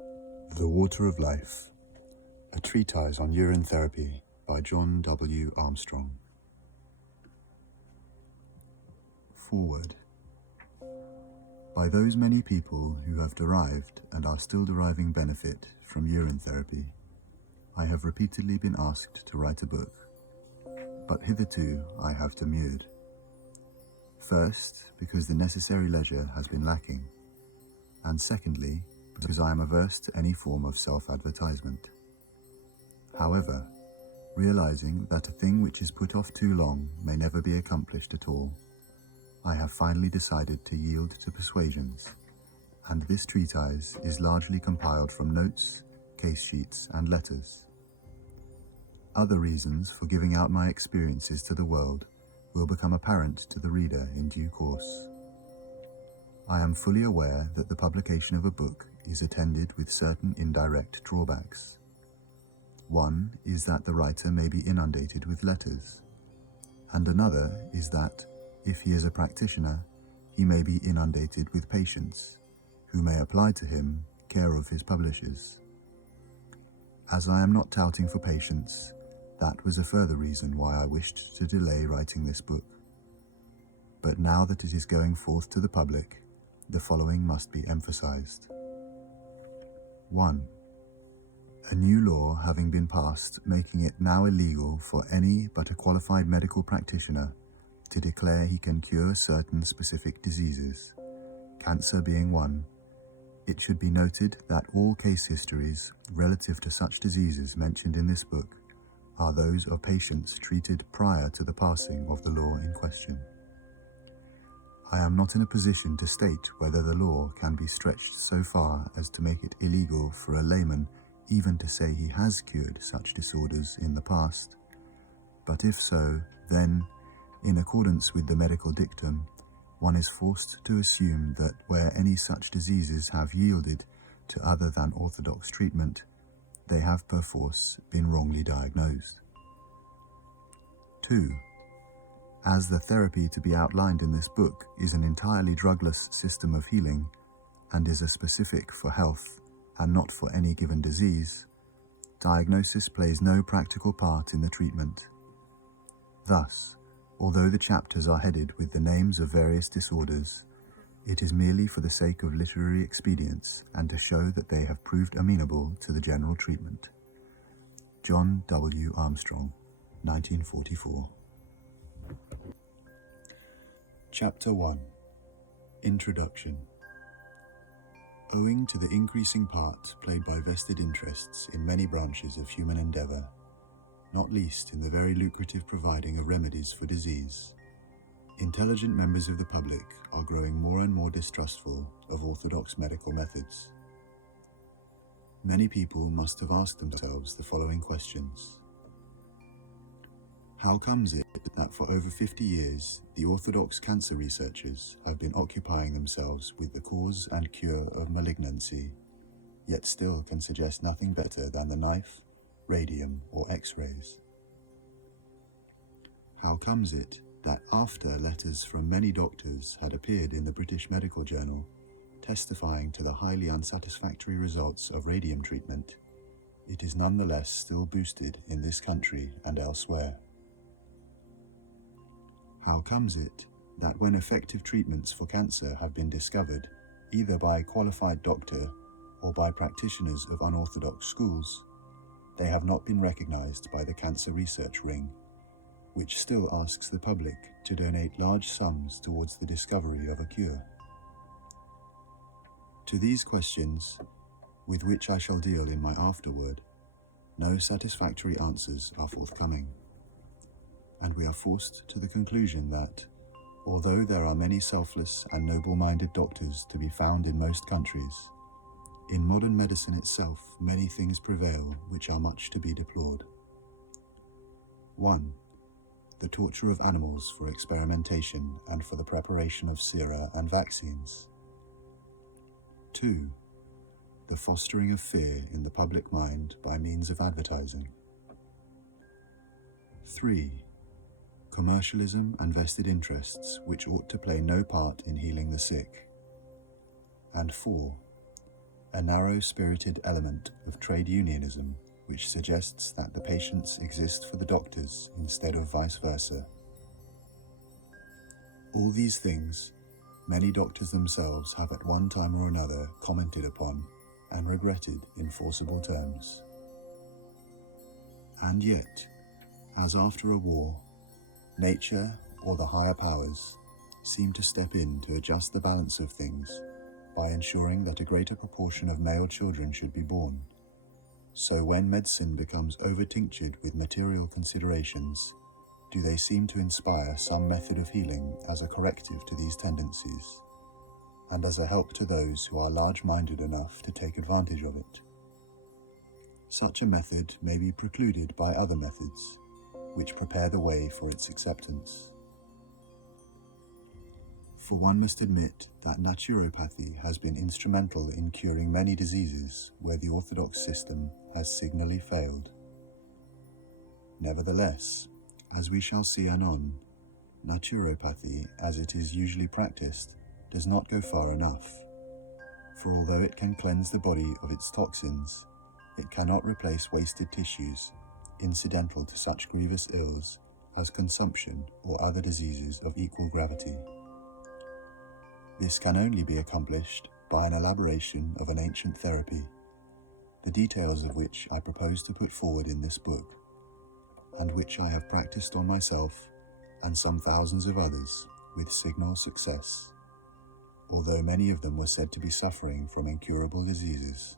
The Water of Life, a treatise on urine therapy by John W. Armstrong. Foreword. By those many people who have derived and are still deriving benefit from urine therapy, I have repeatedly been asked to write a book, but hitherto I have demurred. First, because the necessary leisure has been lacking, and secondly, because I am averse to any form of self-advertisement. However, realizing that a thing which is put off too long may never be accomplished at all, I have finally decided to yield to persuasions, and this treatise is largely compiled from notes, case sheets, and letters. Other reasons for giving out my experiences to the world will become apparent to the reader in due course. I am fully aware that the publication of a book is attended with certain indirect drawbacks. One is that the writer may be inundated with letters, and another is that, if he is a practitioner, he may be inundated with patients, who may apply to him care of his publishers. As I am not touting for patients, that was a further reason why I wished to delay writing this book. But now that it is going forth to the public, the following must be emphasized. 1. A new law having been passed making it now illegal for any but a qualified medical practitioner to declare he can cure certain specific diseases, cancer being one. It should be noted that all case histories relative to such diseases mentioned in this book are those of patients treated prior to the passing of the law in question. I am not in a position to state whether the law can be stretched so far as to make it illegal for a layman even to say he has cured such disorders in the past, but if so, then, in accordance with the medical dictum, one is forced to assume that where any such diseases have yielded to other than orthodox treatment, they have perforce been wrongly diagnosed. 2. As the therapy to be outlined in this book is an entirely drugless system of healing and is a specific for health and not for any given disease, diagnosis plays no practical part in the treatment. Thus, although the chapters are headed with the names of various disorders, it is merely for the sake of literary expedience and to show that they have proved amenable to the general treatment. John W. Armstrong, 1944. Chapter 1. Introduction. Owing to the increasing part played by vested interests in many branches of human endeavour, not least in the very lucrative providing of remedies for disease, intelligent members of the public are growing more and more distrustful of orthodox medical methods. Many people must have asked themselves the following questions. How comes it that for over 50 years, the orthodox cancer researchers have been occupying themselves with the cause and cure of malignancy, yet still can suggest nothing better than the knife, radium, or X-rays? How comes it that after letters from many doctors had appeared in the British Medical Journal testifying to the highly unsatisfactory results of radium treatment, it is nonetheless still boosted in this country and elsewhere? How comes it that when effective treatments for cancer have been discovered either by a qualified doctor or by practitioners of unorthodox schools, they have not been recognized by the cancer research ring, which still asks the public to donate large sums towards the discovery of a cure? To these questions, with which I shall deal in my afterword, no satisfactory answers are forthcoming, and we are forced to the conclusion that, although there are many selfless and noble-minded doctors to be found in most countries, in modern medicine itself many things prevail which are much to be deplored. 1. The torture of animals for experimentation and for the preparation of sera and vaccines. 2. The fostering of fear in the public mind by means of advertising. 3. Commercialism and vested interests which ought to play no part in healing the sick. And 4. a narrow-spirited element of trade unionism which suggests that the patients exist for the doctors instead of vice versa. All these things, many doctors themselves have at one time or another commented upon and regretted in forcible terms. And yet, as after a war, nature or the higher powers seem to step in to adjust the balance of things by ensuring that a greater proportion of male children should be born. So when medicine becomes over-tinctured with material considerations, do they seem to inspire some method of healing as a corrective to these tendencies, and as a help to those who are large-minded enough to take advantage of it. Such a method may be precluded by other methods, which prepare the way for its acceptance. For one must admit that naturopathy has been instrumental in curing many diseases where the orthodox system has signally failed. Nevertheless, as we shall see anon, naturopathy, as it is usually practiced, does not go far enough, for although it can cleanse the body of its toxins, it cannot replace wasted tissues incidental to such grievous ills as consumption or other diseases of equal gravity. This can only be accomplished by an elaboration of an ancient therapy, the details of which I propose to put forward in this book, and which I have practiced on myself and some thousands of others with signal success, although many of them were said to be suffering from incurable diseases.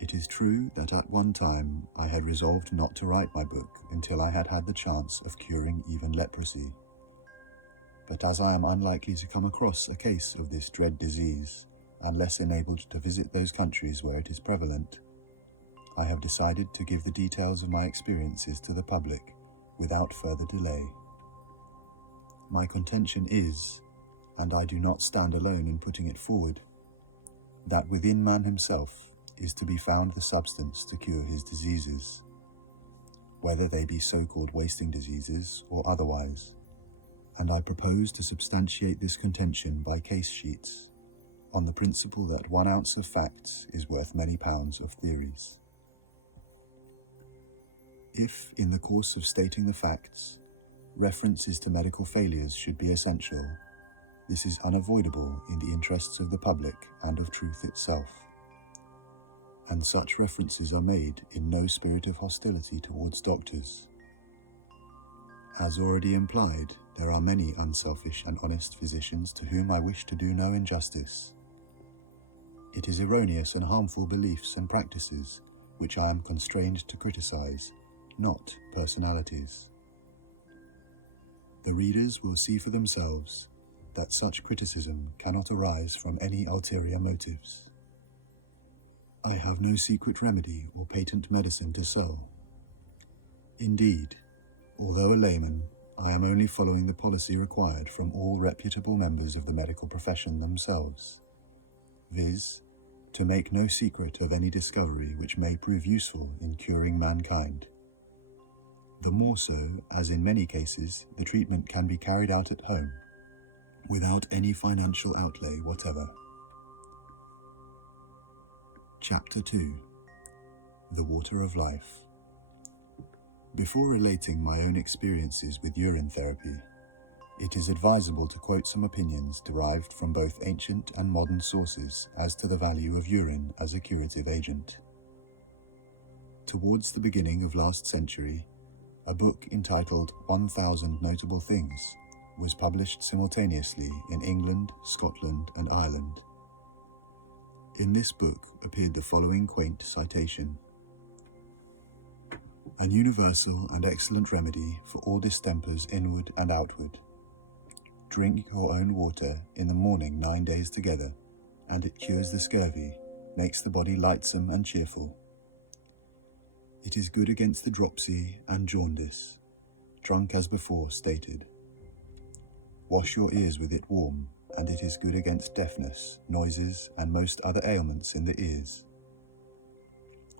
It is true that at one time I had resolved not to write my book until I had had the chance of curing even leprosy. But as I am unlikely to come across a case of this dread disease, and less enabled to visit those countries where it is prevalent, I have decided to give the details of my experiences to the public without further delay. My contention is, and I do not stand alone in putting it forward, that within man himself is to be found the substance to cure his diseases, whether they be so-called wasting diseases or otherwise, and I propose to substantiate this contention by case sheets, on the principle that 1 ounce of facts is worth many pounds of theories. If, in the course of stating the facts, references to medical failures should be essential, this is unavoidable in the interests of the public and of truth itself, and such references are made in no spirit of hostility towards doctors. As already implied, there are many unselfish and honest physicians to whom I wish to do no injustice. It is erroneous and harmful beliefs and practices which I am constrained to criticize, not personalities. The readers will see for themselves that such criticism cannot arise from any ulterior motives. I have no secret remedy or patent medicine to sell. Indeed, although a layman, I am only following the policy required from all reputable members of the medical profession themselves, viz., to make no secret of any discovery which may prove useful in curing mankind. The more so, as in many cases the treatment can be carried out at home, without any financial outlay whatever. Chapter 2. The Water of Life. Before relating my own experiences with urine therapy, it is advisable to quote some opinions derived from both ancient and modern sources as to the value of urine as a curative agent. Towards the beginning of last century, a book entitled 1000 Notable Things was published simultaneously in England, Scotland, and Ireland. In this book appeared the following quaint citation: "An universal and excellent remedy for all distempers inward and outward. Drink your own water in the morning 9 days together, and it cures the scurvy, makes the body lightsome and cheerful. It is good against the dropsy and jaundice, drunk as before stated. Wash your ears with it warm, and it is good against deafness, noises, and most other ailments in the ears.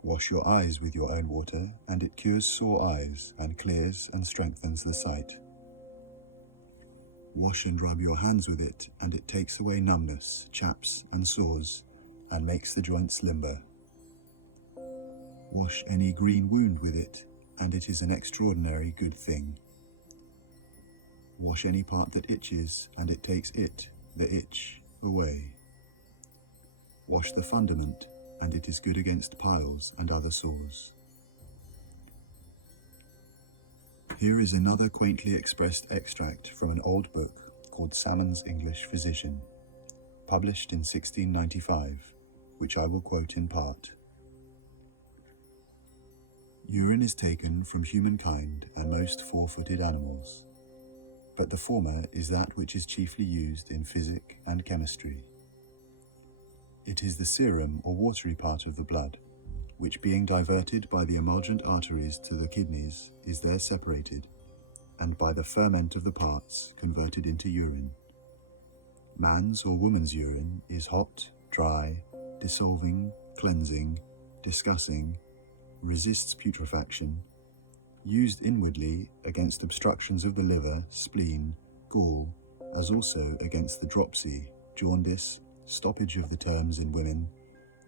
Wash your eyes with your own water, and it cures sore eyes, and clears and strengthens the sight. Wash and rub your hands with it, and it takes away numbness, chaps, and sores, and makes the joints limber. Wash any green wound with it, and it is an extraordinary good thing. Wash any part that itches, and it takes the itch, away. Wash the fundament, and it is good against piles and other sores. Here is another quaintly expressed extract from an old book called Salmon's English Physician, published in 1695, which I will quote in part. Urine is taken from humankind and most four-footed animals, but the former is that which is chiefly used in physic and chemistry. It is the serum or watery part of the blood, which being diverted by the emulgent arteries to the kidneys is there separated, and by the ferment of the parts converted into urine. Man's or woman's urine is hot, dry, dissolving, cleansing, discussing, resists putrefaction, used inwardly against obstructions of the liver, spleen, gall, as also against the dropsy, jaundice, stoppage of the terms in women,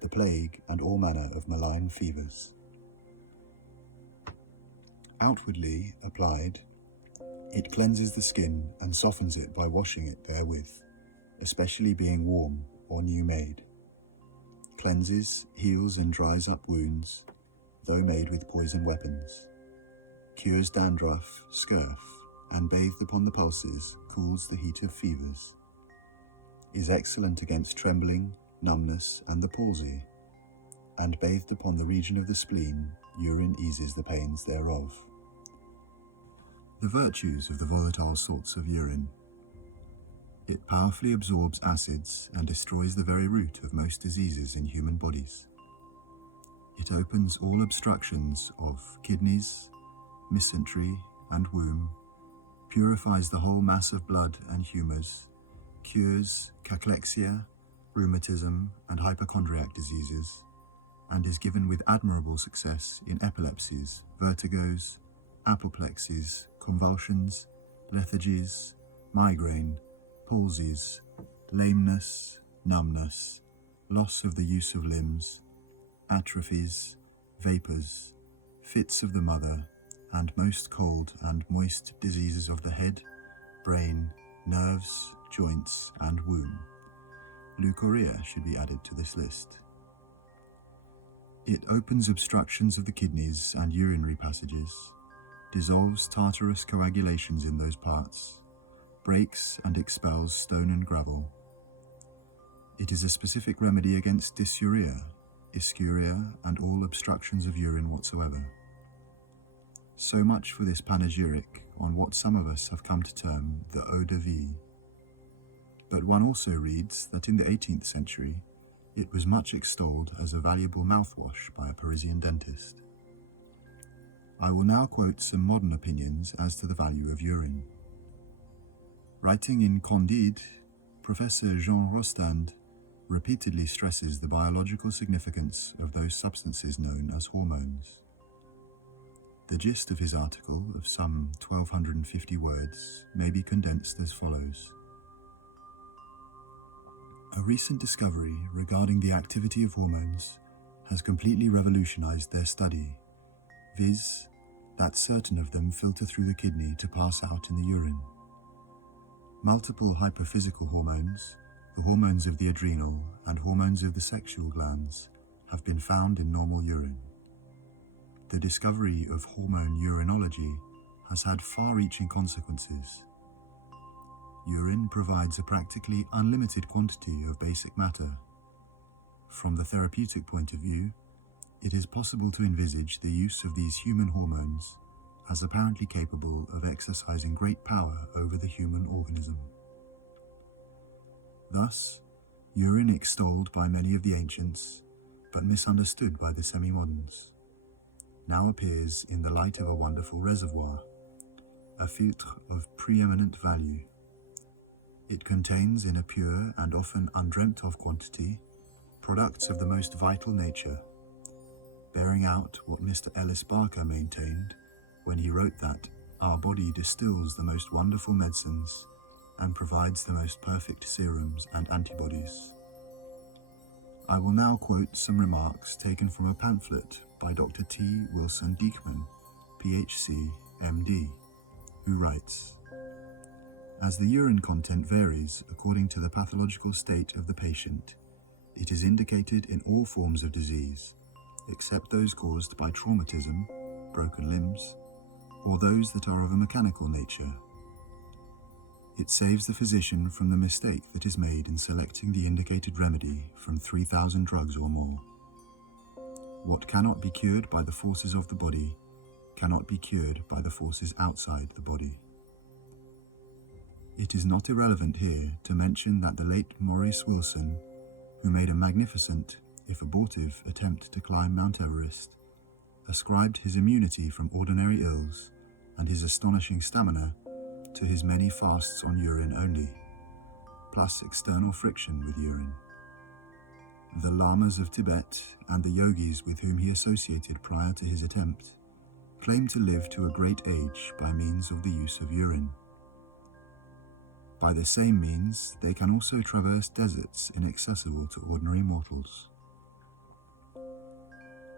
the plague, and all manner of malign fevers. Outwardly applied, it cleanses the skin and softens it by washing it therewith, especially being warm or new made. Cleanses, heals, and dries up wounds, though made with poison weapons. Cures dandruff, scurf, and bathed upon the pulses cools the heat of fevers. Is excellent against trembling, numbness, and the palsy, and bathed upon the region of the spleen, urine eases the pains thereof. The virtues of the volatile sorts of urine. It powerfully absorbs acids and destroys the very root of most diseases in human bodies. It opens all obstructions of kidneys, mesentery, and womb, purifies the whole mass of blood and humours, cures cachexia, rheumatism, and hypochondriac diseases, and is given with admirable success in epilepsies, vertigos, apoplexies, convulsions, lethargies, migraine, palsies, lameness, numbness, loss of the use of limbs, atrophies, vapours, fits of the mother, and most cold and moist diseases of the head, brain, nerves, joints, and womb. Leukaemia should be added to this list. It opens obstructions of the kidneys and urinary passages, dissolves tartarous coagulations in those parts, breaks and expels stone and gravel. It is a specific remedy against dysuria, ischuria, and all obstructions of urine whatsoever. So much for this panegyric on what some of us have come to term the eau de vie. But one also reads that in the 18th century it was much extolled as a valuable mouthwash by a Parisian dentist. I will now quote some modern opinions as to the value of urine. Writing in Candide, Professor Jean Rostand repeatedly stresses the biological significance of those substances known as hormones. The gist of his article, of some 1,250 words, may be condensed as follows. A recent discovery regarding the activity of hormones has completely revolutionized their study, viz., that certain of them filter through the kidney to pass out in the urine. Multiple hypophysical hormones, the hormones of the adrenal and hormones of the sexual glands, have been found in normal urine. The discovery of hormone urinology has had far-reaching consequences. Urine provides a practically unlimited quantity of basic matter. From the therapeutic point of view, it is possible to envisage the use of these human hormones as apparently capable of exercising great power over the human organism. Thus, urine extolled by many of the ancients, but misunderstood by the semi-moderns, now appears in the light of a wonderful reservoir, a filtre of preeminent value. It contains in a pure and often undreamt of quantity products of the most vital nature, bearing out what Mr. Ellis Barker maintained when he wrote that our body distills the most wonderful medicines and provides the most perfect serums and antibodies. I will now quote some remarks taken from a pamphlet by Dr. T. Wilson Diekman, PhD, MD, who writes, "As the urine content varies according to the pathological state of the patient, it is indicated in all forms of disease, except those caused by traumatism, broken limbs, or those that are of a mechanical nature. It saves the physician from the mistake that is made in selecting the indicated remedy from 3,000 drugs or more. What cannot be cured by the forces of the body cannot be cured by the forces outside the body." It is not irrelevant here to mention that the late Maurice Wilson, who made a magnificent, if abortive, attempt to climb Mount Everest, ascribed his immunity from ordinary ills and his astonishing stamina to his many fasts on urine only, plus external friction with urine. The lamas of Tibet and the yogis with whom he associated prior to his attempt claimed to live to a great age by means of the use of urine. By the same means, they can also traverse deserts inaccessible to ordinary mortals.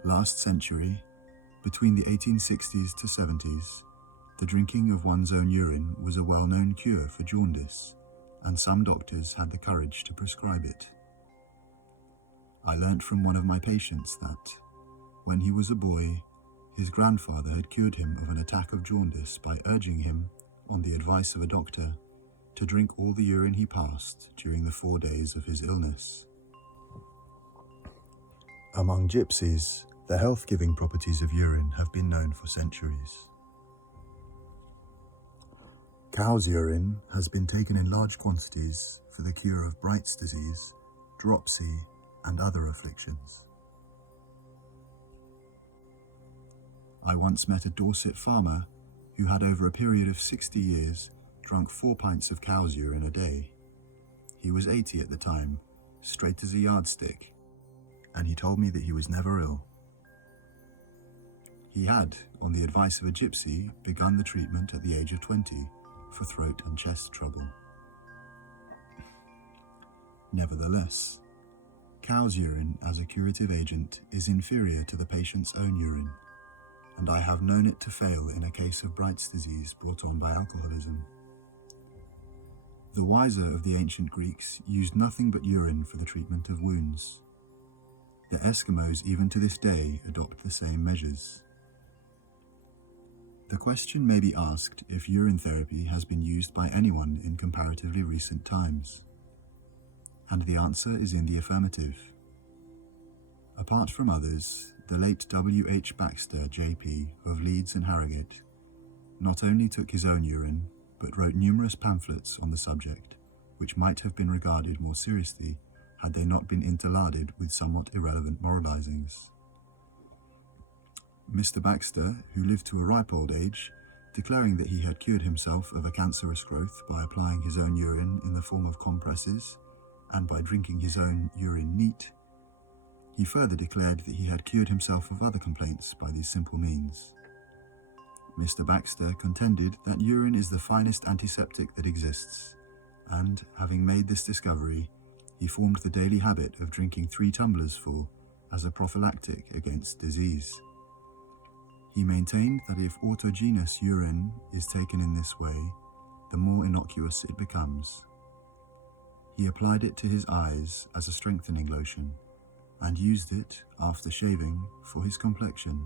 Last century, between the 1860s to 70s, the drinking of one's own urine was a well-known cure for jaundice, and some doctors had the courage to prescribe it. I learnt from one of my patients that, when he was a boy, his grandfather had cured him of an attack of jaundice by urging him, on the advice of a doctor, to drink all the urine he passed during the 4 days of his illness. Among gypsies, the health-giving properties of urine have been known for centuries. Cow's urine has been taken in large quantities for the cure of Bright's disease, dropsy, and other afflictions. I once met a Dorset farmer who had over a period of 60 years drunk 4 pints of cow's urine a day. He was 80 at the time, straight as a yardstick, and he told me that he was never ill. He had, on the advice of a gypsy, begun the treatment at the age of 20 for throat and chest trouble. Nevertheless, cow's urine as a curative agent is inferior to the patient's own urine, and I have known it to fail in a case of Bright's disease brought on by alcoholism. The wiser of the ancient Greeks used nothing but urine for the treatment of wounds. The Eskimos even to this day adopt the same measures. The question may be asked if urine therapy has been used by anyone in comparatively recent times, and the answer is in the affirmative. Apart from others, the late W.H. Baxter, J.P., of Leeds and Harrogate, not only took his own urine, but wrote numerous pamphlets on the subject, which might have been regarded more seriously had they not been interlarded with somewhat irrelevant moralizings. Mr. Baxter, who lived to a ripe old age, declaring that he had cured himself of a cancerous growth by applying his own urine in the form of compresses and by drinking his own urine neat, he further declared that he had cured himself of other complaints by these simple means. Mr. Baxter contended that urine is the finest antiseptic that exists, and, having made this discovery, he formed the daily habit of drinking 3 tumblers full as a prophylactic against disease. He maintained that if autogenous urine is taken in this way, the more innocuous it becomes. He applied it to his eyes as a strengthening lotion, and used it, after shaving, for his complexion.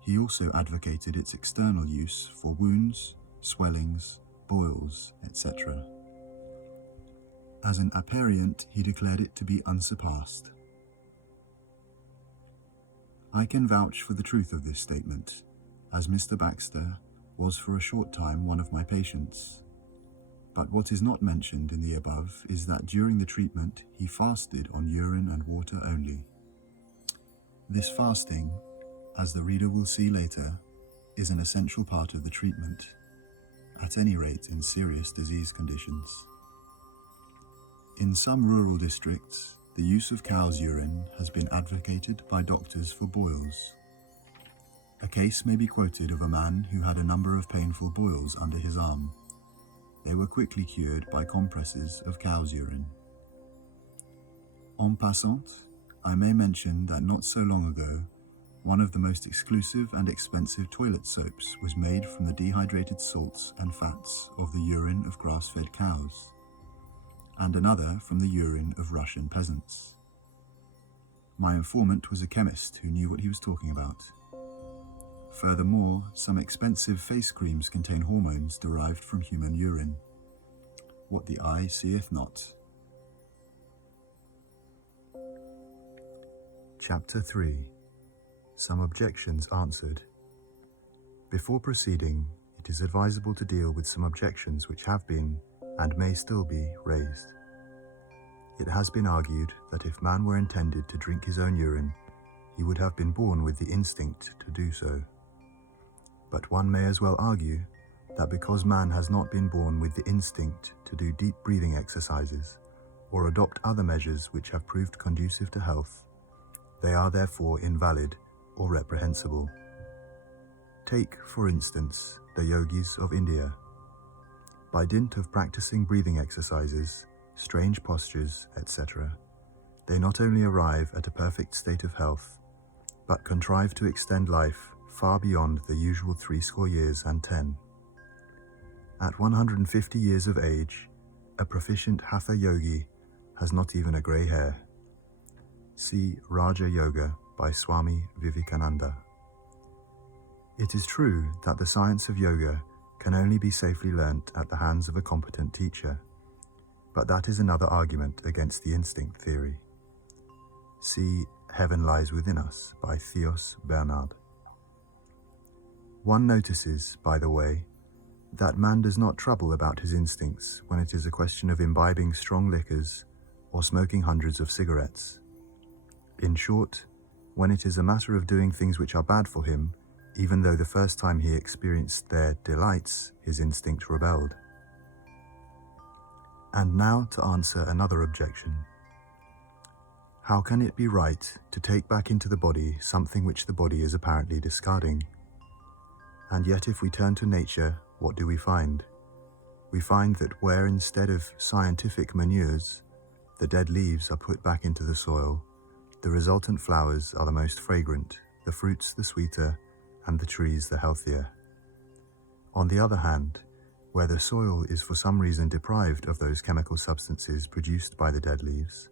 He also advocated its external use for wounds, swellings, boils, etc. As an aperient, he declared it to be unsurpassed. I can vouch for the truth of this statement, as Mr. Baxter was for a short time one of my patients. But what is not mentioned in the above is that during the treatment he fasted on urine and water only. This fasting, as the reader will see later, is an essential part of the treatment, at any rate in serious disease conditions. In some rural districts, the use of cow's urine has been advocated by doctors for boils. A case may be quoted of a man who had a number of painful boils under his arm. They were quickly cured by compresses of cow's urine. En passant, I may mention that not so long ago, one of the most exclusive and expensive toilet soaps was made from the dehydrated salts and fats of the urine of grass-fed cows, and another from the urine of Russian peasants. My informant was a chemist who knew what he was talking about. Furthermore, some expensive face creams contain hormones derived from human urine. What the eye seeth not. Chapter 3. Some Objections Answered. Before proceeding, it is advisable to deal with some objections which have been, and may still be, raised. It has been argued that if man were intended to drink his own urine, he would have been born with the instinct to do so. But one may as well argue that because man has not been born with the instinct to do deep breathing exercises, or adopt other measures which have proved conducive to health, they are therefore invalid or reprehensible. Take, for instance, the yogis of India. By dint of practicing breathing exercises, strange postures, etc., they not only arrive at a perfect state of health, but contrive to extend life far beyond the usual 80 years and 10. At 150 years of age, a proficient Hatha yogi has not even a grey hair. See Raja Yoga by Swami Vivekananda. It is true that the science of yoga can only be safely learnt at the hands of a competent teacher, but that is another argument against the instinct theory. See Heaven Lies Within Us by Theos Bernard. One notices, by the way, that man does not trouble about his instincts when it is a question of imbibing strong liquors or smoking hundreds of cigarettes. In short, when it is a matter of doing things which are bad for him, even though the first time he experienced their delights, his instinct rebelled. And now to answer another objection. How can it be right to take back into the body something which the body is apparently discarding? And yet if we turn to nature, what do we find? We find that where instead of scientific manures, the dead leaves are put back into the soil, the resultant flowers are the most fragrant, the fruits the sweeter, and the trees the healthier. On the other hand, where the soil is for some reason deprived of those chemical substances produced by the dead leaves,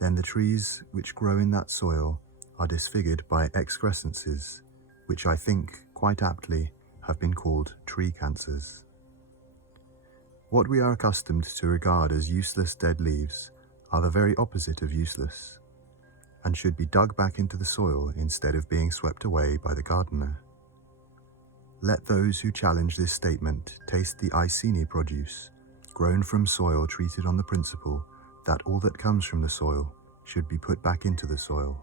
then the trees which grow in that soil are disfigured by excrescences, which I think, quite aptly, have been called tree cancers. What we are accustomed to regard as useless dead leaves are the very opposite of useless, and should be dug back into the soil instead of being swept away by the gardener. Let those who challenge this statement taste the Iceni produce, grown from soil treated on the principle that all that comes from the soil should be put back into the soil,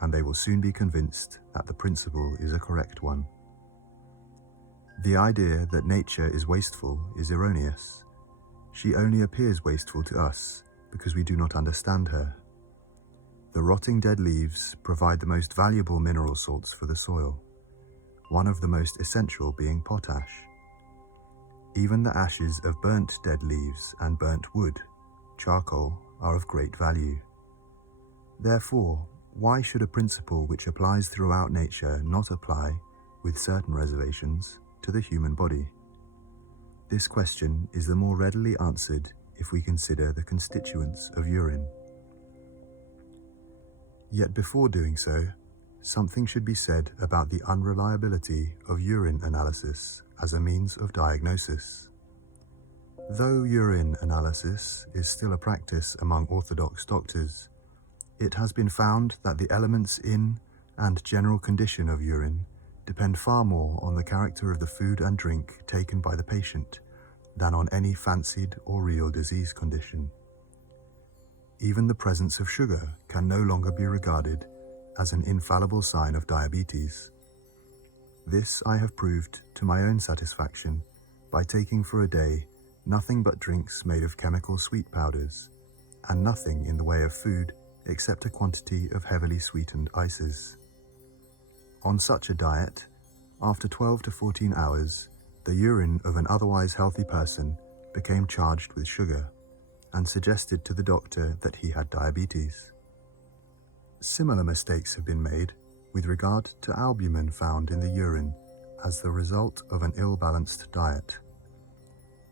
and they will soon be convinced that the principle is a correct one. The idea that nature is wasteful is erroneous. She only appears wasteful to us because we do not understand her. The rotting dead leaves provide the most valuable mineral salts for the soil, one of the most essential being potash. Even the ashes of burnt dead leaves and burnt wood, charcoal, are of great value. Therefore, why should a principle which applies throughout nature not apply, with certain reservations, to the human body? This question is the more readily answered if we consider the constituents of urine. Yet before doing so, something should be said about the unreliability of urine analysis as a means of diagnosis. Though urine analysis is still a practice among orthodox doctors, it has been found that the elements in and general condition of urine depend far more on the character of the food and drink taken by the patient than on any fancied or real disease condition. Even the presence of sugar can no longer be regarded as an infallible sign of diabetes. This I have proved to my own satisfaction by taking for a day nothing but drinks made of chemical sweet powders, and nothing in the way of food except a quantity of heavily sweetened ices. On such a diet, after 12 to 14 hours, the urine of an otherwise healthy person became charged with sugar, and suggested to the doctor that he had diabetes. Similar mistakes have been made with regard to albumin found in the urine as the result of an ill-balanced diet.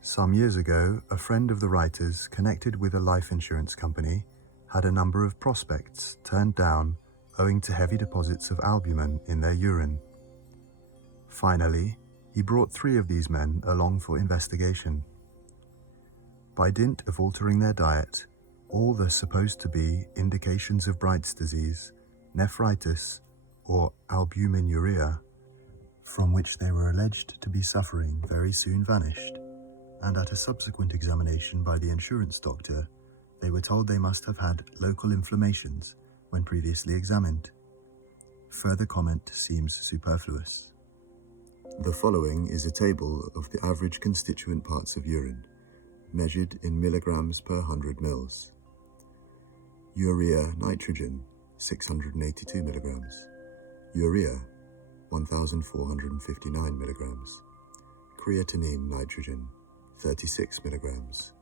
Some years ago, a friend of the writer's connected with a life insurance company had a number of prospects turned down owing to heavy deposits of albumin in their urine. Finally, he brought 3 of these men along for investigation. By dint of altering their diet, all the supposed to be indications of Bright's disease, nephritis, or albuminuria, from which they were alleged to be suffering, very soon vanished, and at a subsequent examination by the insurance doctor, they were told they must have had local inflammations when previously examined. Further comment seems superfluous. The following is a table of the average constituent parts of urine, measured in milligrams per 100 mils. Urea nitrogen, 682 milligrams. Urea, 1,459 milligrams. Creatinine nitrogen, 36 milligrams.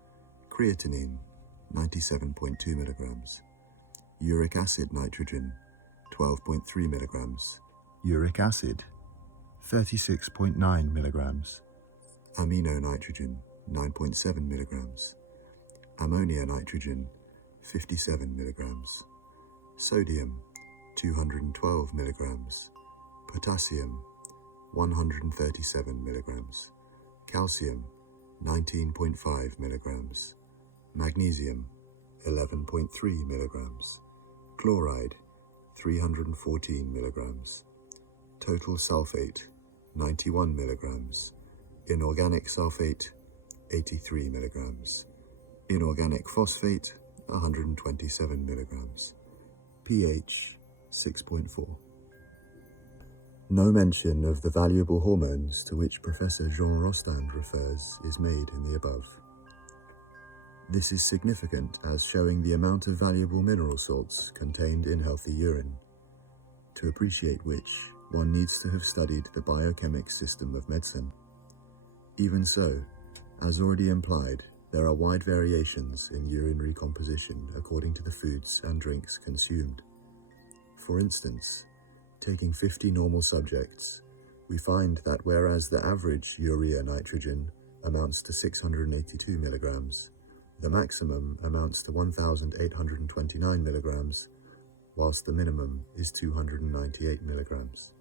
Creatinine, 97.2 milligrams. Uric acid nitrogen, 12.3 milligrams. Uric acid, 36.9 milligrams. Amino nitrogen, 9.7 milligrams. Ammonia nitrogen, 57 milligrams. Sodium, 212 milligrams. Potassium, 137 milligrams. Calcium, 19.5 milligrams. Magnesium, 11.3 milligrams. Chloride, 314 milligrams. Total sulfate, 91 milligrams. Inorganic sulfate, 83 milligrams. Inorganic phosphate, 127 milligrams. pH, 6.4. No mention of the valuable hormones to which Professor Jean Rostand refers is made in the above. This is significant as showing the amount of valuable mineral salts contained in healthy urine, to appreciate which one needs to have studied the biochemic system of medicine. Even so, as already implied, there are wide variations in urinary composition according to the foods and drinks consumed. For instance, taking 50 normal subjects, we find that whereas the average urea nitrogen amounts to 682 milligrams, the maximum amounts to 1,829 milligrams, whilst the minimum is 298 milligrams.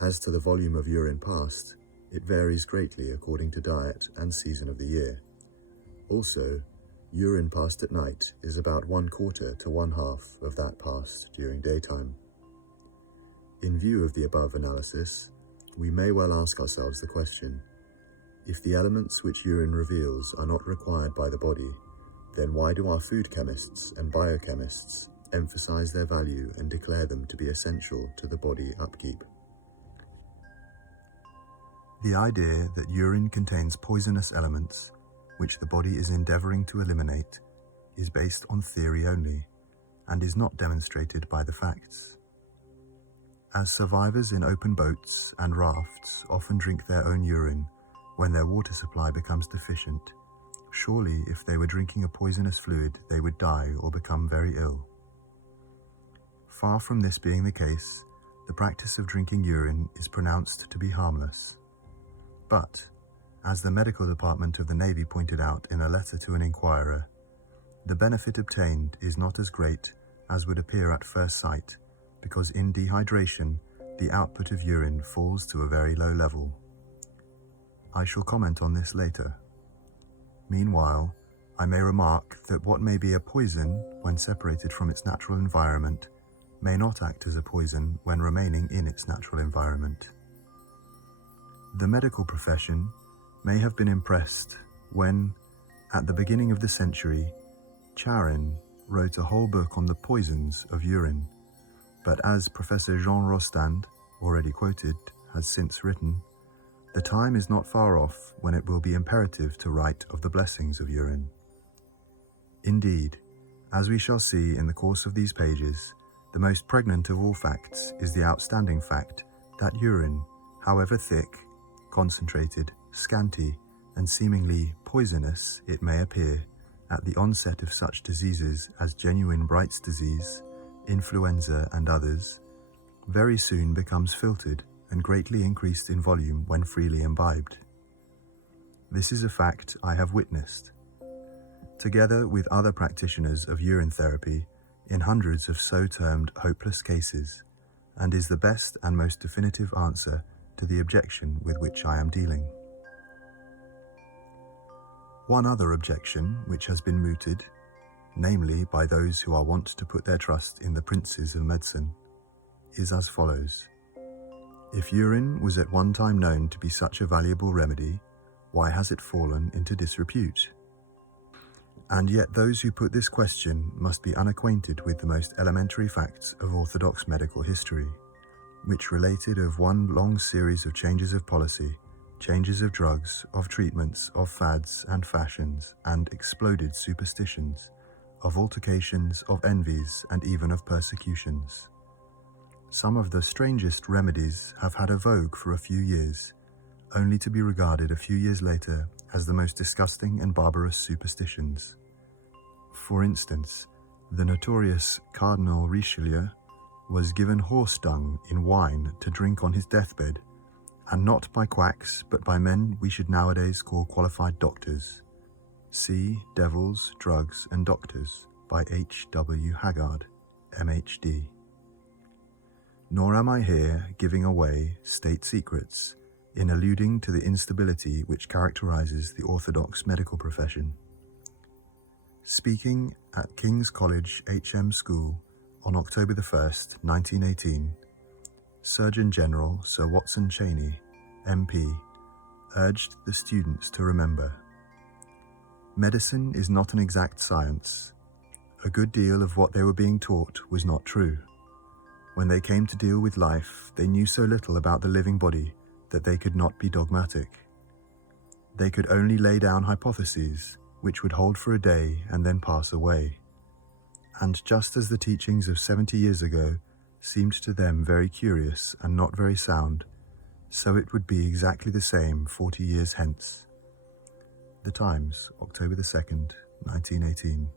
As to the volume of urine passed, it varies greatly according to diet and season of the year. Also, urine passed at night is about 1/4 to 1/2 of that passed during daytime. In view of the above analysis, we may well ask ourselves the question: if the elements which urine reveals are not required by the body, then why do our food chemists and biochemists emphasize their value and declare them to be essential to the body upkeep? The idea that urine contains poisonous elements, which the body is endeavoring to eliminate, is based on theory only, and is not demonstrated by the facts. As survivors in open boats and rafts often drink their own urine when their water supply becomes deficient, surely if they were drinking a poisonous fluid, they would die or become very ill. Far from this being the case, the practice of drinking urine is pronounced to be harmless. But, as the medical department of the Navy pointed out in a letter to an inquirer, the benefit obtained is not as great as would appear at first sight, because in dehydration, the output of urine falls to a very low level. I shall comment on this later. Meanwhile, I may remark that what may be a poison when separated from its natural environment may not act as a poison when remaining in its natural environment. The medical profession may have been impressed when, at the beginning of the century, Charin wrote a whole book on the poisons of urine, but as Professor Jean Rostand, already quoted, has since written, the time is not far off when it will be imperative to write of the blessings of urine. Indeed, as we shall see in the course of these pages, the most pregnant of all facts is the outstanding fact that urine, however thick, concentrated, scanty, and seemingly poisonous it may appear, at the onset of such diseases as genuine Bright's disease, influenza and others, very soon becomes filtered and greatly increased in volume when freely imbibed. This is a fact I have witnessed, together with other practitioners of urine therapy, in hundreds of so-termed hopeless cases, and is the best and most definitive answer to the objection with which I am dealing. One other objection which has been mooted, namely by those who are wont to put their trust in the princes of medicine, is as follows. If urine was at one time known to be such a valuable remedy, why has it fallen into disrepute? And yet those who put this question must be unacquainted with the most elementary facts of orthodox medical history, which related of one long series of changes of policy, changes of drugs, of treatments, of fads and fashions, and exploded superstitions, of altercations, of envies, and even of persecutions. Some of the strangest remedies have had a vogue for a few years, only to be regarded a few years later as the most disgusting and barbarous superstitions. For instance, the notorious Cardinal Richelieu was given horse dung in wine to drink on his deathbed, and not by quacks, but by men we should nowadays call qualified doctors. See Devils, Drugs and Doctors by H. W. Haggard, M.H.D. Nor am I here giving away state secrets in alluding to the instability which characterizes the orthodox medical profession. Speaking at King's College H.M. School on October 1st, 1918, Surgeon General Sir Watson Cheney, MP, urged the students to remember, medicine is not an exact science. A good deal of what they were being taught was not true. When they came to deal with life, they knew so little about the living body that they could not be dogmatic. They could only lay down hypotheses which would hold for a day and then pass away. And just as the teachings of 70 years ago seemed to them very curious and not very sound, so it would be exactly the same 40 years hence. The Times, October 2nd, 1918.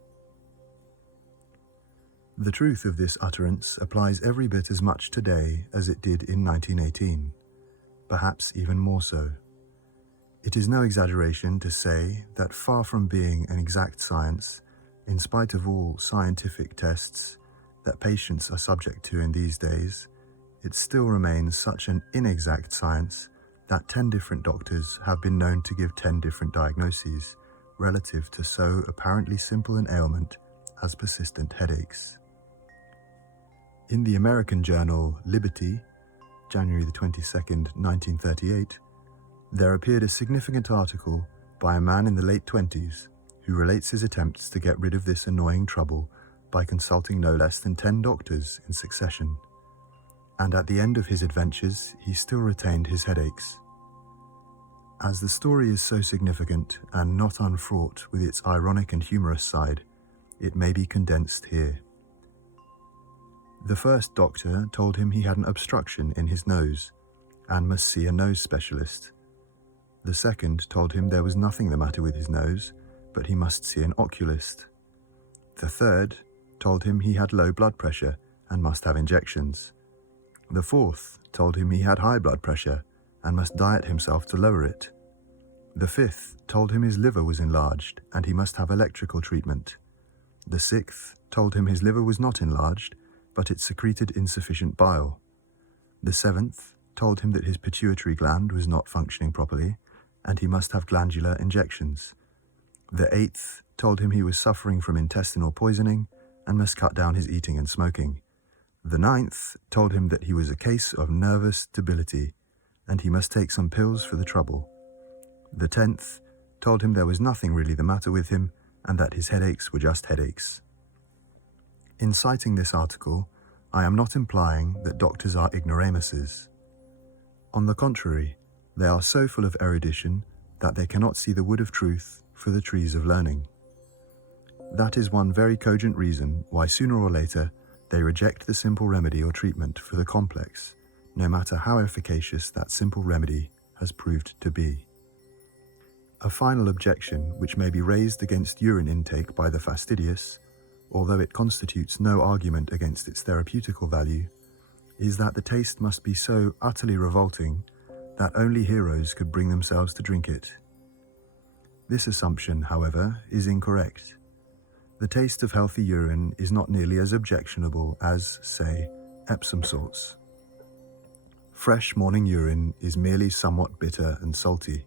The truth of this utterance applies every bit as much today as it did in 1918, perhaps even more so. It is no exaggeration to say that far from being an exact science, in spite of all scientific tests that patients are subject to in these days, it still remains such an inexact science that 10 different doctors have been known to give 10 different diagnoses relative to so apparently simple an ailment as persistent headaches. In the American journal Liberty, January the 22nd, 1938, there appeared a significant article by a man in the late 20s who relates his attempts to get rid of this annoying trouble by consulting no less than 10 doctors in succession. And at the end of his adventures, he still retained his headaches. As the story is so significant and not unfraught with its ironic and humorous side, it may be condensed here. The first doctor told him he had an obstruction in his nose and must see a nose specialist. The second told him there was nothing the matter with his nose, but he must see an oculist. The third told him he had low blood pressure and must have injections. The fourth told him he had high blood pressure and must diet himself to lower it. The fifth told him his liver was enlarged and he must have electrical treatment. The sixth told him his liver was not enlarged, but it secreted insufficient bile. The seventh told him that his pituitary gland was not functioning properly and he must have glandular injections. The eighth told him he was suffering from intestinal poisoning and must cut down his eating and smoking. The ninth told him that he was a case of nervous debility and he must take some pills for the trouble. The 10th told him there was nothing really the matter with him and that his headaches were just headaches. In citing this article, I am not implying that doctors are ignoramuses. On the contrary, they are so full of erudition that they cannot see the wood of truth for the trees of learning. That is one very cogent reason why sooner or later they reject the simple remedy or treatment for the complex, no matter how efficacious that simple remedy has proved to be. A final objection which may be raised against urine intake by the fastidious, although it constitutes no argument against its therapeutical value, is that the taste must be so utterly revolting that only heroes could bring themselves to drink it. This assumption, however, is incorrect. The taste of healthy urine is not nearly as objectionable as, say, Epsom salts. Fresh morning urine is merely somewhat bitter and salty.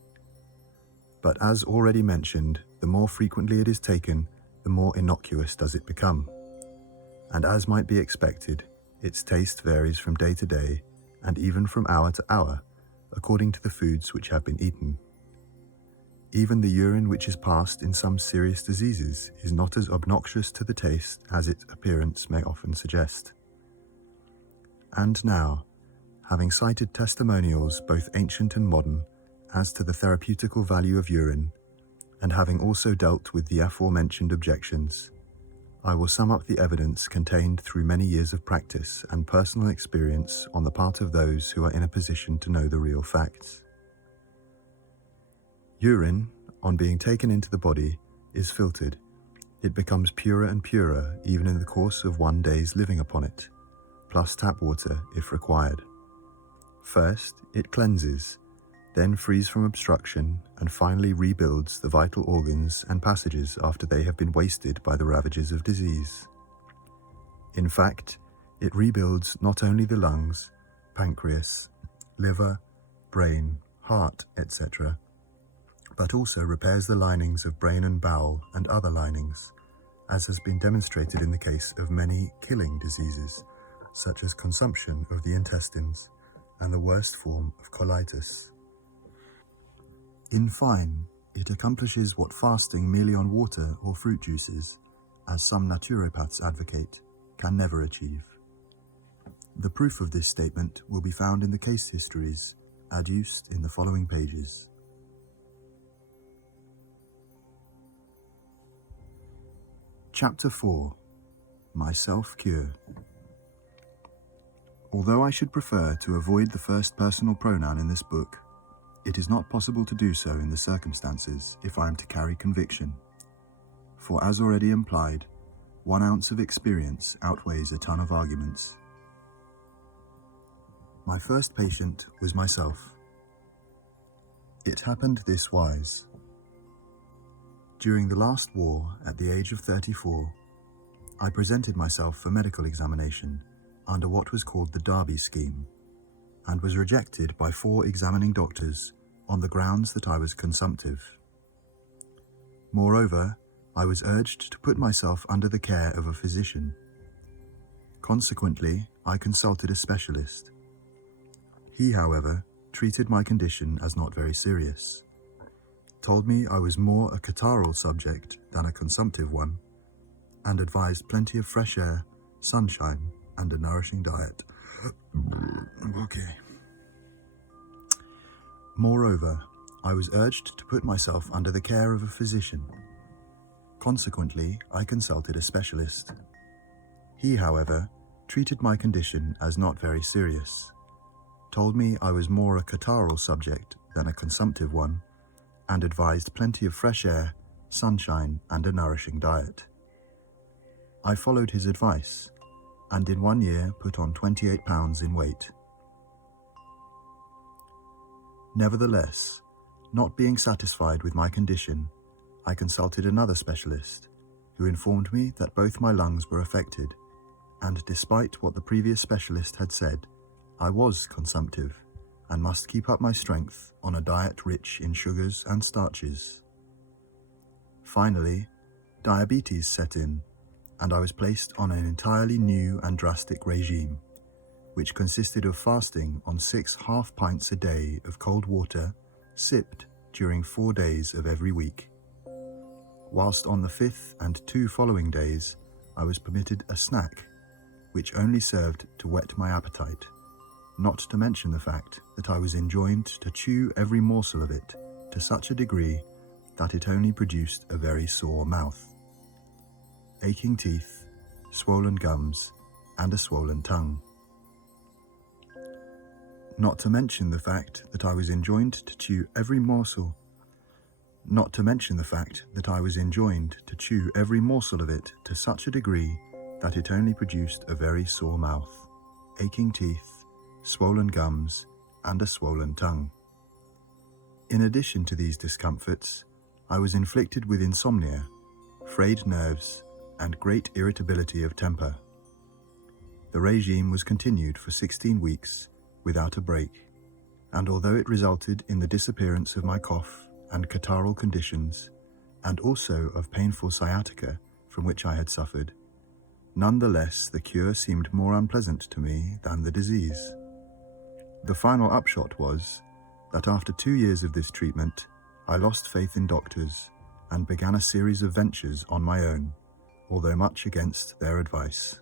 But as already mentioned, the more frequently it is taken, the more innocuous does it become. And as might be expected, its taste varies from day to day and even from hour to hour, according to the foods which have been eaten. Even the urine which is passed in some serious diseases is not as obnoxious to the taste as its appearance may often suggest. And now, having cited testimonials both ancient and modern as to the therapeutical value of urine, and having also dealt with the aforementioned objections, I will sum up the evidence contained through many years of practice and personal experience on the part of those who are in a position to know the real facts. Urine, on being taken into the body, is filtered. It becomes purer and purer even in the course of one day's living upon it, plus tap water if required. First, it cleanses, then frees from obstruction, and finally rebuilds the vital organs and passages after they have been wasted by the ravages of disease. In fact, it rebuilds not only the lungs, pancreas, liver, brain, heart, etc., but also repairs the linings of brain and bowel and other linings, as has been demonstrated in the case of many killing diseases, such as consumption of the intestines and the worst form of colitis. In fine, it accomplishes what fasting merely on water or fruit juices, as some naturopaths advocate, can never achieve. The proof of this statement will be found in the case histories adduced in the following pages. Chapter 4. My Self-Cure. Although I should prefer to avoid the first personal pronoun in this book, it is not possible to do so in the circumstances if I am to carry conviction. For as already implied, 1 ounce of experience outweighs a ton of arguments. My first patient was myself. It happened this wise. During the last war, at the age of 34, I presented myself for medical examination under what was called the Derby scheme, and was rejected by 4 examining doctors on the grounds that I was consumptive. Moreover, I was urged to put myself under the care of a physician. Consequently, I consulted a specialist. He, however, treated my condition as not very serious, told me I was more a catarrhal subject than a consumptive one, and advised plenty of fresh air, sunshine, and a nourishing diet. Okay. Moreover, I was urged to put myself under the care of a physician. Consequently, I consulted a specialist. He, however, treated my condition as not very serious, told me I was more a catarrhal subject than a consumptive one, and advised plenty of fresh air, sunshine, and a nourishing diet. I followed his advice, and in 1 year put on 28 pounds in weight. Nevertheless, not being satisfied with my condition, I consulted another specialist, who informed me that both my lungs were affected, and despite what the previous specialist had said, I was consumptive, and must keep up my strength on a diet rich in sugars and starches. Finally, diabetes set in, and I was placed on an entirely new and drastic regime, which consisted of fasting on 6 half pints a day of cold water, sipped during 4 days of every week. Whilst on the 5th and 2 following days, I was permitted a snack, which only served to whet my appetite, not to mention the fact that I was enjoined to chew every morsel of it to such a degree that it only produced a very sore mouth, aching teeth, swollen gums, and a swollen tongue. Not to mention the fact that I was enjoined to chew every morsel. not to mention the fact that I was enjoined to chew every morsel of it to such a degree that it only produced a very sore mouth, aching teeth, swollen gums, and a swollen tongue. In addition to these discomforts, I was inflicted with insomnia, frayed nerves, and great irritability of temper. The regime was continued for 16 weeks without a break, and although it resulted in the disappearance of my cough and catarrhal conditions, and also of painful sciatica from which I had suffered, nonetheless the cure seemed more unpleasant to me than the disease. The final upshot was that after 2 years of this treatment, I lost faith in doctors and began a series of ventures on my own, although much against their advice.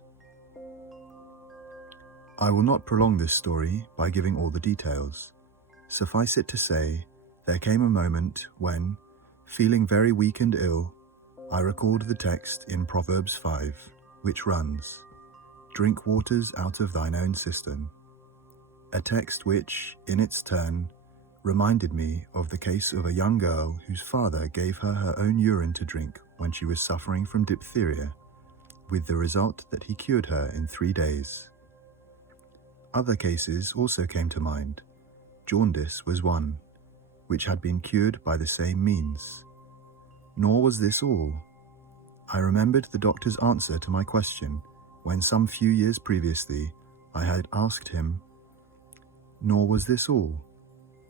I will not prolong this story by giving all the details. Suffice it to say, there came a moment when, feeling very weak and ill, I recalled the text in Proverbs 5, which runs, "Drink waters out of thine own cistern," a text which, in its turn, reminded me of the case of a young girl whose father gave her her own urine to drink when she was suffering from diphtheria, with the result that he cured her in 3 days. Other cases also came to mind. Jaundice was one, which had been cured by the same means. Nor was this all. I remembered the doctor's answer to my question when some few years previously I had asked him, Nor was this all.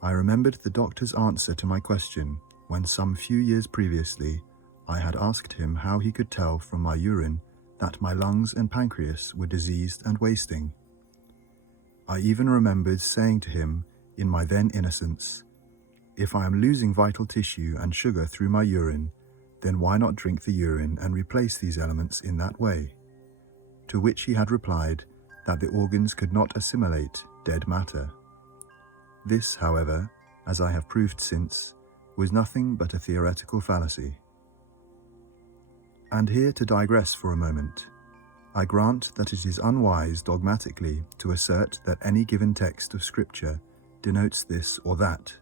I remembered the doctor's answer to my question when some few years previously I had asked him how he could tell from my urine that my lungs and pancreas were diseased and wasting. I even remembered saying to him, in my then innocence, "If I am losing vital tissue and sugar through my urine, then why not drink the urine and replace these elements in that way?" To which he had replied that the organs could not assimilate dead matter. This, however, as I have proved since, was nothing but a theoretical fallacy. And here to digress for a moment, I grant that it is unwise dogmatically to assert that any given text of Scripture denotes this or that,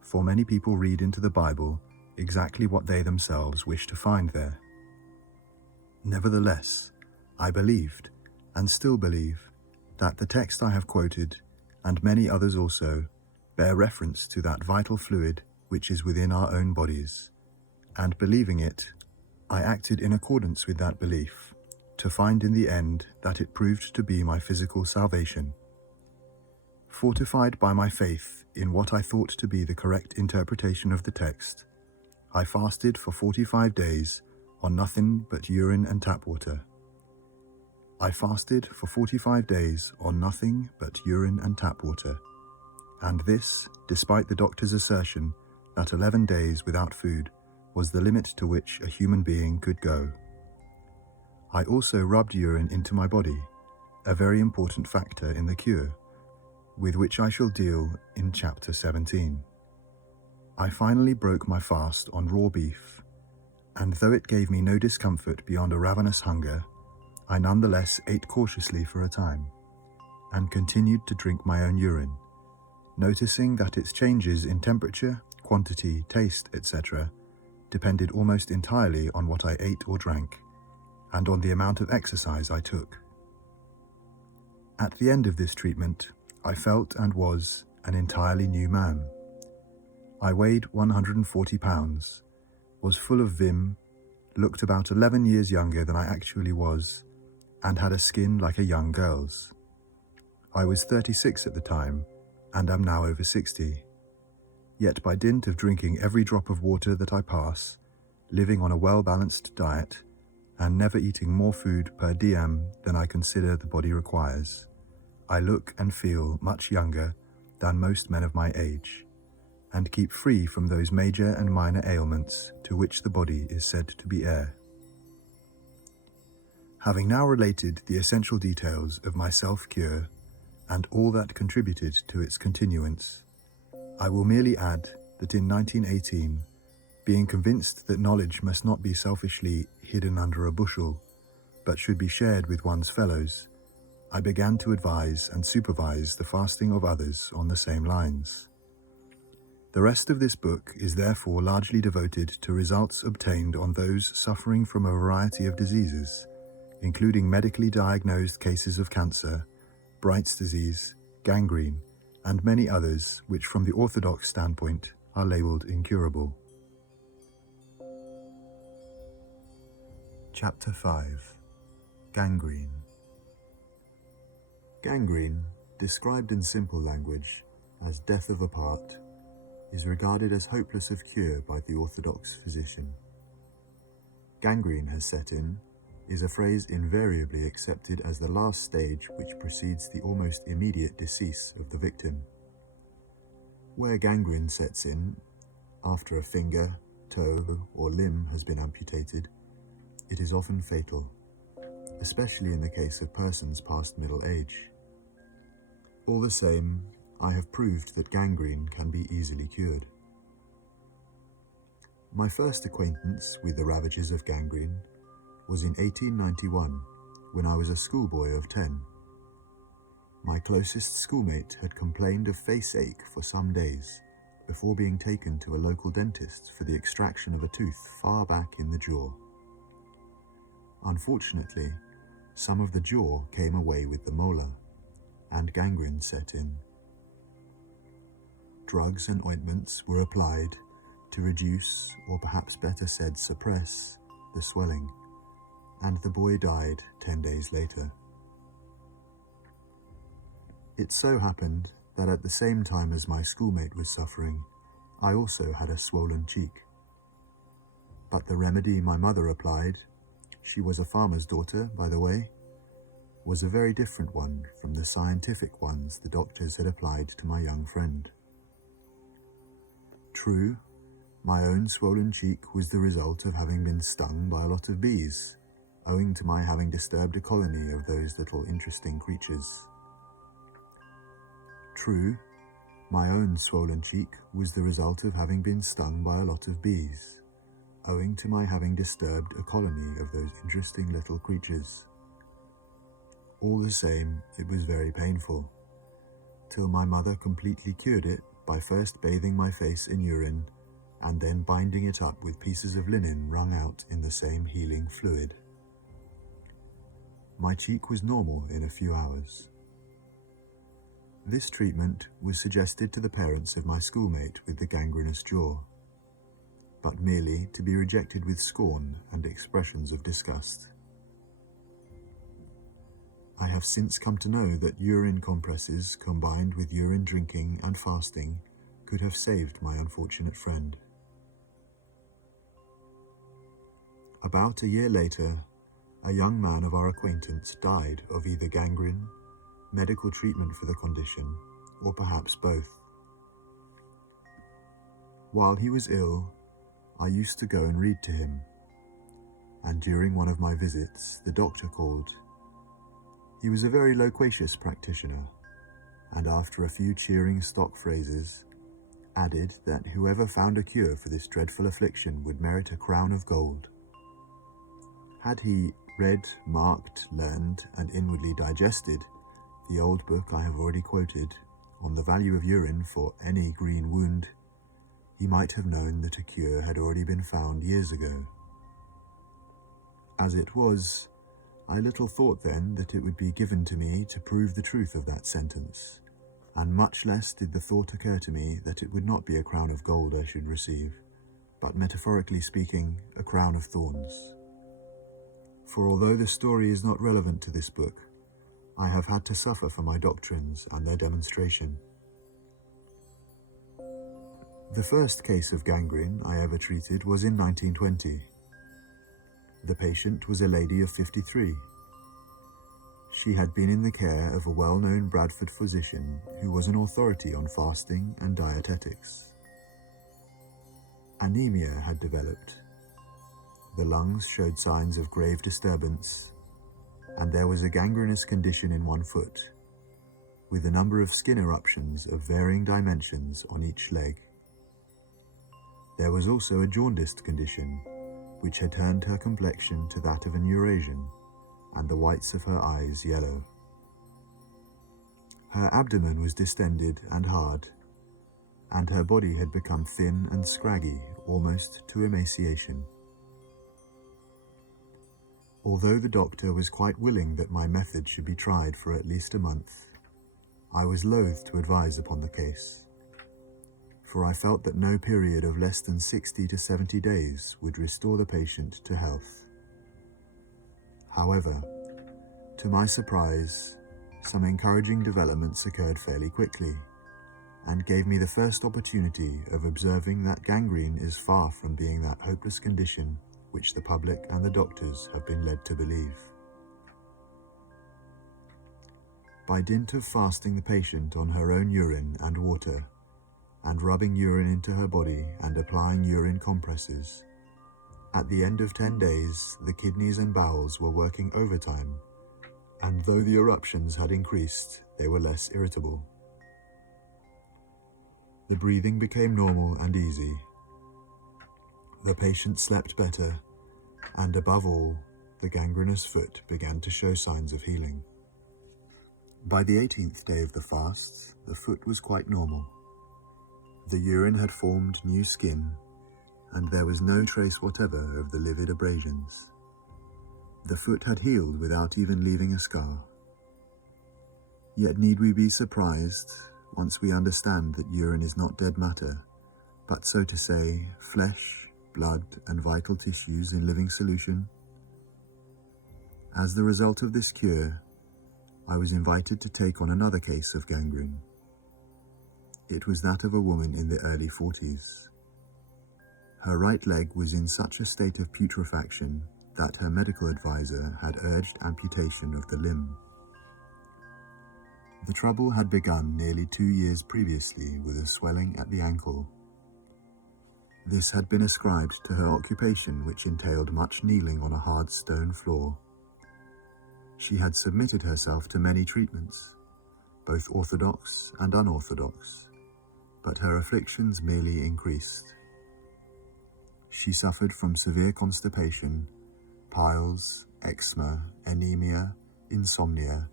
for many people read into the Bible exactly what they themselves wish to find there. Nevertheless, I believed, and still believe, that the text I have quoted, and many others also, bear reference to that vital fluid which is within our own bodies, and believing it, I acted in accordance with that belief, to find in the end that it proved to be my physical salvation. Fortified by my faith in what I thought to be the correct interpretation of the text, I fasted for 45 days on nothing but urine and tap water. I fasted for 45 days on nothing but urine and tap water, and this despite the doctor's assertion that 11 days without food was the limit to which a human being could go. I also rubbed urine into my body, a very important factor in the cure, with which I shall deal in chapter 17. I finally broke my fast on raw beef, and though it gave me no discomfort beyond a ravenous hunger, I nonetheless ate cautiously for a time, and continued to drink my own urine, noticing that its changes in temperature, quantity, taste, etc. depended almost entirely on what I ate or drank, and on the amount of exercise I took. At the end of this treatment, I felt and was an entirely new man. I weighed 140 pounds, was full of vim, looked about 11 years younger than I actually was, and had a skin like a young girl's. I was 36 at the time, and am now over 60. Yet by dint of drinking every drop of water that I pass, living on a well-balanced diet, and never eating more food per diem than I consider the body requires, I look and feel much younger than most men of my age, and keep free from those major and minor ailments to which the body is said to be heir. Having now related the essential details of my self-cure and all that contributed to its continuance, I will merely add that in 1918, being convinced that knowledge must not be selfishly hidden under a bushel, but should be shared with one's fellows, I began to advise and supervise the fasting of others on the same lines. The rest of this book is therefore largely devoted to results obtained on those suffering from a variety of diseases, including medically diagnosed cases of cancer, Bright's disease, gangrene, and many others which from the orthodox standpoint are labelled incurable. Chapter 5. Gangrene. Gangrene, described in simple language as death of a part, is regarded as hopeless of cure by the orthodox physician. Gangrene has set in is a phrase invariably accepted as the last stage which precedes the almost immediate decease of the victim. Where gangrene sets in, after a finger, toe, or limb has been amputated, it is often fatal, especially in the case of persons past middle age. All the same, I have proved that gangrene can be easily cured. My first acquaintance with the ravages of gangrene was in 1891, when I was a schoolboy of 10. My closest schoolmate had complained of face ache for some days before being taken to a local dentist for the extraction of a tooth far back in the jaw. Unfortunately, some of the jaw came away with the molar, and gangrene set in. Drugs and ointments were applied to reduce, or perhaps better said suppress, the swelling, and the boy died 10 days later. It so happened that at the same time as my schoolmate was suffering, I also had a swollen cheek. But the remedy my mother applied, she was a farmer's daughter, by the way, was a very different one from the scientific ones the doctors had applied to my young friend. True, my own swollen cheek was the result of having been stung by a lot of bees, owing to my having disturbed a colony of those little interesting creatures. True, my own swollen cheek was the result of having been stung by a lot of bees, owing to my having disturbed a colony of those interesting little creatures. All the same, it was very painful, till my mother completely cured it by first bathing my face in urine and then binding it up with pieces of linen wrung out in the same healing fluid. My cheek was normal in a few hours. This treatment was suggested to the parents of my schoolmate with the gangrenous jaw, but merely to be rejected with scorn and expressions of disgust. I have since come to know that urine compresses combined with urine drinking and fasting could have saved my unfortunate friend. About a year later, a young man of our acquaintance died of either gangrene, medical treatment for the condition, or perhaps both. While he was ill, I used to go and read to him, and during one of my visits, the doctor called. He was a very loquacious practitioner, and after a few cheering stock phrases, added that whoever found a cure for this dreadful affliction would merit a crown of gold. Had he read, marked, learned, and inwardly digested the old book I have already quoted on the value of urine for any green wound, he might have known that a cure had already been found years ago. As it was, I little thought then that it would be given to me to prove the truth of that sentence, and much less did the thought occur to me that it would not be a crown of gold I should receive, but metaphorically speaking, a crown of thorns. For although the story is not relevant to this book, I have had to suffer for my doctrines and their demonstration. The first case of gangrene I ever treated was in 1920. The patient was a lady of 53. She had been in the care of a well-known Bradford physician who was an authority on fasting and dietetics. Anemia had developed. The lungs showed signs of grave disturbance, and there was a gangrenous condition in one foot, with a number of skin eruptions of varying dimensions on each leg. There was also a jaundiced condition, which had turned her complexion to that of an Eurasian, and the whites of her eyes yellow. Her abdomen was distended and hard, and her body had become thin and scraggy, almost to emaciation. Although the doctor was quite willing that my method should be tried for at least a month, I was loath to advise upon the case, for I felt that no period of less than 60 to 70 days would restore the patient to health. However, to my surprise, some encouraging developments occurred fairly quickly, and gave me the first opportunity of observing that gangrene is far from being that hopeless condition which the public and the doctors have been led to believe. By dint of fasting the patient on her own urine and water, and rubbing urine into her body and applying urine compresses, at the end of 10 days the kidneys and bowels were working overtime, and though the eruptions had increased, they were less irritable. The breathing became normal and easy. The patient slept better, and above all, the gangrenous foot began to show signs of healing. By the 18th day of the fast, the foot was quite normal. The urine had formed new skin, and there was no trace whatever of the livid abrasions. The foot had healed without even leaving a scar. Yet need we be surprised once we understand that urine is not dead matter, but so to say, flesh, blood, and vital tissues in living solution? As the result of this cure, I was invited to take on another case of gangrene. It was that of a woman in the early 40s. Her right leg was in such a state of putrefaction that her medical advisor had urged amputation of the limb. The trouble had begun nearly 2 years previously with a swelling at the ankle. This had been ascribed to her occupation, which entailed much kneeling on a hard stone floor. She had submitted herself to many treatments, both orthodox and unorthodox, but her afflictions merely increased. She suffered from severe constipation, piles, eczema, anemia, insomnia,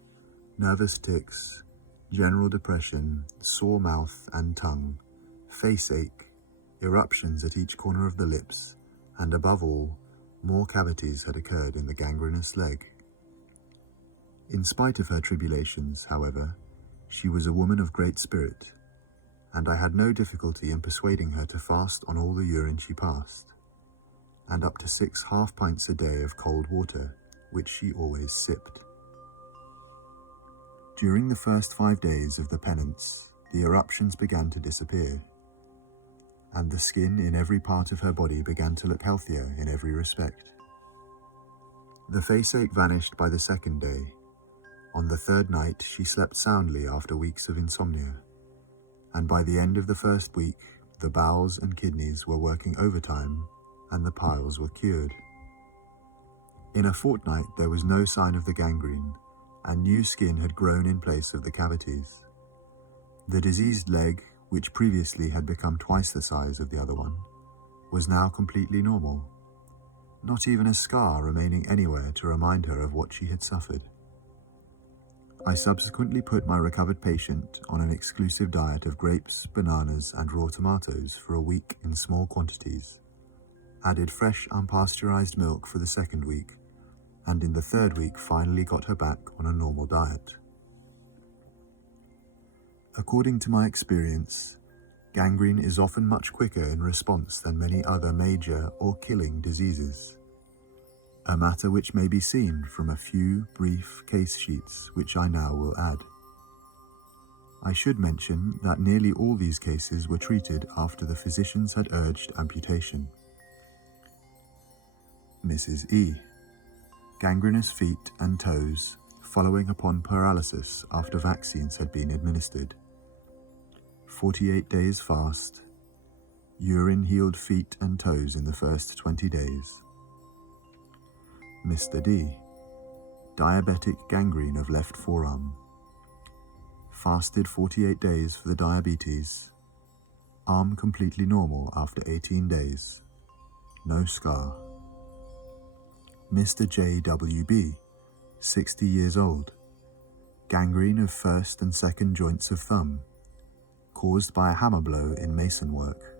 nervous tics, general depression, sore mouth and tongue, face ache, eruptions at each corner of the lips, and above all, more cavities had occurred in the gangrenous leg. In spite of her tribulations, however, she was a woman of great spirit, and I had no difficulty in persuading her to fast on all the urine she passed, and up to 6 half pints a day of cold water, which she always sipped. During the first 5 days of the penance, the eruptions began to disappear, and the skin in every part of her body began to look healthier in every respect. The face ache vanished by the 2nd day. On the 3rd night, she slept soundly after weeks of insomnia, and by the end of the 1st week, the bowels and kidneys were working overtime, and the piles were cured. In a fortnight, there was no sign of the gangrene, and new skin had grown in place of the cavities. The diseased leg, which previously had become twice the size of the other one, was now completely normal, not even a scar remaining anywhere to remind her of what she had suffered. I subsequently put my recovered patient on an exclusive diet of grapes, bananas, and raw tomatoes for a week in small quantities, added fresh unpasteurized milk for the 2nd week, and in the 3rd week finally got her back on a normal diet. According to my experience, gangrene is often much quicker in response than many other major or killing diseases, a matter which may be seen from a few brief case sheets which I now will add. I should mention that nearly all these cases were treated after the physicians had urged amputation. Mrs. E. Gangrenous feet and toes following upon paralysis after vaccines had been administered. 48 days fast. Urine healed feet and toes in the first 20 days. Mr. D. Diabetic gangrene of left forearm. Fasted 48 days for the diabetes. Arm completely normal after 18 days. No scar. Mr. J.W.B., 60 years old. Gangrene of 1st and 2nd joints of thumb. caused by a hammer blow in mason work.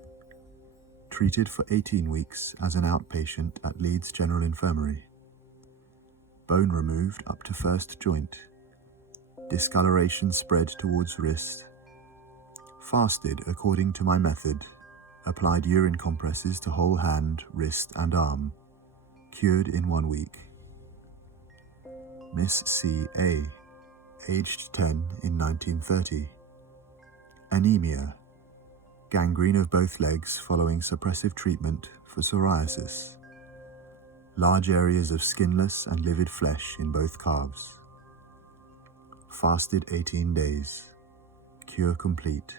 Treated for 18 weeks as an outpatient at Leeds General Infirmary. Bone removed up to first joint. Discoloration spread towards wrist. Fasted according to my method. Applied urine compresses to whole hand, wrist and arm. Cured in 1 week. Miss C.A., aged 10 in 1930. Anemia. Gangrene of both legs following suppressive treatment for psoriasis. Large areas of skinless and livid flesh in both calves. Fasted 18 days. Cure complete.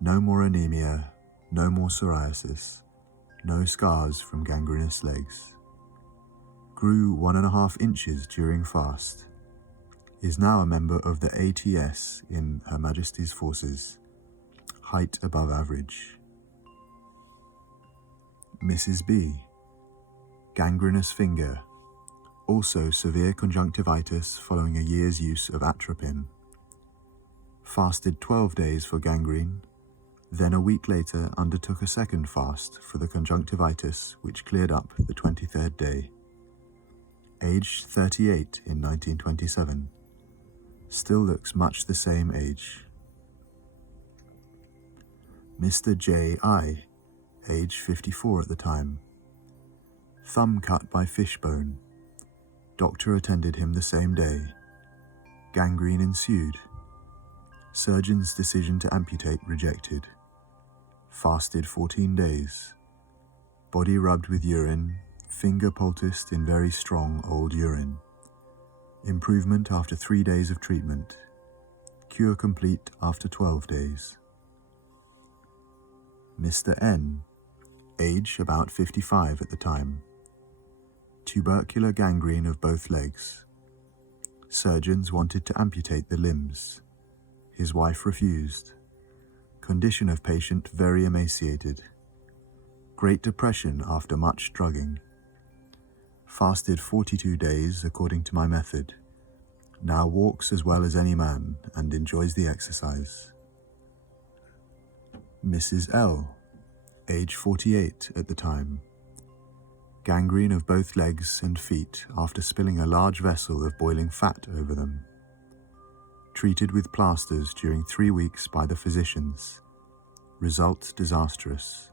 No more anemia, no more psoriasis, no scars from gangrenous legs. Grew 1.5 inches during fast. Is now a member of the ATS in Her Majesty's Forces. Height above average. Mrs. B. Gangrenous finger. Also severe conjunctivitis following a year's use of atropine. Fasted 12 days for gangrene, then a week later undertook a second fast for the conjunctivitis, which cleared up the 23rd day. Aged 38 in 1927. Still looks much the same age. Mr. J.I., age 54 at the time. Thumb cut by fishbone. Doctor attended him the same day. Gangrene ensued. Surgeon's decision to amputate rejected. Fasted 14 days. Body rubbed with urine, finger poulticed in very strong old urine. Improvement after 3 days of treatment. Cure complete after 12 days. Mr. N., age about 55 at the time. Tubercular gangrene of both legs. Surgeons wanted to amputate the limbs. His wife refused. Condition of patient very emaciated. Great depression after much drugging. Fasted 42 days according to my method. Now walks as well as any man and enjoys the exercise. Mrs. L., age 48 at the time. Gangrene of both legs and feet after spilling a large vessel of boiling fat over them. Treated with plasters during 3 weeks by the physicians. Result disastrous.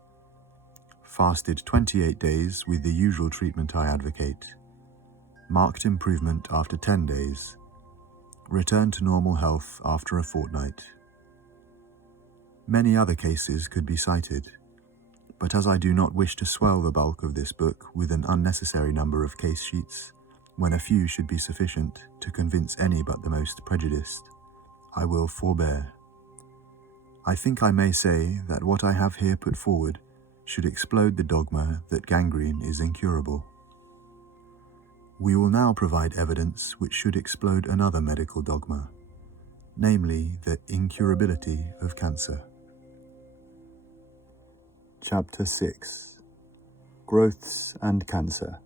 Fasted 28 days with the usual treatment I advocate. Marked improvement after 10 days. Returned to normal health after a fortnight. Many other cases could be cited, but as I do not wish to swell the bulk of this book with an unnecessary number of case sheets, when a few should be sufficient to convince any but the most prejudiced, I will forbear. I think I may say that what I have here put forward should explode the dogma that gangrene is incurable. We will now provide evidence which should explode another medical dogma, namely the incurability of cancer. Chapter 6. Growths and Cancer.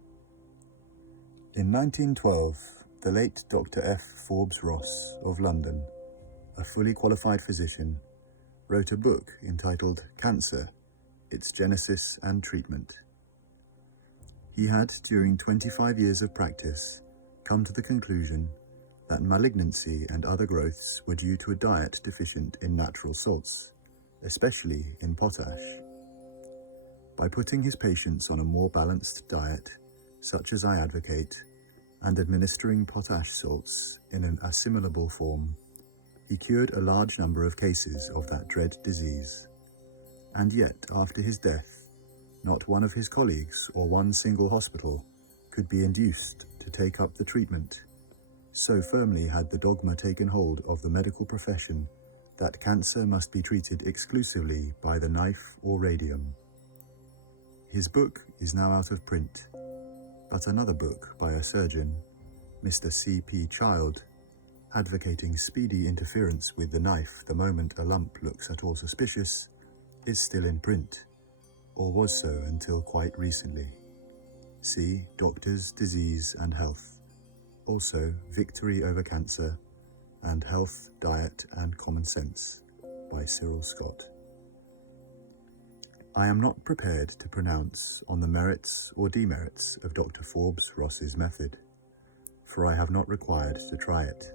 In 1912, the late Dr. F. Forbes Ross of London, a fully qualified physician, wrote a book entitled Cancer, Its Genesis and Treatment. He had, during 25 years of practice, come to the conclusion that malignancy and other growths were due to a diet deficient in natural salts, especially in potash. By putting his patients on a more balanced diet, such as I advocate, and administering potash salts in an assimilable form, he cured a large number of cases of that dread disease. And yet, after his death, not one of his colleagues or one single hospital could be induced to take up the treatment. So firmly had the dogma taken hold of the medical profession that cancer must be treated exclusively by the knife or radium. His book is now out of print, but another book by a surgeon, Mr. C.P. Child, advocating speedy interference with the knife the moment a lump looks at all suspicious, is still in print, or was so until quite recently. See Doctors, Disease and Health, also Victory over Cancer, and Health, Diet and Common Sense, by Cyril Scott. I am not prepared to pronounce on the merits or demerits of Dr. Forbes Ross's method, for I have not required to try it.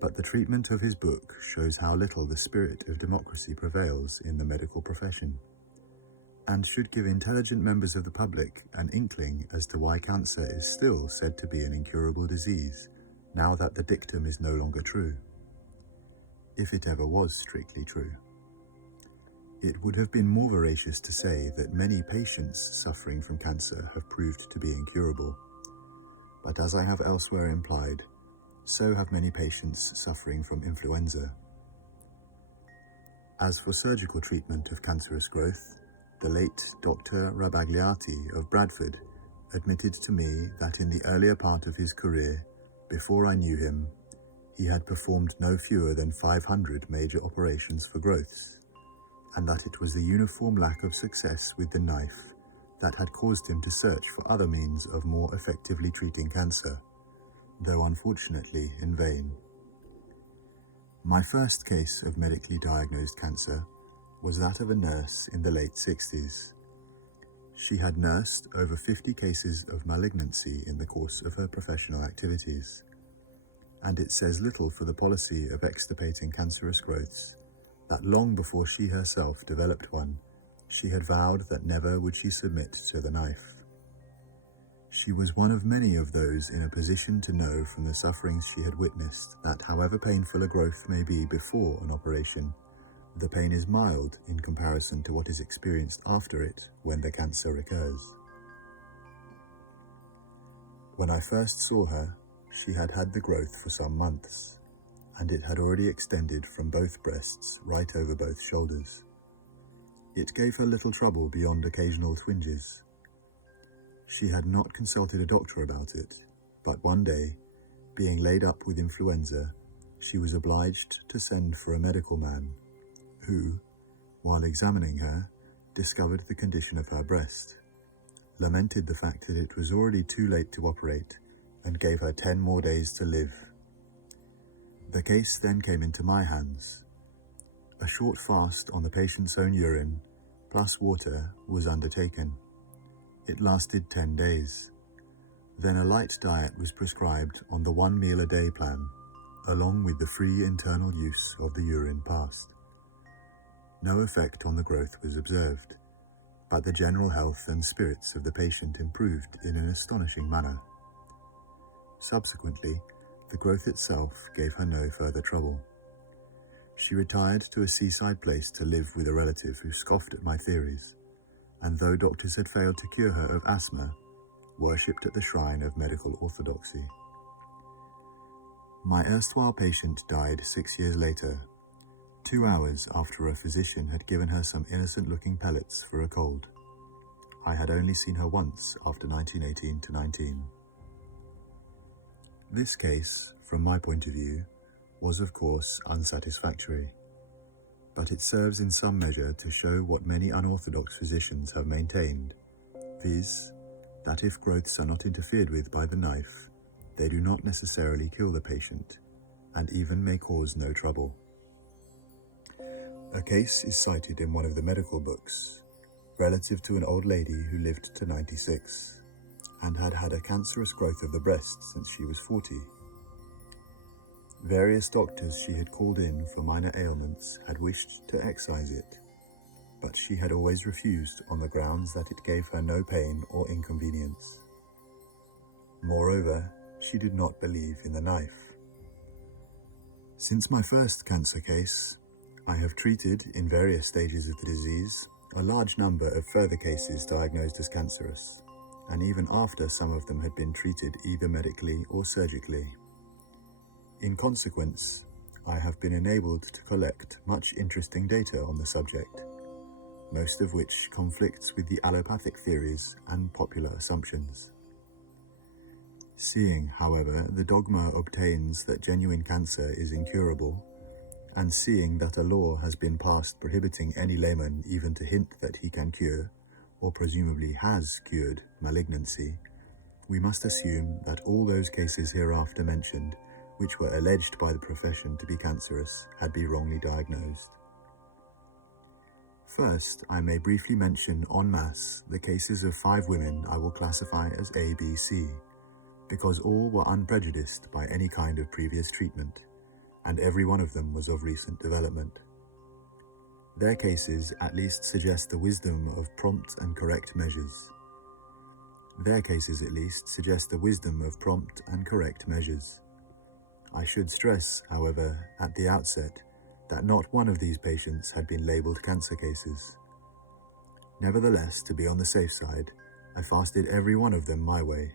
But the treatment of his book shows how little the spirit of democracy prevails in the medical profession, and should give intelligent members of the public an inkling as to why cancer is still said to be an incurable disease, now that the dictum is no longer true, if it ever was strictly true. It would have been more veracious to say that many patients suffering from cancer have proved to be incurable, but as I have elsewhere implied, so have many patients suffering from influenza. As for surgical treatment of cancerous growth, the late Dr. Rabagliati of Bradford admitted to me that in the earlier part of his career, before I knew him, he had performed no fewer than 500 major operations for growths, and that it was the uniform lack of success with the knife that had caused him to search for other means of more effectively treating cancer, though unfortunately in vain. My first case of medically diagnosed cancer was that of a nurse in the late 60s. She had nursed over 50 cases of malignancy in the course of her professional activities, and it says little for the policy of extirpating cancerous growths that long before she herself developed one, she had vowed that never would she submit to the knife. She was one of many of those in a position to know from the sufferings she had witnessed that however painful a growth may be before an operation, the pain is mild in comparison to what is experienced after it when the cancer recurs. When I first saw her, she had had the growth for some months, and it had already extended from both breasts right over both shoulders. It gave her little trouble beyond occasional twinges. She had not consulted a doctor about it, but one day, being laid up with influenza, she was obliged to send for a medical man, who, while examining her, discovered the condition of her breast, lamented the fact that it was already too late to operate, and gave her 10 more days to live. The case then came into my hands. A short fast on the patient's own urine, plus water, was undertaken. It lasted 10 days. Then a light diet was prescribed on the 1 meal a day plan, along with the free internal use of the urine passed. No effect on the growth was observed, but the general health and spirits of the patient improved in an astonishing manner. Subsequently, the growth itself gave her no further trouble. She retired to a seaside place to live with a relative who scoffed at my theories, and though doctors had failed to cure her of asthma, worshipped at the shrine of medical orthodoxy. My erstwhile patient died 6 years later, 2 hours after a physician had given her some innocent-looking pellets for a cold. I had only seen her once after 1918 to 19. This case, from my point of view, was of course unsatisfactory, but it serves in some measure to show what many unorthodox physicians have maintained, viz., that if growths are not interfered with by the knife, they do not necessarily kill the patient, and even may cause no trouble. A case is cited in one of the medical books, relative to an old lady who lived to 96, and had had a cancerous growth of the breast since she was 40. Various doctors she had called in for minor ailments had wished to excise it, but she had always refused on the grounds that it gave her no pain or inconvenience. Moreover, she did not believe in the knife. Since my first cancer case, I have treated, in various stages of the disease, a large number of further cases diagnosed as cancerous, and even after some of them had been treated either medically or surgically. In consequence, I have been enabled to collect much interesting data on the subject, most of which conflicts with the allopathic theories and popular assumptions. Seeing, however, the dogma obtains that genuine cancer is incurable, and seeing that a law has been passed prohibiting any layman even to hint that he can cure, or presumably has cured, malignancy, we must assume that all those cases hereafter mentioned, which were alleged by the profession to be cancerous, had been wrongly diagnosed. First, I may briefly mention en masse the cases of 5 women I will classify as A, B, C, because all were unprejudiced by any kind of previous treatment, and every one of them was of recent development. Their cases at least suggest the wisdom of prompt and correct measures. I should stress, however, at the outset, that not one of these patients had been labelled cancer cases. Nevertheless, to be on the safe side, I fasted every one of them my way,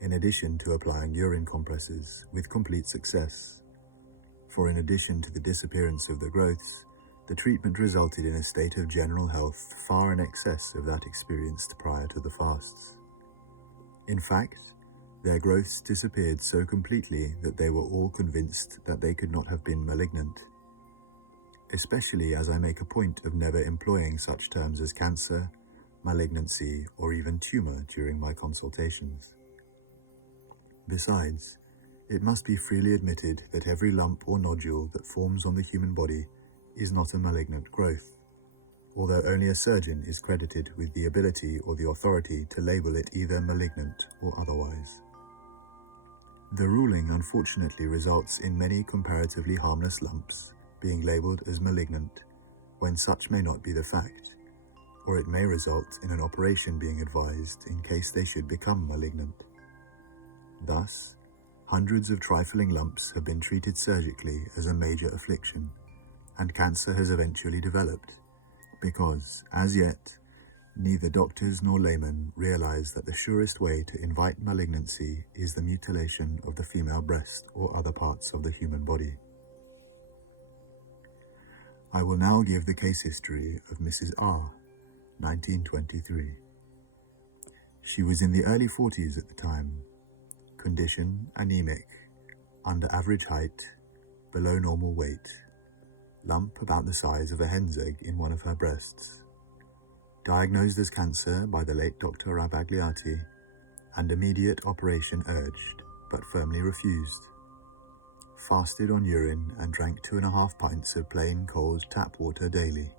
in addition to applying urine compresses with complete success. For in addition to the disappearance of the growths, the treatment resulted in a state of general health far in excess of that experienced prior to the fasts. In fact, their growths disappeared so completely that they were all convinced that they could not have been malignant, especially as I make a point of never employing such terms as cancer, malignancy, or even tumor during my consultations. Besides, it must be freely admitted that every lump or nodule that forms on the human body is not a malignant growth, although only a surgeon is credited with the ability or the authority to label it either malignant or otherwise. The ruling unfortunately results in many comparatively harmless lumps being labelled as malignant when such may not be the fact, or it may result in an operation being advised in case they should become malignant. Thus, hundreds of trifling lumps have been treated surgically as a major affliction, and cancer has eventually developed, because, as yet, neither doctors nor laymen realize that the surest way to invite malignancy is the mutilation of the female breast or other parts of the human body. I will now give the case history of Mrs. R, 1923. She was in the early 40s at the time. Condition: anemic, under average height, below normal weight, lump about the size of a hen's egg in one of her breasts. Diagnosed as cancer by the late Dr. Rabagliati, and immediate operation urged, but firmly refused. Fasted on urine and drank 2.5 pints of plain cold tap water daily.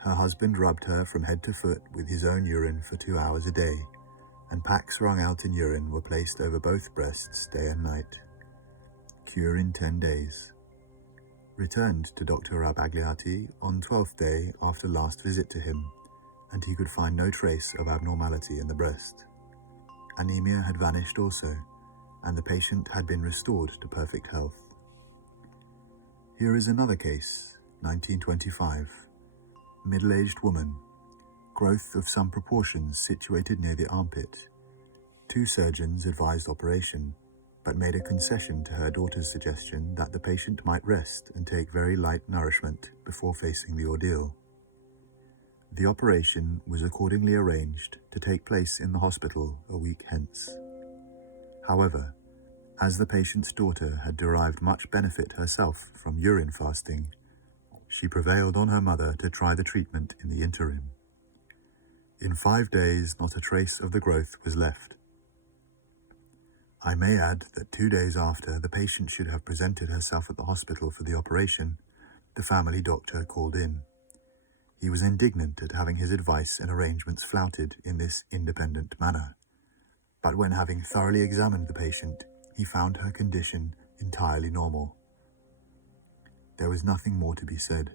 Her husband rubbed her from head to foot with his own urine for 2 hours a day, and packs wrung out in urine were placed over both breasts day and night. Cure in 10 days. Returned to Dr. Rabagliati on 12th day after last visit to him, and he could find no trace of abnormality in the breast. Anemia had vanished also, and the patient had been restored to perfect health. Here is another case, 1925. Middle-aged woman, growth of some proportions situated near the armpit. 2 surgeons advised operation, but made a concession to her daughter's suggestion that the patient might rest and take very light nourishment before facing the ordeal. The operation was accordingly arranged to take place in the hospital a week hence. However, as the patient's daughter had derived much benefit herself from urine fasting, she prevailed on her mother to try the treatment in the interim. In 5 days, not a trace of the growth was left. I may add that 2 days after the patient should have presented herself at the hospital for the operation, the family doctor called in. He was indignant at having his advice and arrangements flouted in this independent manner, but when having thoroughly examined the patient, he found her condition entirely normal. There was nothing more to be said.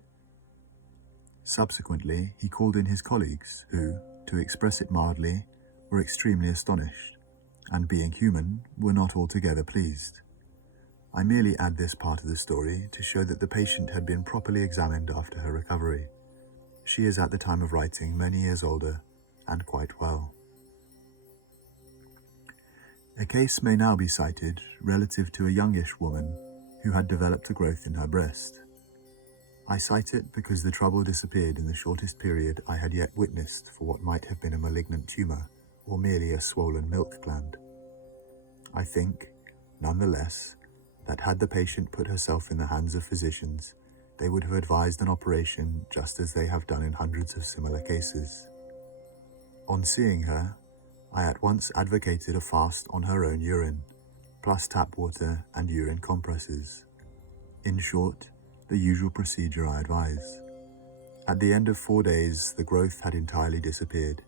Subsequently, he called in his colleagues who, to express it mildly, were extremely astonished, and being human, were not altogether pleased. I merely add this part of the story to show that the patient had been properly examined after her recovery. She is at the time of writing many years older, and quite well. A case may now be cited relative to a youngish woman who had developed a growth in her breast. I cite it because the trouble disappeared in the shortest period I had yet witnessed for what might have been a malignant tumour or merely a swollen milk gland. I think, nonetheless, that had the patient put herself in the hands of physicians, they would have advised an operation just as they have done in hundreds of similar cases. On seeing her, I at once advocated a fast on her own urine, plus tap water and urine compresses. In short, the usual procedure I advise. At the end of 4 days, the growth had entirely disappeared.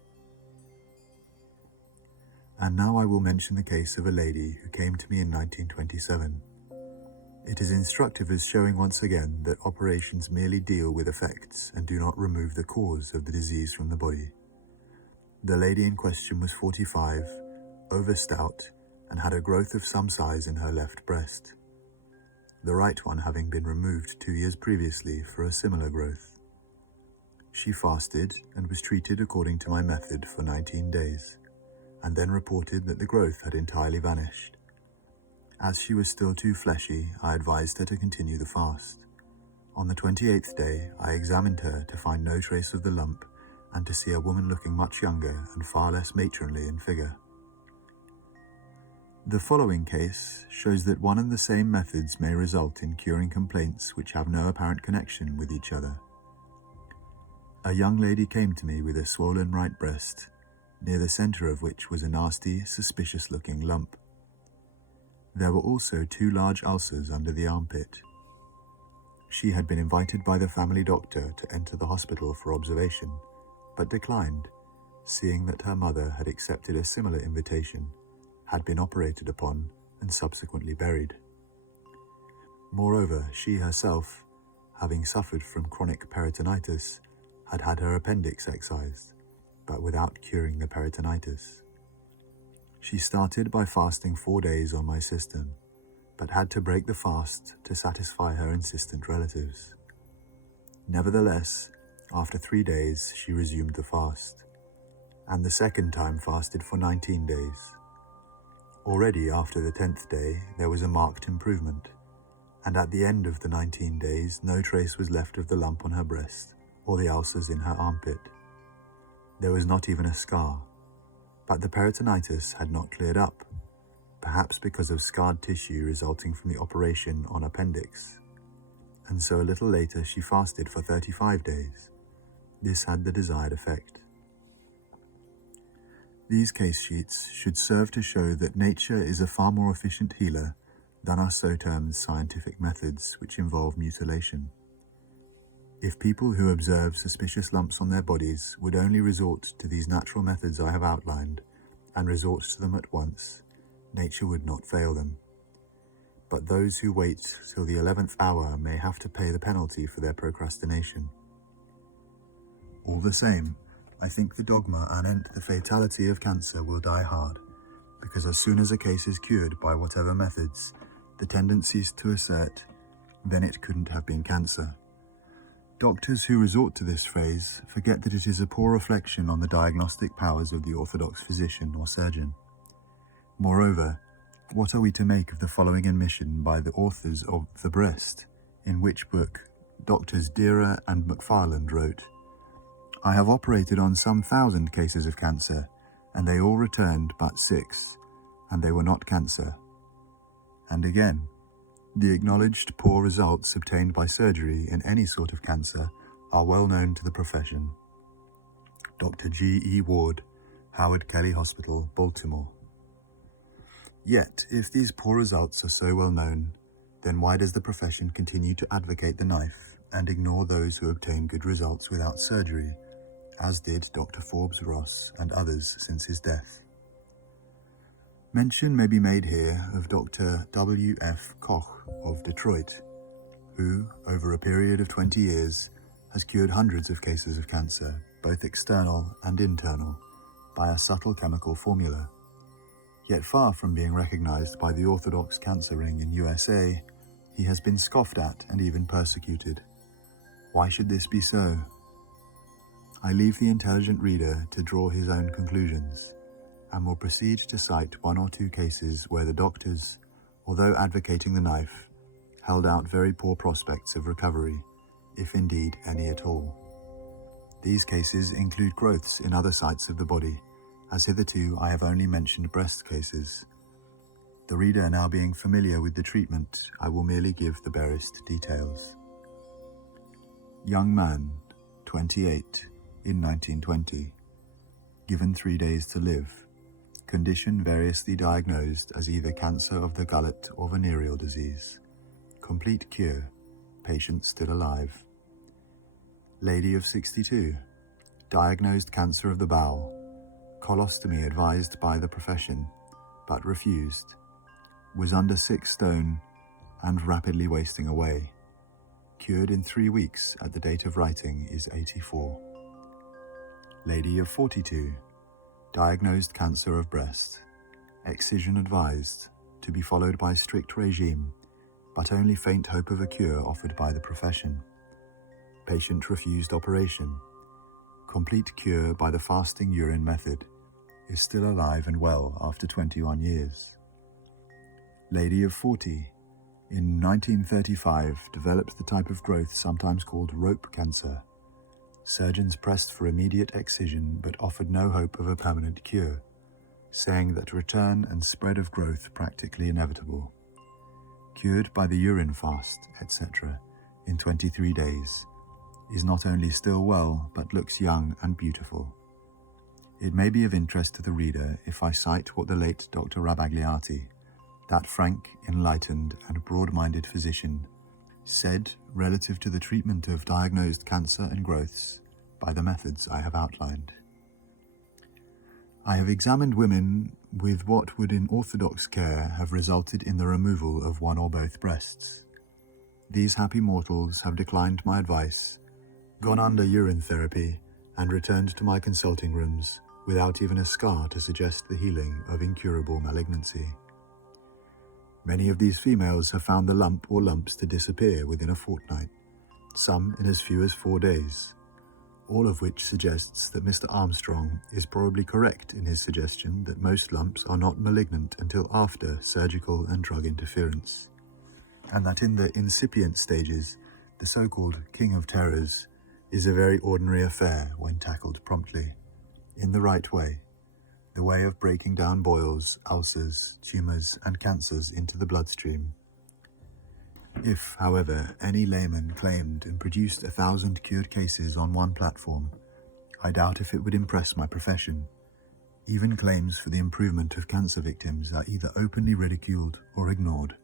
And now I will mention the case of a lady who came to me in 1927. It is instructive as showing once again that operations merely deal with effects and do not remove the cause of the disease from the body. The lady in question was 45, over-stout, and had a growth of some size in her left breast, the right one having been removed 2 years previously for a similar growth. She fasted and was treated according to my method for 19 days, and then reported that the growth had entirely vanished. As she was still too fleshy, I advised her to continue the fast. On the 28th day, I examined her to find no trace of the lump and to see a woman looking much younger and far less matronly in figure. The following case shows that one and the same methods may result in curing complaints which have no apparent connection with each other. A young lady came to me with a swollen right breast, near the center of which was a nasty, suspicious-looking lump. There were also 2 large ulcers under the armpit. She had been invited by the family doctor to enter the hospital for observation, but declined, seeing that her mother had accepted a similar invitation, had been operated upon, and subsequently buried. Moreover, she herself, having suffered from chronic peritonitis, had had her appendix excised, but without curing the peritonitis. She started by fasting 4 days on my system, but had to break the fast to satisfy her insistent relatives. Nevertheless, after 3 days, she resumed the fast, and the second time fasted for 19 days. Already after the 10th day, there was a marked improvement, and at the end of the 19 days, no trace was left of the lump on her breast or the ulcers in her armpit. There was not even a scar, but the peritonitis had not cleared up, perhaps because of scarred tissue resulting from the operation on appendix. And so a little later she fasted for 35 days. This had the desired effect. These case sheets should serve to show that nature is a far more efficient healer than our so-termed scientific methods which involve mutilation. If people who observe suspicious lumps on their bodies would only resort to these natural methods I have outlined, and resort to them at once, nature would not fail them. But those who wait till the 11th hour may have to pay the penalty for their procrastination. All the same, I think the dogma anent the fatality of cancer will die hard, because as soon as a case is cured by whatever methods, the tendency is to assert, then it couldn't have been cancer. Doctors who resort to this phrase forget that it is a poor reflection on the diagnostic powers of the orthodox physician or surgeon. Moreover, what are we to make of the following admission by the authors of The Breast, in which book Doctors Deere and McFarland wrote, "I have operated on some 1,000 cases of cancer, and they all returned but 6, and they were not cancer." And again, the acknowledged poor results obtained by surgery in any sort of cancer are well known to the profession. Dr. G.E. Ward, Howard Kelly Hospital, Baltimore. Yet, if these poor results are so well known, then why does the profession continue to advocate the knife and ignore those who obtain good results without surgery, as did Dr. Forbes Ross and others since his death? Mention may be made here of Dr. W. F. Koch of Detroit, who, over a period of 20 years, has cured hundreds of cases of cancer, both external and internal, by a subtle chemical formula. Yet far from being recognized by the orthodox cancer ring in USA, he has been scoffed at and even persecuted. Why should this be so? I leave the intelligent reader to draw his own conclusions, and will proceed to cite 1 or 2 cases where the doctors, although advocating the knife, held out very poor prospects of recovery, if indeed any at all. These cases include growths in other sites of the body, as hitherto I have only mentioned breast cases. The reader now being familiar with the treatment, I will merely give the barest details. Young man, 28, in 1920. Given 3 days to live. Condition variously diagnosed as either cancer of the gullet or venereal disease. Complete cure. Patient still alive. Lady of 62, diagnosed cancer of the bowel, colostomy advised by the profession, but refused, was under 6 stone and rapidly wasting away. Cured in 3 weeks at the date of writing is 84. Lady of 42, diagnosed cancer of breast, excision advised, to be followed by strict regime, but only faint hope of a cure offered by the profession. Patient refused operation. Complete cure by the fasting urine method. Is still alive and well after 21 years. Lady of 40, in 1935 developed the type of growth sometimes called rope cancer. Surgeons pressed for immediate excision but offered no hope of a permanent cure, saying that return and spread of growth practically inevitable. Cured by the urine fast, etc., in 23 days, is not only still well but looks young and beautiful. It may be of interest to the reader if I cite what the late Dr. Rabagliati, that frank, enlightened, and broad-minded physician, said relative to the treatment of diagnosed cancer and growths by the methods I have outlined. I have examined women with what would in orthodox care have resulted in the removal of one or both breasts. These happy mortals have declined my advice, gone under urine therapy, and returned to my consulting rooms without even a scar to suggest the healing of incurable malignancy. Many of these females have found the lump or lumps to disappear within a fortnight, some in as few as 4 days, all of which suggests that Mr. Armstrong is probably correct in his suggestion that most lumps are not malignant until after surgical and drug interference, and that in the incipient stages, the so-called King of Terrors is a very ordinary affair when tackled promptly, in the right way, the way of breaking down boils, ulcers, tumours, and cancers into the bloodstream. If, however, any layman claimed and produced 1,000 cured cases on one platform, I doubt if it would impress my profession. Even claims for the improvement of cancer victims are either openly ridiculed or ignored.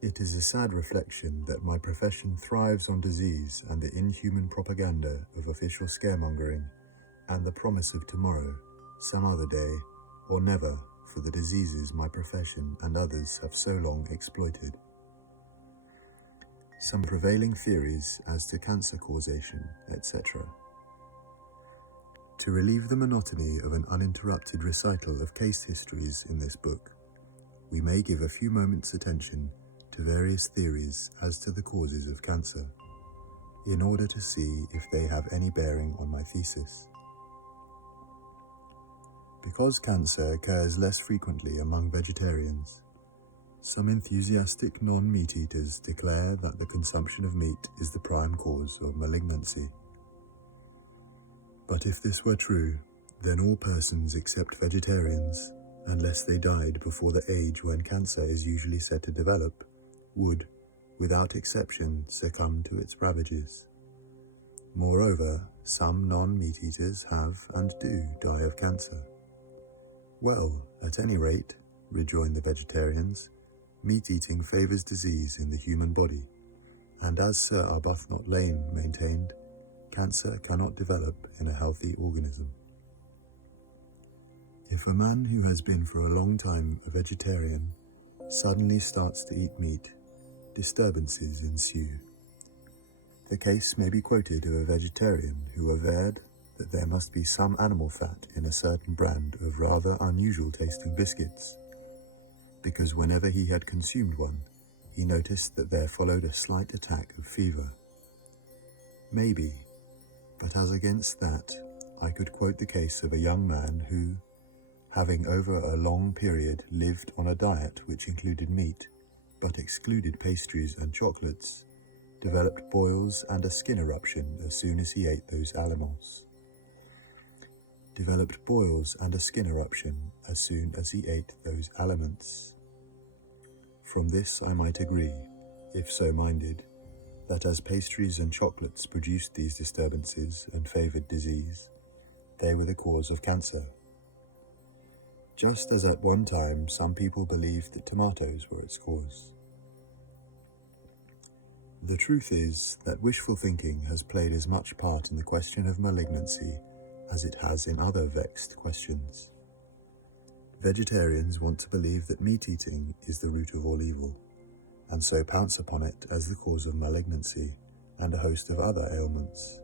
It is a sad reflection that my profession thrives on disease and the inhuman propaganda of official scaremongering, and the promise of tomorrow, some other day, or never, for the diseases my profession and others have so long exploited. Some prevailing theories as to cancer causation, etc. To relieve the monotony of an uninterrupted recital of case histories in this book, we may give a few moments' attention to various theories as to the causes of cancer, in order to see if they have any bearing on my thesis. Because cancer occurs less frequently among vegetarians, some enthusiastic non-meat eaters declare that the consumption of meat is the prime cause of malignancy. But if this were true, then all persons except vegetarians, unless they died before the age when cancer is usually said to develop, would, without exception, succumb to its ravages. Moreover, some non-meat eaters have and do die of cancer. Well, at any rate, rejoin the vegetarians, meat-eating favours disease in the human body, and as Sir Arbuthnot Lane maintained, cancer cannot develop in a healthy organism. If a man who has been for a long time a vegetarian suddenly starts to eat meat, disturbances ensue. The case may be quoted of a vegetarian who averred that there must be some animal fat in a certain brand of rather unusual tasting biscuits, because whenever he had consumed one, he noticed that there followed a slight attack of fever. Maybe, but as against that, I could quote the case of a young man who, having over a long period lived on a diet which included meat, but excluded pastries and chocolates, developed boils and a skin eruption as soon as he ate those aliments. From this I might agree, if so minded, that as pastries and chocolates produced these disturbances and favoured disease, they were the cause of cancer. Just as at one time some people believed that tomatoes were its cause. The truth is that wishful thinking has played as much part in the question of malignancy as it has in other vexed questions. Vegetarians want to believe that meat eating is the root of all evil, and so pounce upon it as the cause of malignancy and a host of other ailments.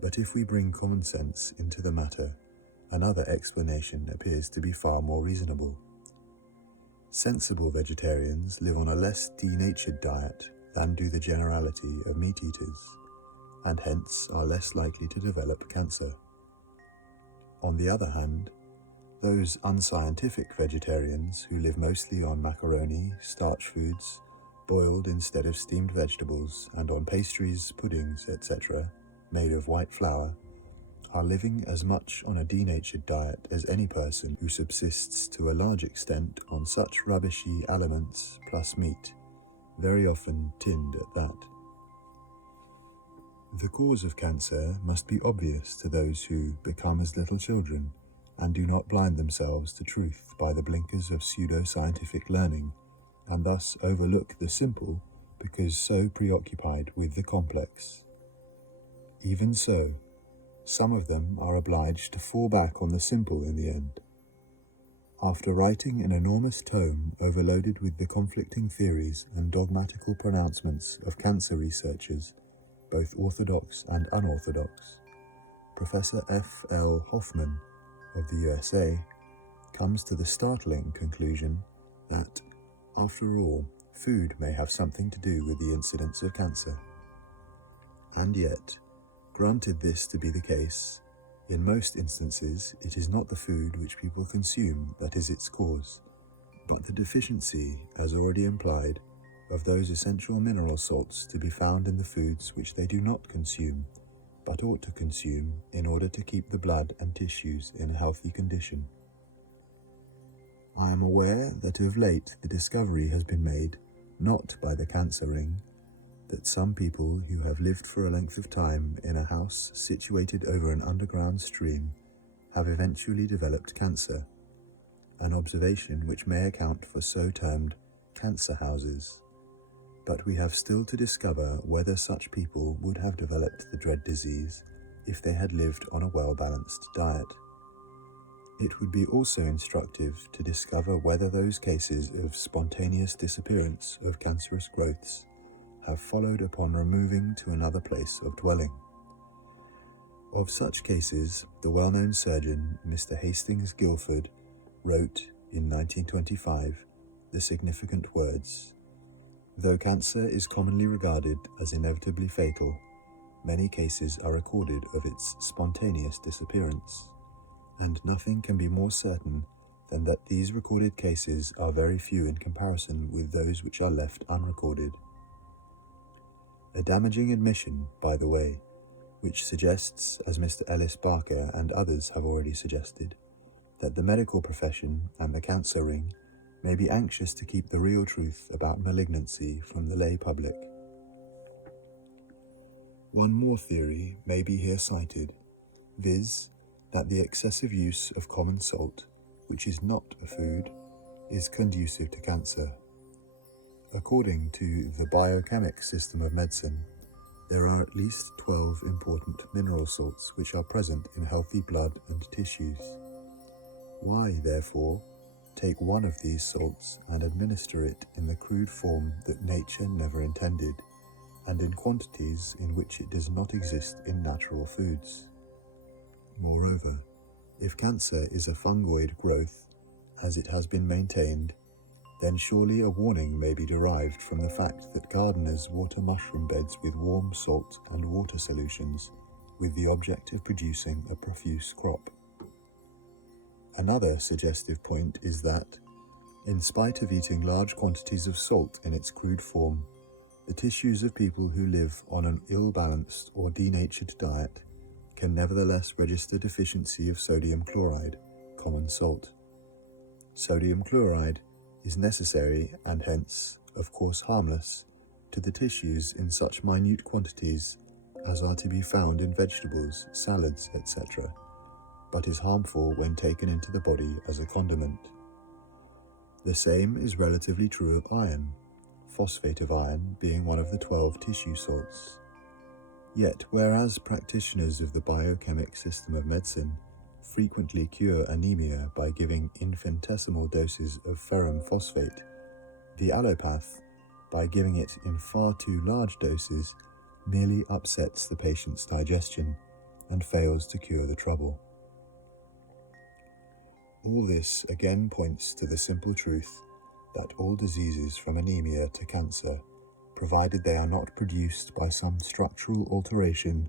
But if we bring common sense into the matter, another explanation appears to be far more reasonable. Sensible vegetarians live on a less denatured diet than do the generality of meat eaters, and hence are less likely to develop cancer. On the other hand, those unscientific vegetarians who live mostly on macaroni, starch foods, boiled instead of steamed vegetables, and on pastries, puddings, etc., made of white flour, are living as much on a denatured diet as any person who subsists to a large extent on such rubbishy aliments plus meat, very often tinned at that. The cause of cancer must be obvious to those who become as little children and do not blind themselves to truth by the blinkers of pseudo-scientific learning, and thus overlook the simple because so preoccupied with the complex. Even so, some of them are obliged to fall back on the simple in the end. After writing an enormous tome overloaded with the conflicting theories and dogmatical pronouncements of cancer researchers, both orthodox and unorthodox, Professor F. L. Hoffman of the USA comes to the startling conclusion that, after all, food may have something to do with the incidence of cancer. And yet, granted this to be the case, in most instances it is not the food which people consume that is its cause, but the deficiency, as already implied, of those essential mineral salts to be found in the foods which they do not consume, but ought to consume in order to keep the blood and tissues in a healthy condition. I am aware that of late the discovery has been made, not by the cancer ring, that some people who have lived for a length of time in a house situated over an underground stream have eventually developed cancer, an observation which may account for so-termed cancer houses. But we have still to discover whether such people would have developed the dread disease if they had lived on a well-balanced diet. It would be also instructive to discover whether those cases of spontaneous disappearance of cancerous growths have followed upon removing to another place of dwelling. Of such cases, the well-known surgeon, Mr. Hastings Guilford, wrote in 1925 the significant words, "Though cancer is commonly regarded as inevitably fatal, many cases are recorded of its spontaneous disappearance, and nothing can be more certain than that these recorded cases are very few in comparison with those which are left unrecorded." A damaging admission, by the way, which suggests, as Mr. Ellis Barker and others have already suggested, that the medical profession and the cancer ring may be anxious to keep the real truth about malignancy from the lay public. One more theory may be here cited, viz., that the excessive use of common salt, which is not a food, is conducive to cancer. According to the biochemic system of medicine, there are at least 12 important mineral salts which are present in healthy blood and tissues. Why, therefore, take one of these salts and administer it in the crude form that nature never intended, and in quantities in which it does not exist in natural foods? Moreover, if cancer is a fungoid growth, as it has been maintained, then surely a warning may be derived from the fact that gardeners water mushroom beds with warm salt and water solutions with the object of producing a profuse crop. Another suggestive point is that, in spite of eating large quantities of salt in its crude form, the tissues of people who live on an ill-balanced or denatured diet can nevertheless register deficiency of sodium chloride, common salt. Sodium chloride is necessary and hence, of course, harmless to the tissues in such minute quantities as are to be found in vegetables, salads, etc., but is harmful when taken into the body as a condiment. The same is relatively true of iron, phosphate of iron being one of the 12 tissue salts. Yet, whereas practitioners of the biochemic system of medicine frequently cure anemia by giving infinitesimal doses of ferrum phosphate, the allopath, by giving it in far too large doses, merely upsets the patient's digestion and fails to cure the trouble. All this again points to the simple truth that all diseases from anemia to cancer, provided they are not produced by some structural alteration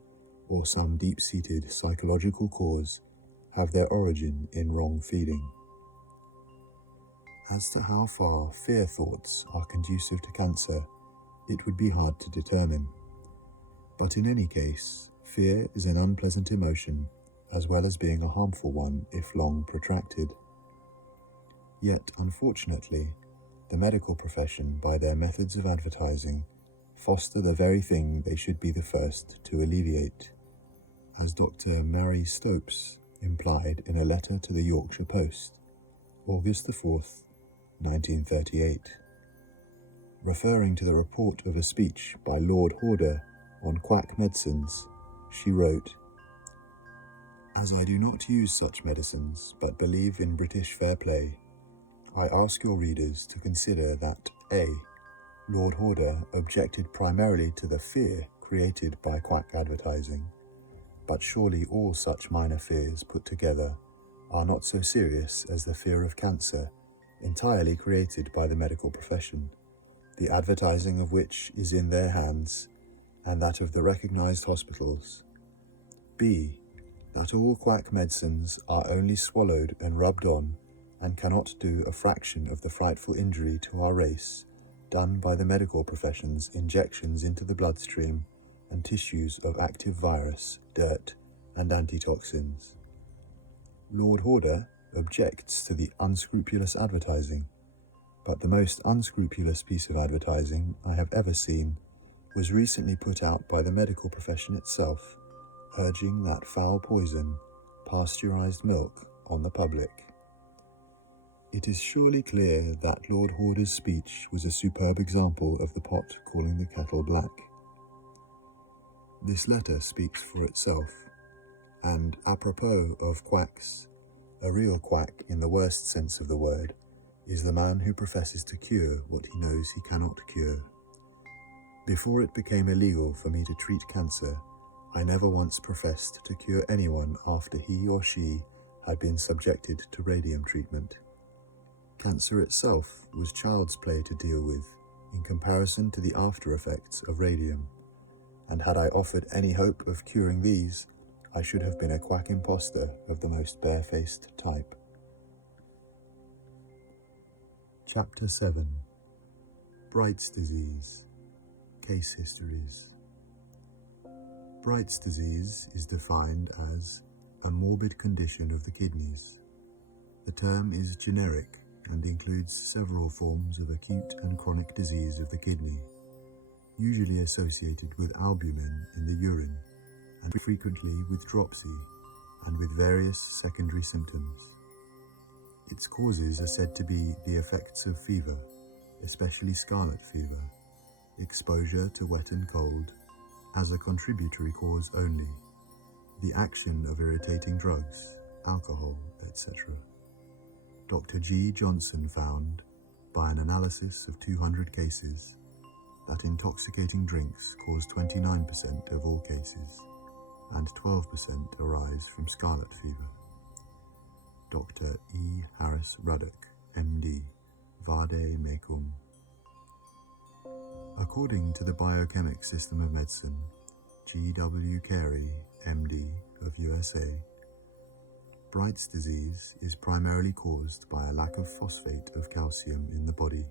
or some deep-seated psychological cause, have their origin in wrong feeding. As to how far fear thoughts are conducive to cancer, it would be hard to determine. But in any case, fear is an unpleasant emotion, as well as being a harmful one if long protracted. Yet, unfortunately, the medical profession, by their methods of advertising, foster the very thing they should be the first to alleviate, as Dr. Mary Stopes implied in a letter to the Yorkshire Post, August the 4th, 1938. Referring to the report of a speech by Lord Horder on quack medicines, she wrote, "As I do not use such medicines, but believe in British fair play, I ask your readers to consider that A. Lord Horder objected primarily to the fear created by quack advertising, but surely all such minor fears put together are not so serious as the fear of cancer, entirely created by the medical profession, the advertising of which is in their hands, and that of the recognized hospitals. B. That all quack medicines are only swallowed and rubbed on, and cannot do a fraction of the frightful injury to our race done by the medical profession's injections into the bloodstream and tissues of active virus, dirt, and antitoxins. Lord Horder objects to the unscrupulous advertising, but the most unscrupulous piece of advertising I have ever seen was recently put out by the medical profession itself, urging that foul poison, pasteurized milk, on the public. It is surely clear that Lord Horder's speech was a superb example of the pot calling the kettle black. This letter speaks for itself, and apropos of quacks, a real quack in the worst sense of the word is the man who professes to cure what he knows he cannot cure. Before it became illegal for me to treat cancer, I never once professed to cure anyone after he or she had been subjected to radium treatment. Cancer itself was child's play to deal with in comparison to the after effects of radium, and had I offered any hope of curing these, I should have been a quack imposter of the most barefaced type. Chapter 7. Bright's Disease. Case Histories. Bright's disease is defined as a morbid condition of the kidneys. The term is generic and includes several forms of acute and chronic disease of the kidney, usually associated with albumin in the urine, and frequently with dropsy, and with various secondary symptoms. Its causes are said to be the effects of fever, especially scarlet fever, exposure to wet and cold, as a contributory cause only, the action of irritating drugs, alcohol, etc. Dr. G. Johnson found, by an analysis of 200 cases, that intoxicating drinks cause 29% of all cases, and 12% arise from scarlet fever. Dr. E. Harris Ruddock, M.D., Vade Mecum. According to the biochemic system of medicine, G. W. Carey, M.D., of USA, Bright's disease is primarily caused by a lack of phosphate of calcium in the body.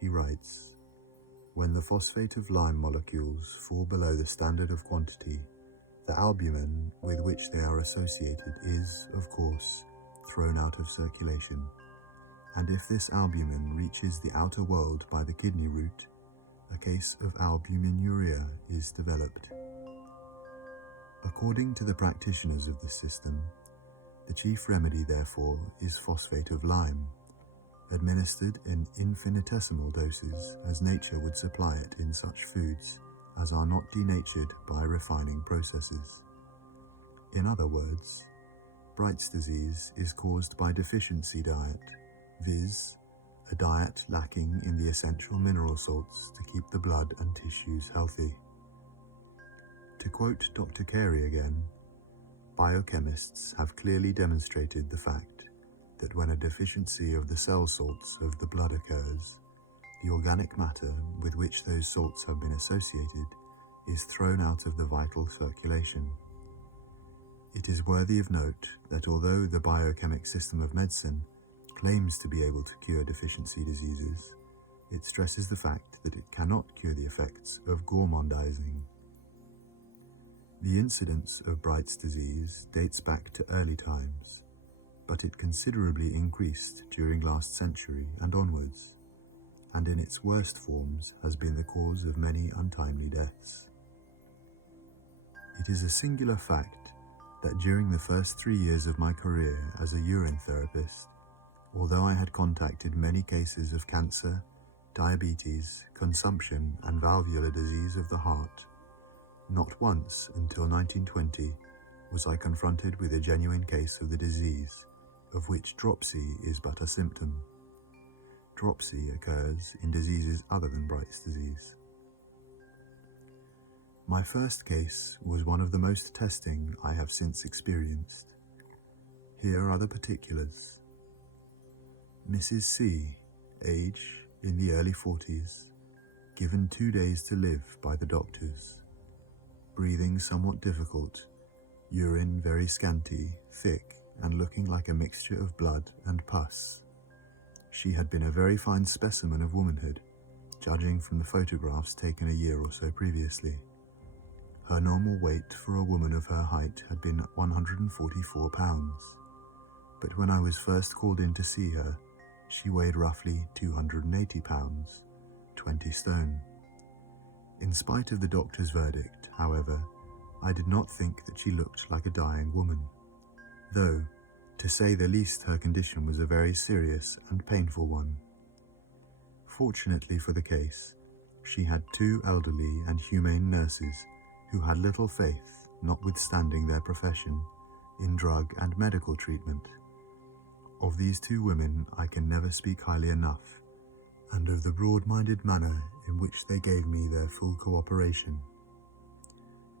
He writes, "When the phosphate of lime molecules fall below the standard of quantity, the albumin with which they are associated is, of course, thrown out of circulation, and if this albumin reaches the outer world by the kidney route, a case of albuminuria is developed." According to the practitioners of this system, the chief remedy, therefore, is phosphate of lime, administered in infinitesimal doses as nature would supply it in such foods as are not denatured by refining processes. In other words, Bright's disease is caused by deficiency diet, viz., a diet lacking in the essential mineral salts to keep the blood and tissues healthy. To quote Dr. Carey again, biochemists have clearly demonstrated the fact that when a deficiency of the cell salts of the blood occurs, the organic matter with which those salts have been associated is thrown out of the vital circulation. It is worthy of note that although the biochemic system of medicine claims to be able to cure deficiency diseases, it stresses the fact that it cannot cure the effects of gourmandizing. The incidence of Bright's disease dates back to early times, but it considerably increased during last century and onwards, and in its worst forms has been the cause of many untimely deaths. It is a singular fact that during the first 3 years of my career as a urine therapist, although I had contacted many cases of cancer, diabetes, consumption, and valvular disease of the heart, not once until 1920 was I confronted with a genuine case of the disease, of which dropsy is but a symptom. Dropsy occurs in diseases other than Bright's disease. My first case was one of the most testing I have since experienced. Here are the particulars. Mrs. C, age in the early 40s, given 2 days to live by the doctors. Breathing somewhat difficult, urine very scanty, thick, and looking like a mixture of blood and pus. She had been a very fine specimen of womanhood, judging from the photographs taken a year or so previously. Her normal weight for a woman of her height had been 144 pounds, but when I was first called in to see her, she weighed roughly 280 pounds, 20 stone. In spite of the doctor's verdict, however, I did not think that she looked like a dying woman, though, to say the least, her condition was a very serious and painful one. Fortunately for the case, she had 2 elderly and humane nurses who had little faith, notwithstanding their profession, in drug and medical treatment. Of these 2 women I can never speak highly enough, and of the broad-minded manner in which they gave me their full cooperation.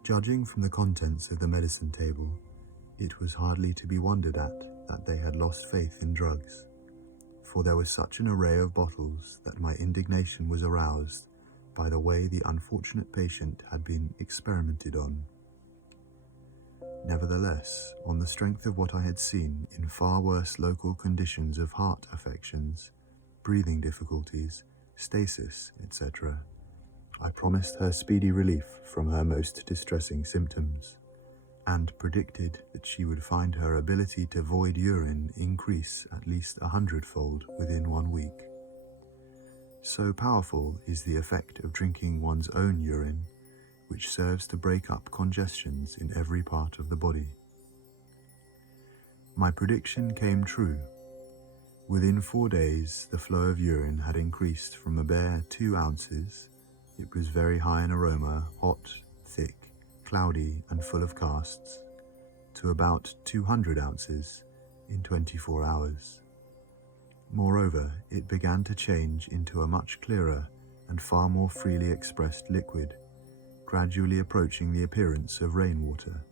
Judging from the contents of the medicine table, it was hardly to be wondered at that they had lost faith in drugs, for there was such an array of bottles that my indignation was aroused by the way the unfortunate patient had been experimented on. Nevertheless, on the strength of what I had seen in far worse local conditions of heart affections, breathing difficulties, stasis, etc., I promised her speedy relief from her most distressing symptoms, and predicted that she would find her ability to void urine increase at least 100-fold within 1 week. So powerful is the effect of drinking one's own urine, which serves to break up congestions in every part of the body. My prediction came true. Within 4 days, the flow of urine had increased from a bare 2 ounces, it was very high in aroma, hot, thick, cloudy, and full of casts, to about 200 ounces in 24 hours. Moreover, it began to change into a much clearer and far more freely expressed liquid, gradually approaching the appearance of rainwater.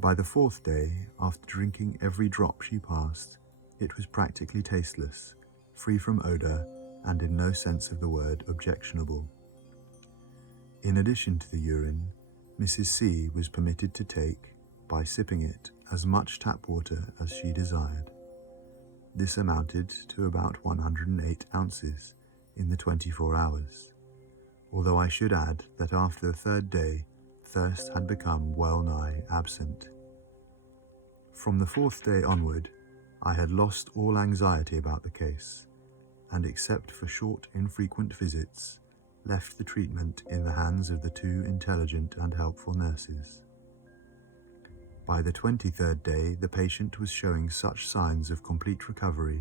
By the 4th day, after drinking every drop she passed, it was practically tasteless, free from odour, and in no sense of the word objectionable. In addition to the urine, Mrs. C was permitted to take, by sipping it, as much tap water as she desired. This amounted to about 108 ounces in the 24 hours, although I should add that after the 3rd day, thirst had become well nigh absent. From the 4th day onward, I had lost all anxiety about the case, and except for short, infrequent visits, left the treatment in the hands of the 2 intelligent and helpful nurses. By the 23rd day, the patient was showing such signs of complete recovery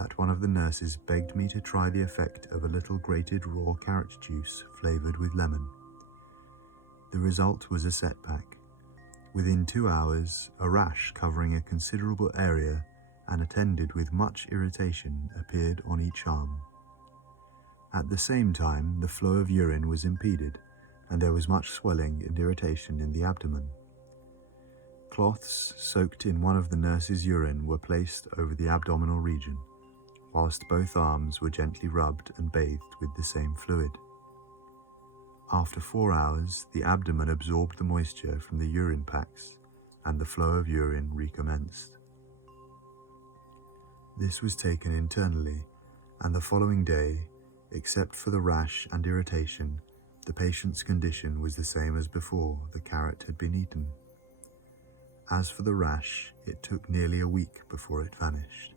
that one of the nurses begged me to try the effect of a little grated raw carrot juice flavoured with lemon. The result was a setback. Within 2 hours, a rash covering a considerable area and attended with much irritation appeared on each arm. At the same time, the flow of urine was impeded, and there was much swelling and irritation in the abdomen. Cloths soaked in one of the nurse's urine were placed over the abdominal region, whilst both arms were gently rubbed and bathed with the same fluid. After 4 hours, the abdomen absorbed the moisture from the Urine-Packs, and the flow of urine recommenced. This was taken internally, and the following day, except for the rash and irritation, the patient's condition was the same as before the carrot had been eaten. As for the rash, it took nearly a week before it vanished.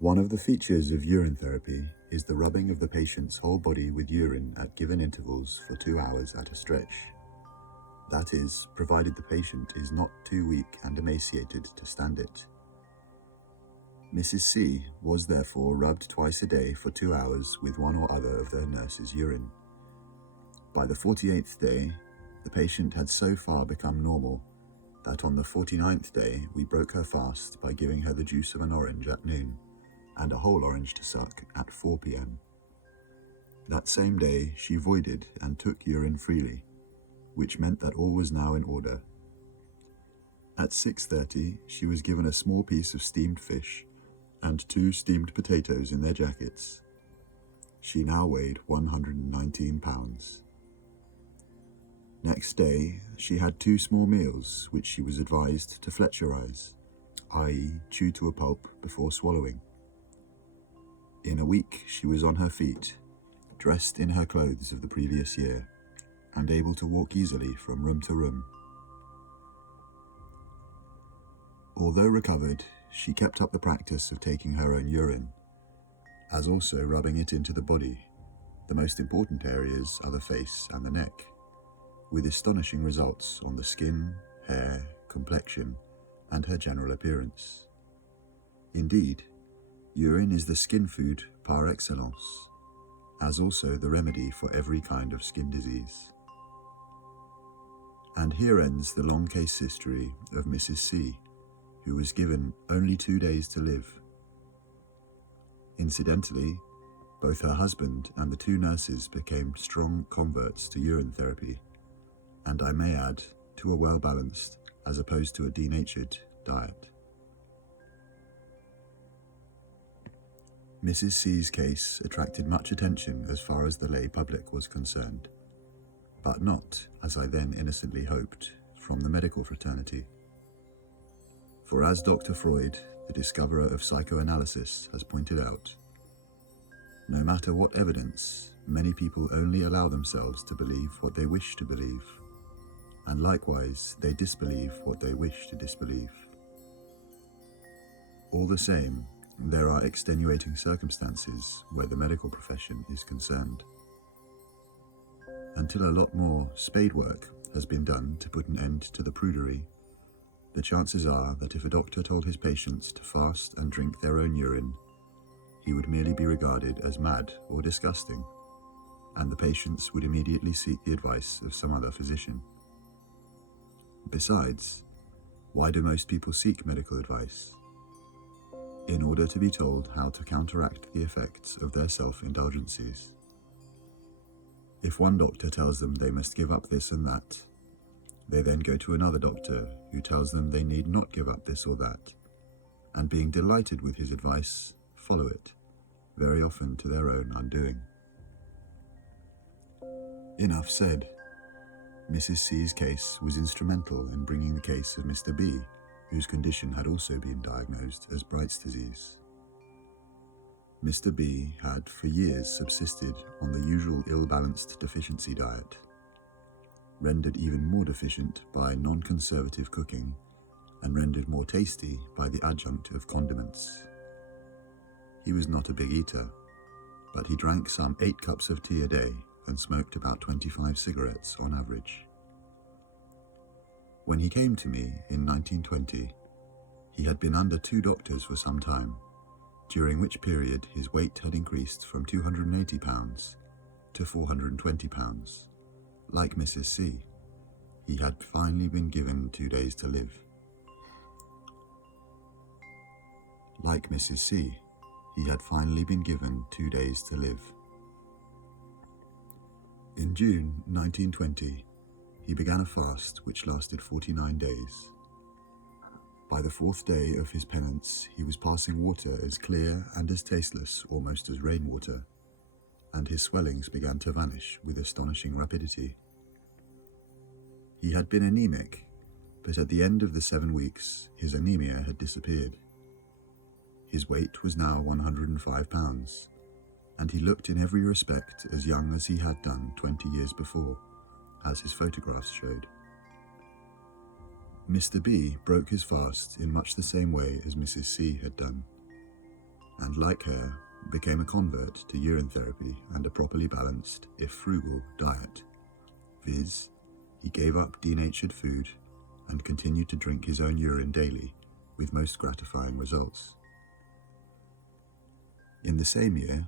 One of the features of urine therapy is the rubbing of the patient's whole body with urine at given intervals for 2 hours at a stretch. That is, provided the patient is not too weak and emaciated to stand it. Mrs. C was therefore rubbed twice a day for 2 hours with one or other of the nurse's urine. By the 48th day, the patient had so far become normal that on the 49th day we broke her fast by giving her the juice of an orange at noon and a whole orange to suck at 4 p.m. That same day she voided and took urine freely, which meant that all was now in order. At 6:30 she was given a small piece of steamed fish and 2 steamed potatoes in their jackets. She now weighed 119 pounds. Next day, she had 2 small meals which she was advised to Fletcherize, i.e. chew to a pulp before swallowing. In a week, she was on her feet, dressed in her clothes of the previous year, and able to walk easily from room to room. Although recovered, she kept up the practice of taking her own urine, as also rubbing it into the body. The most important areas are the face and the neck, with astonishing results on the skin, hair, complexion, and her general appearance. Indeed, urine is the skin food par excellence, as also the remedy for every kind of skin disease. And here ends the long case history of Mrs. C, who was given only 2 days to live. Incidentally, both her husband and the 2 nurses became strong converts to urine therapy, and I may add, to a well-balanced, as opposed to a denatured, diet. Mrs. C's case attracted much attention as far as the lay public was concerned, but not, as I then innocently hoped, from the medical fraternity. For as Dr. Freud, the discoverer of psychoanalysis, has pointed out, no matter what evidence, many people only allow themselves to believe what they wish to believe, and likewise they disbelieve what they wish to disbelieve. All the same, there are extenuating circumstances where the medical profession is concerned. Until a lot more spade work has been done to put an end to the prudery, the chances are that if a doctor told his patients to fast and drink their own urine, he would merely be regarded as mad or disgusting, and the patients would immediately seek the advice of some other physician. Besides, why do most people seek medical advice? In order to be told how to counteract the effects of their self-indulgences. If one doctor tells them they must give up this and that, they then go to another doctor who tells them they need not give up this or that, and being delighted with his advice, follow it, very often to their own undoing. Enough said. Mrs. C's case was instrumental in bringing the case of Mr. B, whose condition had also been diagnosed as Bright's disease. Mr. B had for years subsisted on the usual ill-balanced deficiency diet, rendered even more deficient by non-conservative cooking and rendered more tasty by the adjunct of condiments. He was not a big eater, but he drank some 8 cups of tea a day and smoked about 25 cigarettes on average. When he came to me in 1920, he had been under 2 doctors for some time, during which period his weight had increased from 280 pounds to 420 pounds. Like Mrs. C, he had finally been given 2 days to live. Like Mrs. C, he had finally been given 2 days to live. In June 1920, he began a fast which lasted 49 days. By the 4th day of his penance, he was passing water as clear and as tasteless almost as rainwater, and his swellings began to vanish with astonishing rapidity. He had been anemic, but at the end of the 7 weeks, his anemia had disappeared. His weight was now 105 pounds, and he looked in every respect as young as he had done 20 years before, as his photographs showed. Mr. B broke his fast in much the same way as Mrs. C had done, and like her, became a convert to urine therapy and a properly balanced, if frugal, diet, viz., he gave up denatured food and continued to drink his own urine daily, with most gratifying results. In the same year,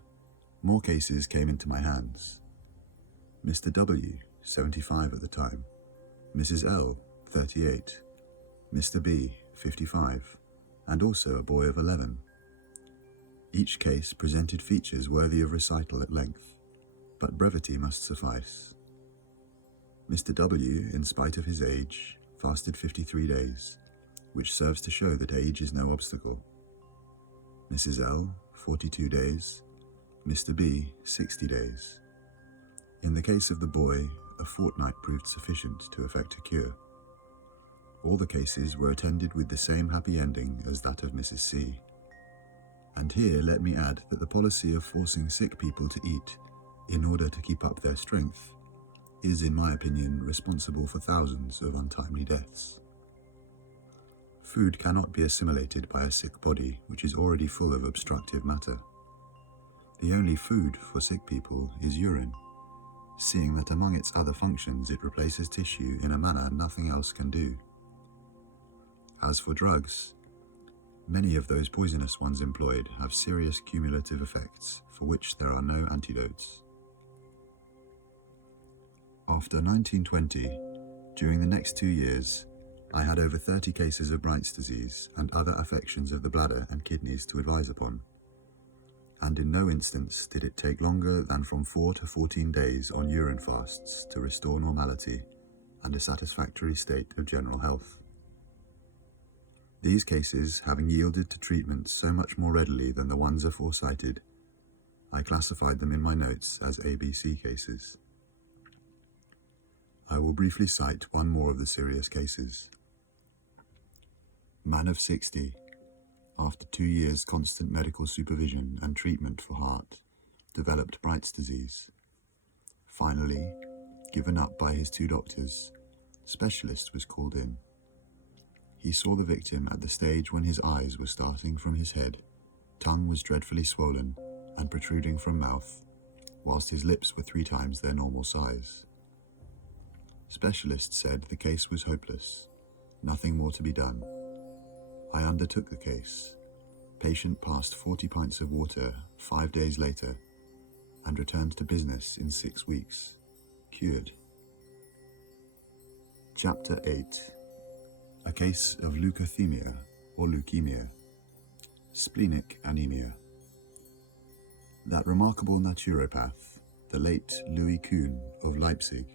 more cases came into my hands. Mr. W, 75 at the time, Mrs. L, 38, Mr. B, 55, and also a boy of 11. Each case presented features worthy of recital at length, but brevity must suffice. Mr. W, in spite of his age, fasted 53 days, which serves to show that age is no obstacle. Mrs. L, 42 days, Mr. B, 60 days. In the case of the boy, a fortnight proved sufficient to effect a cure. All the cases were attended with the same happy ending as that of Mrs. C. And here let me add that the policy of forcing sick people to eat in order to keep up their strength is, in my opinion, responsible for thousands of untimely deaths. Food cannot be assimilated by a sick body which is already full of obstructive matter. The only food for sick people is urine, seeing that among its other functions it replaces tissue in a manner nothing else can do. As for drugs, many of those poisonous ones employed have serious cumulative effects for which there are no antidotes. After 1920, during the next 2 years, I had over 30 cases of Bright's disease and other affections of the bladder and kidneys to advise upon, and in no instance did it take longer than from 4 to 14 days on urine fasts to restore normality and a satisfactory state of general health. These cases, having yielded to treatment so much more readily than the ones aforecited, I classified them in my notes as ABC cases. I will briefly cite one more of the serious cases. Man of 60, after 2 years' constant medical supervision and treatment for heart, developed Bright's disease. Finally, given up by his 2 doctors, specialist was called in. He saw the victim at the stage when his eyes were starting from his head, tongue was dreadfully swollen and protruding from mouth, whilst his lips were 3 times their normal size. Specialist said the case was hopeless, nothing more to be done. I undertook the case. Patient passed 40 pints of water 5 days later and returned to business in 6 weeks, cured. Chapter 8. A case of leukaemia or leukemia, splenic anemia. That remarkable naturopath, the late Louis Kuhn of Leipzig,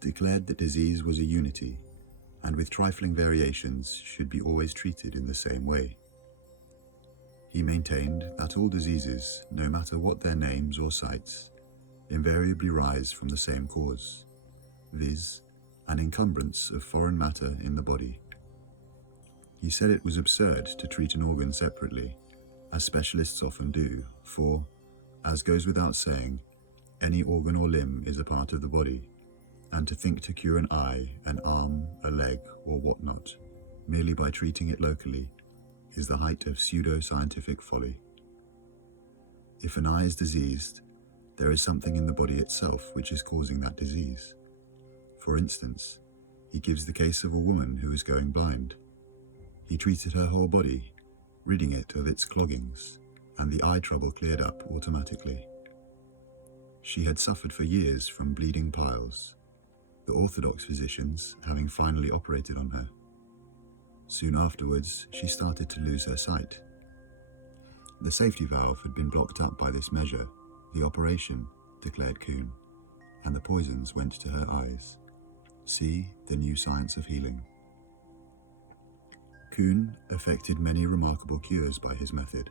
declared that disease was a unity, and with trifling variations should be always treated in the same way. He maintained that all diseases, no matter what their names or sites, invariably rise from the same cause, viz., an encumbrance of foreign matter in the body. He said it was absurd to treat an organ separately, as specialists often do, for, as goes without saying, any organ or limb is a part of the body, and to think to cure an eye, an arm, a leg, or whatnot, merely by treating it locally, is the height of pseudo-scientific folly. If an eye is diseased, there is something in the body itself which is causing that disease. For instance, he gives the case of a woman who is going blind. He treated her whole body, ridding it of its cloggings, and the eye trouble cleared up automatically. She had suffered for years from bleeding piles, the orthodox physicians having finally operated on her. Soon afterwards, she started to lose her sight. The safety valve had been blocked up by this measure, the operation, declared Kuhn, and the poisons went to her eyes. See the new science of healing. Kuhn effected many remarkable cures by his method,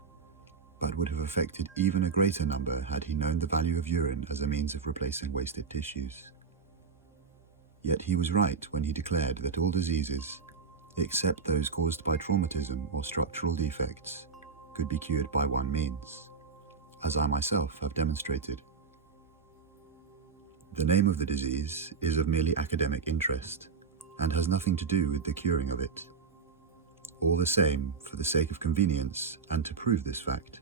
but would have affected even a greater number had he known the value of urine as a means of replacing wasted tissues. Yet he was right when he declared that all diseases, except those caused by traumatism or structural defects, could be cured by one means, as I myself have demonstrated. The name of the disease is of merely academic interest and has nothing to do with the curing of it. All the same, for the sake of convenience and to prove this fact,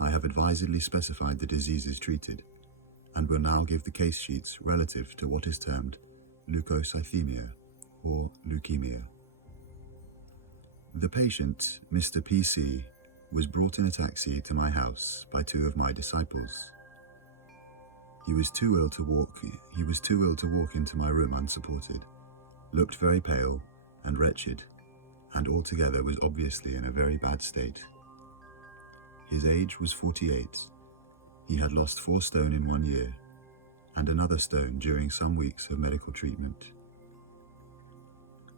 I have advisedly specified the diseases treated and will now give the case sheets relative to what is termed leukocythemia or leukemia. The patient, Mr. PC, was brought in a taxi to my house by two of my disciples. He was too ill to walk into my room unsupported, looked very pale and wretched, and altogether was obviously in a very bad state. His age was 48. He had lost 4 stone in 1 year, and another stone during some weeks of medical treatment.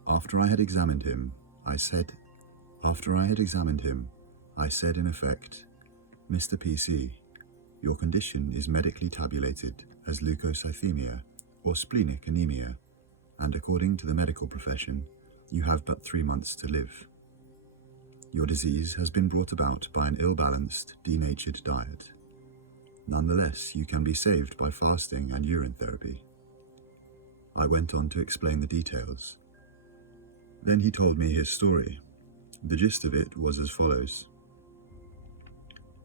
After I had examined him, I said in effect, Mr. PC, your condition is medically tabulated as leukocythemia or splenic anemia, and according to the medical profession, you have but 3 months to live. Your disease has been brought about by an ill-balanced, denatured diet. Nonetheless, you can be saved by fasting and urine therapy. I went on to explain the details. Then he told me his story. The gist of it was as follows.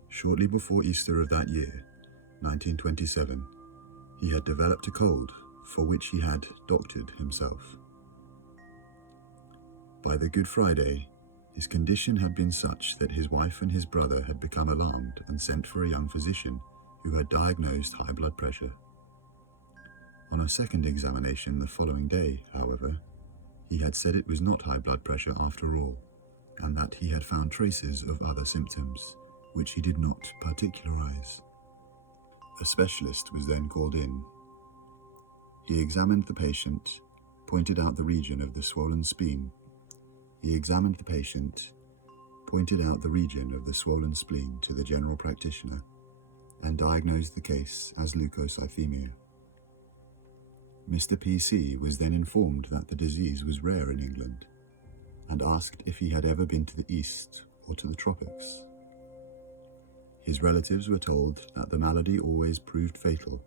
Shortly before Easter of that year, 1927, he had developed a cold for which he had doctored himself. By the Good Friday, his condition had been such that his wife and his brother had become alarmed and sent for a young physician who had diagnosed high blood pressure. On a second examination the following day, however, he had said it was not high blood pressure after all, and that he had found traces of other symptoms, which he did not particularize. A specialist was then called in. He examined the patient, pointed out the region of the swollen spleen. To the general practitioner, and diagnosed the case as leukocythemia. Mr. PC was then informed that the disease was rare in England, and asked if he had ever been to the East or to the tropics. His relatives were told that the malady always proved fatal,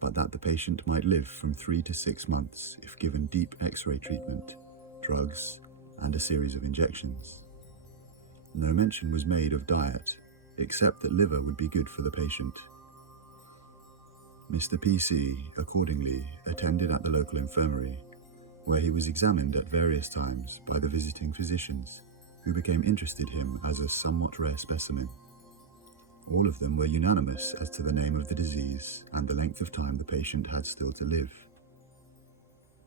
but that the patient might live from 3 to 6 months if given deep X-ray treatment, drugs, and a series of injections. No mention was made of diet, except that liver would be good for the patient. Mr. PC, accordingly, attended at the local infirmary, where he was examined at various times by the visiting physicians, who became interested in him as a somewhat rare specimen. All of them were unanimous as to the name of the disease and the length of time the patient had still to live.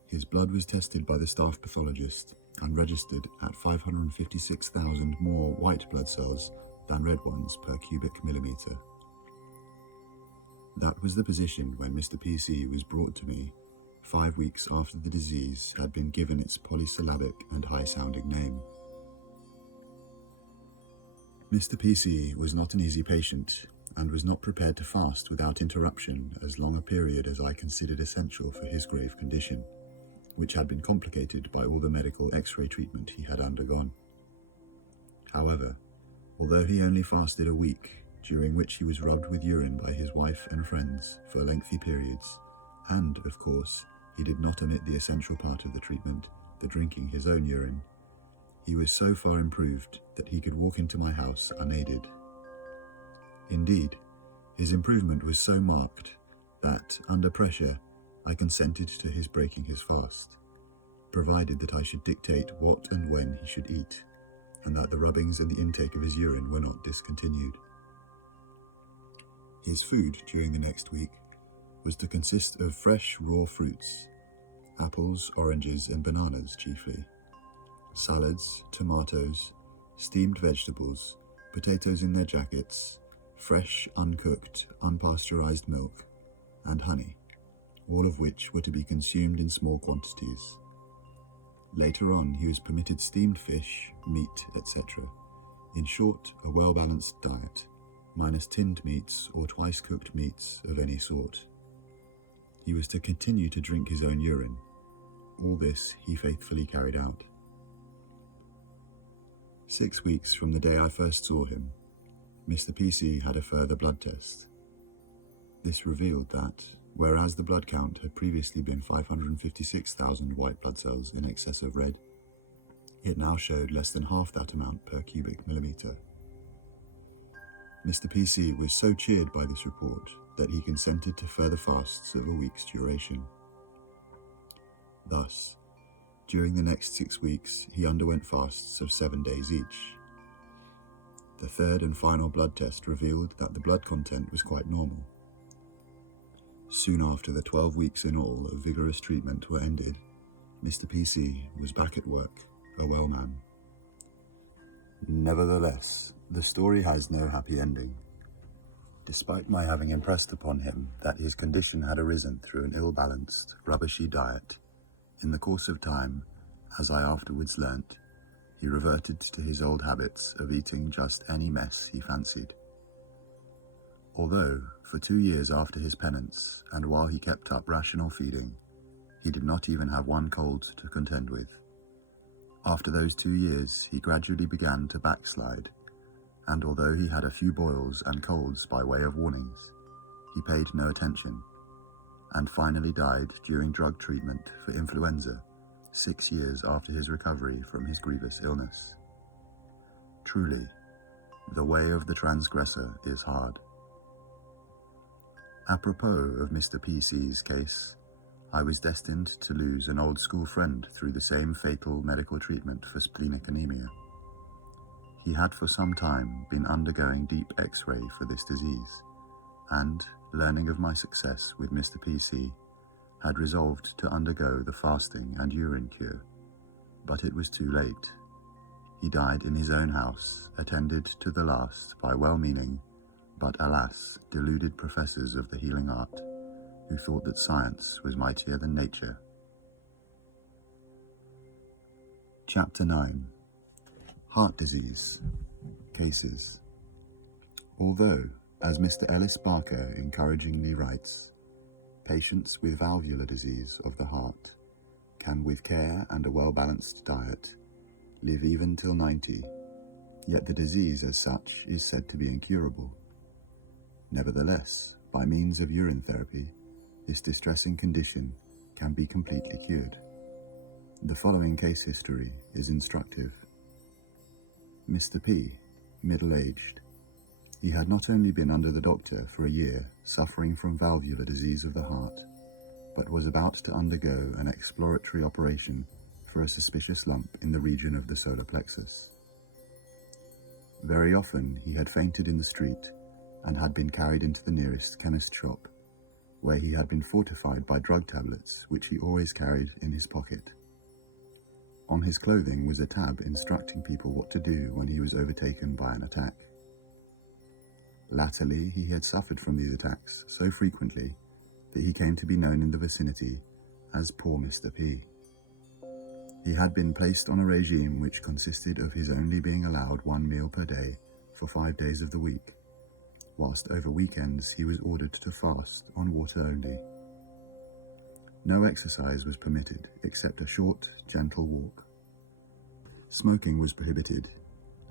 His blood was tested by the staff pathologist and registered at 556,000 more white blood cells than red ones per cubic millimeter. That was the position when Mr. PC was brought to me 5 weeks after the disease had been given its polysyllabic and high-sounding name. Mr. PC was not an easy patient and was not prepared to fast without interruption as long a period as I considered essential for his grave condition, which had been complicated by all the medical X-ray treatment he had undergone. However, although he only fasted a week, during which he was rubbed with urine by his wife and friends for lengthy periods, and, of course, he did not omit the essential part of the treatment, the drinking his own urine, he was so far improved that he could walk into my house unaided. Indeed, his improvement was so marked that, under pressure, I consented to his breaking his fast, provided that I should dictate what and when he should eat, and that the rubbings and the intake of his urine were not discontinued. His food during the next week was to consist of fresh raw fruits, apples, oranges and bananas chiefly, salads, tomatoes, steamed vegetables, potatoes in their jackets, fresh, uncooked, unpasteurized milk, and honey, all of which were to be consumed in small quantities. Later on, he was permitted steamed fish, meat, etc. In short, a well-balanced diet, minus tinned meats or twice-cooked meats of any sort. He was to continue to drink his own urine. All this he faithfully carried out. 6 weeks from the day I first saw him, Mr. PC had a further blood test. This revealed that, whereas the blood count had previously been 556,000 white blood cells in excess of red, it now showed less than half that amount per cubic millimetre. Mr. PC was so cheered by this report that he consented to further fasts of a week's duration. Thus, during the next 6 weeks, he underwent fasts of 7 days each. The third and final blood test revealed that the blood content was quite normal. Soon after the 12 weeks in all of vigorous treatment were ended, Mr. PC was back at work, a well man. Nevertheless, the story has no happy ending. Despite my having impressed upon him that his condition had arisen through an ill-balanced, rubbishy diet, in the course of time, as I afterwards learnt, he reverted to his old habits of eating just any mess he fancied. Although, for 2 years after his penance, and while he kept up rational feeding, he did not even have one cold to contend with. After those 2 years, he gradually began to backslide, and although he had a few boils and colds by way of warnings, he paid no attention, and finally died during drug treatment for influenza 6 years after his recovery from his grievous illness. Truly, the way of the transgressor is hard. Apropos of Mr. PC's case, I was destined to lose an old school friend through the same fatal medical treatment for splenic anemia. He had for some time been undergoing deep X-ray for this disease, and, learning of my success with Mr. PC, had resolved to undergo the fasting and urine cure, but it was too late. He died in his own house, attended to the last by well-meaning, but alas, deluded professors of the healing art, who thought that science was mightier than nature. Chapter 9. Heart Disease. Cases. Although, as Mr. Ellis Barker encouragingly writes, patients with valvular disease of the heart can, with care and a well-balanced diet, live even till 90, yet the disease as such is said to be incurable. Nevertheless, by means of urine therapy, this distressing condition can be completely cured. The following case history is instructive. Mr. P, middle-aged. He had not only been under the doctor for a year, suffering from valvular disease of the heart, but was about to undergo an exploratory operation for a suspicious lump in the region of the solar plexus. Very often he had fainted in the street and had been carried into the nearest chemist shop, where he had been fortified by drug tablets which he always carried in his pocket. On his clothing was a tab instructing people what to do when he was overtaken by an attack. Latterly, he had suffered from these attacks so frequently that he came to be known in the vicinity as Poor Mr. P. He had been placed on a regime which consisted of his only being allowed 1 meal per day for 5 days of the week, whilst over weekends he was ordered to fast on water only. No exercise was permitted except a short, gentle walk. Smoking was prohibited,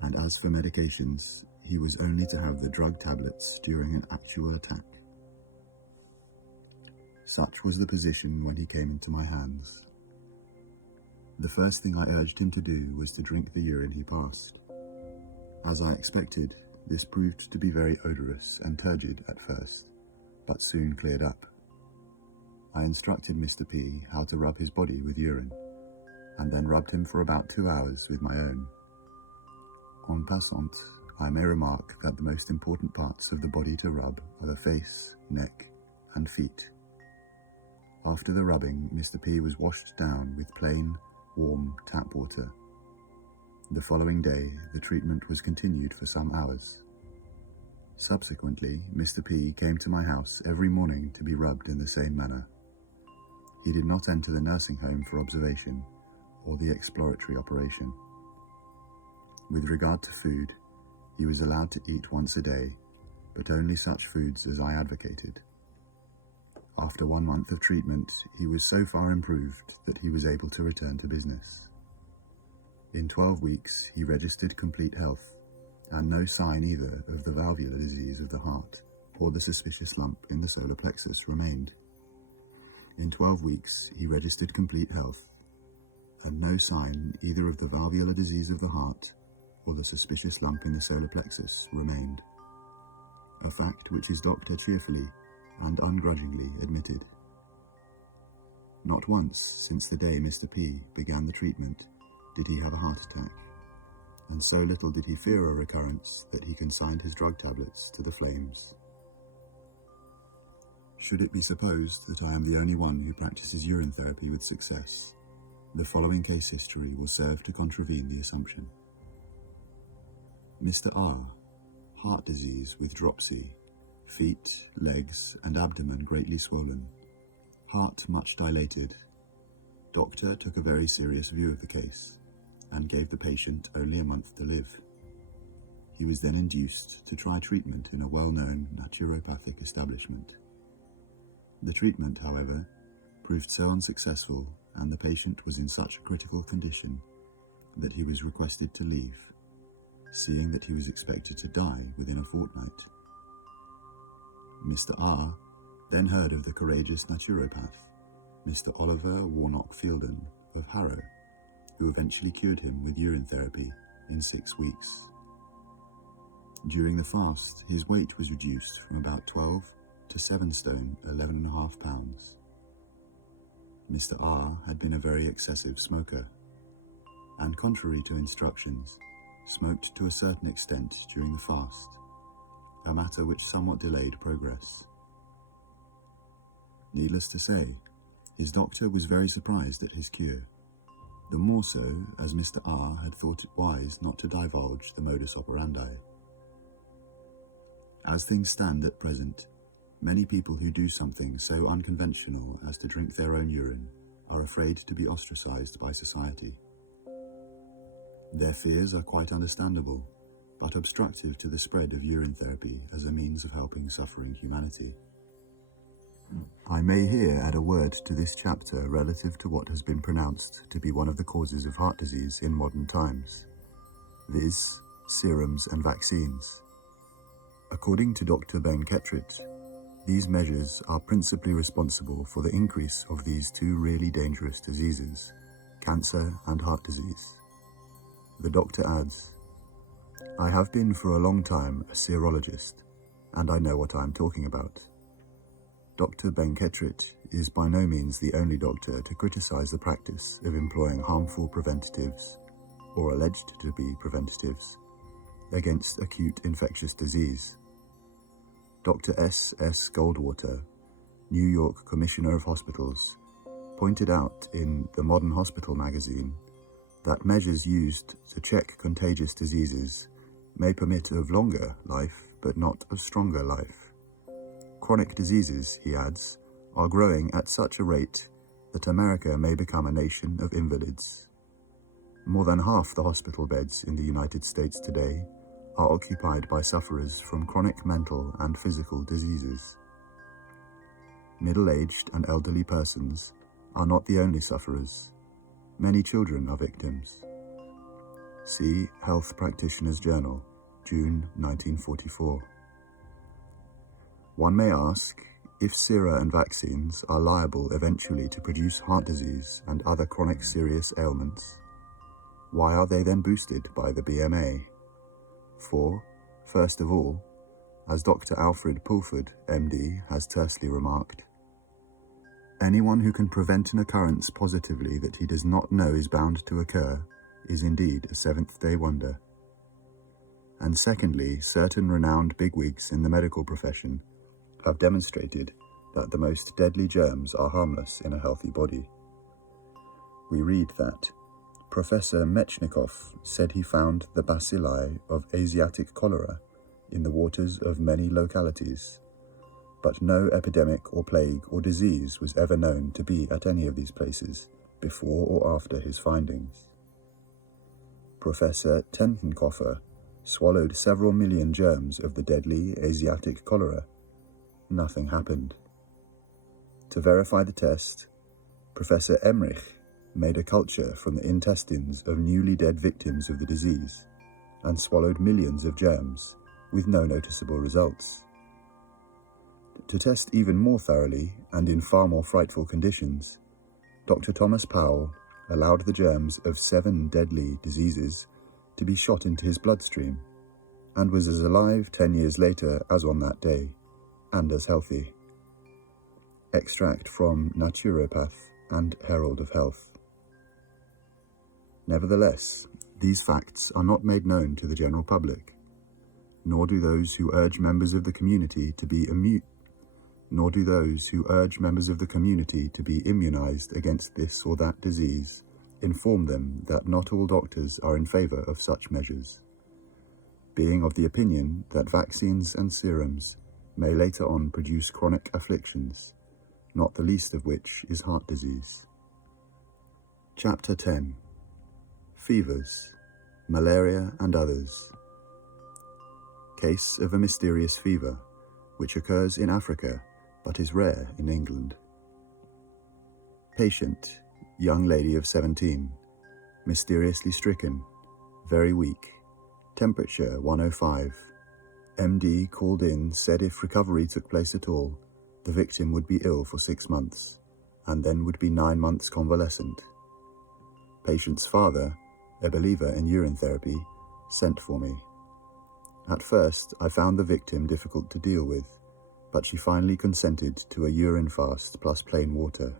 and as for medications, he was only to have the drug tablets during an actual attack. Such was the position when he came into my hands. The first thing I urged him to do was to drink the urine he passed. As I expected, this proved to be very odorous and turgid at first, but soon cleared up. I instructed Mr. P how to rub his body with urine, and then rubbed him for about 2 hours with my own. En passant, I may remark that the most important parts of the body to rub are the face, neck, and feet. After the rubbing, Mr. P was washed down with plain, warm tap water. The following day, the treatment was continued for some hours. Subsequently, Mr. P came to my house every morning to be rubbed in the same manner. He did not enter the nursing home for observation or the exploratory operation. With regard to food, he was allowed to eat once a day, but only such foods as I advocated. After 1 month of treatment, he was so far improved that he was able to return to business. In 12 weeks, he registered complete health, and no sign either of the valvular disease of the heart or the suspicious lump in the solar plexus remained. In 12 weeks, he registered complete health, and no sign either of the valvular disease of the heart or the suspicious lump in the solar plexus remained, a fact which his doctor cheerfully and ungrudgingly admitted. Not once since the day Mr. P began the treatment did he have a heart attack, and so little did he fear a recurrence that he consigned his drug tablets to the flames. Should it be supposed that I am the only one who practices urine therapy with success, the following case history will serve to contravene the assumption. Mr. R, heart disease with dropsy, feet, legs, and abdomen greatly swollen, heart much dilated. Doctor took a very serious view of the case and gave the patient only a month to live. He was then induced to try treatment in a well-known naturopathic establishment. The treatment, however, proved so unsuccessful, and the patient was in such a critical condition that he was requested to leave, seeing that he was expected to die within a fortnight. Mr. R then heard of the courageous naturopath, Mr. Oliver Warnock Fielden of Harrow, who eventually cured him with urine therapy in 6 weeks. During the fast, his weight was reduced from about 12 to 7 stone 11.5 pounds. Mr. R had been a very excessive smoker, and contrary to instructions, smoked to a certain extent during the fast, a matter which somewhat delayed progress. Needless to say, his doctor was very surprised at his cure, the more so as Mr. R had thought it wise not to divulge the modus operandi. As things stand at present, many people who do something so unconventional as to drink their own urine are afraid to be ostracized by society. Their fears are quite understandable, but obstructive to the spread of urine therapy as a means of helping suffering humanity. I may here add a word to this chapter relative to what has been pronounced to be one of the causes of heart disease in modern times, viz., serums and vaccines. According to Dr. Ben Kettrit, these measures are principally responsible for the increase of these two really dangerous diseases, cancer and heart disease. The doctor adds, "I have been for a long time a serologist, and I know what I am talking about." Dr. Ben Kettrit is by no means the only doctor to criticize the practice of employing harmful preventatives, or alleged to be preventatives, against acute infectious disease. Dr. S. Goldwater, New York Commissioner of Hospitals, pointed out in the Modern Hospital magazine that measures used to check contagious diseases may permit of longer life, but not of stronger life. Chronic diseases, he adds, are growing at such a rate that America may become a nation of invalids. More than half the hospital beds in the United States today are occupied by sufferers from chronic mental and physical diseases. Middle-aged and elderly persons are not the only sufferers. Many children are victims. See Health Practitioners Journal, June 1944. One may ask, if sera and vaccines are liable eventually to produce heart disease and other chronic serious ailments, why are they then boosted by the BMA? For, first of all, as Dr. Alfred Pulford, MD, has tersely remarked, anyone who can prevent an occurrence positively that he does not know is bound to occur is indeed a seventh-day wonder. and secondly, certain renowned bigwigs in the medical profession have demonstrated that the most deadly germs are harmless in a healthy body. We read that Professor Metchnikoff said he found the bacilli of Asiatic cholera in the waters of many localities, but no epidemic or plague or disease was ever known to be at any of these places before or after his findings. Professor Tentenkoffer swallowed several million germs of the deadly Asiatic cholera. Nothing happened. To verify the test, Professor Emmerich made a culture from the intestines of newly dead victims of the disease and swallowed millions of germs with no noticeable results. To test even more thoroughly and in far more frightful conditions, Dr. Thomas Powell allowed the germs of 7 deadly diseases to be shot into his bloodstream and was as alive 10 years later as on that day, and as healthy. Extract from Naturopath and Herald of Health. Nevertheless, these facts are not made known to the general public, nor do those who urge members of the community to be immunized against this or that disease inform them that not all doctors are in favor of such measures, being of the opinion that vaccines and serums may later on produce chronic afflictions, not the least of which is heart disease. Chapter 10. Fevers, Malaria and Others. Case of a mysterious fever, which occurs in Africa but is rare in England. Patient, young lady of 17, mysteriously stricken, very weak, temperature 105. MD called in, said if recovery took place at all, the victim would be ill for 6 months, and then would be 9 months convalescent. Patient's father, a believer in urine therapy, sent for me. At first, I found the victim difficult to deal with, but she finally consented to a urine fast plus plain water.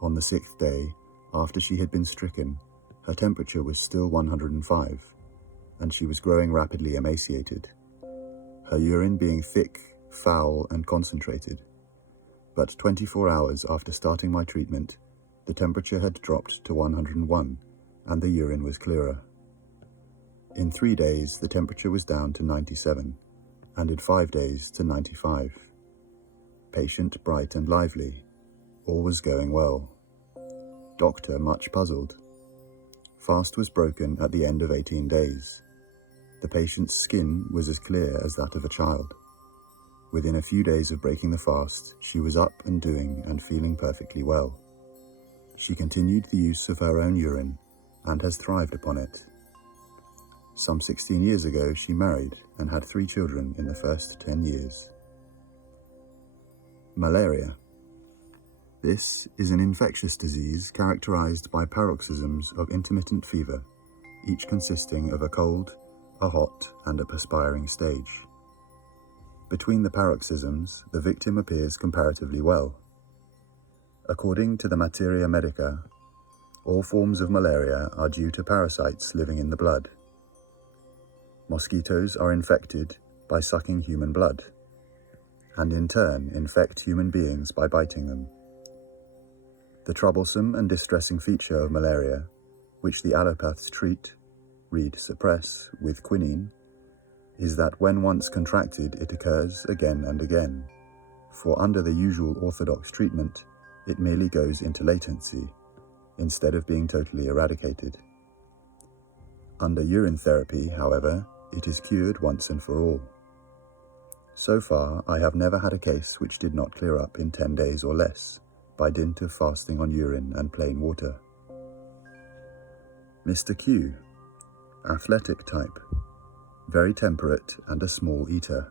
On the 6th day, after she had been stricken, her temperature was still 105, and she was growing rapidly emaciated, her urine being thick, foul, and concentrated. But 24 hours after starting my treatment, the temperature had dropped to 101, and the urine was clearer. In 3 days, the temperature was down to 97, and in 5 days to 95. Patient bright and lively. All was going well. Doctor much puzzled. Fast was broken at the end of 18 days. The patient's skin was as clear as that of a child. Within a few days of breaking the fast, she was up and doing and feeling perfectly well. She continued the use of her own urine and has thrived upon it. Some 16 years ago, she married and had 3 children in the first 10 years. Malaria. This is an infectious disease characterized by paroxysms of intermittent fever, each consisting of a cold, a hot, and a perspiring stage. Between the paroxysms, the victim appears comparatively well. According to the Materia Medica, all forms of malaria are due to parasites living in the blood. Mosquitoes are infected by sucking human blood, and in turn infect human beings by biting them. The troublesome and distressing feature of malaria, which the allopaths treat, read suppress, with quinine, is that when once contracted it occurs again and again, for under the usual orthodox treatment, it merely goes into latency, instead of being totally eradicated. Under urine therapy, however, it is cured once and for all. So far, I have never had a case which did not clear up in 10 days or less, by dint of fasting on urine and plain water. Mr. Q, athletic type, very temperate and a small eater.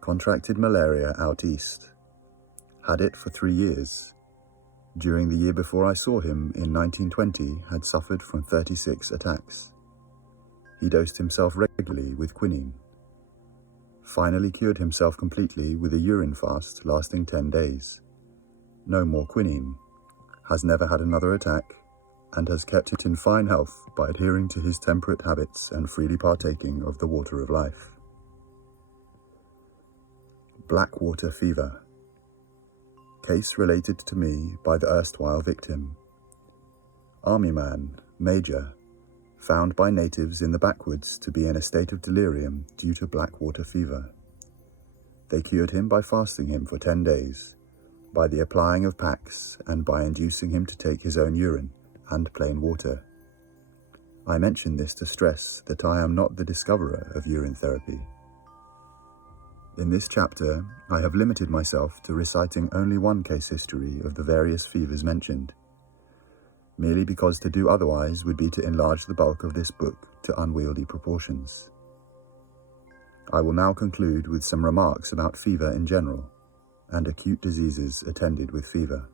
Contracted malaria out east. Had it for 3 years. During the year before I saw him, in 1920, had suffered from 36 attacks. He dosed himself regularly with quinine. Finally cured himself completely with a urine fast lasting 10 days. No more quinine. Has never had another attack. and has kept it in fine health by adhering to his temperate habits and freely partaking of the water of life. Black water fever. Case related to me by the erstwhile victim. Army man, Major, found by natives in the backwoods to be in a state of delirium due to black water fever. They cured him by fasting him for 10 days, by the applying of packs, and by inducing him to take his own urine and plain water. I mention this to stress that I am not the discoverer of urine therapy. In this chapter, I have limited myself to reciting only one case history of the various fevers mentioned, merely because to do otherwise would be to enlarge the bulk of this book to unwieldy proportions. I will now conclude with some remarks about fever in general, and acute diseases attended with fever.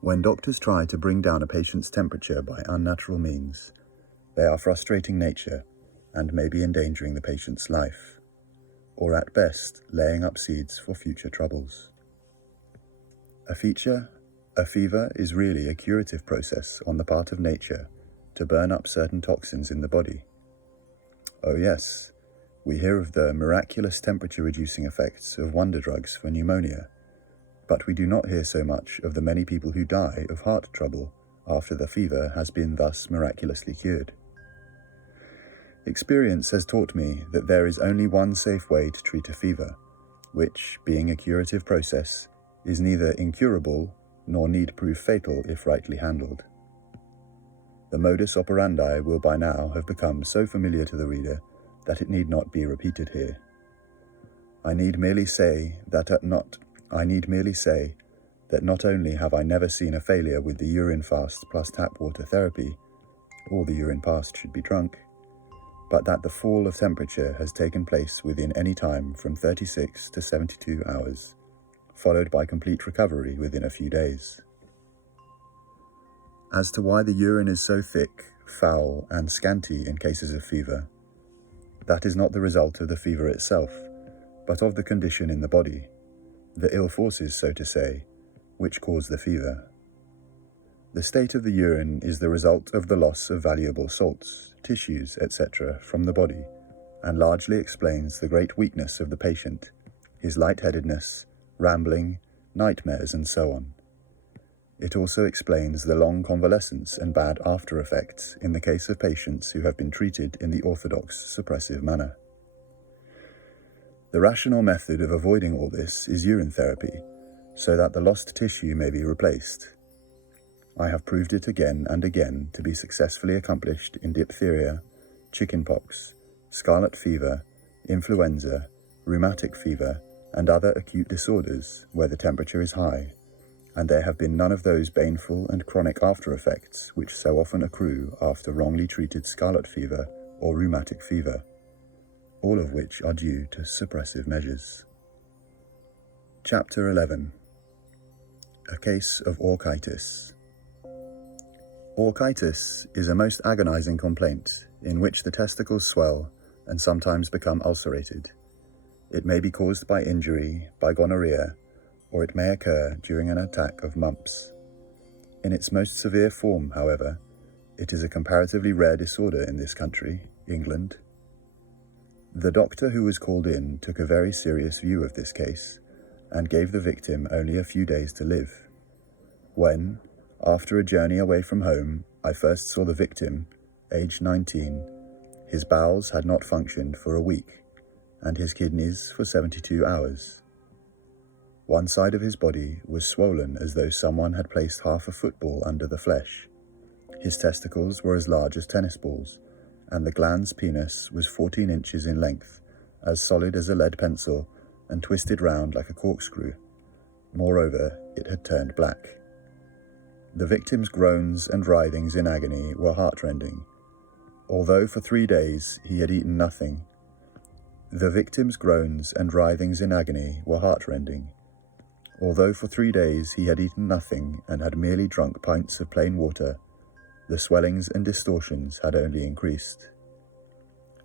When doctors try to bring down a patient's temperature by unnatural means, they are frustrating nature and may be endangering the patient's life, or at best laying up seeds for future troubles. A fever is really a curative process on the part of nature to burn up certain toxins in the body. Oh yes, we hear of the miraculous temperature-reducing effects of wonder drugs for pneumonia, but we do not hear so much of the many people who die of heart trouble after the fever has been thus miraculously cured. Experience has taught me that there is only one safe way to treat a fever, which, being a curative process, is neither incurable nor need prove fatal if rightly handled. The modus operandi will by now have become so familiar to the reader that it need not be repeated here. I need merely say that not only have I never seen a failure with the urine fast plus tap water therapy, or the urine past should be drunk, but that the fall of temperature has taken place within any time from 36 to 72 hours, followed by complete recovery within a few days. As to why the urine is so thick, foul, and scanty in cases of fever, that is not the result of the fever itself, but of the condition in the body, the ill forces, so to say, which cause the fever. The state of the urine is the result of the loss of valuable salts, tissues, etc. from the body, and largely explains the great weakness of the patient, his lightheadedness, rambling, nightmares, and so on. It also explains the long convalescence and bad after effects in the case of patients who have been treated in the orthodox suppressive manner. The rational method of avoiding all this is urine therapy, so that the lost tissue may be replaced. I have proved it again and again to be successfully accomplished in diphtheria, chickenpox, scarlet fever, influenza, rheumatic fever, and other acute disorders where the temperature is high, and there have been none of those baneful and chronic after effects which so often accrue after wrongly treated scarlet fever or rheumatic fever, all of which are due to suppressive measures. Chapter 11. A case of Orchitis. Orchitis is a most agonizing complaint in which the testicles swell and sometimes become ulcerated. It may be caused by injury, by gonorrhea, or it may occur during an attack of mumps. In its most severe form, however, it is a comparatively rare disorder in this country, England. The doctor who was called in took a very serious view of this case and gave the victim only a few days to live. When, after a journey away from home, I first saw the victim, aged 19, his bowels had not functioned for a week, and his kidneys for 72 hours. One side of his body was swollen as though someone had placed half a football under the flesh. His testicles were as large as tennis balls, and the glans penis was 14 inches in length, as solid as a lead pencil, and twisted round like a corkscrew. Moreover, it had turned black. The victim's groans and writhings in agony were heartrending. Although for 3 days he had eaten nothing, the victim's groans and writhings in agony were heartrending. Although for 3 days he had eaten nothing and had merely drunk pints of plain water, the swellings and distortions had only increased.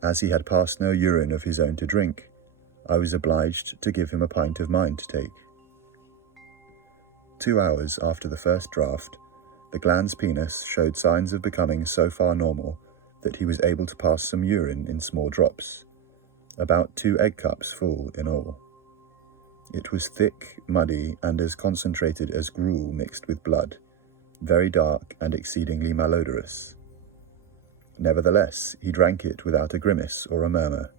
As he had passed no urine of his own to drink, I was obliged to give him a pint of mine to take. 2 hours after the first draught, the gland's penis showed signs of becoming so far normal that he was able to pass some urine in small drops, about 2 egg cups full in all. It was thick, muddy, and as concentrated as gruel mixed with blood, very dark and exceedingly malodorous. Nevertheless, he drank it without a grimace or a murmur.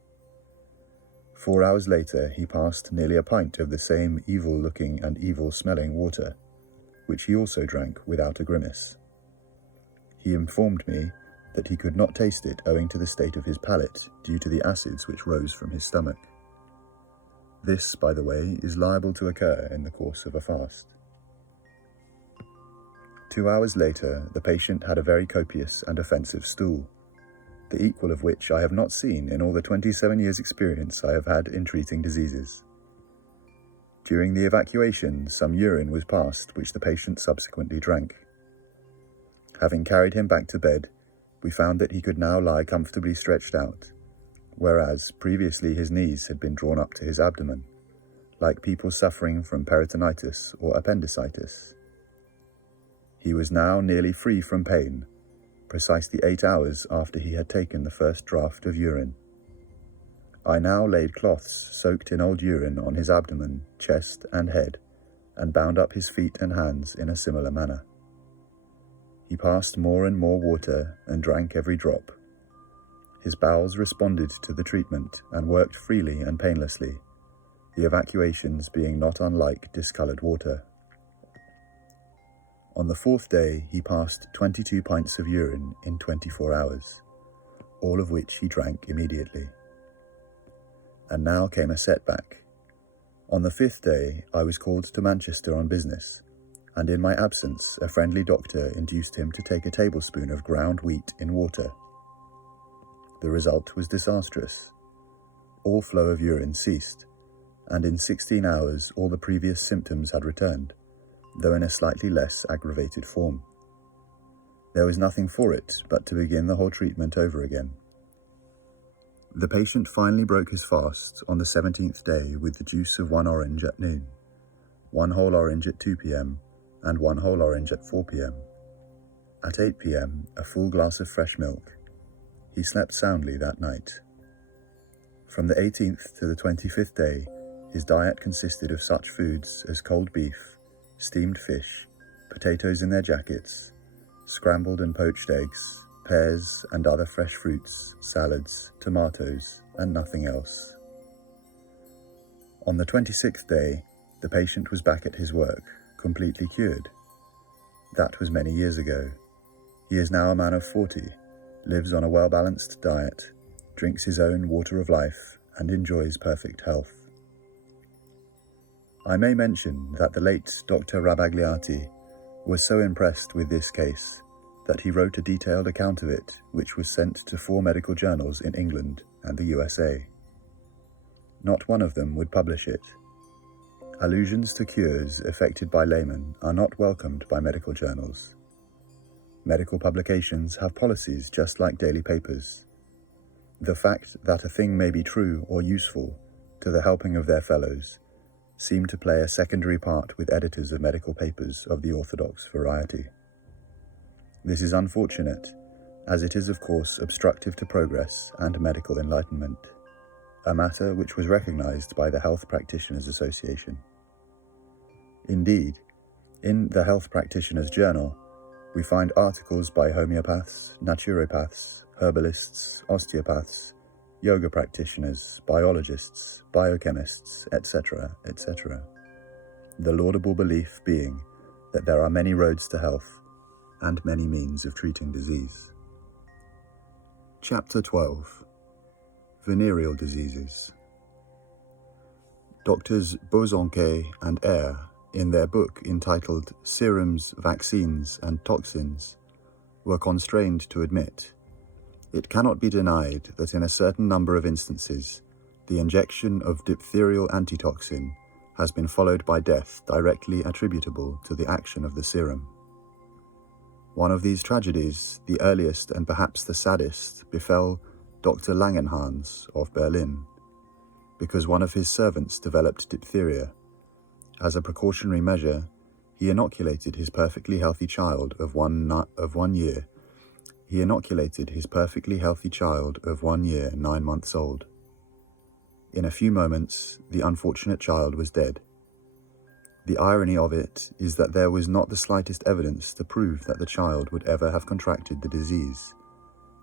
4 hours later, he passed nearly a pint of the same evil-looking and evil-smelling water, which he also drank without a grimace. He informed me that he could not taste it owing to the state of his palate due to the acids which rose from his stomach. This, by the way, is liable to occur in the course of a fast. 2 hours later, the patient had a very copious and offensive stool, the equal of which I have not seen in all the 27 years' experience I have had in treating diseases. During the evacuation, some urine was passed, which the patient subsequently drank. Having carried him back to bed, we found that he could now lie comfortably stretched out, whereas previously his knees had been drawn up to his abdomen, like people suffering from peritonitis or appendicitis. He was now nearly free from pain, precisely 8 hours after he had taken the first draught of urine. I now laid cloths soaked in old urine on his abdomen, chest, and head, and bound up his feet and hands in a similar manner. He passed more and more water and drank every drop. His bowels responded to the treatment and worked freely and painlessly, the evacuations being not unlike discoloured water. On the 4th day, he passed 22 pints of urine in 24 hours, all of which he drank immediately. And now came a setback. On the 5th day, I was called to Manchester on business, and in my absence, a friendly doctor induced him to take a tablespoon of ground wheat in water. The result was disastrous. All flow of urine ceased, and in 16 hours all the previous symptoms had returned, though in a slightly less aggravated form. There was nothing for it but to begin the whole treatment over again. The patient finally broke his fast on the 17th day with the juice of 1 orange at noon, 1 whole orange at 2 p.m, and 1 whole orange at 4 p.m. At 8 p.m, a full glass of fresh milk. He slept soundly that night. From the 18th to the 25th day, his diet consisted of such foods as cold beef, steamed fish, potatoes in their jackets, scrambled and poached eggs, pears and other fresh fruits, salads, tomatoes, and nothing else. On the 26th day, the patient was back at his work, completely cured. That was many years ago. He is now a man of 40, lives on a well-balanced diet, drinks his own water of life, and enjoys perfect health. I may mention that the late Dr. Rabagliati was so impressed with this case that he wrote a detailed account of it, which was sent to 4 medical journals in England and the USA. Not one of them would publish it. Allusions to cures effected by laymen are not welcomed by medical journals. Medical publications have policies just like daily papers. The fact that a thing may be true or useful to the helping of their fellows seem to play a secondary part with editors of medical papers of the orthodox variety. This is unfortunate, as it is of course obstructive to progress and medical enlightenment, a matter which was recognized by the Health Practitioners Association. Indeed, in the Health Practitioners Journal, we find articles by homeopaths, naturopaths, herbalists, osteopaths, yoga practitioners, biologists, biochemists, etc., etc. The laudable belief being that there are many roads to health and many means of treating disease. Chapter 12. Venereal Diseases. Doctors Bosanquet and Eyre, in their book entitled Serums, Vaccines and Toxins, were constrained to admit, it cannot be denied that in a certain number of instances, the injection of diphtherial antitoxin has been followed by death directly attributable to the action of the serum. One of these tragedies, the earliest and perhaps the saddest, befell Dr. Langenhans of Berlin, because one of his servants developed diphtheria. As a precautionary measure, He inoculated his perfectly healthy child of 1 year. He inoculated his perfectly healthy child of 1 year, 9 months old. In a few moments, the unfortunate child was dead. The irony of it is that there was not the slightest evidence to prove that the child would ever have contracted the disease,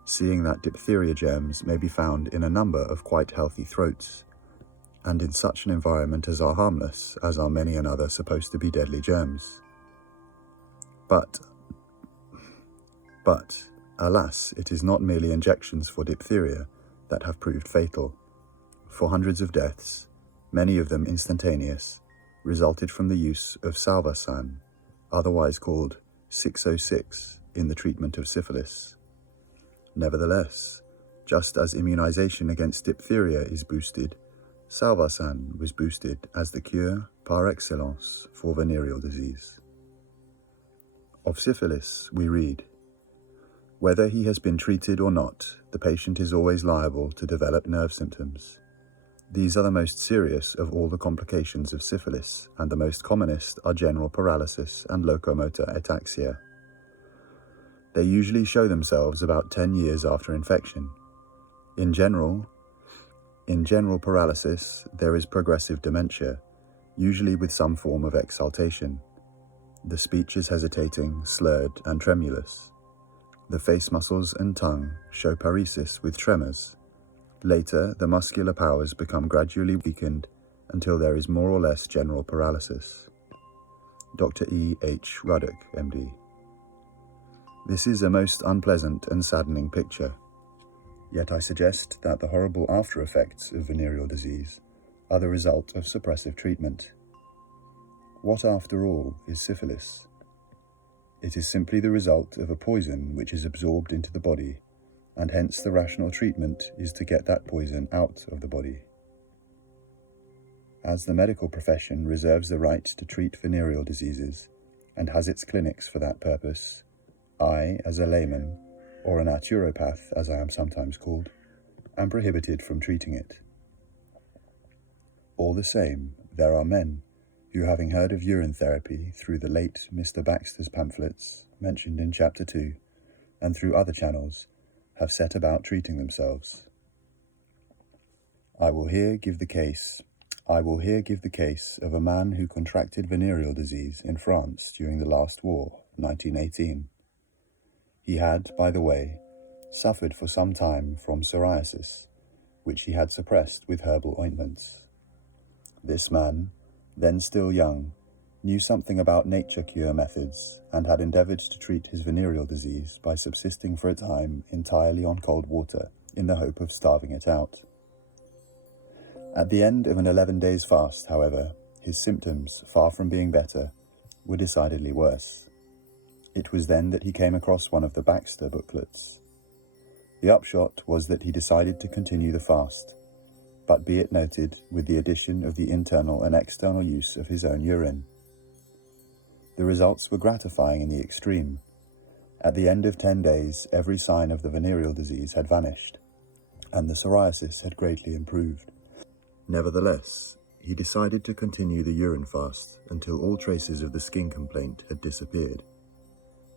seeing that diphtheria germs may be found in a number of quite healthy throats, and in such an environment as are harmless, as are many another supposed to be deadly germs. But, alas, it is not merely injections for diphtheria that have proved fatal, for hundreds of deaths, many of them instantaneous, resulted from the use of salvarsan, otherwise called 606, in the treatment of syphilis. Nevertheless, just as immunization against diphtheria is boosted, salvarsan was boosted as the cure par excellence for venereal disease. Of syphilis, we read, "Whether he has been treated or not, the patient is always liable to develop nerve symptoms. These are the most serious of all the complications of syphilis, and the most commonest are general paralysis and locomotor ataxia. They usually show themselves about 10 years after infection. In general paralysis, there is progressive dementia, usually with some form of exaltation. The speech is hesitating, slurred, and tremulous. The face muscles and tongue show paresis with tremors. Later, the muscular powers become gradually weakened until there is more or less general paralysis." Dr. E. H. Ruddock, MD. This is a most unpleasant and saddening picture. Yet I suggest that the horrible after effects of venereal disease are the result of suppressive treatment. What, after all, is syphilis? It is simply the result of a poison which is absorbed into the body, and hence the rational treatment is to get that poison out of the body. As the medical profession reserves the right to treat venereal diseases and has its clinics for that purpose, I, as a layman, or a naturopath, as I am sometimes called, am prohibited from treating it. All the same, there are men who, having heard of urine therapy through the late Mr. Baxter's pamphlets mentioned in Chapter 2, and through other channels, have set about treating themselves. I will here give the case of a man who contracted venereal disease in France during the last war, 1918. He had, by the way, suffered for some time from psoriasis, which he had suppressed with herbal ointments. This man, then still young, knew something about nature cure methods and had endeavoured to treat his venereal disease by subsisting for a time entirely on cold water in the hope of starving it out. At the end of an 11 days fast, however, his symptoms, far from being better, were decidedly worse. It was then that he came across one of the Baxter booklets. The upshot was that he decided to continue the fast, but be it noted, with the addition of the internal and external use of his own urine. The results were gratifying in the extreme. At the end of 10 days, every sign of the venereal disease had vanished, and the psoriasis had greatly improved. Nevertheless, he decided to continue the urine fast until all traces of the skin complaint had disappeared.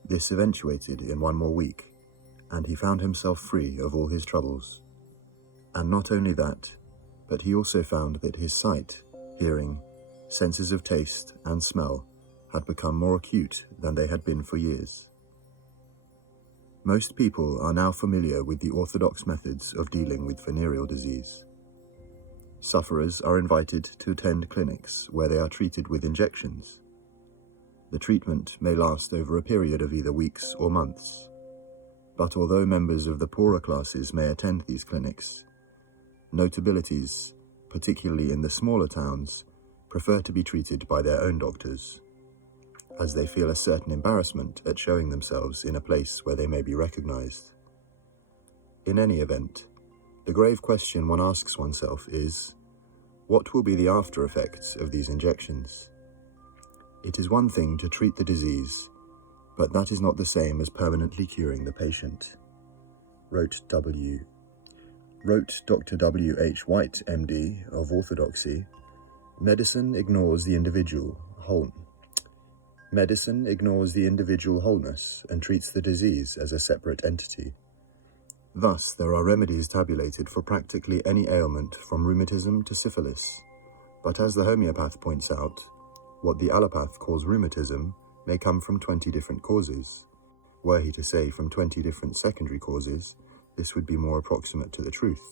This eventuated in 1 more week, and he found himself free of all his troubles. And not only that, but he also found that his sight, hearing, senses of taste and smell had become more acute than they had been for years. Most people are now familiar with the orthodox methods of dealing with venereal disease. Sufferers are invited to attend clinics where they are treated with injections. The treatment may last over a period of either weeks or months. But although members of the poorer classes may attend these clinics, notabilities, particularly in the smaller towns, prefer to be treated by their own doctors, as they feel a certain embarrassment at showing themselves in a place where they may be recognized. In any event, the grave question one asks oneself is, what will be the after effects of these injections? It is one thing to treat the disease, but that is not the same as permanently curing the patient. Wrote Dr. W. H. White, MD, of Orthodoxy, medicine ignores the individual Medicine ignores the individual wholeness and treats the disease as a separate entity. Thus, there are remedies tabulated for practically any ailment from rheumatism to syphilis. But as the homeopath points out, what the allopath calls rheumatism may come from 20 different causes. Were he to say from 20 different secondary causes, this would be more approximate to the truth.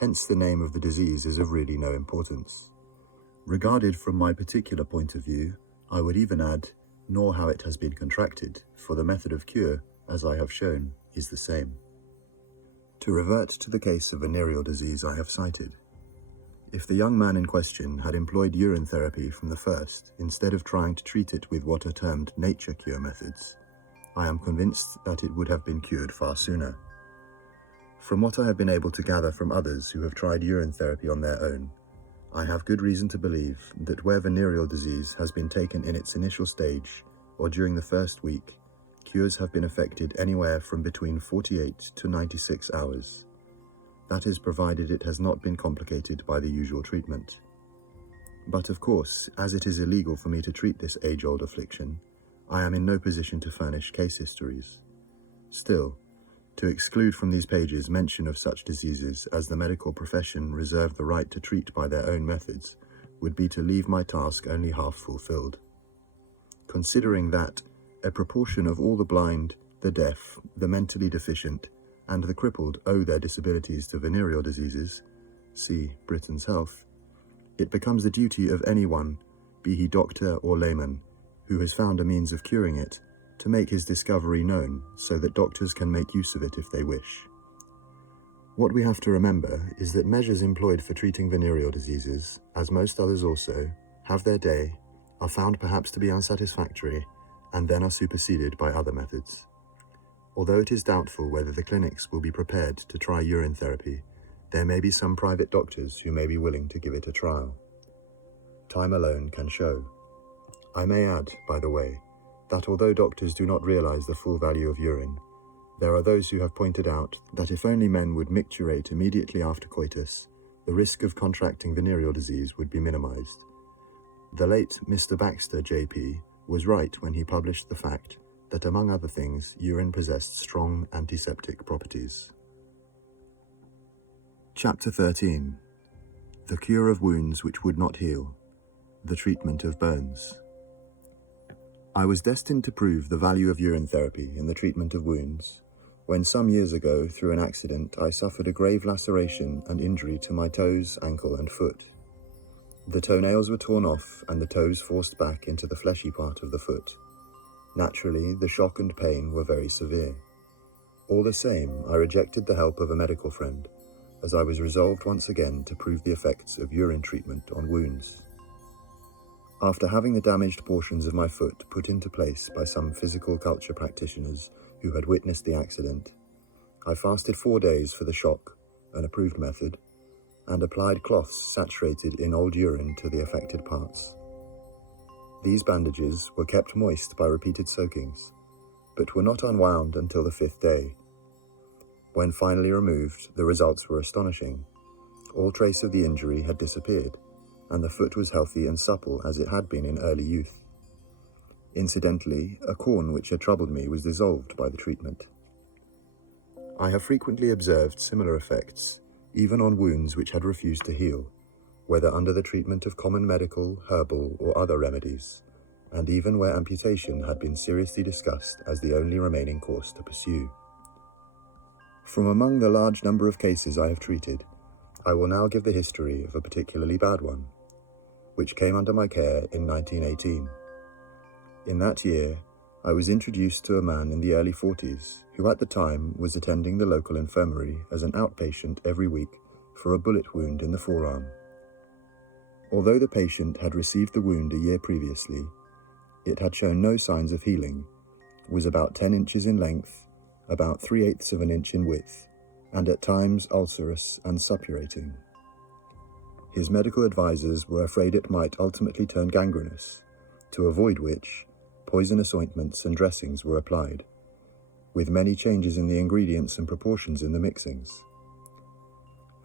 Hence the name of the disease is of really no importance. Regarded from my particular point of view, I would even add, nor how it has been contracted, for the method of cure, as I have shown, is the same. To revert to the case of venereal disease I have cited, if the young man in question had employed urine therapy from the first, instead of trying to treat it with what are termed nature cure methods, I am convinced that it would have been cured far sooner. From what I have been able to gather from others who have tried urine therapy on their own, I have good reason to believe that where venereal disease has been taken in its initial stage, or during the first week, cures have been effected anywhere from between 48 to 96 hours. That is provided it has not been complicated by the usual treatment. But of course, as it is illegal for me to treat this age-old affliction, I am in no position to furnish case histories. Still, to exclude from these pages mention of such diseases as the medical profession reserve the right to treat by their own methods would be to leave my task only half fulfilled. Considering that a proportion of all the blind, the deaf, the mentally deficient, and the crippled owe their disabilities to venereal diseases, see Britain's Health, it becomes the duty of anyone, be he doctor or layman, who has found a means of curing it, to make his discovery known so that doctors can make use of it if they wish. What we have to remember is that measures employed for treating venereal diseases, as most others also, have their day, are found perhaps to be unsatisfactory, and then are superseded by other methods. Although it is doubtful whether the clinics will be prepared to try urine therapy, there may be some private doctors who may be willing to give it a trial. Time alone can show. I may add, by the way, that although doctors do not realize the full value of urine, there are those who have pointed out that if only men would micturate immediately after coitus, the risk of contracting venereal disease would be minimized. The late Mr. Baxter, J.P., was right when he published the fact that, among other things, urine possessed strong antiseptic properties. Chapter 13. The Cure of Wounds Which Would Not Heal. The Treatment of Burns. I was destined to prove the value of urine therapy in the treatment of wounds, when some years ago, through an accident, I suffered a grave laceration and injury to my toes, ankle, and foot. The toenails were torn off and the toes forced back into the fleshy part of the foot. Naturally, the shock and pain were very severe. All the same, I rejected the help of a medical friend, as I was resolved once again to prove the effects of urine treatment on wounds. After having the damaged portions of my foot put into place by some physical culture practitioners who had witnessed the accident, I fasted 4 days for the shock, an approved method, and applied cloths saturated in old urine to the affected parts. These bandages were kept moist by repeated soakings, but were not unwound until the 5th day. When finally removed, the results were astonishing. All trace of the injury had disappeared, and the foot was healthy and supple as it had been in early youth. Incidentally, a corn which had troubled me was dissolved by the treatment. I have frequently observed similar effects, even on wounds which had refused to heal, whether under the treatment of common medical, herbal, or other remedies, and even where amputation had been seriously discussed as the only remaining course to pursue. From among the large number of cases I have treated, I will now give the history of a particularly bad one, which came under my care in 1918. In that year, I was introduced to a man in the early 40s who at the time was attending the local infirmary as an outpatient every week for a bullet wound in the forearm. Although the patient had received the wound a year previously, it had shown no signs of healing, was about 10 inches in length, about 3/8 of an inch in width, and at times ulcerous and suppurating. His medical advisors were afraid it might ultimately turn gangrenous, to avoid which poisonous ointments and dressings were applied, with many changes in the ingredients and proportions in the mixings.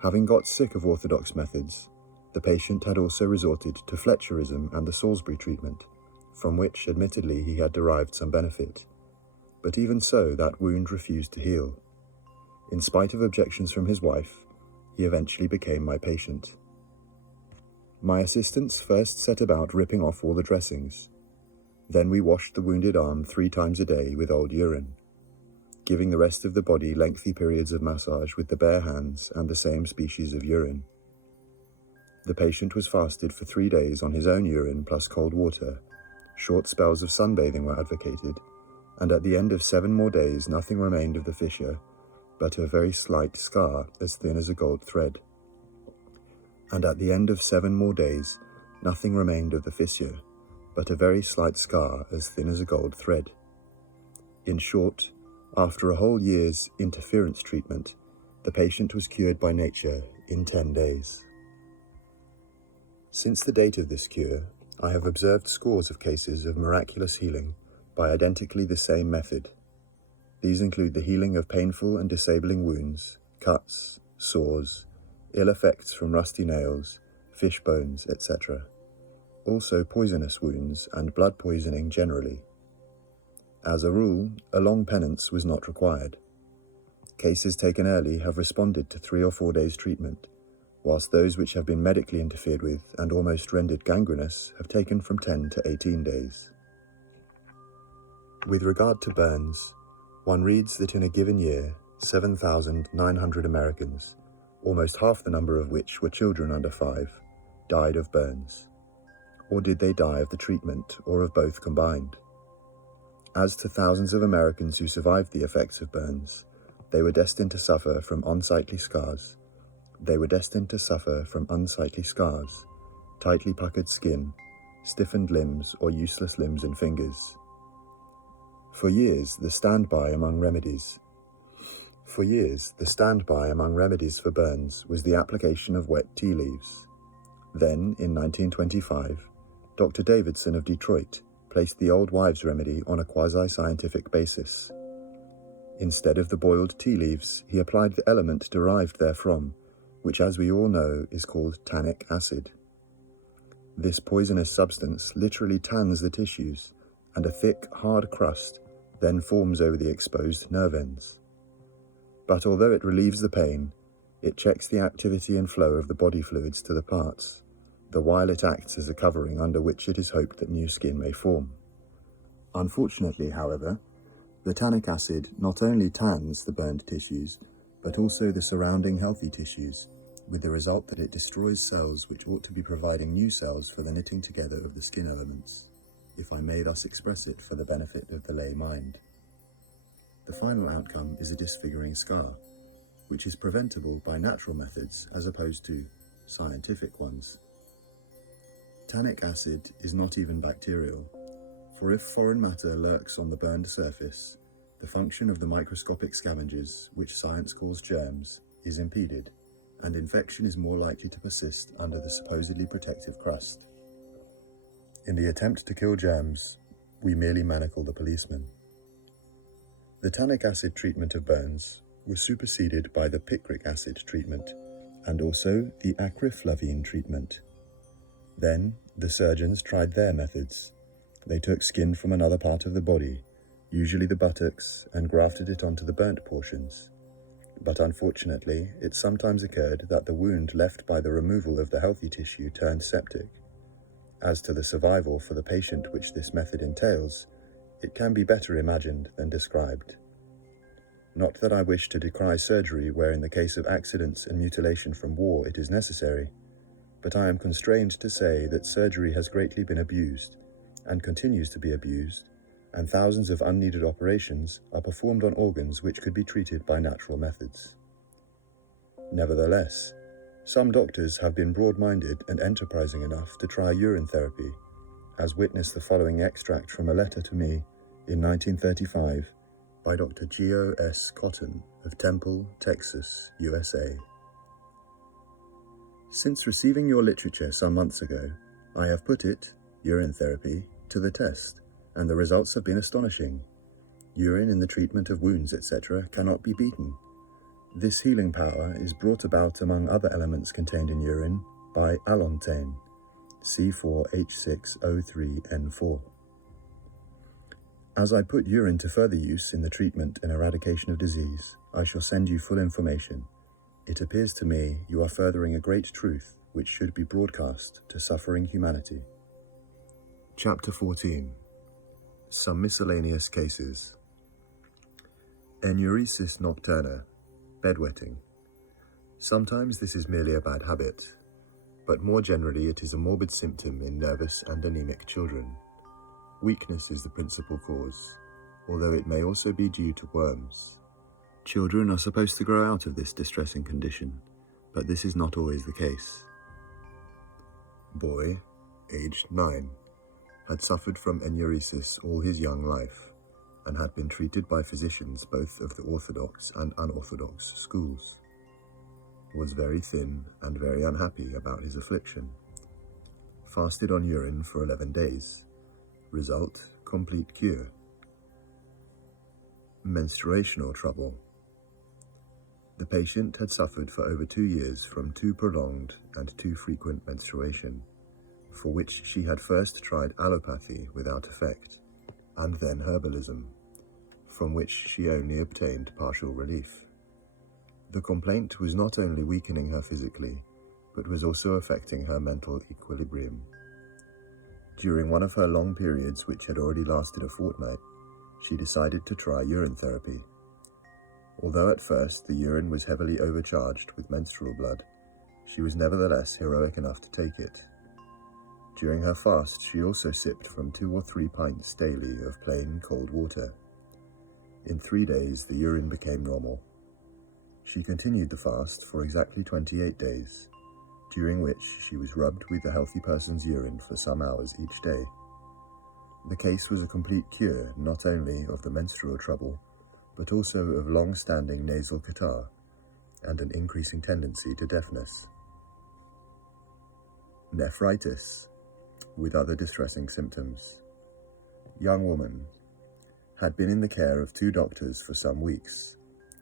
Having got sick of orthodox methods, the patient had also resorted to Fletcherism and the Salisbury treatment, from which admittedly he had derived some benefit. But even so, that wound refused to heal. In spite of objections from his wife, he eventually became my patient. My assistants first set about ripping off all the dressings. Then we washed the wounded arm 3 times a day with old urine, giving the rest of the body lengthy periods of massage with the bare hands and the same species of urine. The patient was fasted for 3 days on his own urine plus cold water. Short spells of sunbathing were advocated, and at the end of 7 more days nothing remained of the fissure, but a very slight scar as thin as a gold thread. And at the end of 7 more days, nothing remained of the fissure, but a very slight scar as thin as a gold thread. In short, after a whole year's interference treatment, the patient was cured by nature in 10 days. Since the date of this cure, I have observed scores of cases of miraculous healing by identically the same method. These include the healing of painful and disabling wounds, cuts, sores, ill effects from rusty nails, fish bones, etc. Also poisonous wounds and blood poisoning generally. As a rule, a long penance was not required. Cases taken early have responded to 3 or 4 days' treatment, whilst those which have been medically interfered with and almost rendered gangrenous have taken from 10 to 18 days. With regard to burns, one reads that in a given year, 7,900 Americans, almost half the number of which were children under 5, died of burns. Or did they die of the treatment, or of both combined? As to thousands of Americans who survived the effects of burns, they were destined to suffer from unsightly scars. Tightly puckered skin, stiffened limbs, or useless limbs and fingers. For years, the standby among remedies for burns was the application of wet tea leaves. Then, in 1925, Dr. Davidson of Detroit placed the old wives' remedy on a quasi-scientific basis. Instead of the boiled tea leaves, he applied the element derived therefrom, which, as we all know, is called tannic acid. This poisonous substance literally tans the tissues, and a thick, hard crust then forms over the exposed nerve ends. But although it relieves the pain, it checks the activity and flow of the body fluids to the parts, the while it acts as a covering under which it is hoped that new skin may form. Unfortunately, however, the tannic acid not only tans the burned tissues, but also the surrounding healthy tissues, with the result that it destroys cells which ought to be providing new cells for the knitting together of the skin elements, if I may thus express it for the benefit of the lay mind. The final outcome is a disfiguring scar, which is preventable by natural methods as opposed to scientific ones. Tannic acid is not even bacterial, for if foreign matter lurks on the burned surface, the function of the microscopic scavengers, which science calls germs, is impeded, and infection is more likely to persist under the supposedly protective crust. In the attempt to kill germs, we merely manacle the policeman. The tannic acid treatment of burns was superseded by the picric acid treatment, and also the acriflavine treatment. Then, the surgeons tried their methods. They took skin from another part of the body, usually the buttocks, and grafted it onto the burnt portions. But unfortunately, it sometimes occurred that the wound left by the removal of the healthy tissue turned septic. As to the survival for the patient which this method entails, it can be better imagined than described. Not that I wish to decry surgery where in the case of accidents and mutilation from war it is necessary, but I am constrained to say that surgery has greatly been abused, and continues to be abused, and thousands of unneeded operations are performed on organs which could be treated by natural methods. Nevertheless, some doctors have been broad-minded and enterprising enough to try urine therapy, as witness the following extract from a letter to me in 1935 by Dr. Geo S. Cotton of Temple, Texas, USA. Since receiving your literature some months ago, I have put it, urine therapy, to the test, and the results have been astonishing. Urine in the treatment of wounds, etc., cannot be beaten. This healing power is brought about, among other elements contained in urine, by allontane, C4H6O3N4. As I put urine to further use in the treatment and eradication of disease, I shall send you full information. It appears to me you are furthering a great truth which should be broadcast to suffering humanity. Chapter 14. Some miscellaneous cases. Enuresis nocturna, bedwetting. Sometimes this is merely a bad habit, but more generally it is a morbid symptom in nervous and anemic children. Weakness is the principal cause, although it may also be due to worms. Children are supposed to grow out of this distressing condition, but this is not always the case. Boy, aged 9, had suffered from enuresis all his young life, and had been treated by physicians both of the orthodox and unorthodox schools. Was very thin and very unhappy about his affliction. Fasted on urine for 11 days. Result, complete cure. Menstruational trouble. The patient had suffered for over 2 years from too prolonged and too frequent menstruation, for which she had first tried allopathy without effect, and then herbalism, from which she only obtained partial relief. The complaint was not only weakening her physically, but was also affecting her mental equilibrium. During one of her long periods, which had already lasted a fortnight, she decided to try urine therapy. Although at first the urine was heavily overcharged with menstrual blood, she was nevertheless heroic enough to take it. During her fast, she also sipped from 2 or 3 pints daily of plain cold water. In 3 days, the urine became normal. She continued the fast for exactly 28 days, during which she was rubbed with a healthy person's urine for some hours each day. The case was a complete cure not only of the menstrual trouble, but also of long-standing nasal catarrh and an increasing tendency to deafness. Nephritis, with other distressing symptoms. Young woman, had been in the care of 2 doctors for some weeks,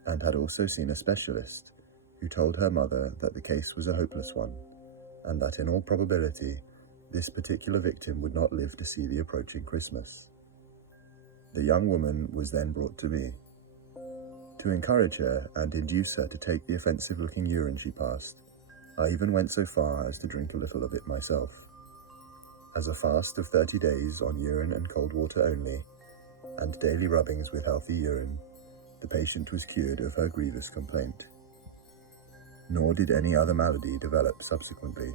and had also seen a specialist, who told her mother that the case was a hopeless one, and that in all probability this particular victim would not live to see the approaching Christmas. The young woman was then brought to me. To encourage her and induce her to take the offensive-looking urine she passed, I even went so far as to drink a little of it myself. As a fast of 30 days on urine and cold water only, and daily rubbings with healthy urine, the patient was cured of her grievous complaint. Nor did any other malady develop subsequently.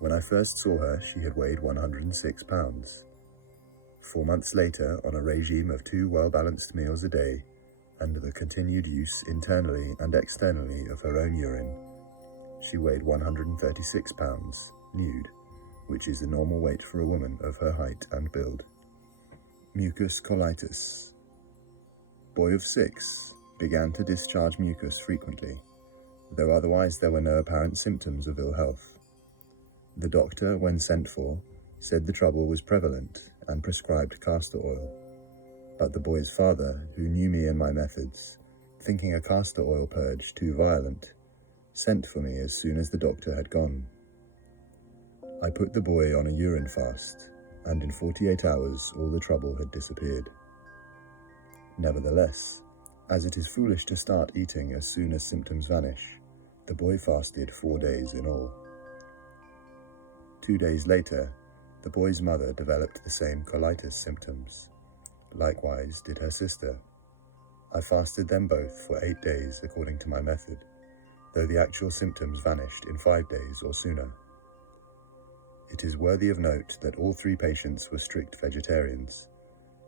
When I first saw her, she had weighed 106 pounds. 4 months later, on a regime of 2 well-balanced meals a day, and the continued use internally and externally of her own urine, she weighed 136 pounds, nude, which is the normal weight for a woman of her height and build. Mucus colitis. Boy of 6 began to discharge mucus frequently, though otherwise there were no apparent symptoms of ill health. The doctor, when sent for, said the trouble was prevalent and prescribed castor oil. But the boy's father, who knew me and my methods, thinking a castor oil purge too violent, sent for me as soon as the doctor had gone. I put the boy on a urine fast, and in 48 hours all the trouble had disappeared. Nevertheless, as it is foolish to start eating as soon as symptoms vanish, the boy fasted 4 days in all. 2 days later, the boy's mother developed the same colitis symptoms. Likewise did her sister. I fasted them both for 8 days according to my method, though the actual symptoms vanished in 5 days or sooner. It is worthy of note that all 3 patients were strict vegetarians,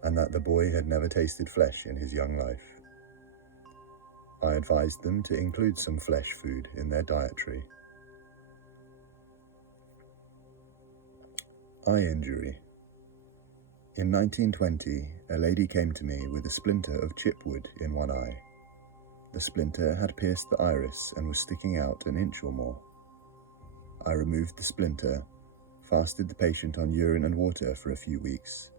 and that the boy had never tasted flesh in his young life. I advised them to include some flesh food in their dietary. Eye injury. In 1920, a lady came to me with a splinter of chipwood in one eye. The splinter had pierced the iris and was sticking out an inch or more. I removed the splinter, fasted the patient on urine and water for a few weeks,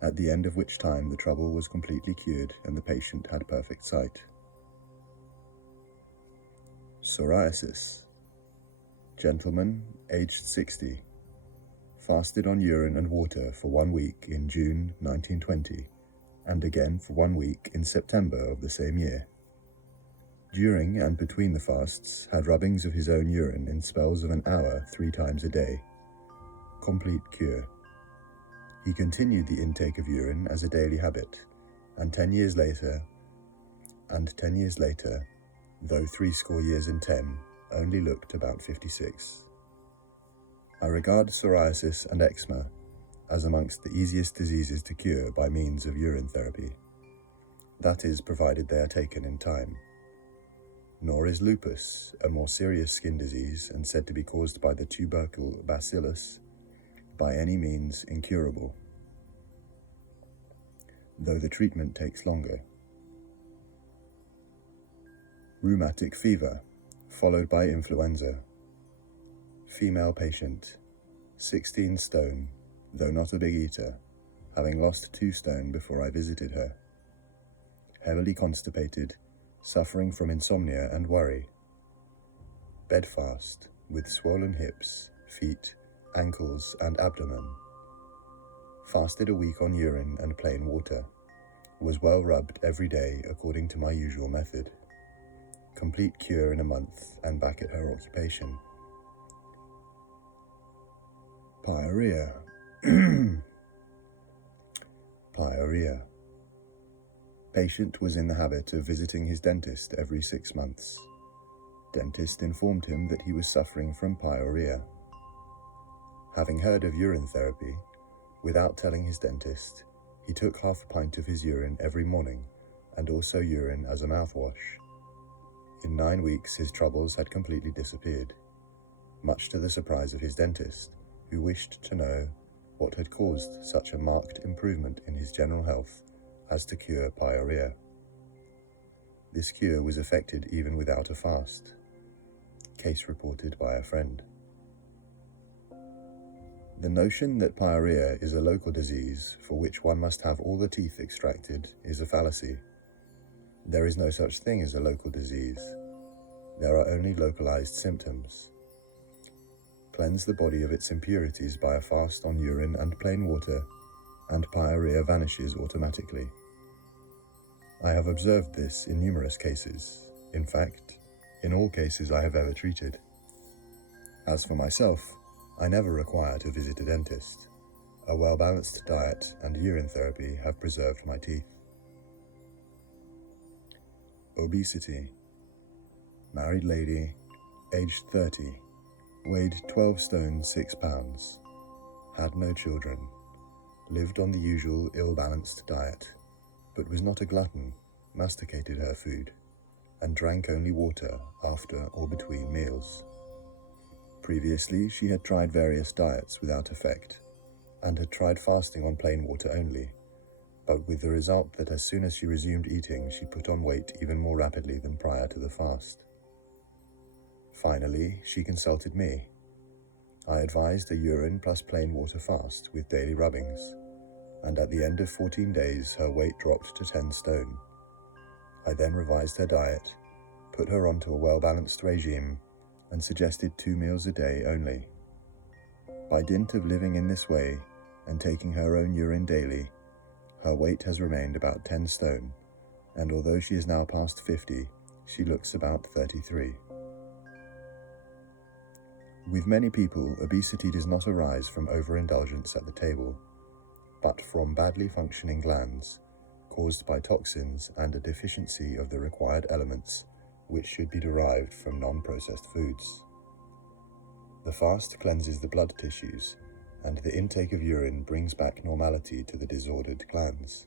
at the end of which time the trouble was completely cured and the patient had perfect sight. Psoriasis. Gentleman, aged 60. fasted on urine and water for 1 week in June 1920, and again for 1 week in September of the same year. During and between the fasts, had rubbings of his own urine in spells of an hour 3 times a day. Complete cure. He continued the intake of urine as a daily habit, and 10 years later, though 60 years and 10, only looked about 56. I regard psoriasis and eczema as amongst the easiest diseases to cure by means of urine therapy. That is, provided they are taken in time. Nor is lupus, a more serious skin disease and said to be caused by the tubercle bacillus, by any means incurable, though the treatment takes longer. Rheumatic fever, followed by influenza. Female patient, 16 stone, though not a big eater, having lost 2 stone before I visited her. Heavily constipated, suffering from insomnia and worry. Bedfast, with swollen hips, feet, ankles, and abdomen. Fasted a week on urine and plain water. Was well rubbed every day according to my usual method. Complete cure in a month and back at her occupation. Pyorrhea. Pyorrhea. Patient was in the habit of visiting his dentist every 6 months. Dentist informed him that he was suffering from pyorrhea. Having heard of urine therapy, without telling his dentist, he took half a pint of his urine every morning and also urine as a mouthwash. In 9 weeks his troubles had completely disappeared, much to the surprise of his dentist, who wished to know what had caused such a marked improvement in his general health as to cure pyorrhea. This cure was effected even without a fast. Case reported by a friend. The notion that pyorrhea is a local disease for which one must have all the teeth extracted is a fallacy. There is no such thing as a local disease. There are only localized symptoms. Cleanse the body of its impurities by a fast on urine and plain water, and pyorrhea vanishes automatically. I have observed this in numerous cases, in fact, in all cases I have ever treated. As for myself, I never require to visit a dentist. A well-balanced diet and urine therapy have preserved my teeth. Obesity. Married lady, aged 30, weighed 12 stone 6 pounds, had no children, lived on the usual ill-balanced diet, but was not a glutton, masticated her food, and drank only water after or between meals. Previously, she had tried various diets without effect, and had tried fasting on plain water only, but with the result that as soon as she resumed eating, she put on weight even more rapidly than prior to the fast. Finally, she consulted me. I advised a urine plus plain water fast with daily rubbings, and at the end of 14 days her weight dropped to 10 stone. I then revised her diet, put her onto a well-balanced regime, and suggested 2 meals a day only. By dint of living in this way and taking her own urine daily, her weight has remained about 10 stone, and although she is now past 50, she looks about 33. With many people, obesity does not arise from overindulgence at the table, but from badly functioning glands, caused by toxins and a deficiency of the required elements which should be derived from non-processed foods. The fast cleanses the blood tissues, and the intake of urine brings back normality to the disordered glands.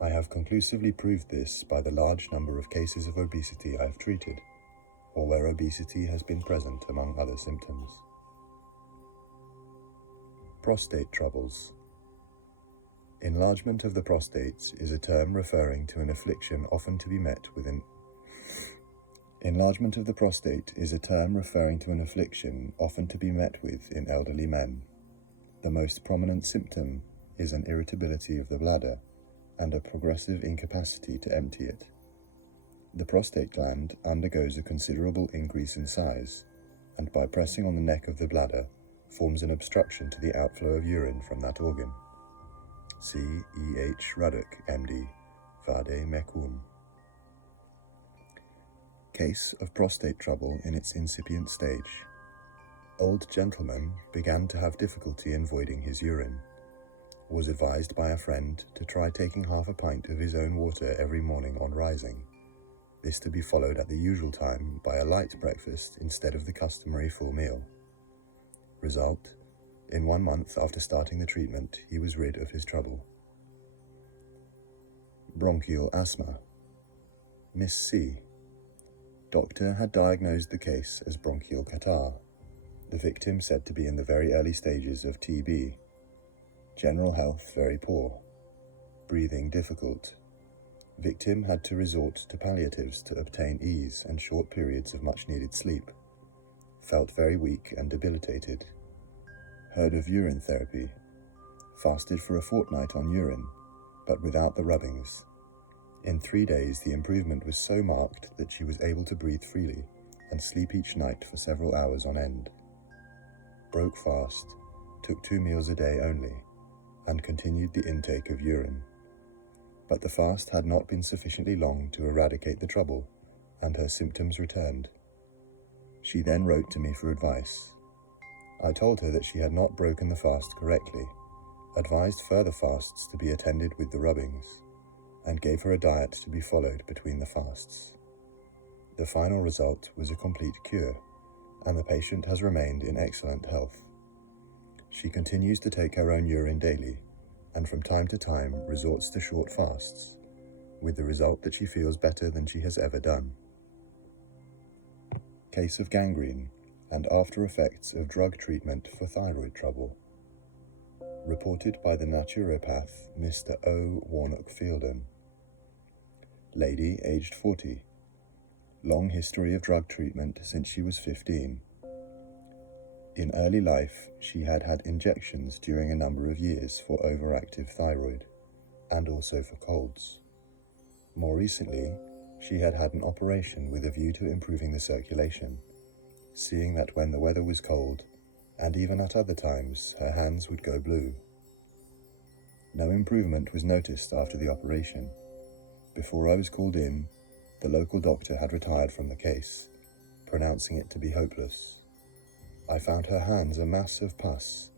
I have conclusively proved this by the large number of cases of obesity I have treated, or where obesity has been present among other symptoms. Prostate troubles. Enlargement of the prostate is a term referring to an affliction often to be met with Enlargement of the prostate is a term referring to an affliction often to be met with in elderly men. The most prominent symptom is an irritability of the bladder and a progressive incapacity to empty it. The prostate gland undergoes a considerable increase in size, and by pressing on the neck of the bladder, forms an obstruction to the outflow of urine from that organ. See E. H. Ruddock, MD, Vade Mecum. Case of prostate trouble in its incipient stage. Old gentleman began to have difficulty in voiding his urine. Was advised by a friend to try taking half a pint of his own water every morning on rising, this to be followed at the usual time by a light breakfast instead of the customary full meal. Result: in 1 month after starting the treatment, he was rid of his trouble. Bronchial asthma. Miss C. Doctor had diagnosed the case as bronchial catarrh. The victim said to be in the very early stages of TB. General health very poor. Breathing difficult. Victim had to resort to palliatives to obtain ease and short periods of much-needed sleep. Felt very weak and debilitated. Heard of urine therapy. Fasted for a fortnight on urine, but without the rubbings. In 3 days, the improvement was so marked that she was able to breathe freely and sleep each night for several hours on end. Broke fast, took 2 meals a day only, and continued the intake of urine. But the fast had not been sufficiently long to eradicate the trouble, and her symptoms returned. She then wrote to me for advice. I told her that she had not broken the fast correctly, advised further fasts to be attended with the rubbings, and gave her a diet to be followed between the fasts. The final result was a complete cure, and the patient has remained in excellent health. She continues to take her own urine daily, and from time to time resorts to short fasts, with the result that she feels better than she has ever done. Case of gangrene and after effects of drug treatment for thyroid trouble. Reported by the naturopath Mr. O. Warnock Fielden. Lady, aged 40. Long history of drug treatment since she was 15. In early life, she had had injections during a number of years for overactive thyroid, and also for colds. More recently, she had had an operation with a view to improving the circulation, seeing that when the weather was cold, and even at other times, her hands would go blue. No improvement was noticed after the operation. Before I was called in, the local doctor had retired from the case, pronouncing it to be hopeless. I found her hands a mass of pus,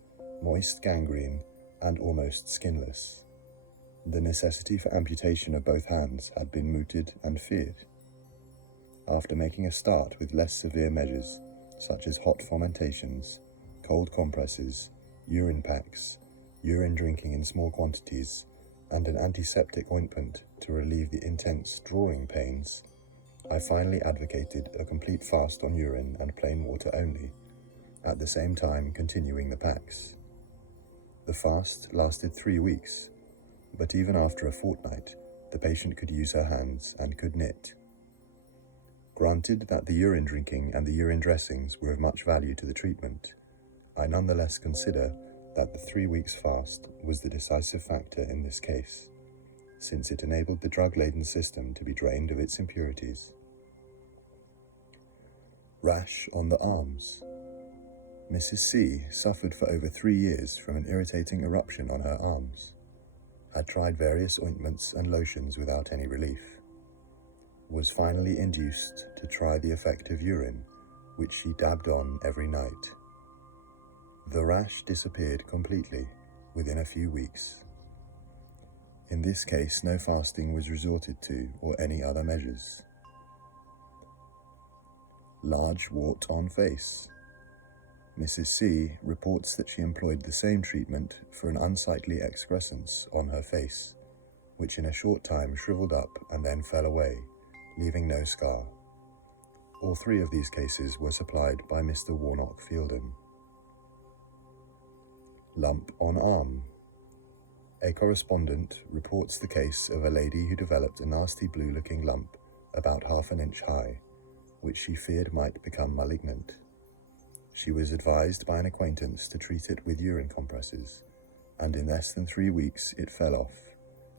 moist gangrene, and almost skinless. The necessity for amputation of both hands had been mooted and feared. After making a start with less severe measures, such as hot fomentations, cold compresses, Urine-Packs, urine drinking in small quantities, and an antiseptic ointment to relieve the intense drawing pains, I finally advocated a complete fast on urine and plain water only, at the same time continuing the packs. The fast lasted 3 weeks, but even after a fortnight, the patient could use her hands and could knit. Granted that the urine drinking and the urine dressings were of much value to the treatment, I nonetheless consider that the 3 weeks fast was the decisive factor in this case, since it enabled the drug-laden system to be drained of its impurities. Rash on the arms. Mrs. C suffered for over 3 years from an irritating eruption on her arms. Had tried various ointments and lotions without any relief. Was finally induced to try the effect of urine, which she dabbed on every night. The rash disappeared completely within a few weeks. In this case, no fasting was resorted to or any other measures. Large wart on face. Mrs. C reports that she employed the same treatment for an unsightly excrescence on her face, which in a short time shriveled up and then fell away, leaving no scar. All 3 of these cases were supplied by Mr. Warnock Fielden. Lump on arm. A correspondent reports the case of a lady who developed a nasty blue-looking lump about ½ an inch high, which she feared might become malignant. She was advised by an acquaintance to treat it with urine compresses, and in less than 3 weeks it fell off,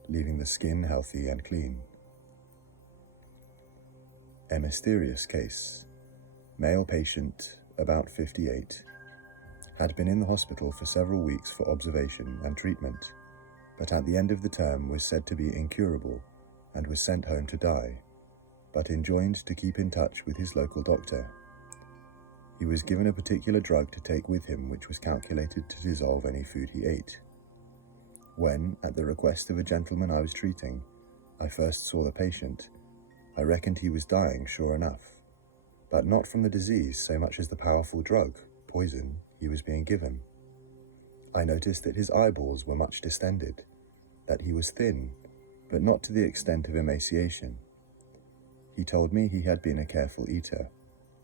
leaving the skin healthy and clean. A mysterious case. Male patient, about 58. had been in the hospital for several weeks for observation and treatment, but at the end of the term was said to be incurable and was sent home to die, but enjoined to keep in touch with his local doctor. He was given a particular drug to take with him which was calculated to dissolve any food he ate. When, at the request of a gentleman I was treating, I first saw the patient, I reckoned he was dying sure enough, but not from the disease so much as the powerful drug, poison, he was being given. I noticed that his eyeballs were much distended, that he was thin, but not to the extent of emaciation. He told me he had been a careful eater,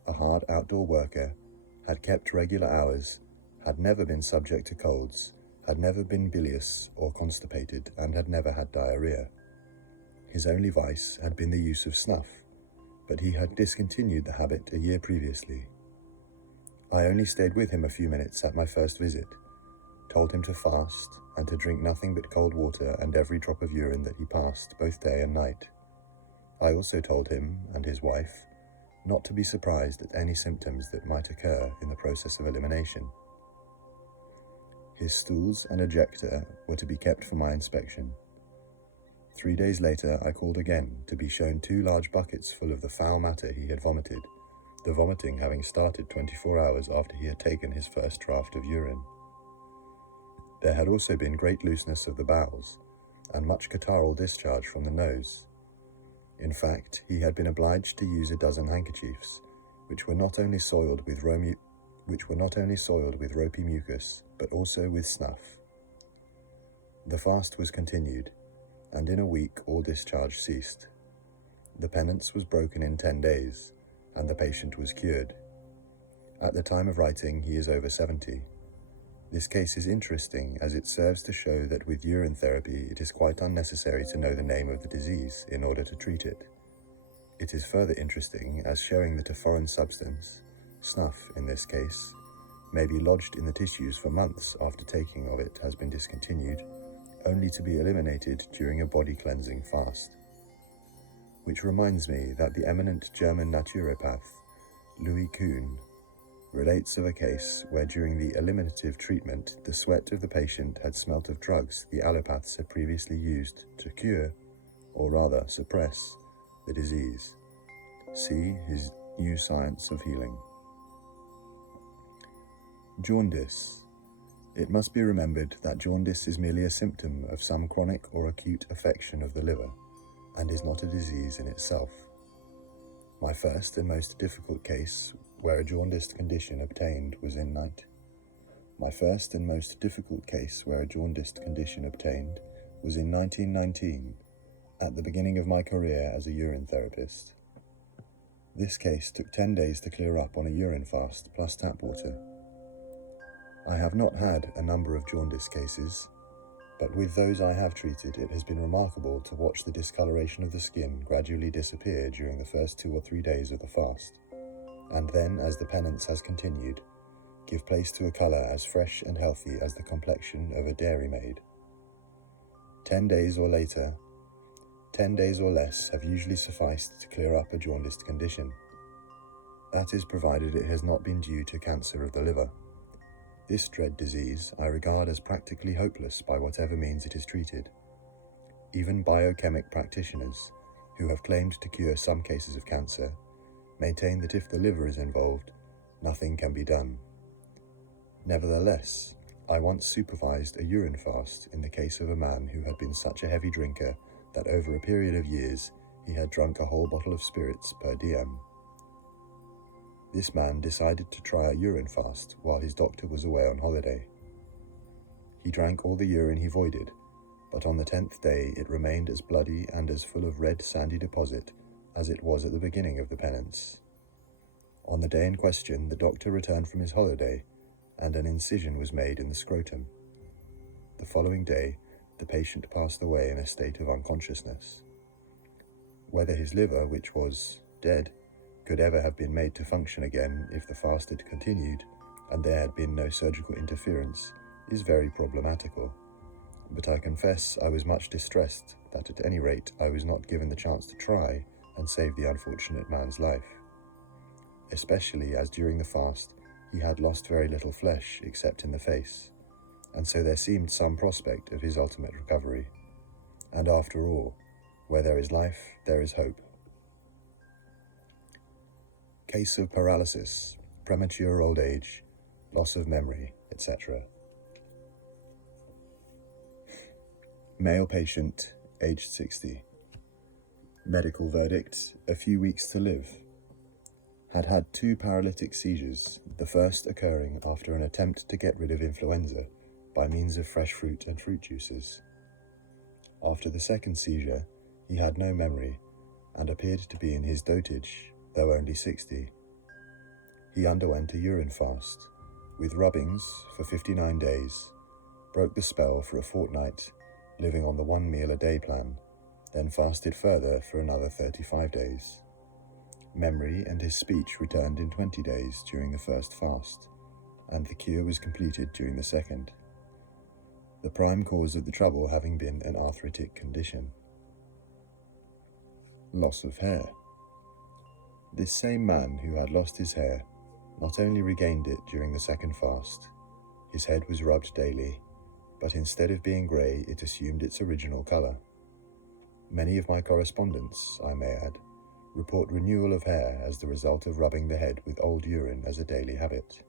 a hard outdoor worker, had kept regular hours, had never been subject to colds, had never been bilious or constipated, and had never had diarrhea. His only vice had been the use of snuff, but he had discontinued the habit a year previously. I only stayed with him a few minutes at my first visit, told him to fast and to drink nothing but cold water and every drop of urine that he passed, both day and night. I also told him and his wife not to be surprised at any symptoms that might occur in the process of elimination. His stools and ejecta were to be kept for my inspection. 3 days later I called again to be shown 2 large buckets full of the foul matter he had vomited, the vomiting having started 24 hours after he had taken his first draught of urine. There had also been great looseness of the bowels, and much catarrhal discharge from the nose. In fact, he had been obliged to use a dozen handkerchiefs, which were not only soiled with ropey mucus, but also with snuff. The fast was continued, and in a week all discharge ceased. The penance was broken in 10 days, and the patient was cured. At the time of writing, he is over 70. This case is interesting as it serves to show that with urine therapy it is quite unnecessary to know the name of the disease in order to treat it. It is further interesting as showing that a foreign substance, snuff in this case, may be lodged in the tissues for months after taking of it has been discontinued, only to be eliminated during a body cleansing fast. Which reminds me that the eminent German naturopath, Louis Kuhn, relates of a case where during the eliminative treatment the sweat of the patient had smelt of drugs the allopaths had previously used to cure, or rather suppress, the disease. See his New Science of Healing. Jaundice. It must be remembered that jaundice is merely a symptom of some chronic or acute affection of the liver, and is not a disease in itself. My first and most difficult case where a jaundiced condition obtained was in 1919, at the beginning of my career as a urine therapist. This case took 10 days to clear up on a urine fast plus tap water. I have not had a number of jaundice cases, but with those I have treated it has been remarkable to watch the discoloration of the skin gradually disappear during the first 2 or 3 days of the fast, and then, as the penance has continued, give place to a colour as fresh and healthy as the complexion of a dairymaid. 10 days or less have usually sufficed to clear up a jaundiced condition. That is provided it has not been due to cancer of the liver. This dread disease I regard as practically hopeless by whatever means it is treated. Even biochemic practitioners, who have claimed to cure some cases of cancer, maintain that if the liver is involved, nothing can be done. Nevertheless, I once supervised a urine fast in the case of a man who had been such a heavy drinker that over a period of years he had drunk a whole bottle of spirits per diem. This man decided to try a urine fast while his doctor was away on holiday. He drank all the urine he voided, but on the 10th day it remained as bloody and as full of red sandy deposit as it was at the beginning of the penance. On the day in question, the doctor returned from his holiday, and an incision was made in the scrotum. The following day, the patient passed away in a state of unconsciousness. Whether his liver, which was dead, could ever have been made to function again if the fast had continued and there had been no surgical interference is very problematical, but I confess I was much distressed that at any rate I was not given the chance to try and save the unfortunate man's life, especially as during the fast he had lost very little flesh except in the face, and so there seemed some prospect of his ultimate recovery. And after all, where there is life, there is hope. Case of paralysis, premature old age, loss of memory, etc. Male patient, aged 60. Medical verdict, a few weeks to live. Had 2 paralytic seizures, the first occurring after an attempt to get rid of influenza by means of fresh fruit and fruit juices. After the second seizure, he had no memory and appeared to be in his dotage, though only 60. He underwent a urine fast, with rubbings for 59 days, broke the spell for a fortnight, living on the 1 meal a day plan, then fasted further for another 35 days. Memory and his speech returned in 20 days during the first fast, and the cure was completed during the second. The prime cause of the trouble having been an arthritic condition. Loss of hair. This same man who had lost his hair not only regained it during the second fast, his head was rubbed daily, but instead of being grey, it assumed its original colour. Many of my correspondents, I may add, report renewal of hair as the result of rubbing the head with old urine as a daily habit.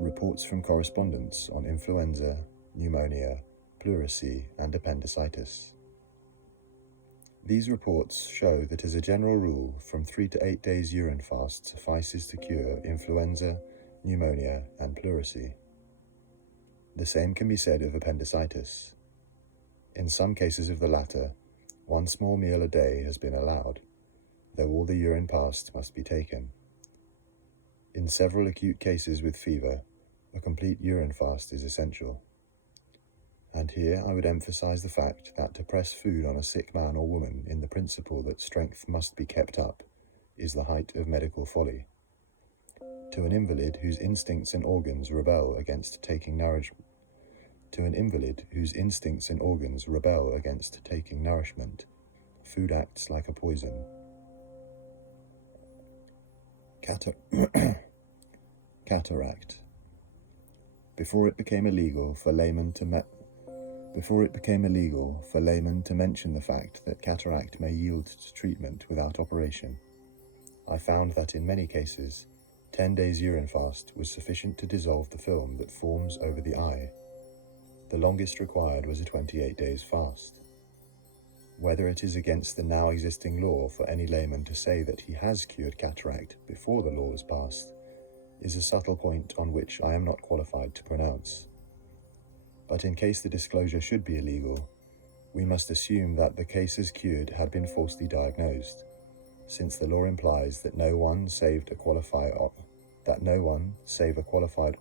Reports from correspondents on influenza, pneumonia, pleurisy, and appendicitis. These reports show that as a general rule, from 3 to 8 days urine fast suffices to cure influenza, pneumonia, and pleurisy. The same can be said of appendicitis. In some cases of the latter, 1 small meal a day has been allowed, though all the urine passed must be taken. In several acute cases with fever, a complete urine fast is essential. And here I would emphasize the fact that to press food on a sick man or woman in the principle that strength must be kept up is the height of medical folly. To an invalid whose instincts and organs rebel against taking nourishment, food acts like a poison. Cataract. Before it became illegal for laymen to mention the fact that cataract may yield to treatment without operation, I found that in many cases, 10 days urine fast was sufficient to dissolve the film that forms over the eye. The longest required was a 28 days fast. Whether it is against the now existing law for any layman to say that he has cured cataract before the law was passed is a subtle point on which I am not qualified to pronounce. But in case the disclosure should be illegal, we must assume that the cases cured had been falsely diagnosed, since the law implies that no one save a qualified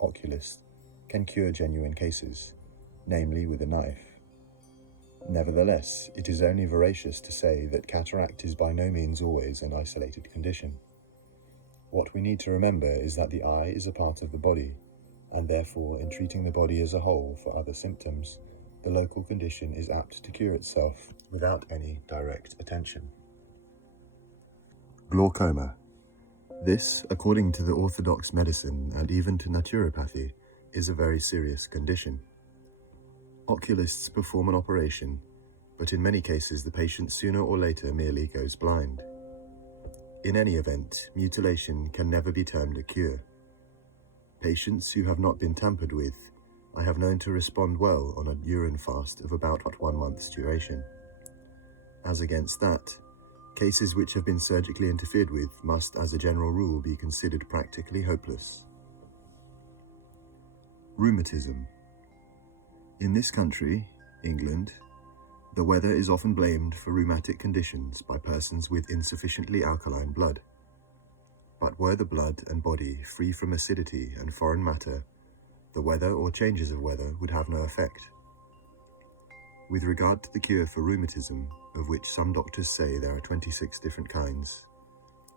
oculist can cure genuine cases, namely with a knife. Nevertheless, it is only veracious to say that cataract is by no means always an isolated condition. What we need to remember is that the eye is a part of the body, and therefore in treating the body as a whole for other symptoms, the local condition is apt to cure itself without any direct attention. Glaucoma. This, according to the orthodox medicine and even to naturopathy, is a very serious condition. Oculists perform an operation, but in many cases the patient sooner or later merely goes blind. In any event, mutilation can never be termed a cure. Patients who have not been tampered with, I have known to respond well on a urine fast of about 1 month's duration. As against that, cases which have been surgically interfered with must, as a general rule, be considered practically hopeless. Rheumatism. In this country, England, the weather is often blamed for rheumatic conditions by persons with insufficiently alkaline blood. But were the blood and body free from acidity and foreign matter, the weather or changes of weather would have no effect. With regard to the cure for rheumatism, of which some doctors say there are 26 different kinds,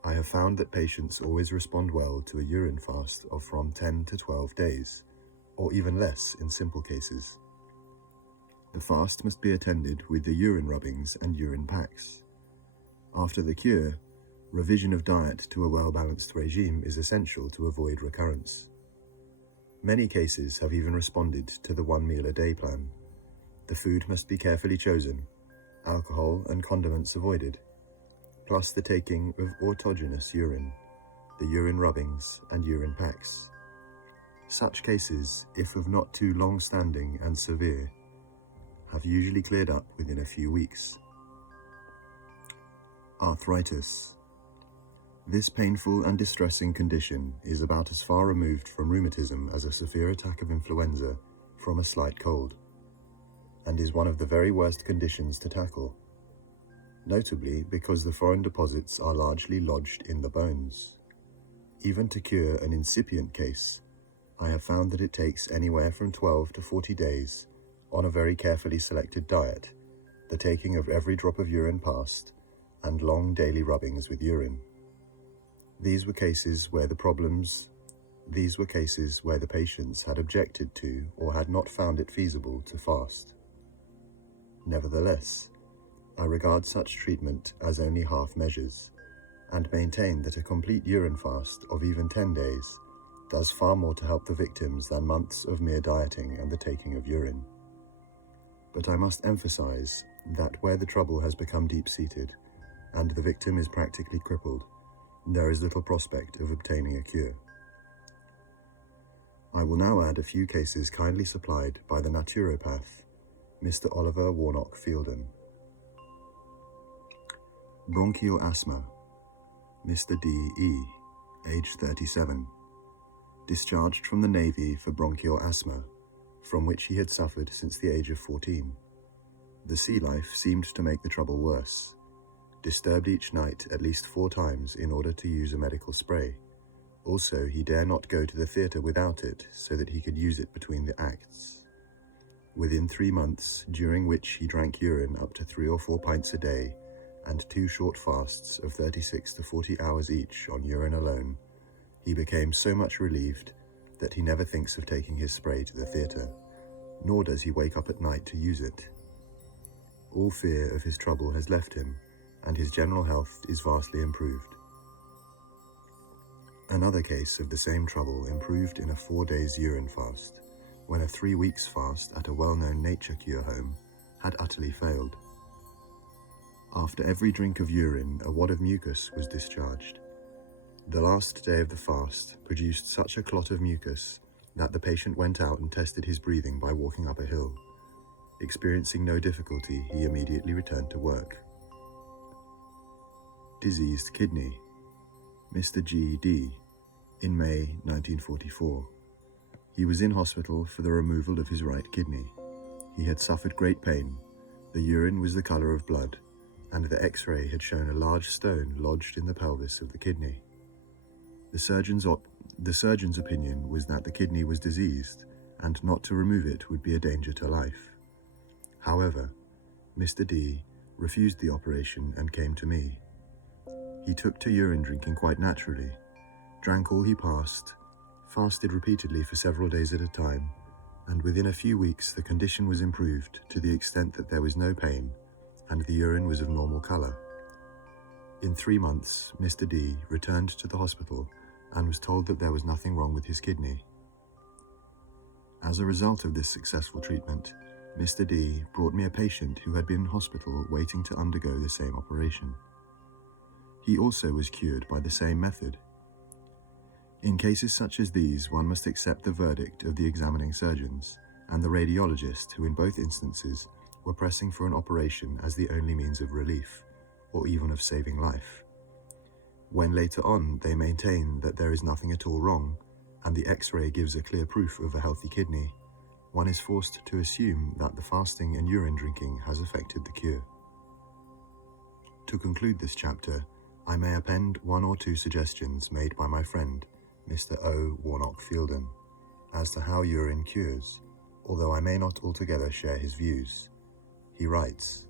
I have found that patients always respond well to a urine fast of from 10 to 12 days, or even less in simple cases. The fast must be attended with the urine rubbings and Urine-Packs. After the cure, Revision of diet to a well-balanced regime is essential to avoid recurrence. Many cases have even responded to the 1 meal a day plan. The food must be carefully chosen, alcohol and condiments avoided, plus the taking of autogenous urine, the urine rubbings and Urine-Packs. Such cases, if of not too long-standing and severe, have usually cleared up within a few weeks. Arthritis. This painful and distressing condition is about as far removed from rheumatism as a severe attack of influenza from a slight cold, and is one of the very worst conditions to tackle, notably because the foreign deposits are largely lodged in the bones. Even to cure an incipient case, I have found that it takes anywhere from 12 to 40 days on a very carefully selected diet, the taking of every drop of urine passed, and long daily rubbings with urine. These were cases where the patients had objected to or had not found it feasible to fast. Nevertheless, I regard such treatment as only half measures, and maintain that a complete urine fast of even 10 days does far more to help the victims than months of mere dieting and the taking of urine. But I must emphasize that where the trouble has become deep-seated, and the victim is practically crippled, there is little prospect of obtaining a cure. I will now add a few cases kindly supplied by the naturopath, Mr. Oliver Warnock Fielden. Bronchial asthma. Mr. D.E., age 37. Discharged from the Navy for bronchial asthma, from which he had suffered since the age of 14. The sea life seemed to make the trouble worse. Disturbed each night at least 4 times in order to use a medical spray. Also, he dare not go to the theatre without it so that he could use it between the acts. Within 3 months, during which he drank urine up to 3 or 4 pints a day, and 2 short fasts of 36 to 40 hours each on urine alone, he became so much relieved that he never thinks of taking his spray to the theatre, nor does he wake up at night to use it. All fear of his trouble has left him, and his general health is vastly improved. Another case of the same trouble improved in a 4 days urine fast, when a 3 weeks fast at a well-known nature cure home had utterly failed. After every drink of urine, a wad of mucus was discharged. The last day of the fast produced such a clot of mucus that the patient went out and tested his breathing by walking up a hill. Experiencing no difficulty, he immediately returned to work. Diseased kidney. Mr. G.D., in May 1944. He was in hospital for the removal of his right kidney. He had suffered great pain. The urine was the color of blood, and the X-ray had shown a large stone lodged in the pelvis of the kidney. The surgeon's opinion was that the kidney was diseased, and not to remove it would be a danger to life. However, Mr. D refused the operation and came to me. He took to urine drinking quite naturally, drank all he passed, fasted repeatedly for several days at a time, and within a few weeks the condition was improved to the extent that there was no pain, and the urine was of normal color. In 3 months, Mr. D returned to the hospital and was told that there was nothing wrong with his kidney. As a result of this successful treatment, Mr. D brought me a patient who had been in hospital waiting to undergo the same operation. He also was cured by the same method. In cases such as these, one must accept the verdict of the examining surgeons and the radiologist, who in both instances were pressing for an operation as the only means of relief, or even of saving life. When later on they maintain that there is nothing at all wrong, and the X-ray gives a clear proof of a healthy kidney, one is forced to assume that the fasting and urine drinking has affected the cure. To conclude this chapter, I may append 1 or 2 suggestions made by my friend, Mr. O. Warnock Fielden, as to how urine cures, although I may not altogether share his views. He writes,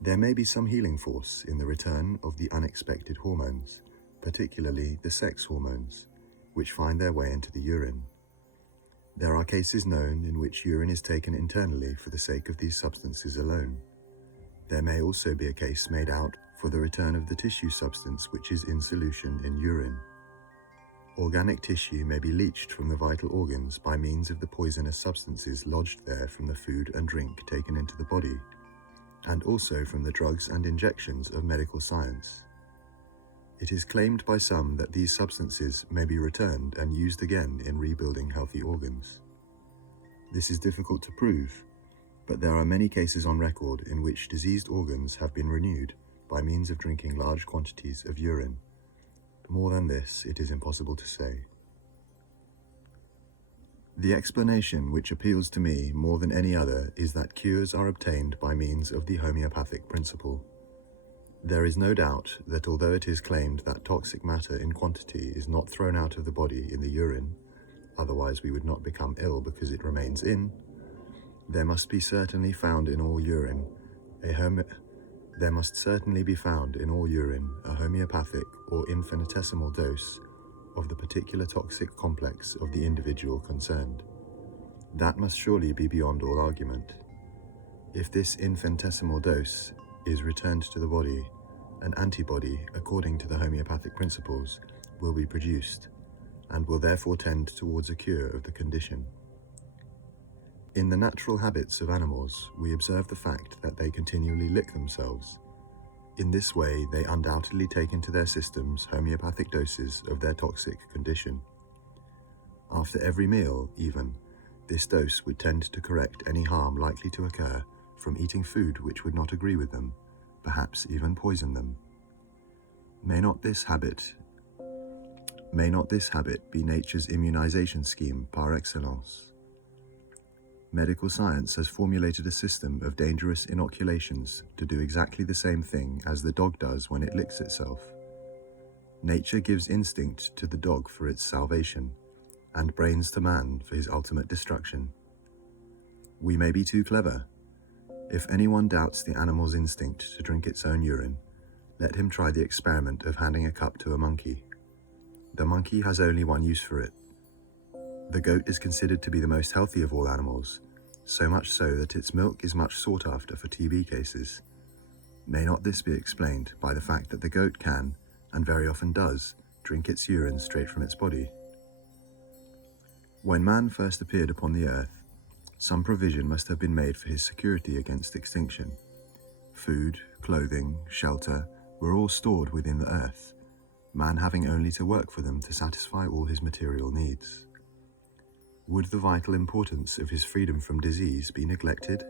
"There may be some healing force in the return of the unexpected hormones, particularly the sex hormones, which find their way into the urine. There are cases known in which urine is taken internally for the sake of these substances alone. There may also be a case made out for the return of the tissue substance which is in solution in urine. Organic tissue may be leached from the vital organs by means of the poisonous substances lodged there from the food and drink taken into the body, and also from the drugs and injections of medical science. It is claimed by some that these substances may be returned and used again in rebuilding healthy organs. This is difficult to prove, but there are many cases on record in which diseased organs have been renewed by means of drinking large quantities of urine. More than this, it is impossible to say. The explanation which appeals to me more than any other is that cures are obtained by means of the homeopathic principle. There is no doubt that although it is claimed that toxic matter in quantity is not thrown out of the body in the urine, otherwise we would not become ill because it remains in, there must certainly be found in all urine a homeopathic or infinitesimal dose of the particular toxic complex of the individual concerned. That must surely be beyond all argument. If this infinitesimal dose is returned to the body, an antibody, according to the homeopathic principles, will be produced, and will therefore tend towards a cure of the condition. In the natural habits of animals, we observe the fact that they continually lick themselves. In this way, they undoubtedly take into their systems homeopathic doses of their toxic condition. After every meal, even, this dose would tend to correct any harm likely to occur from eating food which would not agree with them, perhaps even poison them. May not this habit be nature's immunization scheme par excellence? Medical science has formulated a system of dangerous inoculations to do exactly the same thing as the dog does when it licks itself. Nature gives instinct to the dog for its salvation, and brains to man for his ultimate destruction. We may be too clever. If anyone doubts the animal's instinct to drink its own urine, let him try the experiment of handing a cup to a monkey. The monkey has only one use for it. The goat is considered to be the most healthy of all animals, so much so that its milk is much sought after for TB cases. May not this be explained by the fact that the goat can, and very often does, drink its urine straight from its body? When man first appeared upon the earth, some provision must have been made for his security against extinction. Food, clothing, shelter were all stored within the earth, man having only to work for them to satisfy all his material needs. Would the vital importance of his freedom from disease be neglected?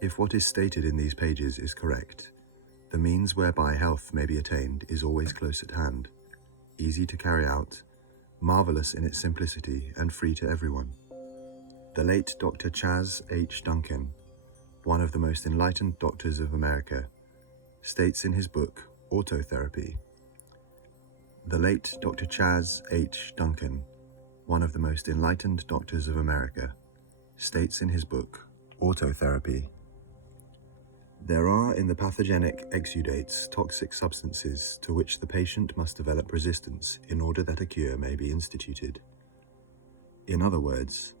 If what is stated in these pages is correct, the means whereby health may be attained is always close at hand, easy to carry out, marvelous in its simplicity, and free to everyone. The late Dr. Chas H. Duncan, one of the most enlightened doctors of America, states in his book, Autotherapy. The late Dr. Chas H. Duncan, one of the most enlightened doctors of America, states in his book, Autotherapy, there are in the pathogenic exudates toxic substances to which the patient must develop resistance in order that a cure may be instituted. In other words,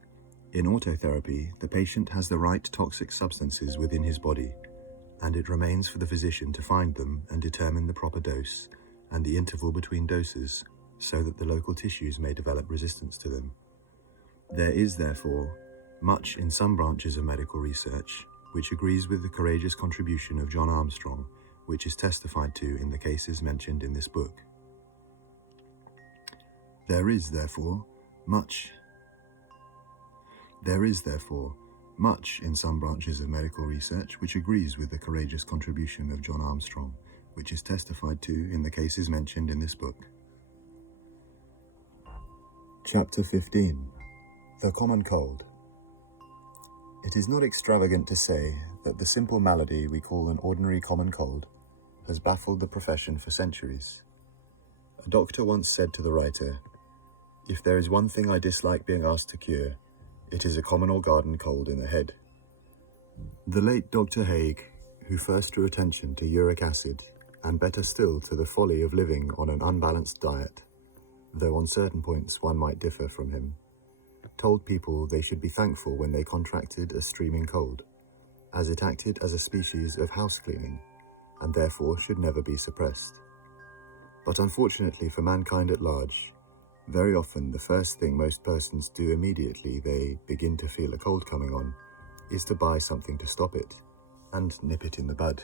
in autotherapy, the patient has the right toxic substances within his body, and it remains for the physician to find them and determine the proper dose and the interval between doses, so that the local tissues may develop resistance to them. There is, therefore, much in some branches of medical research which agrees with the courageous contribution of John Armstrong, which is testified to in the cases mentioned in this book. There is, therefore, much in some branches of medical research which agrees with the courageous contribution of John Armstrong, which is testified to in the cases mentioned in this book. Chapter 15. The Common Cold. It is not extravagant to say that the simple malady we call an ordinary common cold has baffled the profession for centuries. A doctor once said to the writer, "If there is one thing I dislike being asked to cure, it is a common or garden cold in the head." The late Dr. Haig, who first drew attention to uric acid, and better still to the folly of living on an unbalanced diet, though on certain points one might differ from him, told people they should be thankful when they contracted a streaming cold, as it acted as a species of house cleaning, and therefore should never be suppressed. But unfortunately for mankind at large, very often the first thing most persons do immediately they begin to feel a cold coming on is to buy something to stop it and nip it in the bud.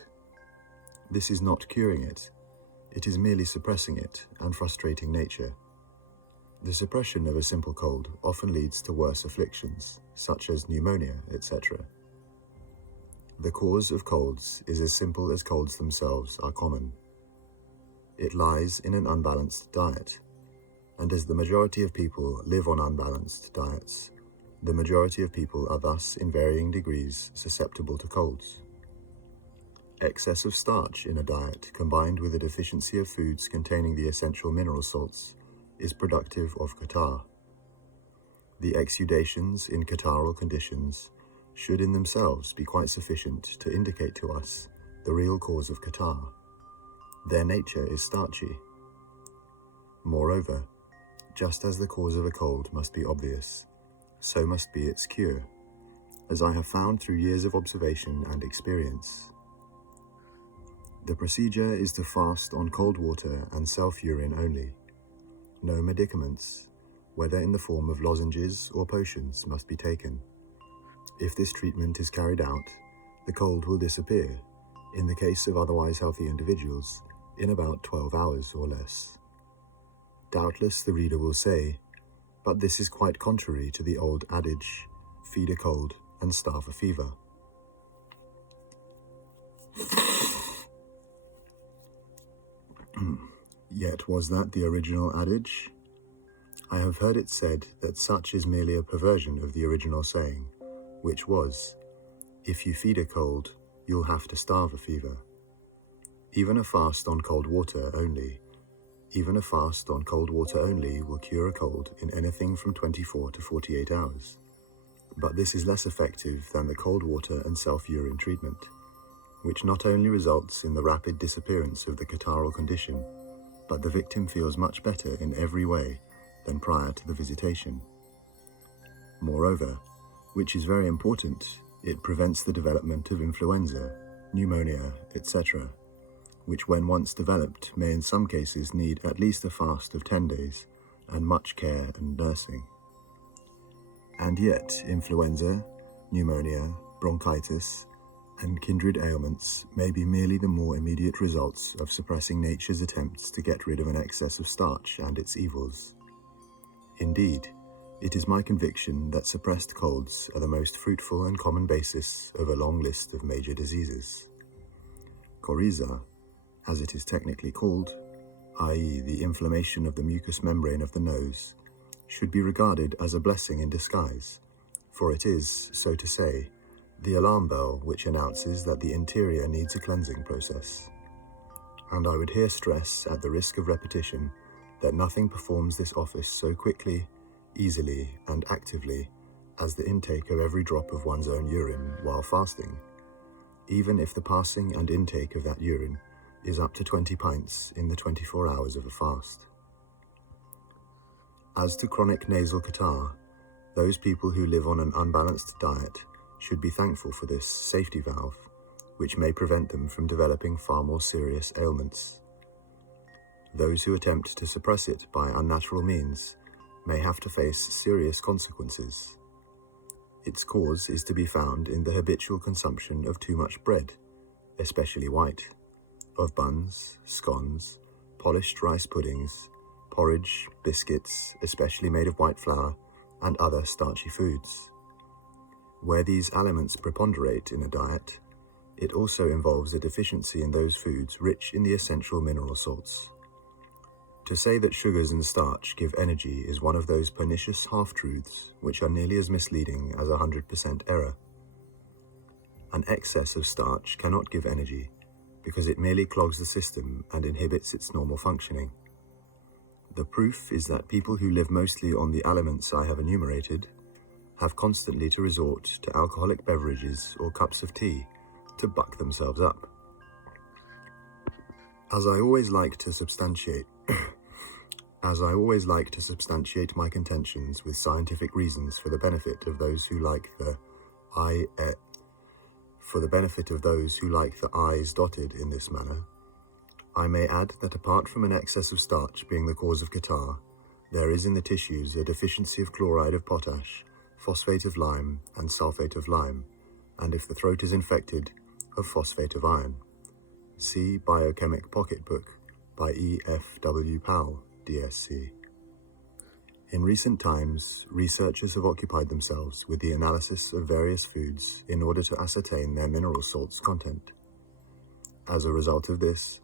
This is not curing it, it is merely suppressing it and frustrating nature. The suppression of a simple cold often leads to worse afflictions, such as pneumonia, etc. The cause of colds is as simple as colds themselves are common. It lies in an unbalanced diet, and as the majority of people live on unbalanced diets, the majority of people are thus in varying degrees susceptible to colds. Excess of starch in a diet combined with a deficiency of foods containing the essential mineral salts is productive of catarrh. The exudations in catarrhal conditions should in themselves be quite sufficient to indicate to us the real cause of catarrh. Their nature is starchy. Moreover, just as the cause of a cold must be obvious, so must be its cure, as I have found through years of observation and experience. The procedure is to fast on cold water and self-urine only. No medicaments, whether in the form of lozenges or potions, must be taken. If this treatment is carried out, the cold will disappear, in the case of otherwise healthy individuals, in about 12 hours or less. Doubtless the reader will say, but this is quite contrary to the old adage, feed a cold and starve a fever. Yet was that the original adage? I have heard it said that such is merely a perversion of the original saying, which was, if you feed a cold, you'll have to starve a fever. Even a fast on cold water only will cure a cold in anything from 24 to 48 hours. But this is less effective than the cold water and self-urine treatment, which not only results in the rapid disappearance of the catarrhal condition, but the victim feels much better in every way than prior to the visitation. Moreover, which is very important, it prevents the development of influenza, pneumonia, etc., which when once developed may in some cases need at least a fast of 10 days and much care and nursing. And yet influenza, pneumonia, bronchitis, and kindred ailments may be merely the more immediate results of suppressing nature's attempts to get rid of an excess of starch and its evils. Indeed, it is my conviction that suppressed colds are the most fruitful and common basis of a long list of major diseases. Coryza, as it is technically called, i.e. the inflammation of the mucous membrane of the nose, should be regarded as a blessing in disguise, for it is, so to say, the alarm bell which announces that the interior needs a cleansing process. And I would here stress, at the risk of repetition, that nothing performs this office so quickly, easily, and actively as the intake of every drop of one's own urine while fasting, even if the passing and intake of that urine is up to 20 pints in the 24 hours of a fast. As to chronic nasal catarrh, those people who live on an unbalanced diet should be thankful for this safety valve, which may prevent them from developing far more serious ailments. Those who attempt to suppress it by unnatural means may have to face serious consequences. Its cause is to be found in the habitual consumption of too much bread, especially white, of buns, scones, polished rice puddings, porridge, biscuits, especially made of white flour, and other starchy foods. Where these aliments preponderate in a diet, it also involves a deficiency in those foods rich in the essential mineral salts. To say that sugars and starch give energy is one of those pernicious half-truths which are nearly as misleading as 100% error. An excess of starch cannot give energy because it merely clogs the system and inhibits its normal functioning. The proof is that people who live mostly on the aliments I have enumerated have constantly to resort to alcoholic beverages or cups of tea to buck themselves up. As I always like to substantiate my contentions with scientific reasons for the benefit of those who like the for the benefit of those who like the I's dotted in this manner, I may add that apart from an excess of starch being the cause of catarrh, there is in the tissues a deficiency of chloride of potash, phosphate of lime, and sulfate of lime, and if the throat is infected, of phosphate of iron. See Biochemic Pocketbook by E. F. W. Powell, DSc. In recent times, researchers have occupied themselves with the analysis of various foods in order to ascertain their mineral salts content. As a result of this,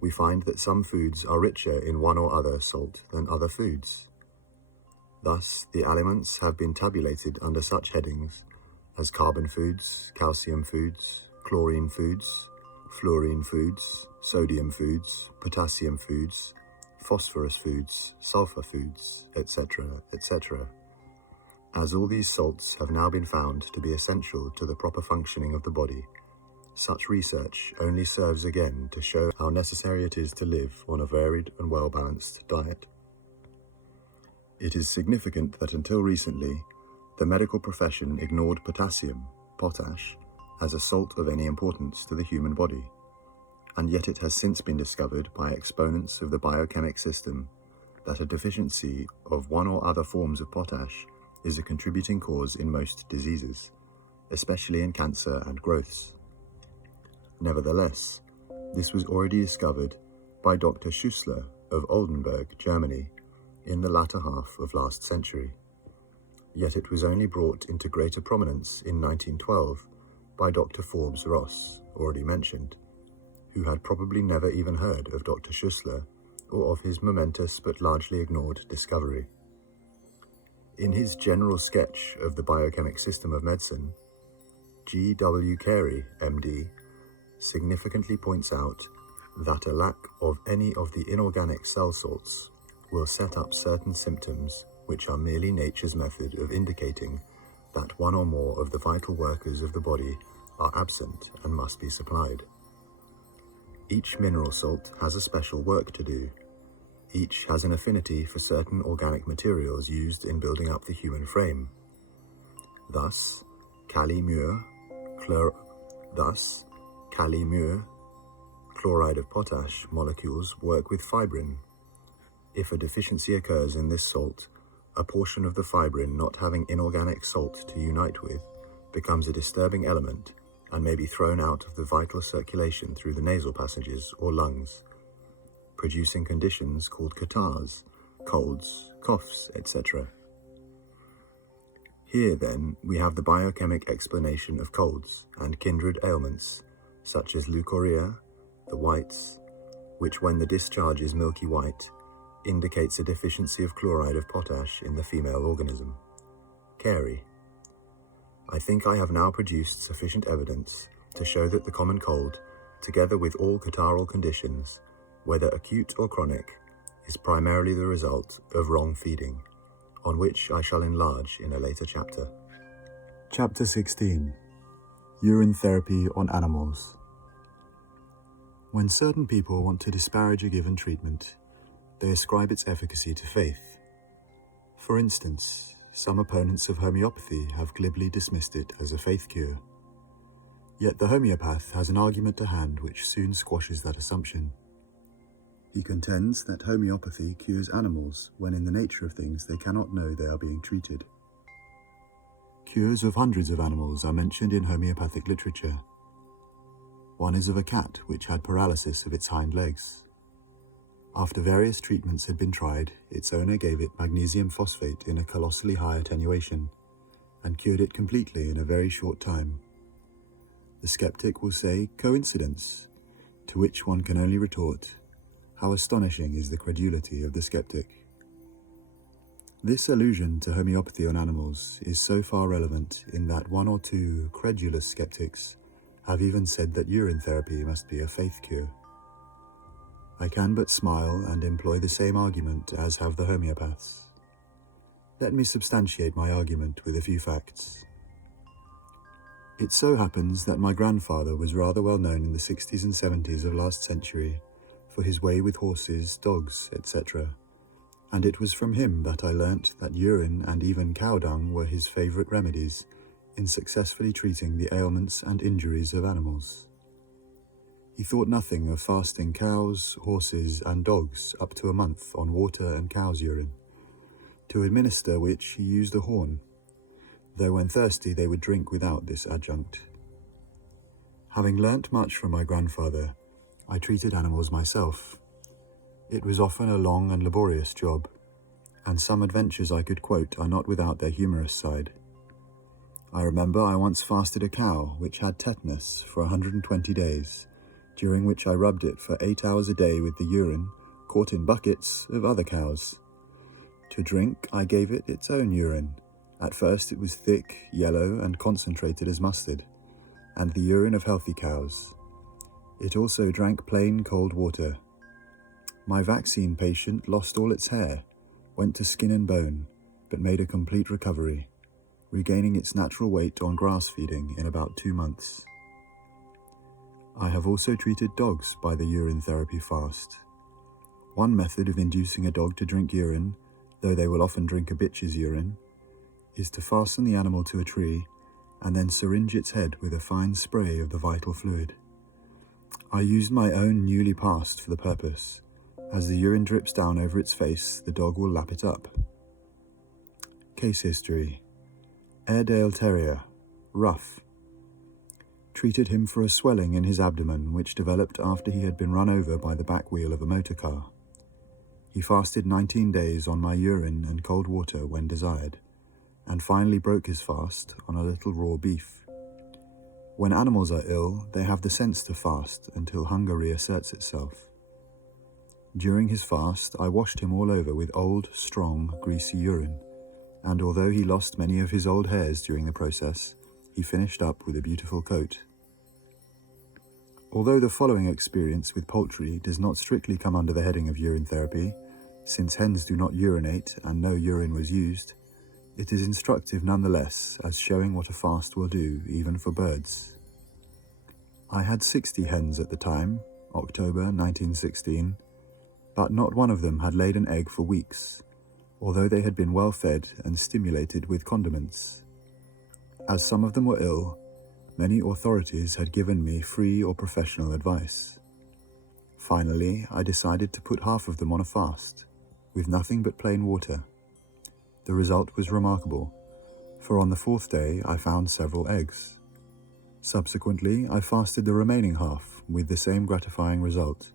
we find that some foods are richer in one or other salt than other foods. Thus, the aliments have been tabulated under such headings as carbon foods, calcium foods, chlorine foods, fluorine foods, sodium foods, potassium foods, phosphorus foods, sulfur foods, etc., etc. As all these salts have now been found to be essential to the proper functioning of the body, such research only serves again to show how necessary it is to live on a varied and well-balanced diet. It is significant that until recently, the medical profession ignored potassium, potash, as a salt of any importance to the human body, and yet it has since been discovered by exponents of the biochemic system that a deficiency of one or other forms of potash is a contributing cause in most diseases, especially in cancer and growths. Nevertheless, this was already discovered by Dr. Schussler of Oldenburg, Germany, in the latter half of last century. Yet it was only brought into greater prominence in 1912 by Dr. Forbes Ross, already mentioned, who had probably never even heard of Dr. Schussler or of his momentous but largely ignored discovery. In his general sketch of the biochemic system of medicine, G. W. Carey, MD, significantly points out that a lack of any of the inorganic cell salts will set up certain symptoms which are merely nature's method of indicating that one or more of the vital workers of the body are absent and must be supplied. Each mineral salt has a special work to do. Each has an affinity for certain organic materials used in building up the human frame. Thus, Kali-Mur, chloride of potash molecules work with fibrin. If a deficiency occurs in this salt, a portion of the fibrin not having inorganic salt to unite with becomes a disturbing element and may be thrown out of the vital circulation through the nasal passages or lungs, producing conditions called catarrhs, colds, coughs, etc. Here, then, we have the biochemic explanation of colds and kindred ailments, such as leukorrhea, the whites, which when the discharge is milky white, indicates a deficiency of chloride of potash in the female organism. Carey. I think I have now produced sufficient evidence to show that the common cold, together with all catarrhal conditions, whether acute or chronic, is primarily the result of wrong feeding, on which I shall enlarge in a later chapter. Chapter 16. Urine Therapy on Animals. When certain people want to disparage a given treatment, they ascribe its efficacy to faith. For instance, some opponents of homeopathy have glibly dismissed it as a faith cure. Yet the homeopath has an argument to hand which soon squashes that assumption. He contends that homeopathy cures animals when in the nature of things they cannot know they are being treated. Cures of hundreds of animals are mentioned in homeopathic literature. One is of a cat which had paralysis of its hind legs. After various treatments had been tried, its owner gave it magnesium phosphate in a colossally high attenuation, and cured it completely in a very short time. The skeptic will say, coincidence, to which one can only retort, how astonishing is the credulity of the skeptic. This allusion to homeopathy on animals is so far relevant in that one or two credulous skeptics have even said that urine therapy must be a faith cure. I can but smile and employ the same argument as have the homeopaths. Let me substantiate my argument with a few facts. It so happens that my grandfather was rather well known in the 60s and 70s of last century for his way with horses, dogs, etc., and it was from him that I learnt that urine and even cow dung were his favourite remedies in successfully treating the ailments and injuries of animals. He thought nothing of fasting cows, horses, and dogs up to a month on water and cow's urine, to administer which he used a horn, though when thirsty they would drink without this adjunct. Having learnt much from my grandfather, I treated animals myself. It was often a long and laborious job, and some adventures I could quote are not without their humorous side. I remember I once fasted a cow which had tetanus for 120 days, during which I rubbed it for 8 hours a day with the urine, caught in buckets, of other cows. To drink, I gave it its own urine. At first it was thick, yellow, and concentrated as mustard, and the urine of healthy cows. It also drank plain cold water. My vaccine patient lost all its hair, went to skin and bone, but made a complete recovery, regaining its natural weight on grass feeding in about 2 months. I have also treated dogs by the urine therapy fast. One method of inducing a dog to drink urine, though they will often drink a bitch's urine, is to fasten the animal to a tree and then syringe its head with a fine spray of the vital fluid. I used my own newly passed for the purpose. As the urine drips down over its face, the dog will lap it up. Case history: Airedale Terrier, rough. Treated him for a swelling in his abdomen which developed after he had been run over by the back wheel of a motor car. He fasted 19 days on my urine and cold water when desired, and finally broke his fast on a little raw beef. When animals are ill, they have the sense to fast until hunger reasserts itself. During his fast, I washed him all over with old, strong, greasy urine, and although he lost many of his old hairs during the process, he finished up with a beautiful coat. Although the following experience with poultry does not strictly come under the heading of urine therapy, since hens do not urinate and no urine was used, it is instructive nonetheless as showing what a fast will do even for birds. I had 60 hens at the time, October 1916, but not one of them had laid an egg for weeks, although they had been well fed and stimulated with condiments. As some of them were ill, many authorities had given me free or professional advice. Finally, I decided to put half of them on a fast, with nothing but plain water. The result was remarkable, for on the 4th day I found several eggs. Subsequently, I fasted the remaining half with the same gratifying result: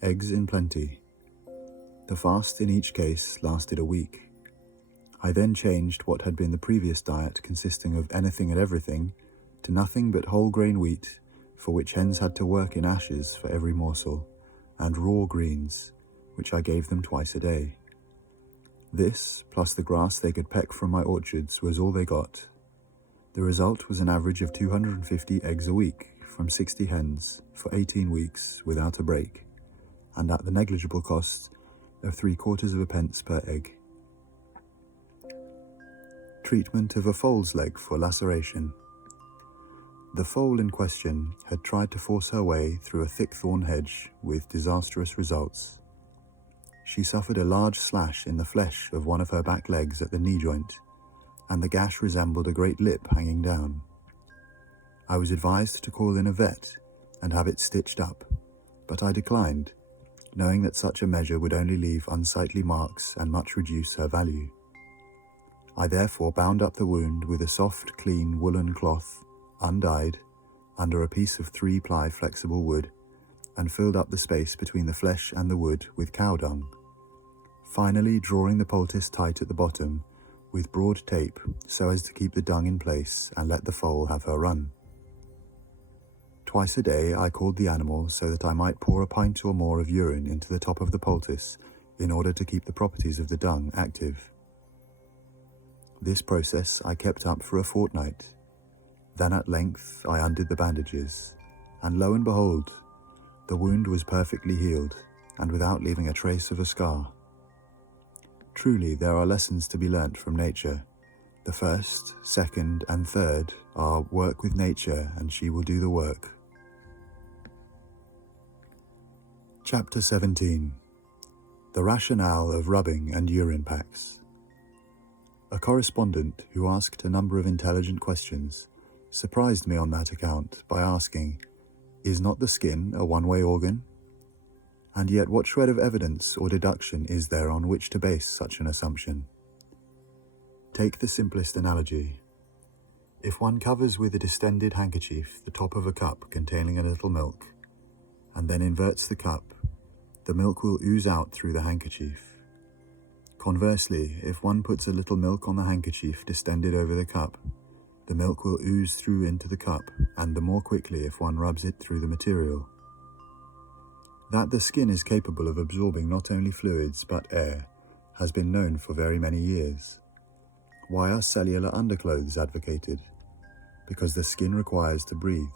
eggs in plenty. The fast in each case lasted a week. I then changed what had been the previous diet, consisting of anything and everything, to nothing but whole grain wheat, for which hens had to work in ashes for every morsel, and raw greens, which I gave them twice a day. This, plus the grass they could peck from my orchards, was all they got. The result was an average of 250 eggs a week from 60 hens for 18 weeks without a break, and at the negligible cost of 3/4 pence per egg. Treatment of a foal's leg for laceration. The foal in question had tried to force her way through a thick thorn hedge with disastrous results. She suffered a large slash in the flesh of one of her back legs at the knee joint, and the gash resembled a great lip hanging down. I was advised to call in a vet and have it stitched up, but I declined, knowing that such a measure would only leave unsightly marks and much reduce her value. I therefore bound up the wound with a soft, clean woolen cloth, undyed, under a piece of 3-ply flexible wood, and filled up the space between the flesh and the wood with cow dung, finally drawing the poultice tight at the bottom with broad tape so as to keep the dung in place and let the foal have her run. Twice a day I called the animal so that I might pour a pint or more of urine into the top of the poultice in order to keep the properties of the dung active. This process I kept up for a fortnight. Then at length I undid the bandages, and lo and behold, the wound was perfectly healed and without leaving a trace of a scar. Truly, there are lessons to be learnt from nature. The first, second, and third are work with nature and she will do the work. Chapter 17. The Rationale of Rubbing and Urine-Packs. A correspondent who asked a number of intelligent questions surprised me on that account by asking, "Is not the skin a one-way organ?" And yet what shred of evidence or deduction is there on which to base such an assumption? Take the simplest analogy. If one covers with a distended handkerchief the top of a cup containing a little milk, and then inverts the cup, the milk will ooze out through the handkerchief. Conversely, if one puts a little milk on the handkerchief distended over the cup, the milk will ooze through into the cup, and the more quickly if one rubs it through the material. That the skin is capable of absorbing not only fluids but air has been known for very many years. Why are cellular underclothes advocated? Because the skin requires to breathe.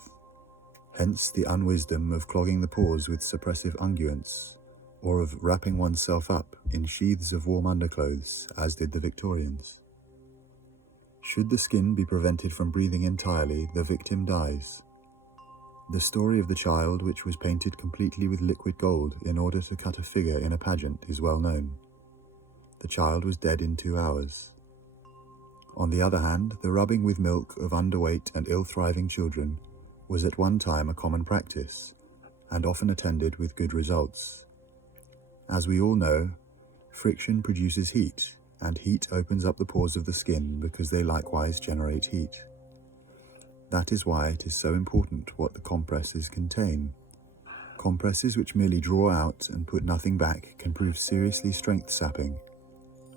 Hence the unwisdom of clogging the pores with suppressive unguents, or of wrapping oneself up in sheaths of warm underclothes, as did the Victorians. Should the skin be prevented from breathing entirely, the victim dies. The story of the child which was painted completely with liquid gold in order to cut a figure in a pageant is well known. The child was dead in 2 hours. On the other hand, the rubbing with milk of underweight and ill-thriving children was at one time a common practice, and often attended with good results. As we all know, friction produces heat, and heat opens up the pores of the skin because they likewise generate heat. That is why it is so important what the compresses contain. Compresses which merely draw out and put nothing back can prove seriously strength-sapping,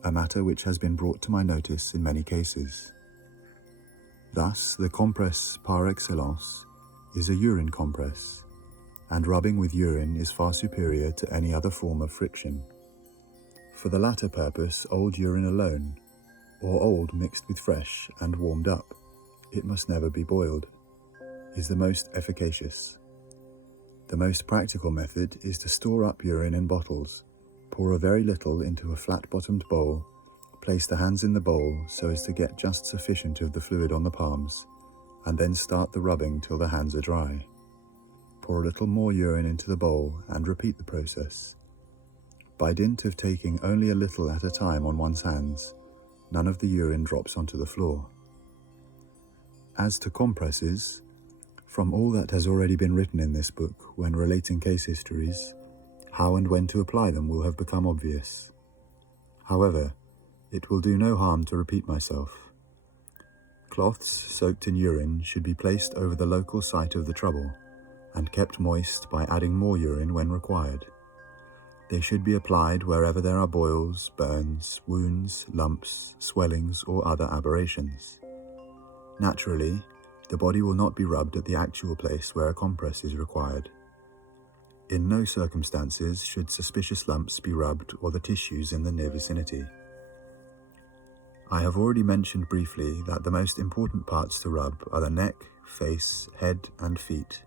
a matter which has been brought to my notice in many cases. Thus, the compress par excellence is a urine compress, and rubbing with urine is far superior to any other form of friction. For the latter purpose, old urine alone, or old mixed with fresh and warmed up, it must never be boiled, is the most efficacious. The most practical method is to store up urine in bottles, pour a very little into a flat-bottomed bowl, place the hands in the bowl so as to get just sufficient of the fluid on the palms, and then start the rubbing till the hands are dry. Pour a little more urine into the bowl and repeat the process. By dint of taking only a little at a time on one's hands, none of the urine drops onto the floor. As to compresses, from all that has already been written in this book when relating case histories, how and when to apply them will have become obvious. However, it will do no harm to repeat myself. Cloths soaked in urine should be placed over the local site of the trouble, and kept moist by adding more urine when required. They should be applied wherever there are boils, burns, wounds, lumps, swellings, or other aberrations. Naturally, the body will not be rubbed at the actual place where a compress is required. In no circumstances should suspicious lumps be rubbed or the tissues in the near vicinity. I have already mentioned briefly that the most important parts to rub are the neck, face, head, and feet.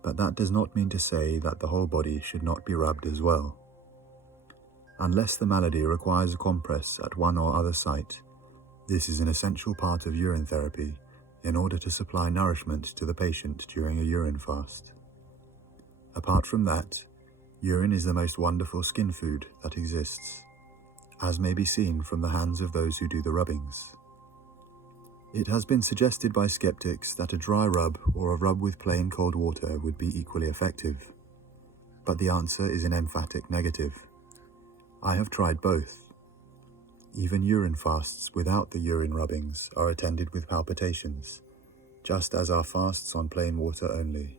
But that does not mean to say that the whole body should not be rubbed as well. Unless the malady requires a compress at one or other site, this is an essential part of urine therapy in order to supply nourishment to the patient during a urine fast. Apart from that, urine is the most wonderful skin food that exists, as may be seen from the hands of those who do the rubbings. It has been suggested by skeptics that a dry rub or a rub with plain cold water would be equally effective, but the answer is an emphatic negative. I have tried both. Even urine fasts without the urine rubbings are attended with palpitations, just as are fasts on plain water only.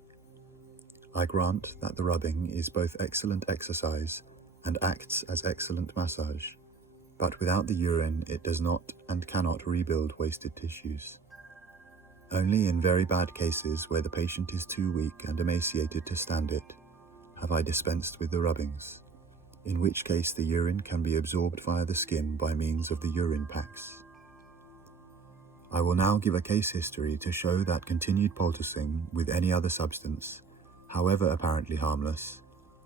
I grant that the rubbing is both excellent exercise and acts as excellent massage, but without the urine it does not and cannot rebuild wasted tissues. Only in very bad cases where the patient is too weak and emaciated to stand it, have I dispensed with the rubbings, in which case the urine can be absorbed via the skin by means of the Urine-Packs. I will now give a case history to show that continued poulticing with any other substance, however apparently harmless,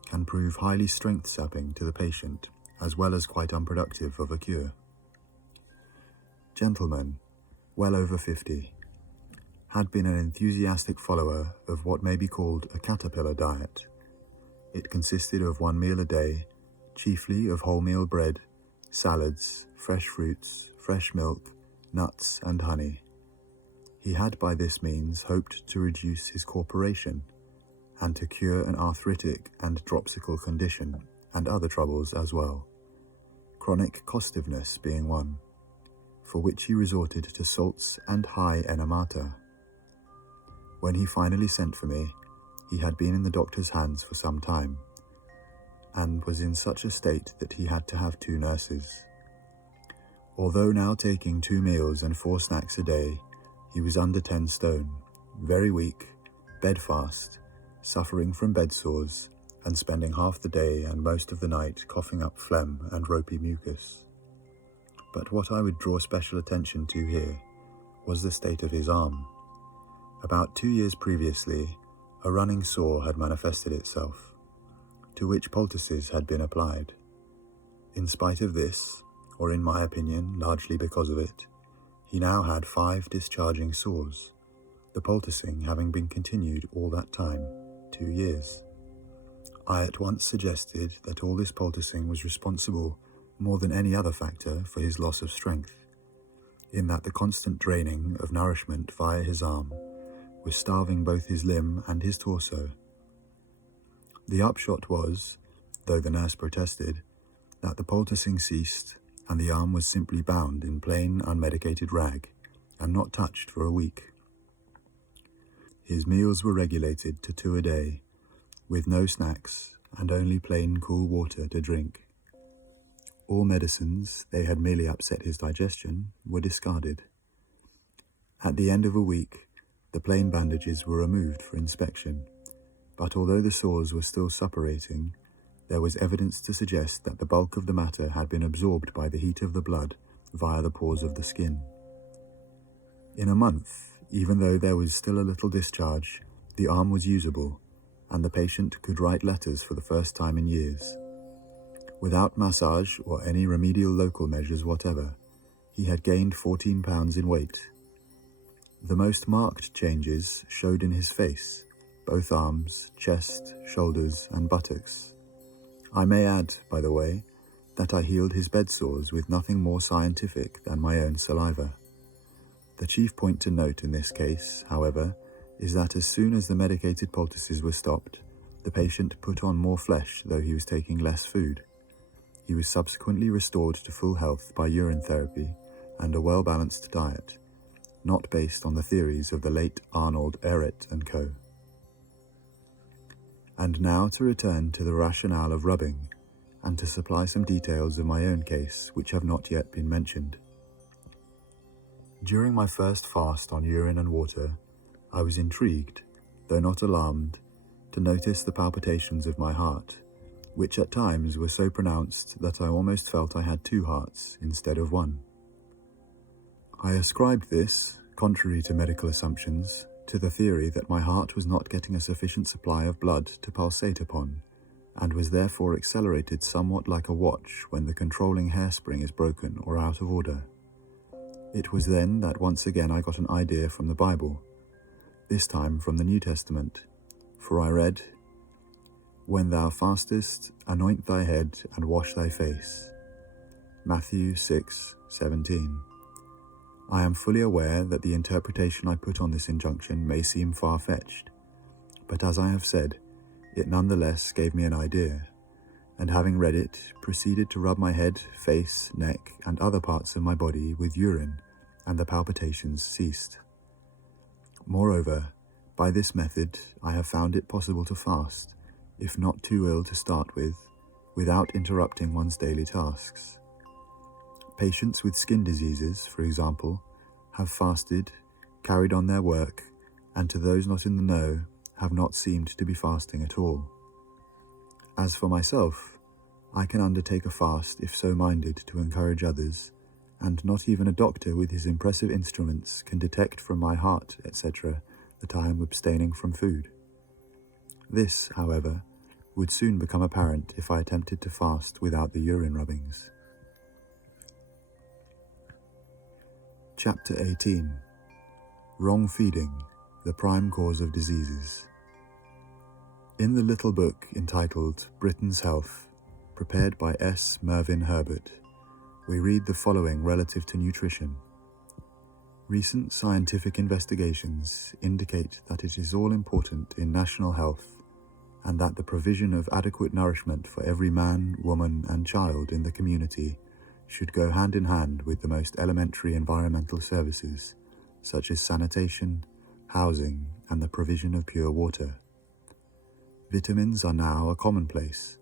can prove highly strength-sapping to the patient as well as quite unproductive of a cure. Gentleman, well over 50, had been an enthusiastic follower of what may be called a caterpillar diet. It consisted of one meal a day, chiefly of wholemeal bread, salads, fresh fruits, fresh milk, nuts and honey. He had by this means hoped to reduce his corporation and to cure an arthritic and dropsical condition and other troubles as well, chronic costiveness being one, for which he resorted to salts and high enemata. When he finally sent for me, he had been in the doctor's hands for some time, and was in such a state that he had to have 2 nurses. Although now taking 2 meals and 4 snacks a day, he was under 10 stone, very weak, bedfast, suffering from bed sores, and spending half the day and most of the night coughing up phlegm and ropey mucus. But what I would draw special attention to here was the state of his arm. About 2 years previously, a running sore had manifested itself, to which poultices had been applied. In spite of this, or in my opinion largely because of it, he now had 5 discharging sores, the poulticing having been continued all that time, 2 years. I at once suggested that all this poulticing was responsible more than any other factor for his loss of strength, in that the constant draining of nourishment via his arm was starving both his limb and his torso. The upshot was, though the nurse protested, that the poulticing ceased and the arm was simply bound in plain unmedicated rag and not touched for a week. His meals were regulated to 2 a day, with no snacks and only plain cool water to drink. All medicines, they had merely upset his digestion, were discarded. At the end of a week, the plain bandages were removed for inspection, but although the sores were still suppurating, there was evidence to suggest that the bulk of the matter had been absorbed by the heat of the blood via the pores of the skin. In a month, even though there was still a little discharge, the arm was usable, and the patient could write letters for the first time in years. Without massage or any remedial local measures whatever, he had gained 14 pounds in weight. The most marked changes showed in his face, both arms, chest, shoulders, and buttocks. I may add, by the way, that I healed his bed sores with nothing more scientific than my own saliva. The chief point to note in this case, however, is that as soon as the medicated poultices were stopped, the patient put on more flesh though he was taking less food. He was subsequently restored to full health by urine therapy and a well-balanced diet, not based on the theories of the late Arnold Ehret and co. And now to return to the rationale of rubbing, and to supply some details of my own case which have not yet been mentioned. During my first fast on urine and water, I was intrigued, though not alarmed, to notice the palpitations of my heart, which at times were so pronounced that I almost felt I had 2 hearts instead of 1. I ascribed this, contrary to medical assumptions, to the theory that my heart was not getting a sufficient supply of blood to pulsate upon, and was therefore accelerated somewhat like a watch when the controlling hairspring is broken or out of order. It was then that once again I got an idea from the Bible, this time from the New Testament, for I read, "When thou fastest, anoint thy head and wash thy face." Matthew 6:17. I am fully aware that the interpretation I put on this injunction may seem far-fetched, but as I have said, it nonetheless gave me an idea, and having read it, proceeded to rub my head, face, neck, and other parts of my body with urine, and the palpitations ceased. Moreover, by this method I have found it possible to fast, if not too ill to start with, without interrupting one's daily tasks. Patients with skin diseases, for example, have fasted, carried on their work, and to those not in the know, have not seemed to be fasting at all. As for myself, I can undertake a fast if so minded to encourage others, and not even a doctor with his impressive instruments can detect from my heart, etc., that I am abstaining from food. This, however, would soon become apparent if I attempted to fast without the urine rubbings. Chapter 18. Wrong Feeding, the Prime Cause of Diseases. In the little book entitled Britain's Health, prepared by S. Mervyn Herbert, we read the following relative to nutrition. Recent scientific investigations indicate that it is all important in national health, and that the provision of adequate nourishment for every man, woman, and child in the community should go hand in hand with the most elementary environmental services, such as sanitation, housing, and the provision of pure water. Vitamins are now a commonplace,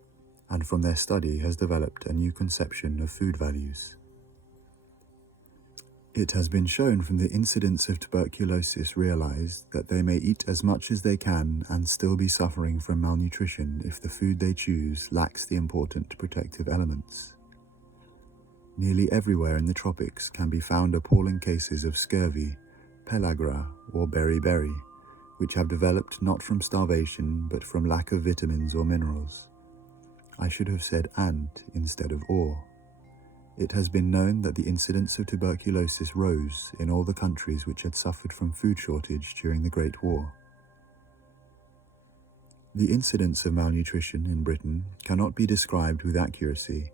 and from their study has developed a new conception of food values. It has been shown from the incidence of tuberculosis realized that they may eat as much as they can and still be suffering from malnutrition if the food they choose lacks the important protective elements. Nearly everywhere in the tropics can be found appalling cases of scurvy, pellagra, or beriberi, which have developed not from starvation but from lack of vitamins or minerals. I should have said "and" instead of "or." It has been known that the incidence of tuberculosis rose in all the countries which had suffered from food shortage during the Great War. The incidence of malnutrition in Britain cannot be described with accuracy,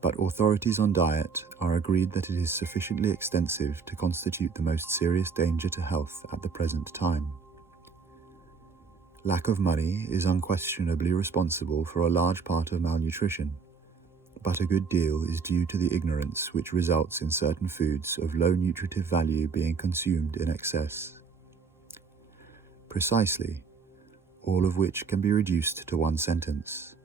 but authorities on diet are agreed that it is sufficiently extensive to constitute the most serious danger to health at the present time. Lack of money is unquestionably responsible for a large part of malnutrition, but a good deal is due to the ignorance which results in certain foods of low nutritive value being consumed in excess. Precisely, all of which can be reduced to one sentence.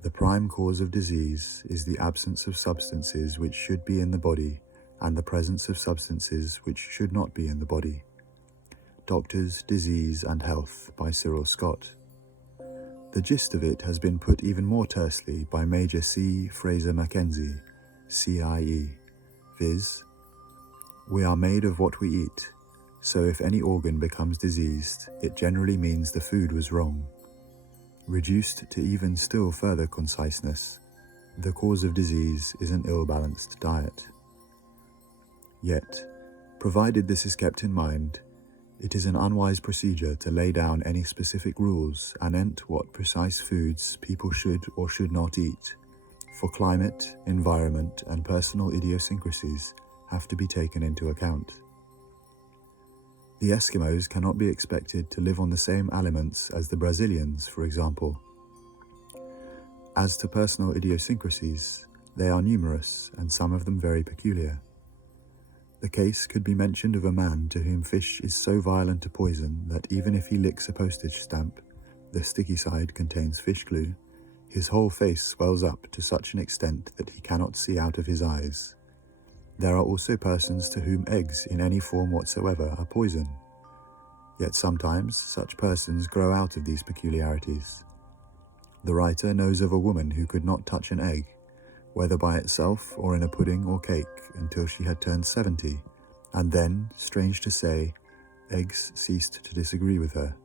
The prime cause of disease is the absence of substances which should be in the body and the presence of substances which should not be in the body. Doctors, Disease and Health by Cyril Scott. The gist of it has been put even more tersely by Major C. Fraser Mackenzie, CIE, viz. We are made of what we eat, so if any organ becomes diseased, it generally means the food was wrong. Reduced to even still further conciseness, the cause of disease is an ill-balanced diet. Yet, provided this is kept in mind, it is an unwise procedure to lay down any specific rules anent what precise foods people should or should not eat, for climate, environment, and personal idiosyncrasies have to be taken into account. The Eskimos cannot be expected to live on the same aliments as the Brazilians, for example. As to personal idiosyncrasies, they are numerous and some of them very peculiar. The case could be mentioned of a man to whom fish is so violent a poison that even if he licks a postage stamp, the sticky side contains fish glue, his whole face swells up to such an extent that he cannot see out of his eyes. There are also persons to whom eggs in any form whatsoever are poison. Yet sometimes such persons grow out of these peculiarities. The writer knows of a woman who could not touch an egg, whether by itself or in a pudding or cake, until she had turned 70, and then, strange to say, eggs ceased to disagree with her.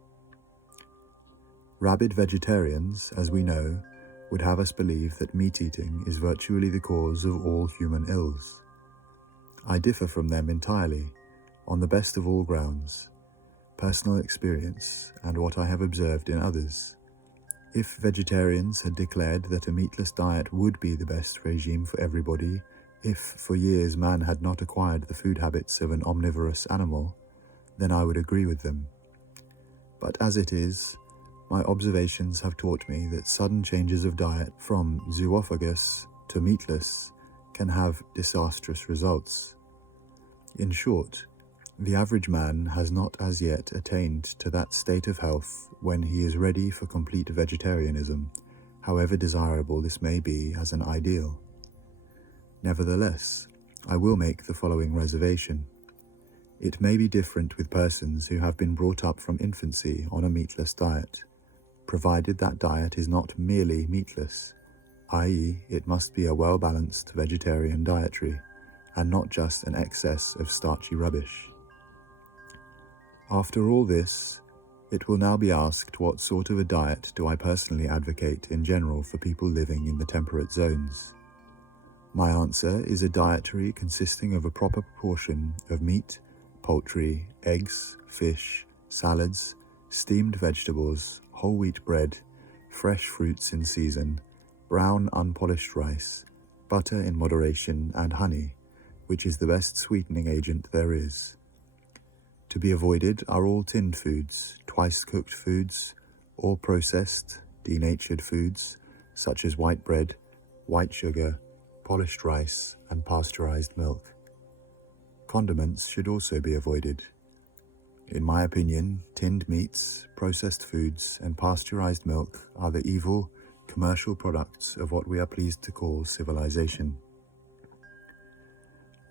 Rabid vegetarians, as we know, would have us believe that meat-eating is virtually the cause of all human ills. I differ from them entirely, on the best of all grounds, personal experience and what I have observed in others. If vegetarians had declared that a meatless diet would be the best regime for everybody, if for years man had not acquired the food habits of an omnivorous animal, then I would agree with them. But as it is, my observations have taught me that sudden changes of diet from zoophagous to meatless can have disastrous results. In short, the average man has not as yet attained to that state of health when he is ready for complete vegetarianism, however desirable this may be as an ideal. Nevertheless, I will make the following reservation. It may be different with persons who have been brought up from infancy on a meatless diet, provided that diet is not merely meatless, i.e., it must be a well-balanced vegetarian dietary, and not just an excess of starchy rubbish. After all this, it will now be asked what sort of a diet do I personally advocate in general for people living in the temperate zones. My answer is a dietary consisting of a proper proportion of meat, poultry, eggs, fish, salads, steamed vegetables, whole wheat bread, fresh fruits in season, brown unpolished rice, butter in moderation, and honey, which is the best sweetening agent there is. To be avoided are all tinned foods, twice-cooked foods, all processed, denatured foods, such as white bread, white sugar, polished rice, and pasteurized milk. Condiments should also be avoided. In my opinion, tinned meats, processed foods, and pasteurized milk are the evil, commercial products of what we are pleased to call civilization.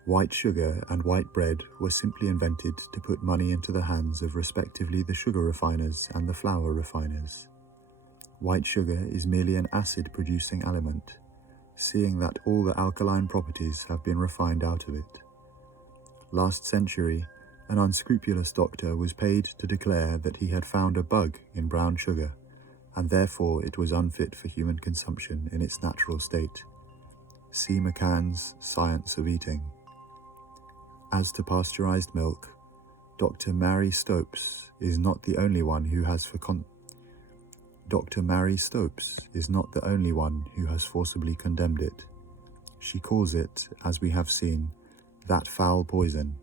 White sugar and white bread were simply invented to put money into the hands of respectively the sugar refiners and the flour refiners. White sugar is merely an acid-producing element, seeing that all the alkaline properties have been refined out of it. Last century, an unscrupulous doctor was paid to declare that he had found a bug in brown sugar, and therefore it was unfit for human consumption in its natural state. See McCann's Science of Eating. As to pasteurized milk, Dr. Mary Stopes is not the only one who has forcibly condemned it. She calls it, as we have seen, that foul poison.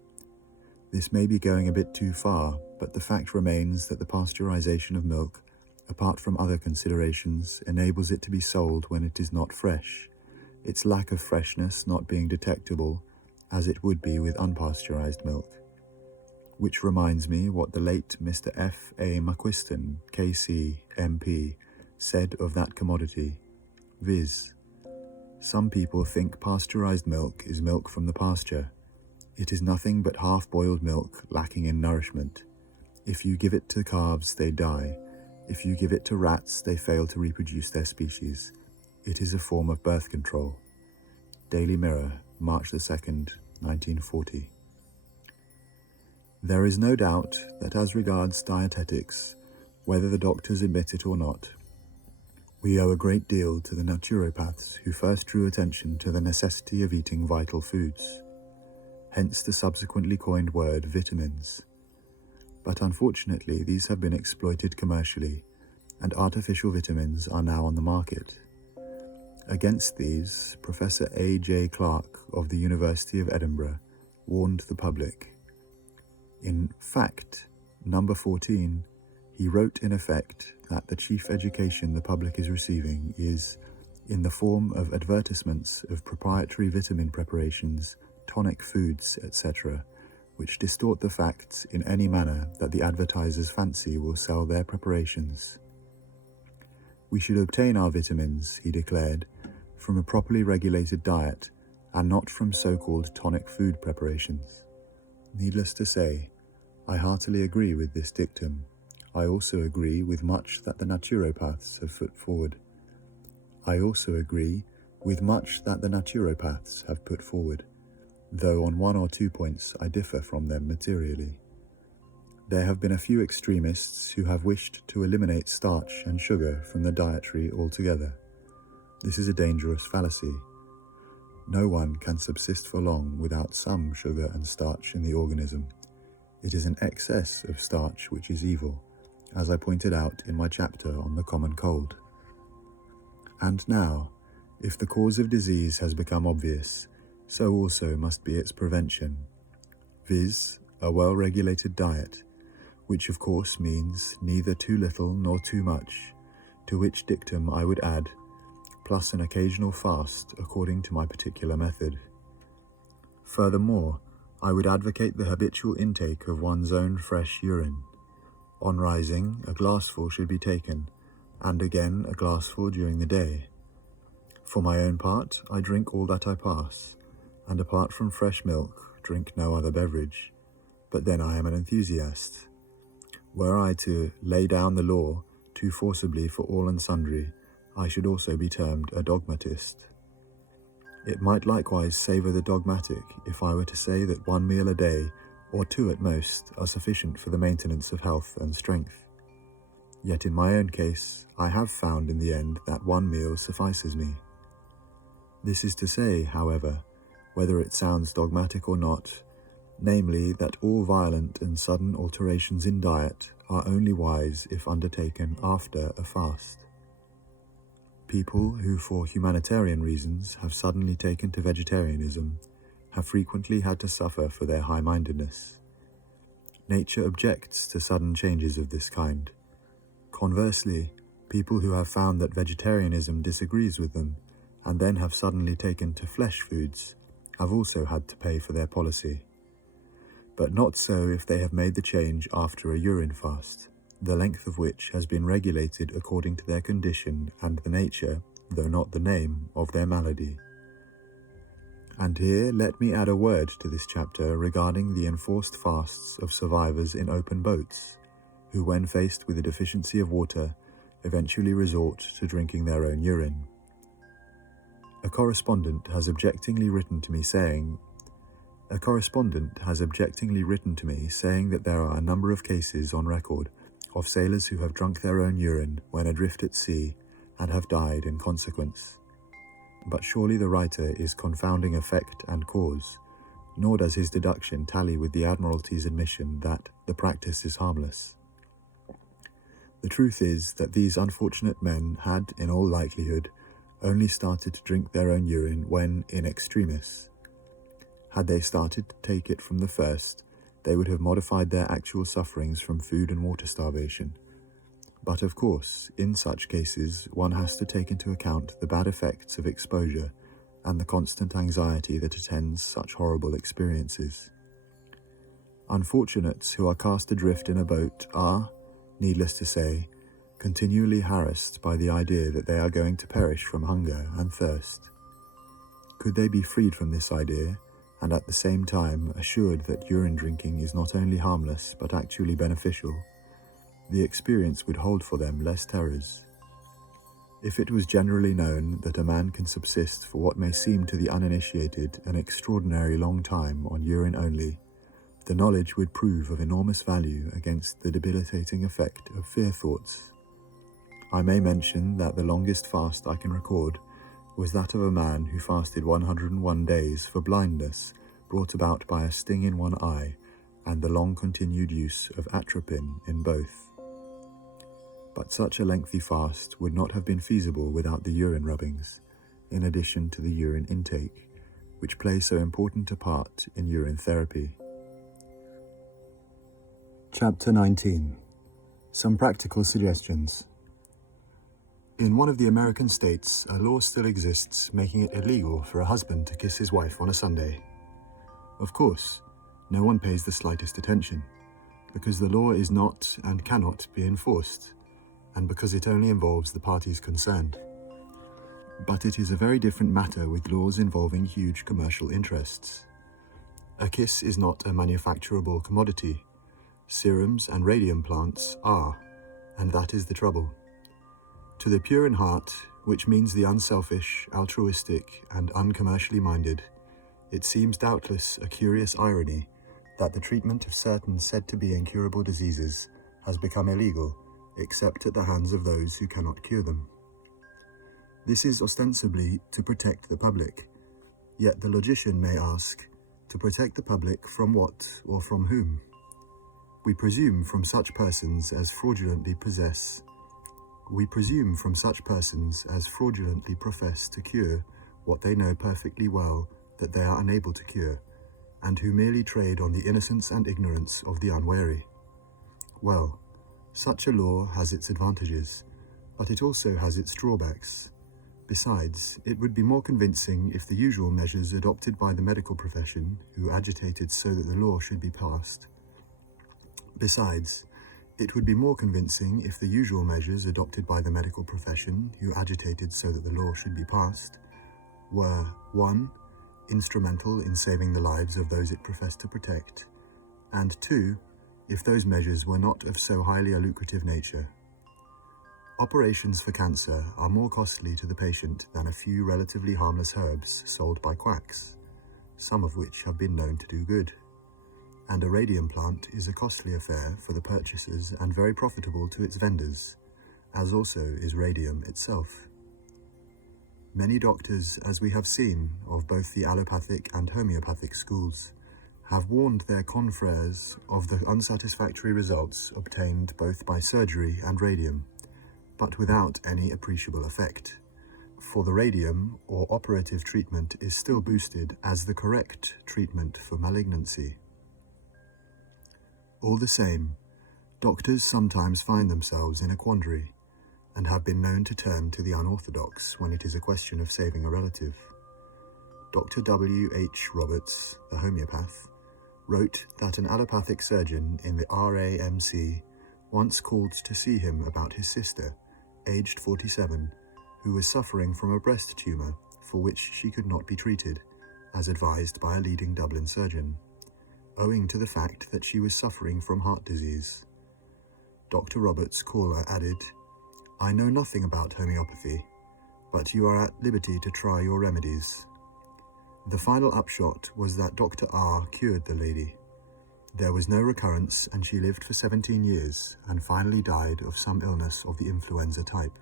This may be going a bit too far, but the fact remains that the pasteurization of milk, apart from other considerations, enables it to be sold when it is not fresh, its lack of freshness not being detectable, as it would be with unpasteurized milk. Which reminds me what the late Mr. F. A. McQuiston, K.C., M.P., said of that commodity, viz., "Some people think pasteurized milk is milk from the pasture. It is nothing but half-boiled milk lacking in nourishment. If you give it to calves, they die. If you give it to rats, they fail to reproduce their species. It is a form of birth control." Daily Mirror, March the 2nd, 1940. There is no doubt that as regards dietetics, whether the doctors admit it or not, we owe a great deal to the naturopaths who first drew attention to the necessity of eating vital foods. Hence the subsequently coined word vitamins. But unfortunately, these have been exploited commercially, and artificial vitamins are now on the market. Against these, Professor A. J. Clarke of the University of Edinburgh warned the public. In Fact, number 14, he wrote in effect that the chief education the public is receiving is in the form of advertisements of proprietary vitamin preparations, tonic foods, etc., which distort the facts in any manner that the advertisers fancy will sell their preparations. We should obtain our vitamins, he declared, from a properly regulated diet and not from so-called tonic food preparations. Needless to say, I heartily agree with this dictum. I also agree with much that the naturopaths have put forward. Though on one or two points I differ from them materially. There have been a few extremists who have wished to eliminate starch and sugar from the dietary altogether. This is a dangerous fallacy. No one can subsist for long without some sugar and starch in the organism. It is an excess of starch which is evil, as I pointed out in my chapter on the common cold. And now, if the cause of disease has become obvious, so also must be its prevention, viz., a well-regulated diet, which of course means neither too little nor too much, to which dictum I would add, plus an occasional fast according to my particular method. Furthermore, I would advocate the habitual intake of one's own fresh urine. On rising, a glassful should be taken, and again a glassful during the day. For my own part, I drink all that I pass, and apart from fresh milk, drink no other beverage. But then I am an enthusiast. Were I to lay down the law too forcibly for all and sundry, I should also be termed a dogmatist. It might likewise savour the dogmatic if I were to say that one meal a day, or two at most, are sufficient for the maintenance of health and strength. Yet in my own case, I have found in the end that one meal suffices me. This is to say, however, whether it sounds dogmatic or not, namely that all violent and sudden alterations in diet are only wise if undertaken after a fast. People who, for humanitarian reasons, have suddenly taken to vegetarianism have frequently had to suffer for their high-mindedness. Nature objects to sudden changes of this kind. Conversely, people who have found that vegetarianism disagrees with them and then have suddenly taken to flesh foods have also had to pay for their policy. But not so if they have made the change after a urine fast, the length of which has been regulated according to their condition and the nature, though not the name, of their malady. And here let me add a word to this chapter regarding the enforced fasts of survivors in open boats, who when faced with a deficiency of water, eventually resort to drinking their own urine. A correspondent has objectingly written to me saying that there are a number of cases on record of sailors who have drunk their own urine when adrift at sea and have died in consequence. But surely the writer is confounding effect and cause, nor does his deduction tally with the Admiralty's admission that the practice is harmless. The truth is that these unfortunate men had, in all likelihood, only started to drink their own urine when in extremis. Had they started to take it from the first, they would have modified their actual sufferings from food and water starvation. But of course, in such cases, one has to take into account the bad effects of exposure and the constant anxiety that attends such horrible experiences. Unfortunates who are cast adrift in a boat are, needless to say, continually harassed by the idea that they are going to perish from hunger and thirst. Could they be freed from this idea, and at the same time assured that urine drinking is not only harmless but actually beneficial, the experience would hold for them less terrors. If it was generally known that a man can subsist for what may seem to the uninitiated an extraordinary long time on urine only, the knowledge would prove of enormous value against the debilitating effect of fear thoughts. I may mention that the longest fast I can record was that of a man who fasted 101 days for blindness brought about by a sting in one eye and the long-continued use of atropine in both. But such a lengthy fast would not have been feasible without the urine rubbings, in addition to the urine intake, which play so important a part in urine therapy. Chapter 19. Some practical suggestions. In one of the American states, a law still exists making it illegal for a husband to kiss his wife on a Sunday. Of course, no one pays the slightest attention, because the law is not and cannot be enforced, and because it only involves the parties concerned. But it is a very different matter with laws involving huge commercial interests. A kiss is not a manufacturable commodity. Serums and radium plants are, and that is the trouble. To the pure in heart, which means the unselfish, altruistic, and uncommercially minded, it seems doubtless a curious irony that the treatment of certain said to be incurable diseases has become illegal, except at the hands of those who cannot cure them. This is ostensibly to protect the public, yet the logician may ask, to protect the public from what or from whom? We presume from such persons as fraudulently profess to cure what they know perfectly well that they are unable to cure, and who merely trade on the innocence and ignorance of the unwary. Well, such a law has its advantages, but it also has its drawbacks. Besides, it would be more convincing if the usual measures adopted by the medical profession, who agitated so that the law should be passed, were 1. Instrumental in saving the lives of those it professed to protect, and 2. If those measures were not of so highly a lucrative nature. Operations for cancer are more costly to the patient than a few relatively harmless herbs sold by quacks, some of which have been known to do good. And a radium plant is a costly affair for the purchasers and very profitable to its vendors, as also is radium itself. Many doctors, as we have seen, of both the allopathic and homeopathic schools, have warned their confreres of the unsatisfactory results obtained both by surgery and radium, but without any appreciable effect, for the radium or operative treatment is still boosted as the correct treatment for malignancy. All the same, doctors sometimes find themselves in a quandary and have been known to turn to the unorthodox when it is a question of saving a relative. Dr. W. H. Roberts, the homeopath, wrote that an allopathic surgeon in the RAMC once called to see him about his sister, aged 47, who was suffering from a breast tumour for which she could not be treated, as advised by a leading Dublin surgeon, owing to the fact that she was suffering from heart disease. Dr. Roberts' caller added, "I know nothing about homeopathy, but you are at liberty to try your remedies." The final upshot was that Dr. R cured the lady. There was no recurrence, and she lived for 17 years and finally died of some illness of the influenza type.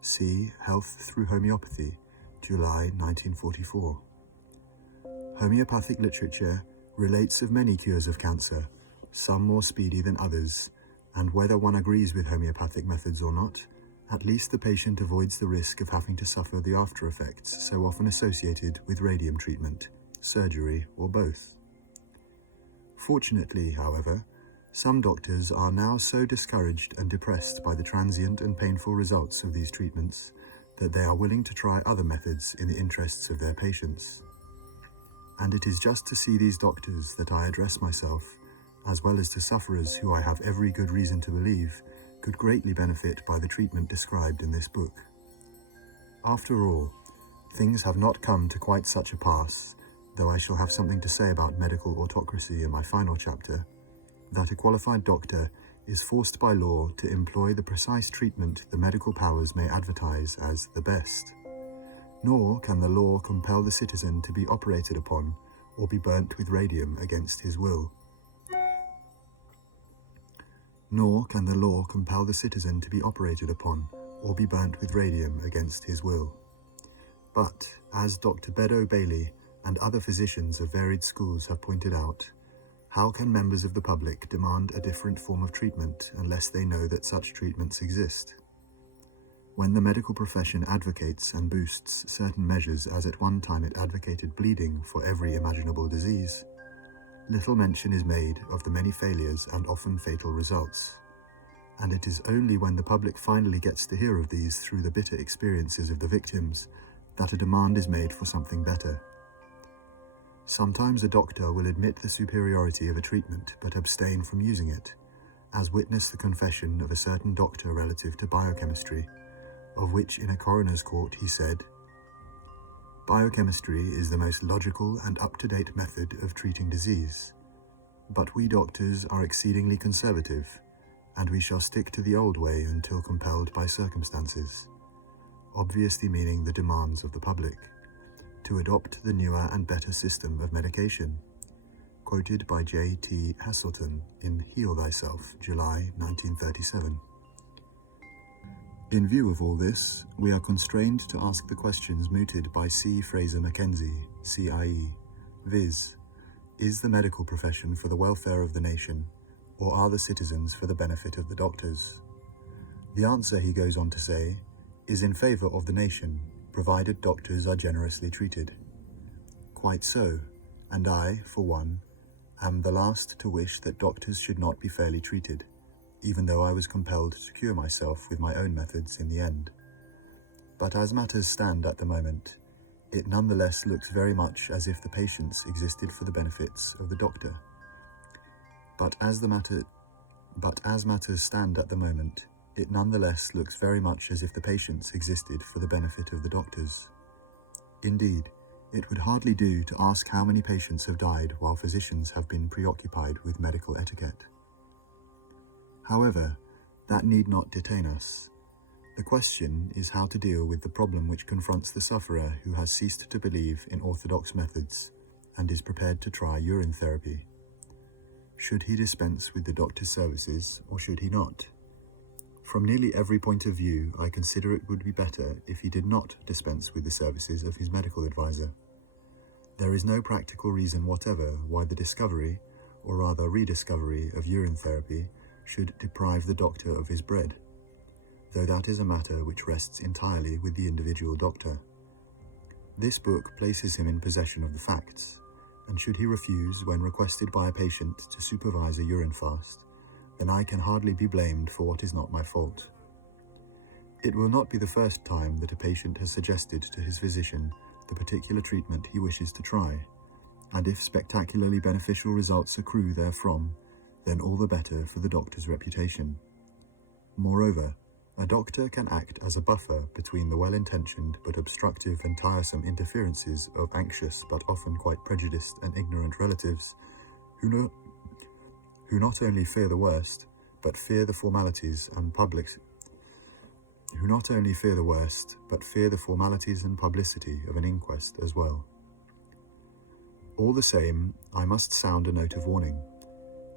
See Health Through Homeopathy, July 1944. Homeopathic literature relates of many cures of cancer, some more speedy than others, and whether one agrees with homeopathic methods or not, at least the patient avoids the risk of having to suffer the after effects so often associated with radium treatment, surgery, or both. Fortunately, however, some doctors are now so discouraged and depressed by the transient and painful results of these treatments that they are willing to try other methods in the interests of their patients. And it is just to see these doctors that I address myself, as well as to sufferers who I have every good reason to believe could greatly benefit by the treatment described in this book. After all, things have not come to quite such a pass, though I shall have something to say about medical autocracy in my final chapter, that a qualified doctor is forced by law to employ the precise treatment the medical powers may advertise as the best. Nor can the law compel the citizen to be operated upon or be burnt with radium against his will. Nor can the law compel the citizen to be operated upon or be burnt with radium against his will. But, as Dr. Beddoe Bailey and other physicians of varied schools have pointed out, how can members of the public demand a different form of treatment unless they know that such treatments exist? When the medical profession advocates and boosts certain measures as at one time it advocated bleeding for every imaginable disease, little mention is made of the many failures and often fatal results. And it is only when the public finally gets to hear of these through the bitter experiences of the victims that a demand is made for something better. Sometimes a doctor will admit the superiority of a treatment but abstain from using it, as witness the confession of a certain doctor relative to biochemistry, of which in a coroner's court he said, "Biochemistry is the most logical and up-to-date method of treating disease, but we doctors are exceedingly conservative, and we shall stick to the old way until compelled by circumstances," obviously meaning the demands of the public, to adopt the newer and better system of medication, quoted by J.T. Hasselton in Heal Thyself, July 1937. In view of all this, we are constrained to ask the questions mooted by C. Fraser Mackenzie, CIE, viz., is the medical profession for the welfare of the nation, or are the citizens for the benefit of the doctors? The answer, he goes on to say, is in favour of the nation, provided doctors are generously treated. Quite so, and I, for one, am the last to wish that doctors should not be fairly treated, even though I was compelled to cure myself with my own methods in the end. But as matters stand at the moment, it nonetheless looks very much as if the patients existed for the benefits of the doctor. But as matters stand at the moment, it nonetheless looks very much as if the patients existed for the benefit of the doctors. Indeed, it would hardly do to ask how many patients have died while physicians have been preoccupied with medical etiquette. However, that need not detain us. The question is how to deal with the problem which confronts the sufferer who has ceased to believe in orthodox methods and is prepared to try urine therapy. Should he dispense with the doctor's services, or should he not? From nearly every point of view, I consider it would be better if he did not dispense with the services of his medical advisor. There is no practical reason whatever why the discovery, or rather rediscovery, of urine therapy should deprive the doctor of his bread. though that is a matter which rests entirely with the individual doctor. This book places him in possession of the facts, and should he refuse when requested by a patient to supervise a urine fast, then I can hardly be blamed for what is not my fault. It will not be the first time that a patient has suggested to his physician the particular treatment he wishes to try, and if spectacularly beneficial results accrue therefrom, then all the better for the doctor's reputation. Moreover, a doctor can act as a buffer between the well-intentioned but obstructive and tiresome interferences of anxious but often quite prejudiced and ignorant relatives who not only fear the worst, but fear the formalities and publicity of an inquest as well. All the same, I must sound a note of warning.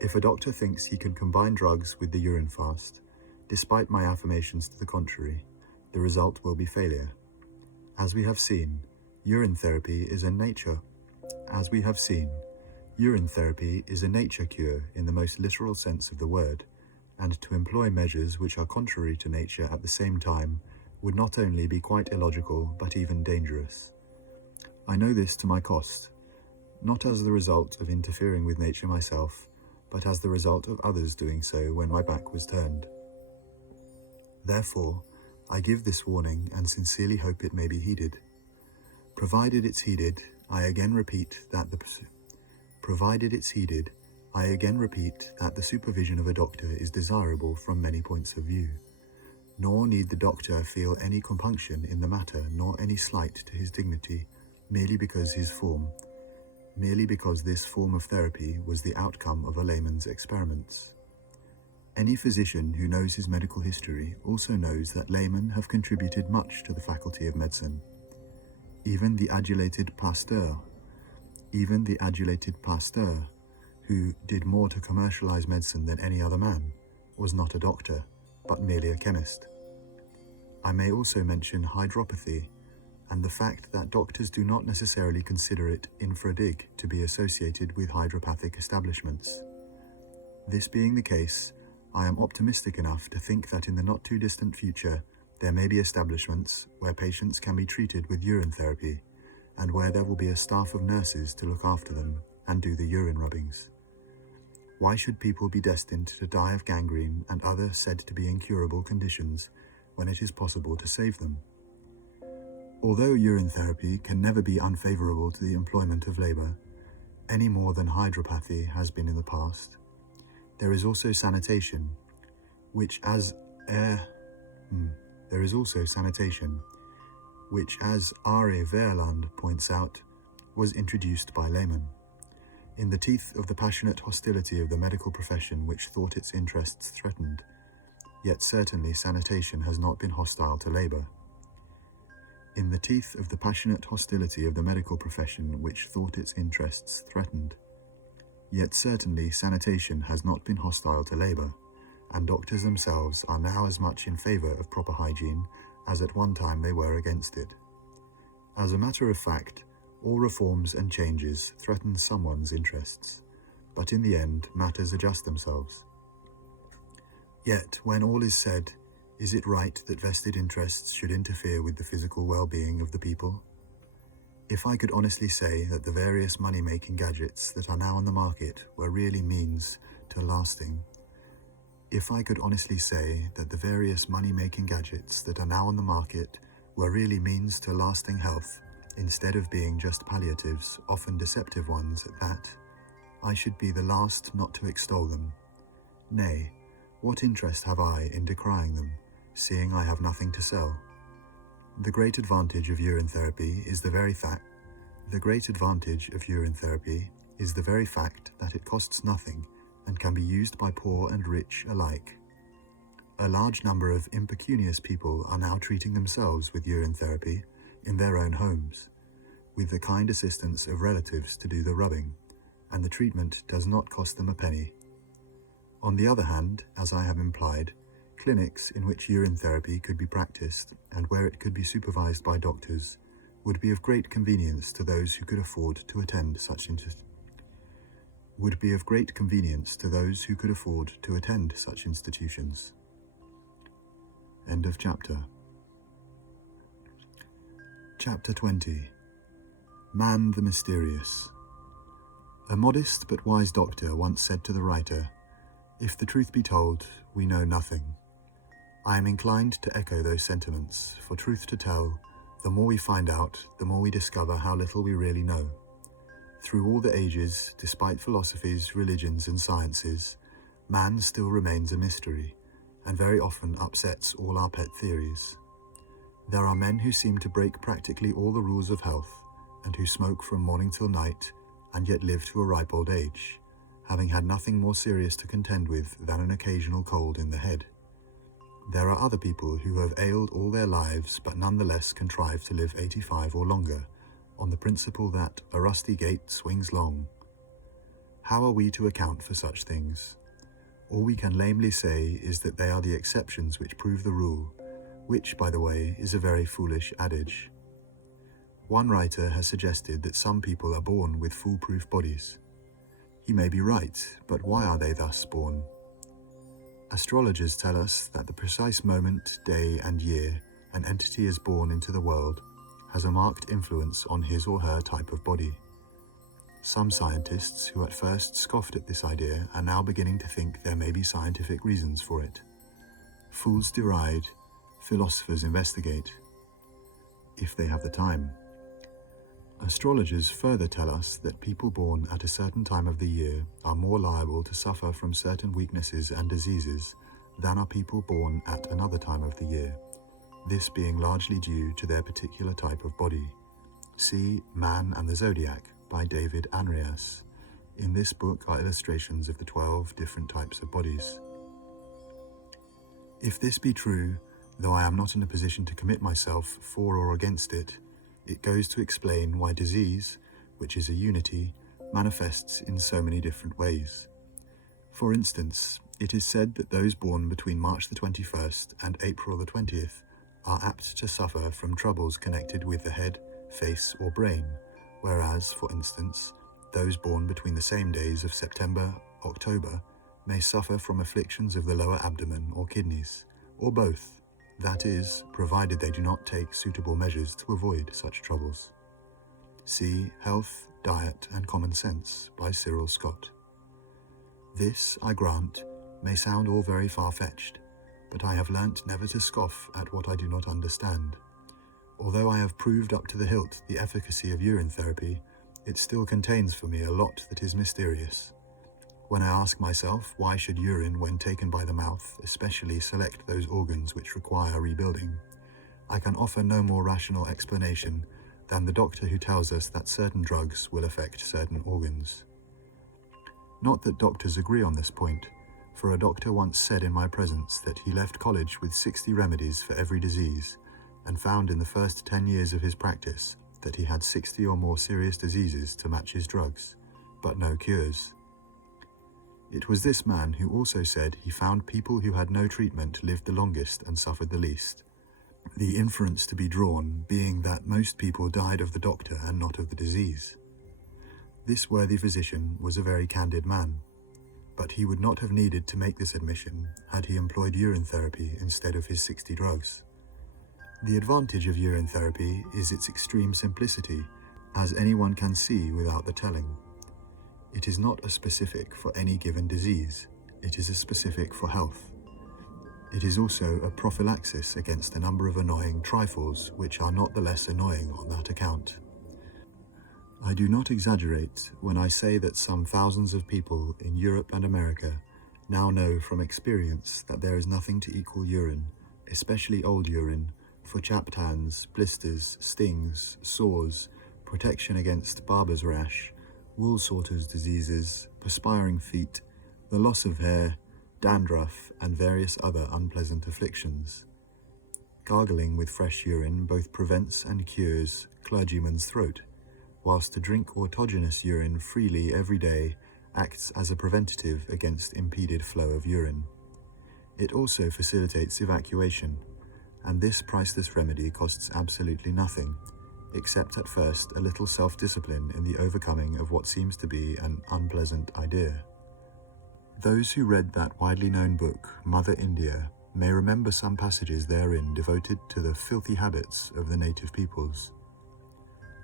If a doctor thinks he can combine drugs with the urine fast, despite my affirmations to the contrary, the result will be failure. As we have seen, urine therapy is a nature cure in the most literal sense of the word, and to employ measures which are contrary to nature at the same time would not only be quite illogical but even dangerous. I know this to my cost, not as the result of interfering with nature myself, but as the result of others doing so when my back was turned. Therefore, I give this warning and sincerely hope it may be heeded. Provided it's heeded, I again repeat that the supervision of a doctor is desirable from many points of view. Nor need the doctor feel any compunction in the matter, nor any slight to his dignity, merely because this form of therapy was the outcome of a layman's experiments. Any physician who knows his medical history also knows that laymen have contributed much to the faculty of medicine. Even the adulated Pasteur, who did more to commercialize medicine than any other man, was not a doctor, but merely a chemist. I may also mention hydropathy, and the fact that doctors do not necessarily consider it infra dig to be associated with hydropathic establishments. This being the case, I am optimistic enough to think that in the not too distant future there may be establishments where patients can be treated with urine therapy, and where there will be a staff of nurses to look after them and do the urine rubbings. Why should people be destined to die of gangrene and other said to be incurable conditions when it is possible to save them? Although urine therapy can never be unfavorable to the employment of labor, any more than hydropathy has been in the past, there is also sanitation, which as Are Verland points out, was introduced by laymen. In the teeth of the passionate hostility of the medical profession which thought its interests threatened, yet certainly sanitation has not been hostile to labor. In the teeth of the passionate hostility of the medical profession which thought its interests threatened, yet certainly sanitation has not been hostile to labor, and doctors themselves are now as much in favor of proper hygiene as at one time they were against it. As a matter of fact, all reforms and changes threaten someone's interests, but in the end matters adjust themselves. Yet, when all is said, is it right that vested interests should interfere with the physical well-being of the people? If I could honestly say that the various money-making gadgets that are now on the market were really means to lasting health, instead of being just palliatives, often deceptive ones at that, I should be the last not to extol them. Nay, what interest have I in decrying them, seeing I have nothing to sell? The great advantage of urine therapy is the very fact that it costs nothing and can be used by poor and rich alike. A large number of impecunious people are now treating themselves with urine therapy in their own homes, with the kind assistance of relatives to do the rubbing, and the treatment does not cost them a penny. On the other hand, as I have implied, clinics in which urine therapy could be practiced and where it could be supervised by doctors would be of great convenience to those who could afford to attend such institutions. End End of chapter. Chapter 20. Man the Mysterious. A modest but wise doctor once said to the writer, "If the truth be told, we know nothing." I am inclined to echo those sentiments, for truth to tell, the more we find out, the more we discover how little we really know. Through all the ages, despite philosophies, religions, and sciences, man still remains a mystery, and very often upsets all our pet theories. There are men who seem to break practically all the rules of health, and who smoke from morning till night, and yet live to a ripe old age, having had nothing more serious to contend with than an occasional cold in the head. There are other people who have ailed all their lives, but nonetheless contrive to live 85 or longer, on the principle that a rusty gate swings long. How are we to account for such things? All we can lamely say is that they are the exceptions which prove the rule, which, by the way, is a very foolish adage. One writer has suggested that some people are born with foolproof bodies. He may be right, but why are they thus born? Astrologers tell us that the precise moment, day, and year an entity is born into the world has a marked influence on his or her type of body. Some scientists who at first scoffed at this idea are now beginning to think there may be scientific reasons for it. Fools deride, philosophers investigate, if they have the time. Astrologers further tell us that people born at a certain time of the year are more liable to suffer from certain weaknesses and diseases than are people born at another time of the year, this being largely due to their particular type of body. See Man and the Zodiac by David Anreas. In this book are illustrations of the 12 different types of bodies. If this be true, though I am not in a position to commit myself for or against it, it goes to explain why disease, which is a unity, manifests in so many different ways. For instance, it is said that those born between March the 21st and April the 20th are apt to suffer from troubles connected with the head, face, or brain, whereas, for instance, those born between the same days of September, October, may suffer from afflictions of the lower abdomen or kidneys, or both. That is, provided they do not take suitable measures to avoid such troubles. See Health, Diet and Common Sense by Cyril Scott. This, I grant, may sound all very far-fetched, but I have learnt never to scoff at what I do not understand. Although I have proved up to the hilt the efficacy of urine therapy, it still contains for me a lot that is mysterious. When I ask myself why should urine, when taken by the mouth, especially select those organs which require rebuilding, I can offer no more rational explanation than the doctor who tells us that certain drugs will affect certain organs. Not that doctors agree on this point, for a doctor once said in my presence that he left college with 60 remedies for every disease, and found in the first 10 years of his practice that he had 60 or more serious diseases to match his drugs, but no cures. It was this man who also said he found people who had no treatment lived the longest and suffered the least, the inference to be drawn being that most people died of the doctor and not of the disease. This worthy physician was a very candid man, but he would not have needed to make this admission had he employed urine therapy instead of his 60 drugs. The advantage of urine therapy is its extreme simplicity, as anyone can see without the telling. It is not a specific for any given disease, it is a specific for health. It is also a prophylaxis against a number of annoying trifles which are not the less annoying on that account. I do not exaggerate when I say that some thousands of people in Europe and America now know from experience that there is nothing to equal urine, especially old urine, for chapped hands, blisters, stings, sores, protection against barber's rash, wool sorters' diseases, perspiring feet, the loss of hair, dandruff, and various other unpleasant afflictions. Gargling with fresh urine both prevents and cures clergyman's throat, whilst to drink autogenous urine freely every day acts as a preventative against impeded flow of urine. It also facilitates evacuation, and this priceless remedy costs absolutely nothing, except at first a little self-discipline in the overcoming of what seems to be an unpleasant idea. Those who read that widely known book, Mother India, may remember some passages therein devoted to the filthy habits of the native peoples.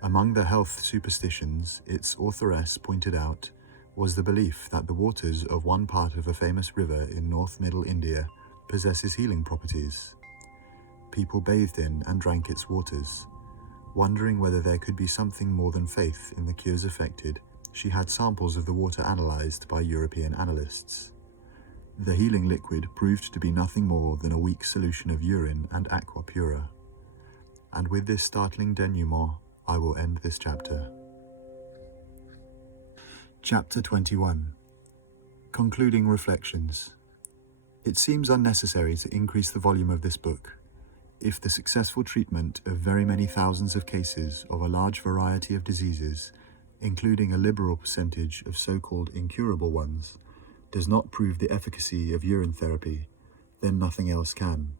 Among the health superstitions its authoress pointed out was the belief that the waters of one part of a famous river in north-middle India possesses healing properties. People bathed in and drank its waters. Wondering whether there could be something more than faith in the cures effected, she had samples of the water analyzed by European analysts. The healing liquid proved to be nothing more than a weak solution of urine and aqua pura. And with this startling denouement, I will end this chapter. Chapter 21. Concluding Reflections. It seems unnecessary to increase the volume of this book. If the successful treatment of very many thousands of cases of a large variety of diseases, including a liberal percentage of so-called incurable ones, does not prove the efficacy of urine therapy, then nothing else can.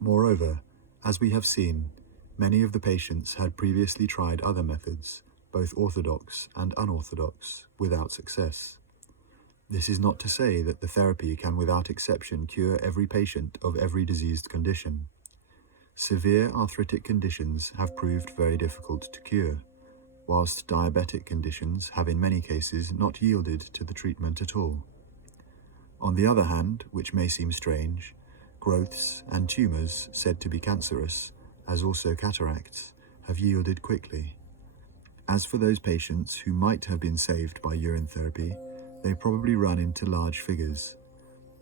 Moreover, as we have seen, many of the patients had previously tried other methods, both orthodox and unorthodox, without success. This is not to say that the therapy can without exception cure every patient of every diseased condition. Severe arthritic conditions have proved very difficult to cure, whilst diabetic conditions have in many cases not yielded to the treatment at all. On the other hand, which may seem strange, growths and tumours said to be cancerous, as also cataracts, have yielded quickly. As for those patients who might have been saved by urine therapy, they probably run into large figures.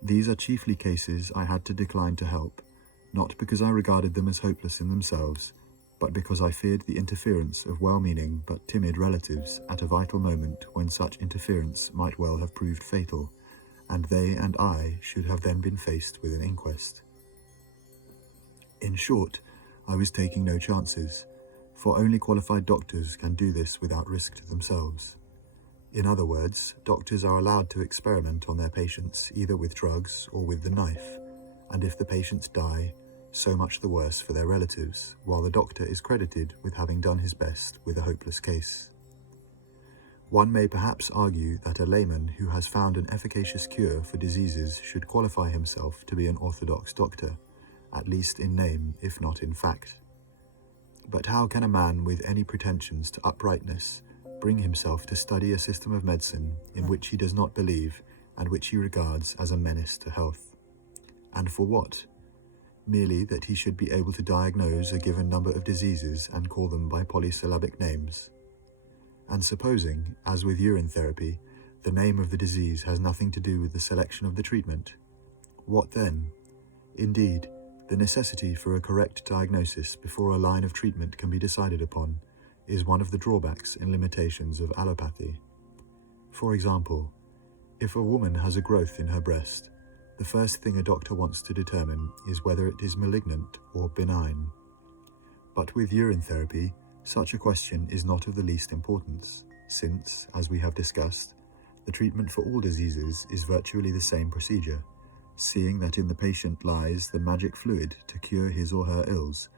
These are chiefly cases I had to decline to help, not because I regarded them as hopeless in themselves, but because I feared the interference of well-meaning but timid relatives at a vital moment when such interference might well have proved fatal, and they and I should have then been faced with an inquest. In short, I was taking no chances, for only qualified doctors can do this without risk to themselves. In other words, doctors are allowed to experiment on their patients either with drugs or with the knife, and if the patients die, so much the worse for their relatives, while the doctor is credited with having done his best with a hopeless case. One may perhaps argue that a layman who has found an efficacious cure for diseases should qualify himself to be an orthodox doctor, at least in name, if not in fact. But how can a man with any pretensions to uprightness bring himself to study a system of medicine in which he does not believe and which he regards as a menace to health? And for what? Merely that he should be able to diagnose a given number of diseases and call them by polysyllabic names. And supposing, as with urine therapy, the name of the disease has nothing to do with the selection of the treatment, what then? Indeed, the necessity for a correct diagnosis before a line of treatment can be decided upon is one of the drawbacks and limitations of allopathy. For example, if a woman has a growth in her breast, the first thing a doctor wants to determine is whether it is malignant or benign. But with urine therapy, such a question is not of the least importance, since, as we have discussed, the treatment for all diseases is virtually the same procedure, seeing that in the patient lies the magic fluid to cure his or her ills,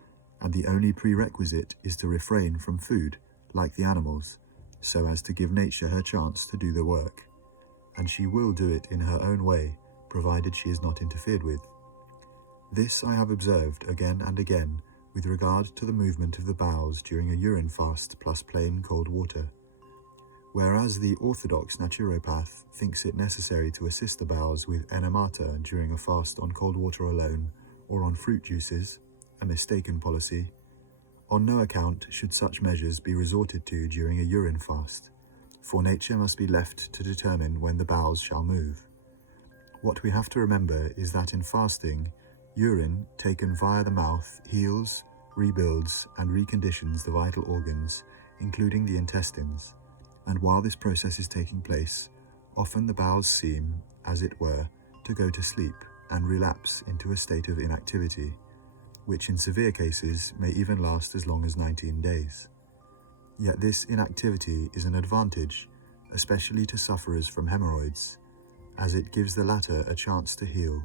and the only prerequisite is to refrain from food, like the animals, so as to give nature her chance to do the work. And she will do it in her own way, provided she is not interfered with. This I have observed again and again with regard to the movement of the bowels during a urine fast plus plain cold water. Whereas the orthodox naturopath thinks it necessary to assist the bowels with enemata during a fast on cold water alone or on fruit juices, a mistaken policy, on no account should such measures be resorted to during a urine fast, for nature must be left to determine when the bowels shall move. What we have to remember is that in fasting, urine taken via the mouth heals, rebuilds, and reconditions the vital organs, including the intestines, and while this process is taking place, often the bowels seem, as it were, to go to sleep and relapse into a state of inactivity, which in severe cases may even last as long as 19 days. Yet this inactivity is an advantage, especially to sufferers from hemorrhoids, as it gives the latter a chance to heal.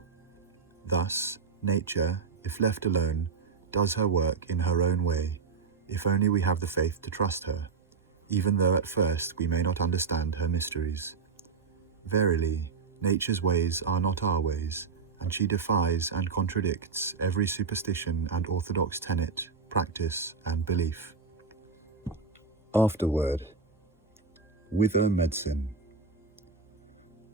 Thus, nature, if left alone, does her work in her own way, if only we have the faith to trust her, even though at first we may not understand her mysteries. Verily, nature's ways are not our ways, and she defies and contradicts every superstition and orthodox tenet, practice, and belief. Afterword. Whither medicine?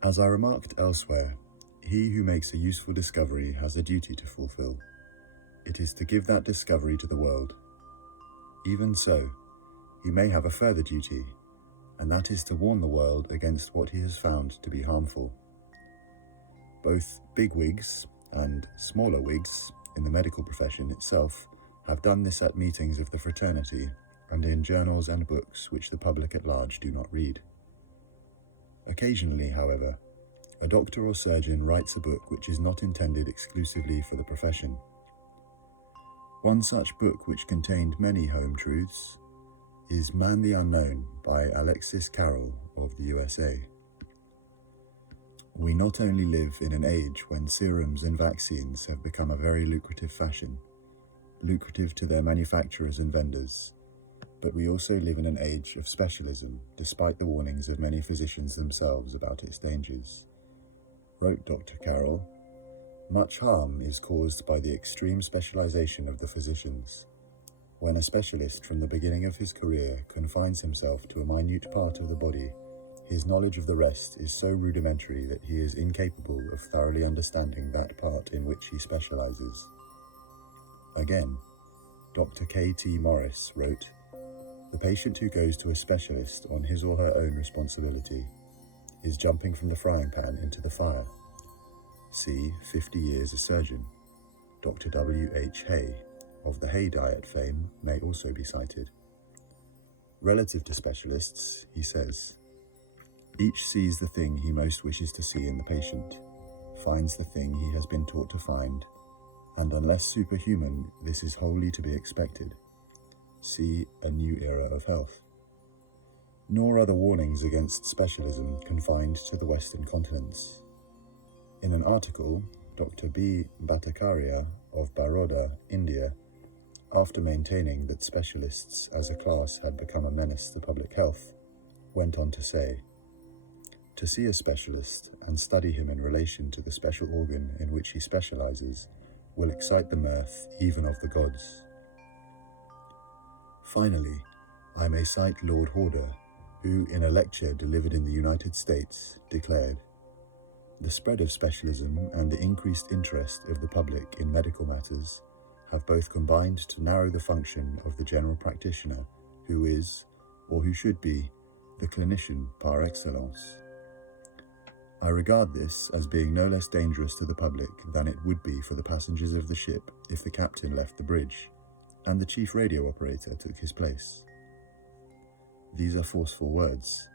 As I remarked elsewhere, he who makes a useful discovery has a duty to fulfill. It is to give that discovery to the world. Even so, he may have a further duty, and that is to warn the world against what he has found to be harmful. Both bigwigs and smaller wigs in the medical profession itself have done this at meetings of the fraternity and in journals and books which the public at large do not read. Occasionally, however, a doctor or surgeon writes a book which is not intended exclusively for the profession. One such book, which contained many home truths, is Man the Unknown by Alexis Carrel of the USA. We not only live in an age when serums and vaccines have become a very lucrative fashion, lucrative to their manufacturers and vendors, but we also live in an age of specialism, despite the warnings of many physicians themselves about its dangers. Wrote Dr. Carrel, much harm is caused by the extreme specialization of the physicians. When a specialist from the beginning of his career confines himself to a minute part of the body, his knowledge of the rest is so rudimentary that he is incapable of thoroughly understanding that part in which he specializes. Again, Dr. K.T. Morris wrote, the patient who goes to a specialist on his or her own responsibility is jumping from the frying pan into the fire. See 50 Years a Surgeon. Dr. W. H. Hay, of the Hay diet fame, may also be cited. Relative to specialists, he says, each sees the thing he most wishes to see in the patient, finds the thing he has been taught to find, and unless superhuman, this is wholly to be expected. See A New Era of Health. Nor are the warnings against specialism confined to the Western continents. In an article, Dr. B. Bhattacharya of Baroda, India, after maintaining that specialists as a class had become a menace to public health, went on to say, to see a specialist and study him in relation to the special organ in which he specializes will excite the mirth even of the gods. Finally, I may cite Lord Horder, who, in a lecture delivered in the United States, declared, the spread of specialism and the increased interest of the public in medical matters have both combined to narrow the function of the general practitioner, who is, or who should be, the clinician par excellence. I regard this as being no less dangerous to the public than it would be for the passengers of the ship if the captain left the bridge, and the chief radio operator took his place. These are forceful words,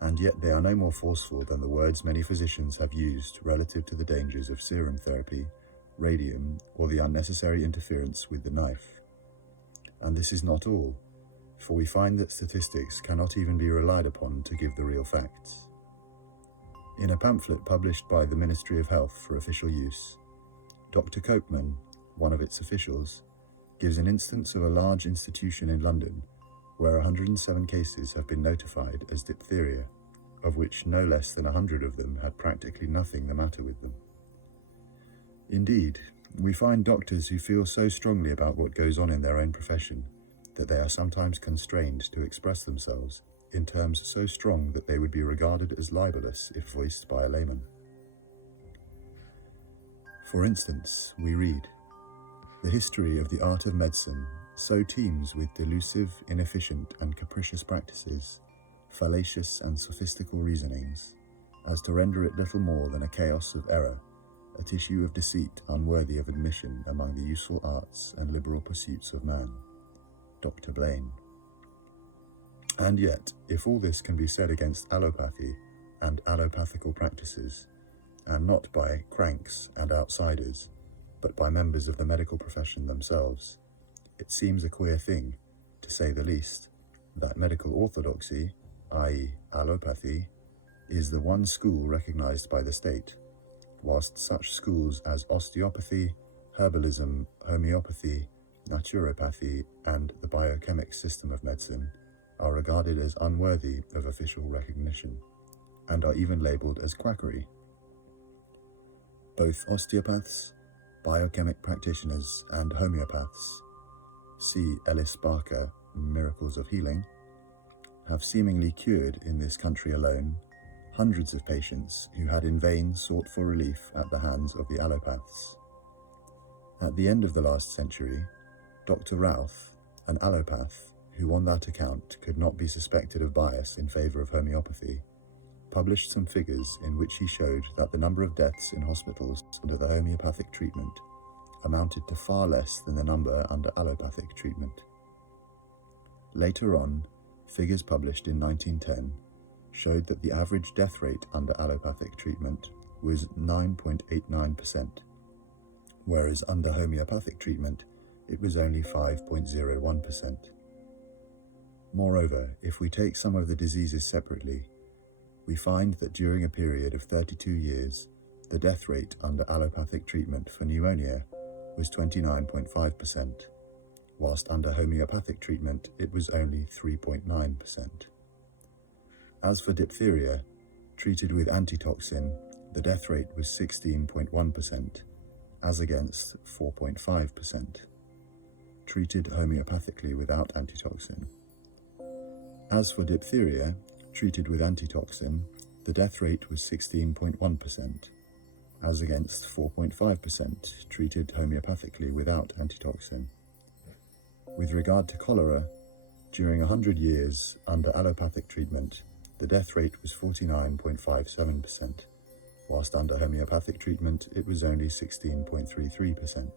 and yet they are no more forceful than the words many physicians have used relative to the dangers of serum therapy, radium, or the unnecessary interference with the knife. And this is not all, for we find that statistics cannot even be relied upon to give the real facts. In a pamphlet published by the Ministry of Health for official use, Dr. Copeman, one of its officials, gives an instance of a large institution in London where 107 cases have been notified as diphtheria, of which no less than 100 of them had practically nothing the matter with them. Indeed, we find doctors who feel so strongly about what goes on in their own profession that they are sometimes constrained to express themselves in terms so strong that they would be regarded as libelous if voiced by a layman. For instance, we read, the history of the art of medicine so teems with delusive, inefficient, and capricious practices, fallacious and sophistical reasonings, as to render it little more than a chaos of error, a tissue of deceit unworthy of admission among the useful arts and liberal pursuits of man. Dr. Blaine. And yet, if all this can be said against allopathy and allopathical practices, and not by cranks and outsiders, but by members of the medical profession themselves, it seems a queer thing, to say the least, that medical orthodoxy, i.e. allopathy, is the one school recognized by the state, whilst such schools as osteopathy, herbalism, homeopathy, naturopathy, and the biochemic system of medicine are regarded as unworthy of official recognition, and are even labelled as quackery. Both osteopaths, biochemic practitioners, and homeopaths, see Ellis Barker, Miracles of Healing, have seemingly cured in this country alone hundreds of patients who had in vain sought for relief at the hands of the allopaths. At the end of the last century, Dr. Routh, an allopath who on that account could not be suspected of bias in favour of homeopathy, published some figures in which he showed that the number of deaths in hospitals under the homeopathic treatment amounted to far less than the number under allopathic treatment. Later on, figures published in 1910 showed that the average death rate under allopathic treatment was 9.89%, whereas under homeopathic treatment it was only 5.01%. Moreover, if we take some of the diseases separately, we find that during a period of 32 years, the death rate under allopathic treatment for pneumonia was 29.5%, whilst under homeopathic treatment it was only 3.9%. As for diphtheria, treated with antitoxin, the death rate was 16.1%, as against 4.5%, treated homeopathically without antitoxin. As for diphtheria, treated with antitoxin, the death rate was 16.1%, as against 4.5% treated homeopathically without antitoxin. With regard to cholera, during 100 years under allopathic treatment, the death rate was 49.57%, whilst under homeopathic treatment it was only 16.33%.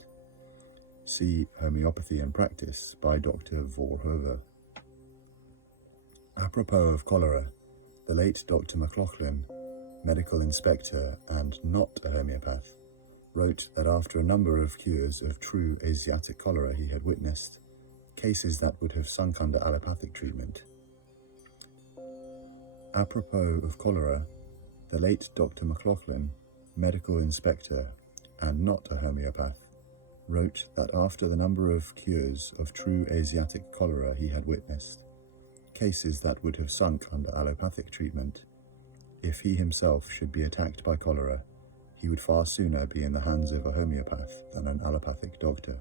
See Homeopathy and Practice by Dr. Voorhoeven. Apropos of cholera, the late Dr. McLaughlin, medical inspector and not a homeopath, wrote that after a number of cures of true Asiatic cholera he had witnessed, cases that would have sunk under allopathic treatment. Apropos of cholera, the late Dr. McLaughlin, medical inspector and not a homeopath, wrote that after the number of cures of true Asiatic cholera he had witnessed, cases that would have sunk under allopathic treatment, if he himself should be attacked by cholera, he would far sooner be in the hands of a homeopath than an allopathic doctor.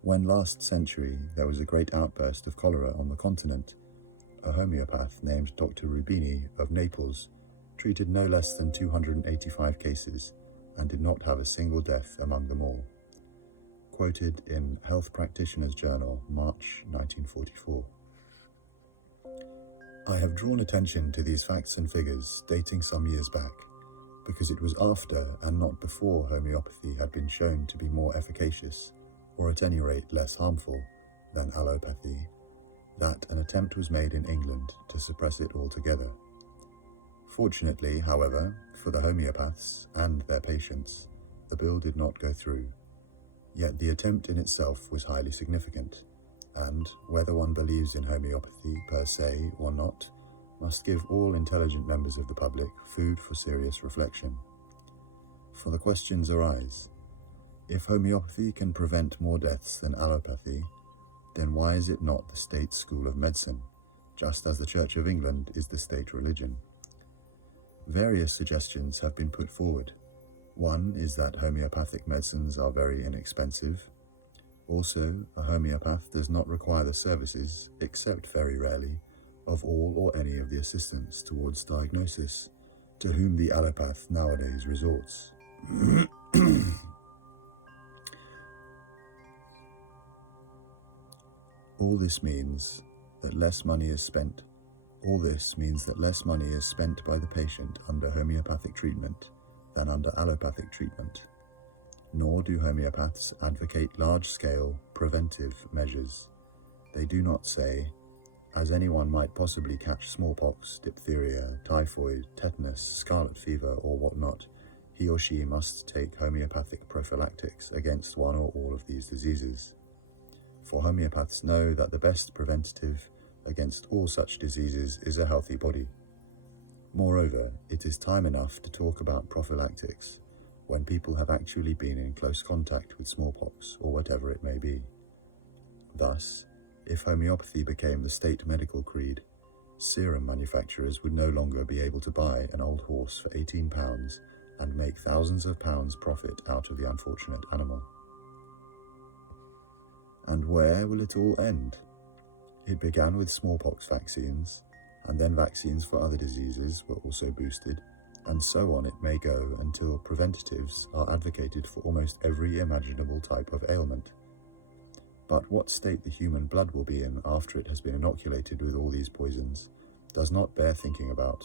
When last century there was a great outburst of cholera on the continent, a homeopath named Dr. Rubini of Naples treated no less than 285 cases and did not have a single death among them all. Quoted in Health Practitioner's Journal, March 1944. I have drawn attention to these facts and figures dating some years back, because it was after and not before homeopathy had been shown to be more efficacious, or at any rate less harmful, than allopathy, that an attempt was made in England to suppress it altogether. Fortunately, however, for the homeopaths and their patients, the bill did not go through. Yet the attempt in itself was highly significant, and, whether one believes in homeopathy per se or not, must give all intelligent members of the public food for serious reflection. For the questions arise: if homeopathy can prevent more deaths than allopathy, then why is it not the state school of medicine, just as the Church of England is the state religion? Various suggestions have been put forward. One is that homeopathic medicines are very inexpensive. Also, a homeopath does not require the services, except very rarely, of all or any of the assistants towards diagnosis, to whom the allopath nowadays resorts. All this means that less money is spent by the patient under homeopathic treatment than under allopathic treatment. Nor do homeopaths advocate large-scale preventive measures. They do not say, as anyone might possibly catch smallpox, diphtheria, typhoid, tetanus, scarlet fever, or whatnot, he or she must take homeopathic prophylactics against one or all of these diseases. For homeopaths know that the best preventative against all such diseases is a healthy body. Moreover, it is time enough to talk about prophylactics when people have actually been in close contact with smallpox or whatever it may be. Thus, if homeopathy became the state medical creed, serum manufacturers would no longer be able to buy an old horse for £18 and make thousands of pounds profit out of the unfortunate animal. And where will it all end? It began with smallpox vaccines, and then vaccines for other diseases were also boosted, and so on it may go until preventatives are advocated for almost every imaginable type of ailment. But what state the human blood will be in after it has been inoculated with all these poisons does not bear thinking about.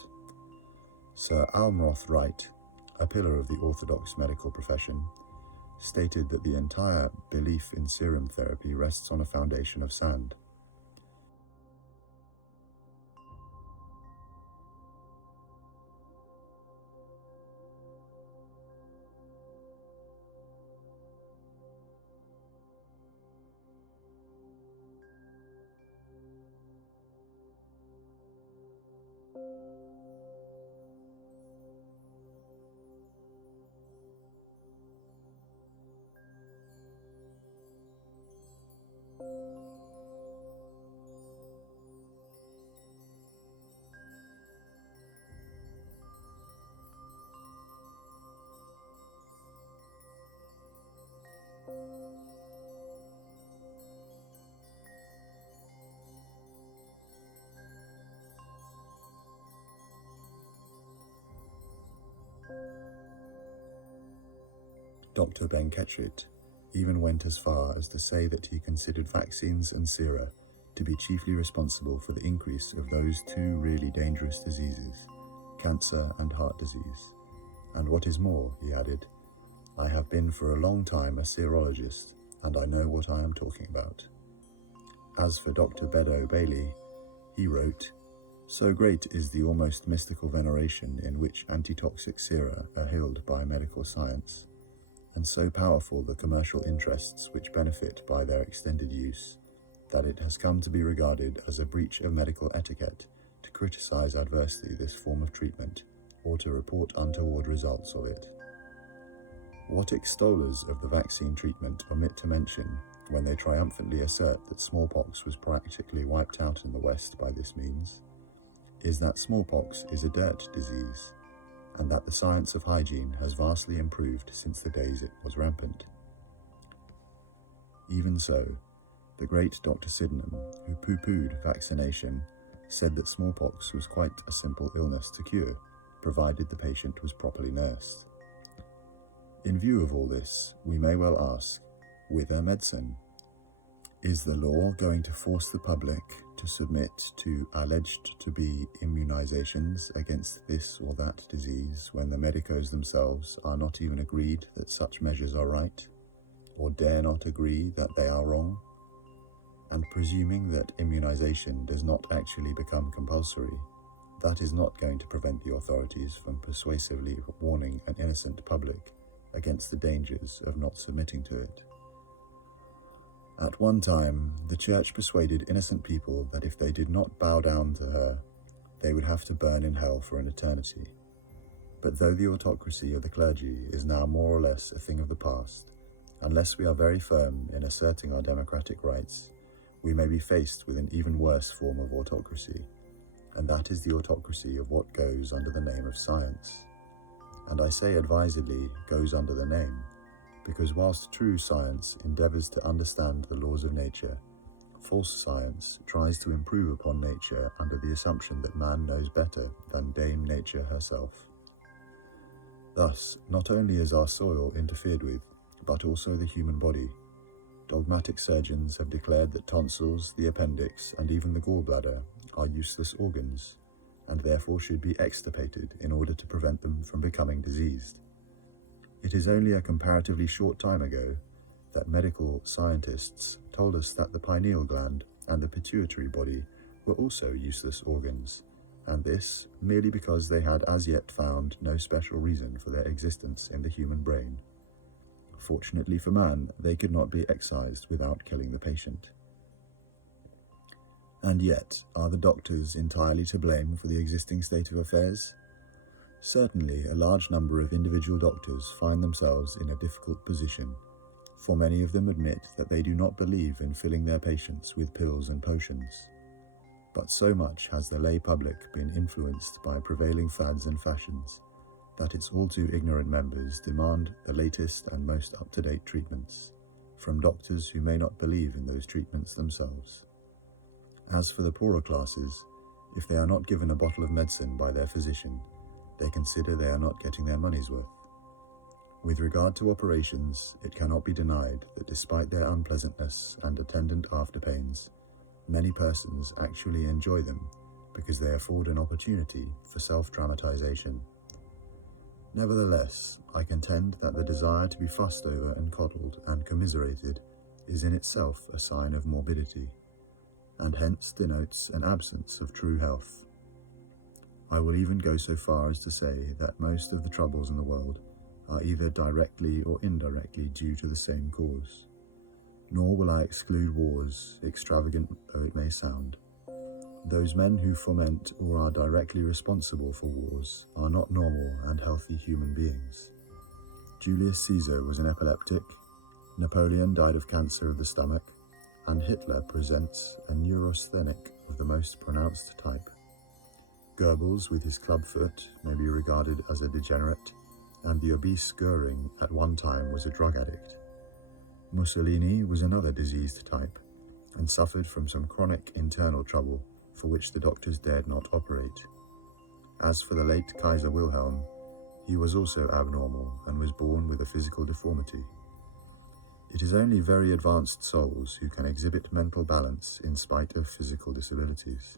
Sir Almroth Wright, a pillar of the orthodox medical profession, stated that the entire belief in serum therapy rests on a foundation of sand. Dr. Benketrit even went as far as to say that he considered vaccines and sera to be chiefly responsible for the increase of those two really dangerous diseases, cancer and heart disease. And what is more, he added, I have been for a long time a serologist, and I know what I am talking about. As for Dr. Beddoe Bailey, he wrote, so great is the almost mystical veneration in which antitoxic sera are held by medical science, and so powerful the commercial interests which benefit by their extended use, that it has come to be regarded as a breach of medical etiquette to criticize adversely this form of treatment, or to report untoward results of it. What extollers of the vaccine treatment omit to mention when they triumphantly assert that smallpox was practically wiped out in the West by this means, is that smallpox is a dirt disease, and that the science of hygiene has vastly improved since the days it was rampant. Even so, the great Dr. Sydenham, who pooh-poohed vaccination, said that smallpox was quite a simple illness to cure, provided the patient was properly nursed. In view of all this, we may well ask, whither medicine? Is the law going to force the public to submit to alleged to be immunizations against this or that disease when the medicos themselves are not even agreed that such measures are right, or dare not agree that they are wrong? And presuming that immunization does not actually become compulsory, that is not going to prevent the authorities from persuasively warning an innocent public against the dangers of not submitting to it. At one time, the Church persuaded innocent people that if they did not bow down to her, they would have to burn in hell for an eternity. But though the autocracy of the clergy is now more or less a thing of the past, unless we are very firm in asserting our democratic rights, we may be faced with an even worse form of autocracy, and that is the autocracy of what goes under the name of science. And I say advisedly goes under the name, because whilst true science endeavours to understand the laws of nature, false science tries to improve upon nature under the assumption that man knows better than Dame Nature herself. Thus, not only is our soil interfered with, but also the human body. Dogmatic surgeons have declared that tonsils, the appendix, and even the gallbladder are useless organs, and therefore should be extirpated in order to prevent them from becoming diseased. It is only a comparatively short time ago that medical scientists told us that the pineal gland and the pituitary body were also useless organs, and this merely because they had as yet found no special reason for their existence in the human brain. Fortunately for man, they could not be excised without killing the patient. And yet, are the doctors entirely to blame for the existing state of affairs? Certainly, a large number of individual doctors find themselves in a difficult position, for many of them admit that they do not believe in filling their patients with pills and potions. But so much has the lay public been influenced by prevailing fads and fashions, that its all too ignorant members demand the latest and most up-to-date treatments from doctors who may not believe in those treatments themselves. As for the poorer classes, if they are not given a bottle of medicine by their physician, they consider they are not getting their money's worth. With regard to operations, it cannot be denied that despite their unpleasantness and attendant afterpains, many persons actually enjoy them because they afford an opportunity for self-dramatization. Nevertheless, I contend that the desire to be fussed over and coddled and commiserated is in itself a sign of morbidity, and hence denotes an absence of true health. I will even go so far as to say that most of the troubles in the world are either directly or indirectly due to the same cause. Nor will I exclude wars, extravagant though it may sound. Those men who foment or are directly responsible for wars are not normal and healthy human beings. Julius Caesar was an epileptic, Napoleon died of cancer of the stomach, and Hitler presents a neurasthenic of the most pronounced type. Goebbels, with his club foot, may be regarded as a degenerate, and the obese Goering at one time was a drug addict. Mussolini was another diseased type, and suffered from some chronic internal trouble for which the doctors dared not operate. As for the late Kaiser Wilhelm, he was also abnormal and was born with a physical deformity. It is only very advanced souls who can exhibit mental balance in spite of physical disabilities,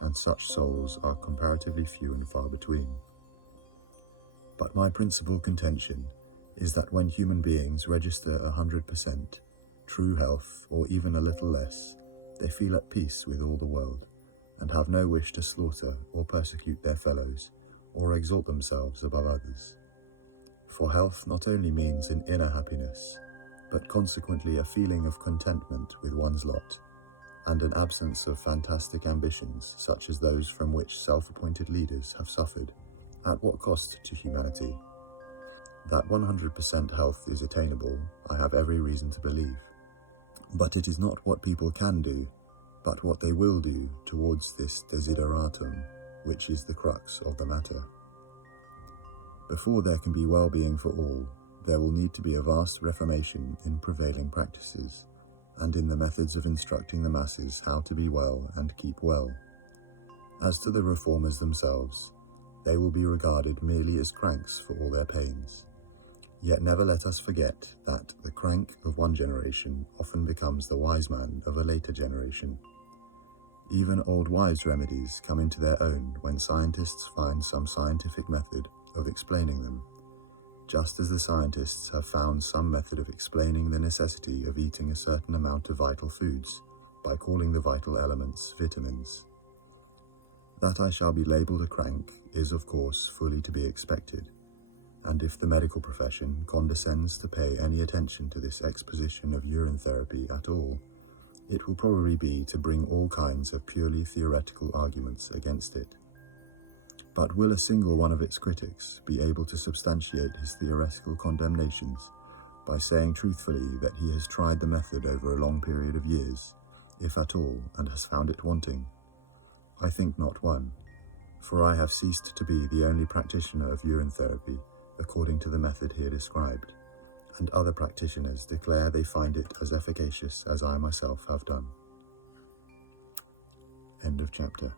and such souls are comparatively few and far between. But my principal contention is that when human beings register 100% true health, or even a little less, they feel at peace with all the world, and have no wish to slaughter or persecute their fellows, or exalt themselves above others. For health not only means an inner happiness, but consequently a feeling of contentment with one's lot, and an absence of fantastic ambitions such as those from which self-appointed leaders have suffered, at what cost to humanity. That 100% health is attainable, I have every reason to believe. But it is not what people can do, but what they will do towards this desideratum, which is the crux of the matter. Before there can be well-being for all, there will need to be a vast reformation in prevailing practices, and in the methods of instructing the masses how to be well and keep well. As to the reformers themselves, they will be regarded merely as cranks for all their pains. Yet never let us forget that the crank of one generation often becomes the wise man of a later generation. Even old wives' remedies come into their own when scientists find some scientific method of explaining them, just as the scientists have found some method of explaining the necessity of eating a certain amount of vital foods by calling the vital elements vitamins. That I shall be labelled a crank is, of course, fully to be expected, and if the medical profession condescends to pay any attention to this exposition of urine therapy at all, it will probably be to bring all kinds of purely theoretical arguments against it. But will a single one of its critics be able to substantiate his theoretical condemnations by saying truthfully that he has tried the method over a long period of years, if at all, and has found it wanting? I think not one, for I have ceased to be the only practitioner of urine therapy according to the method here described, and other practitioners declare they find it as efficacious as I myself have done. End of chapter.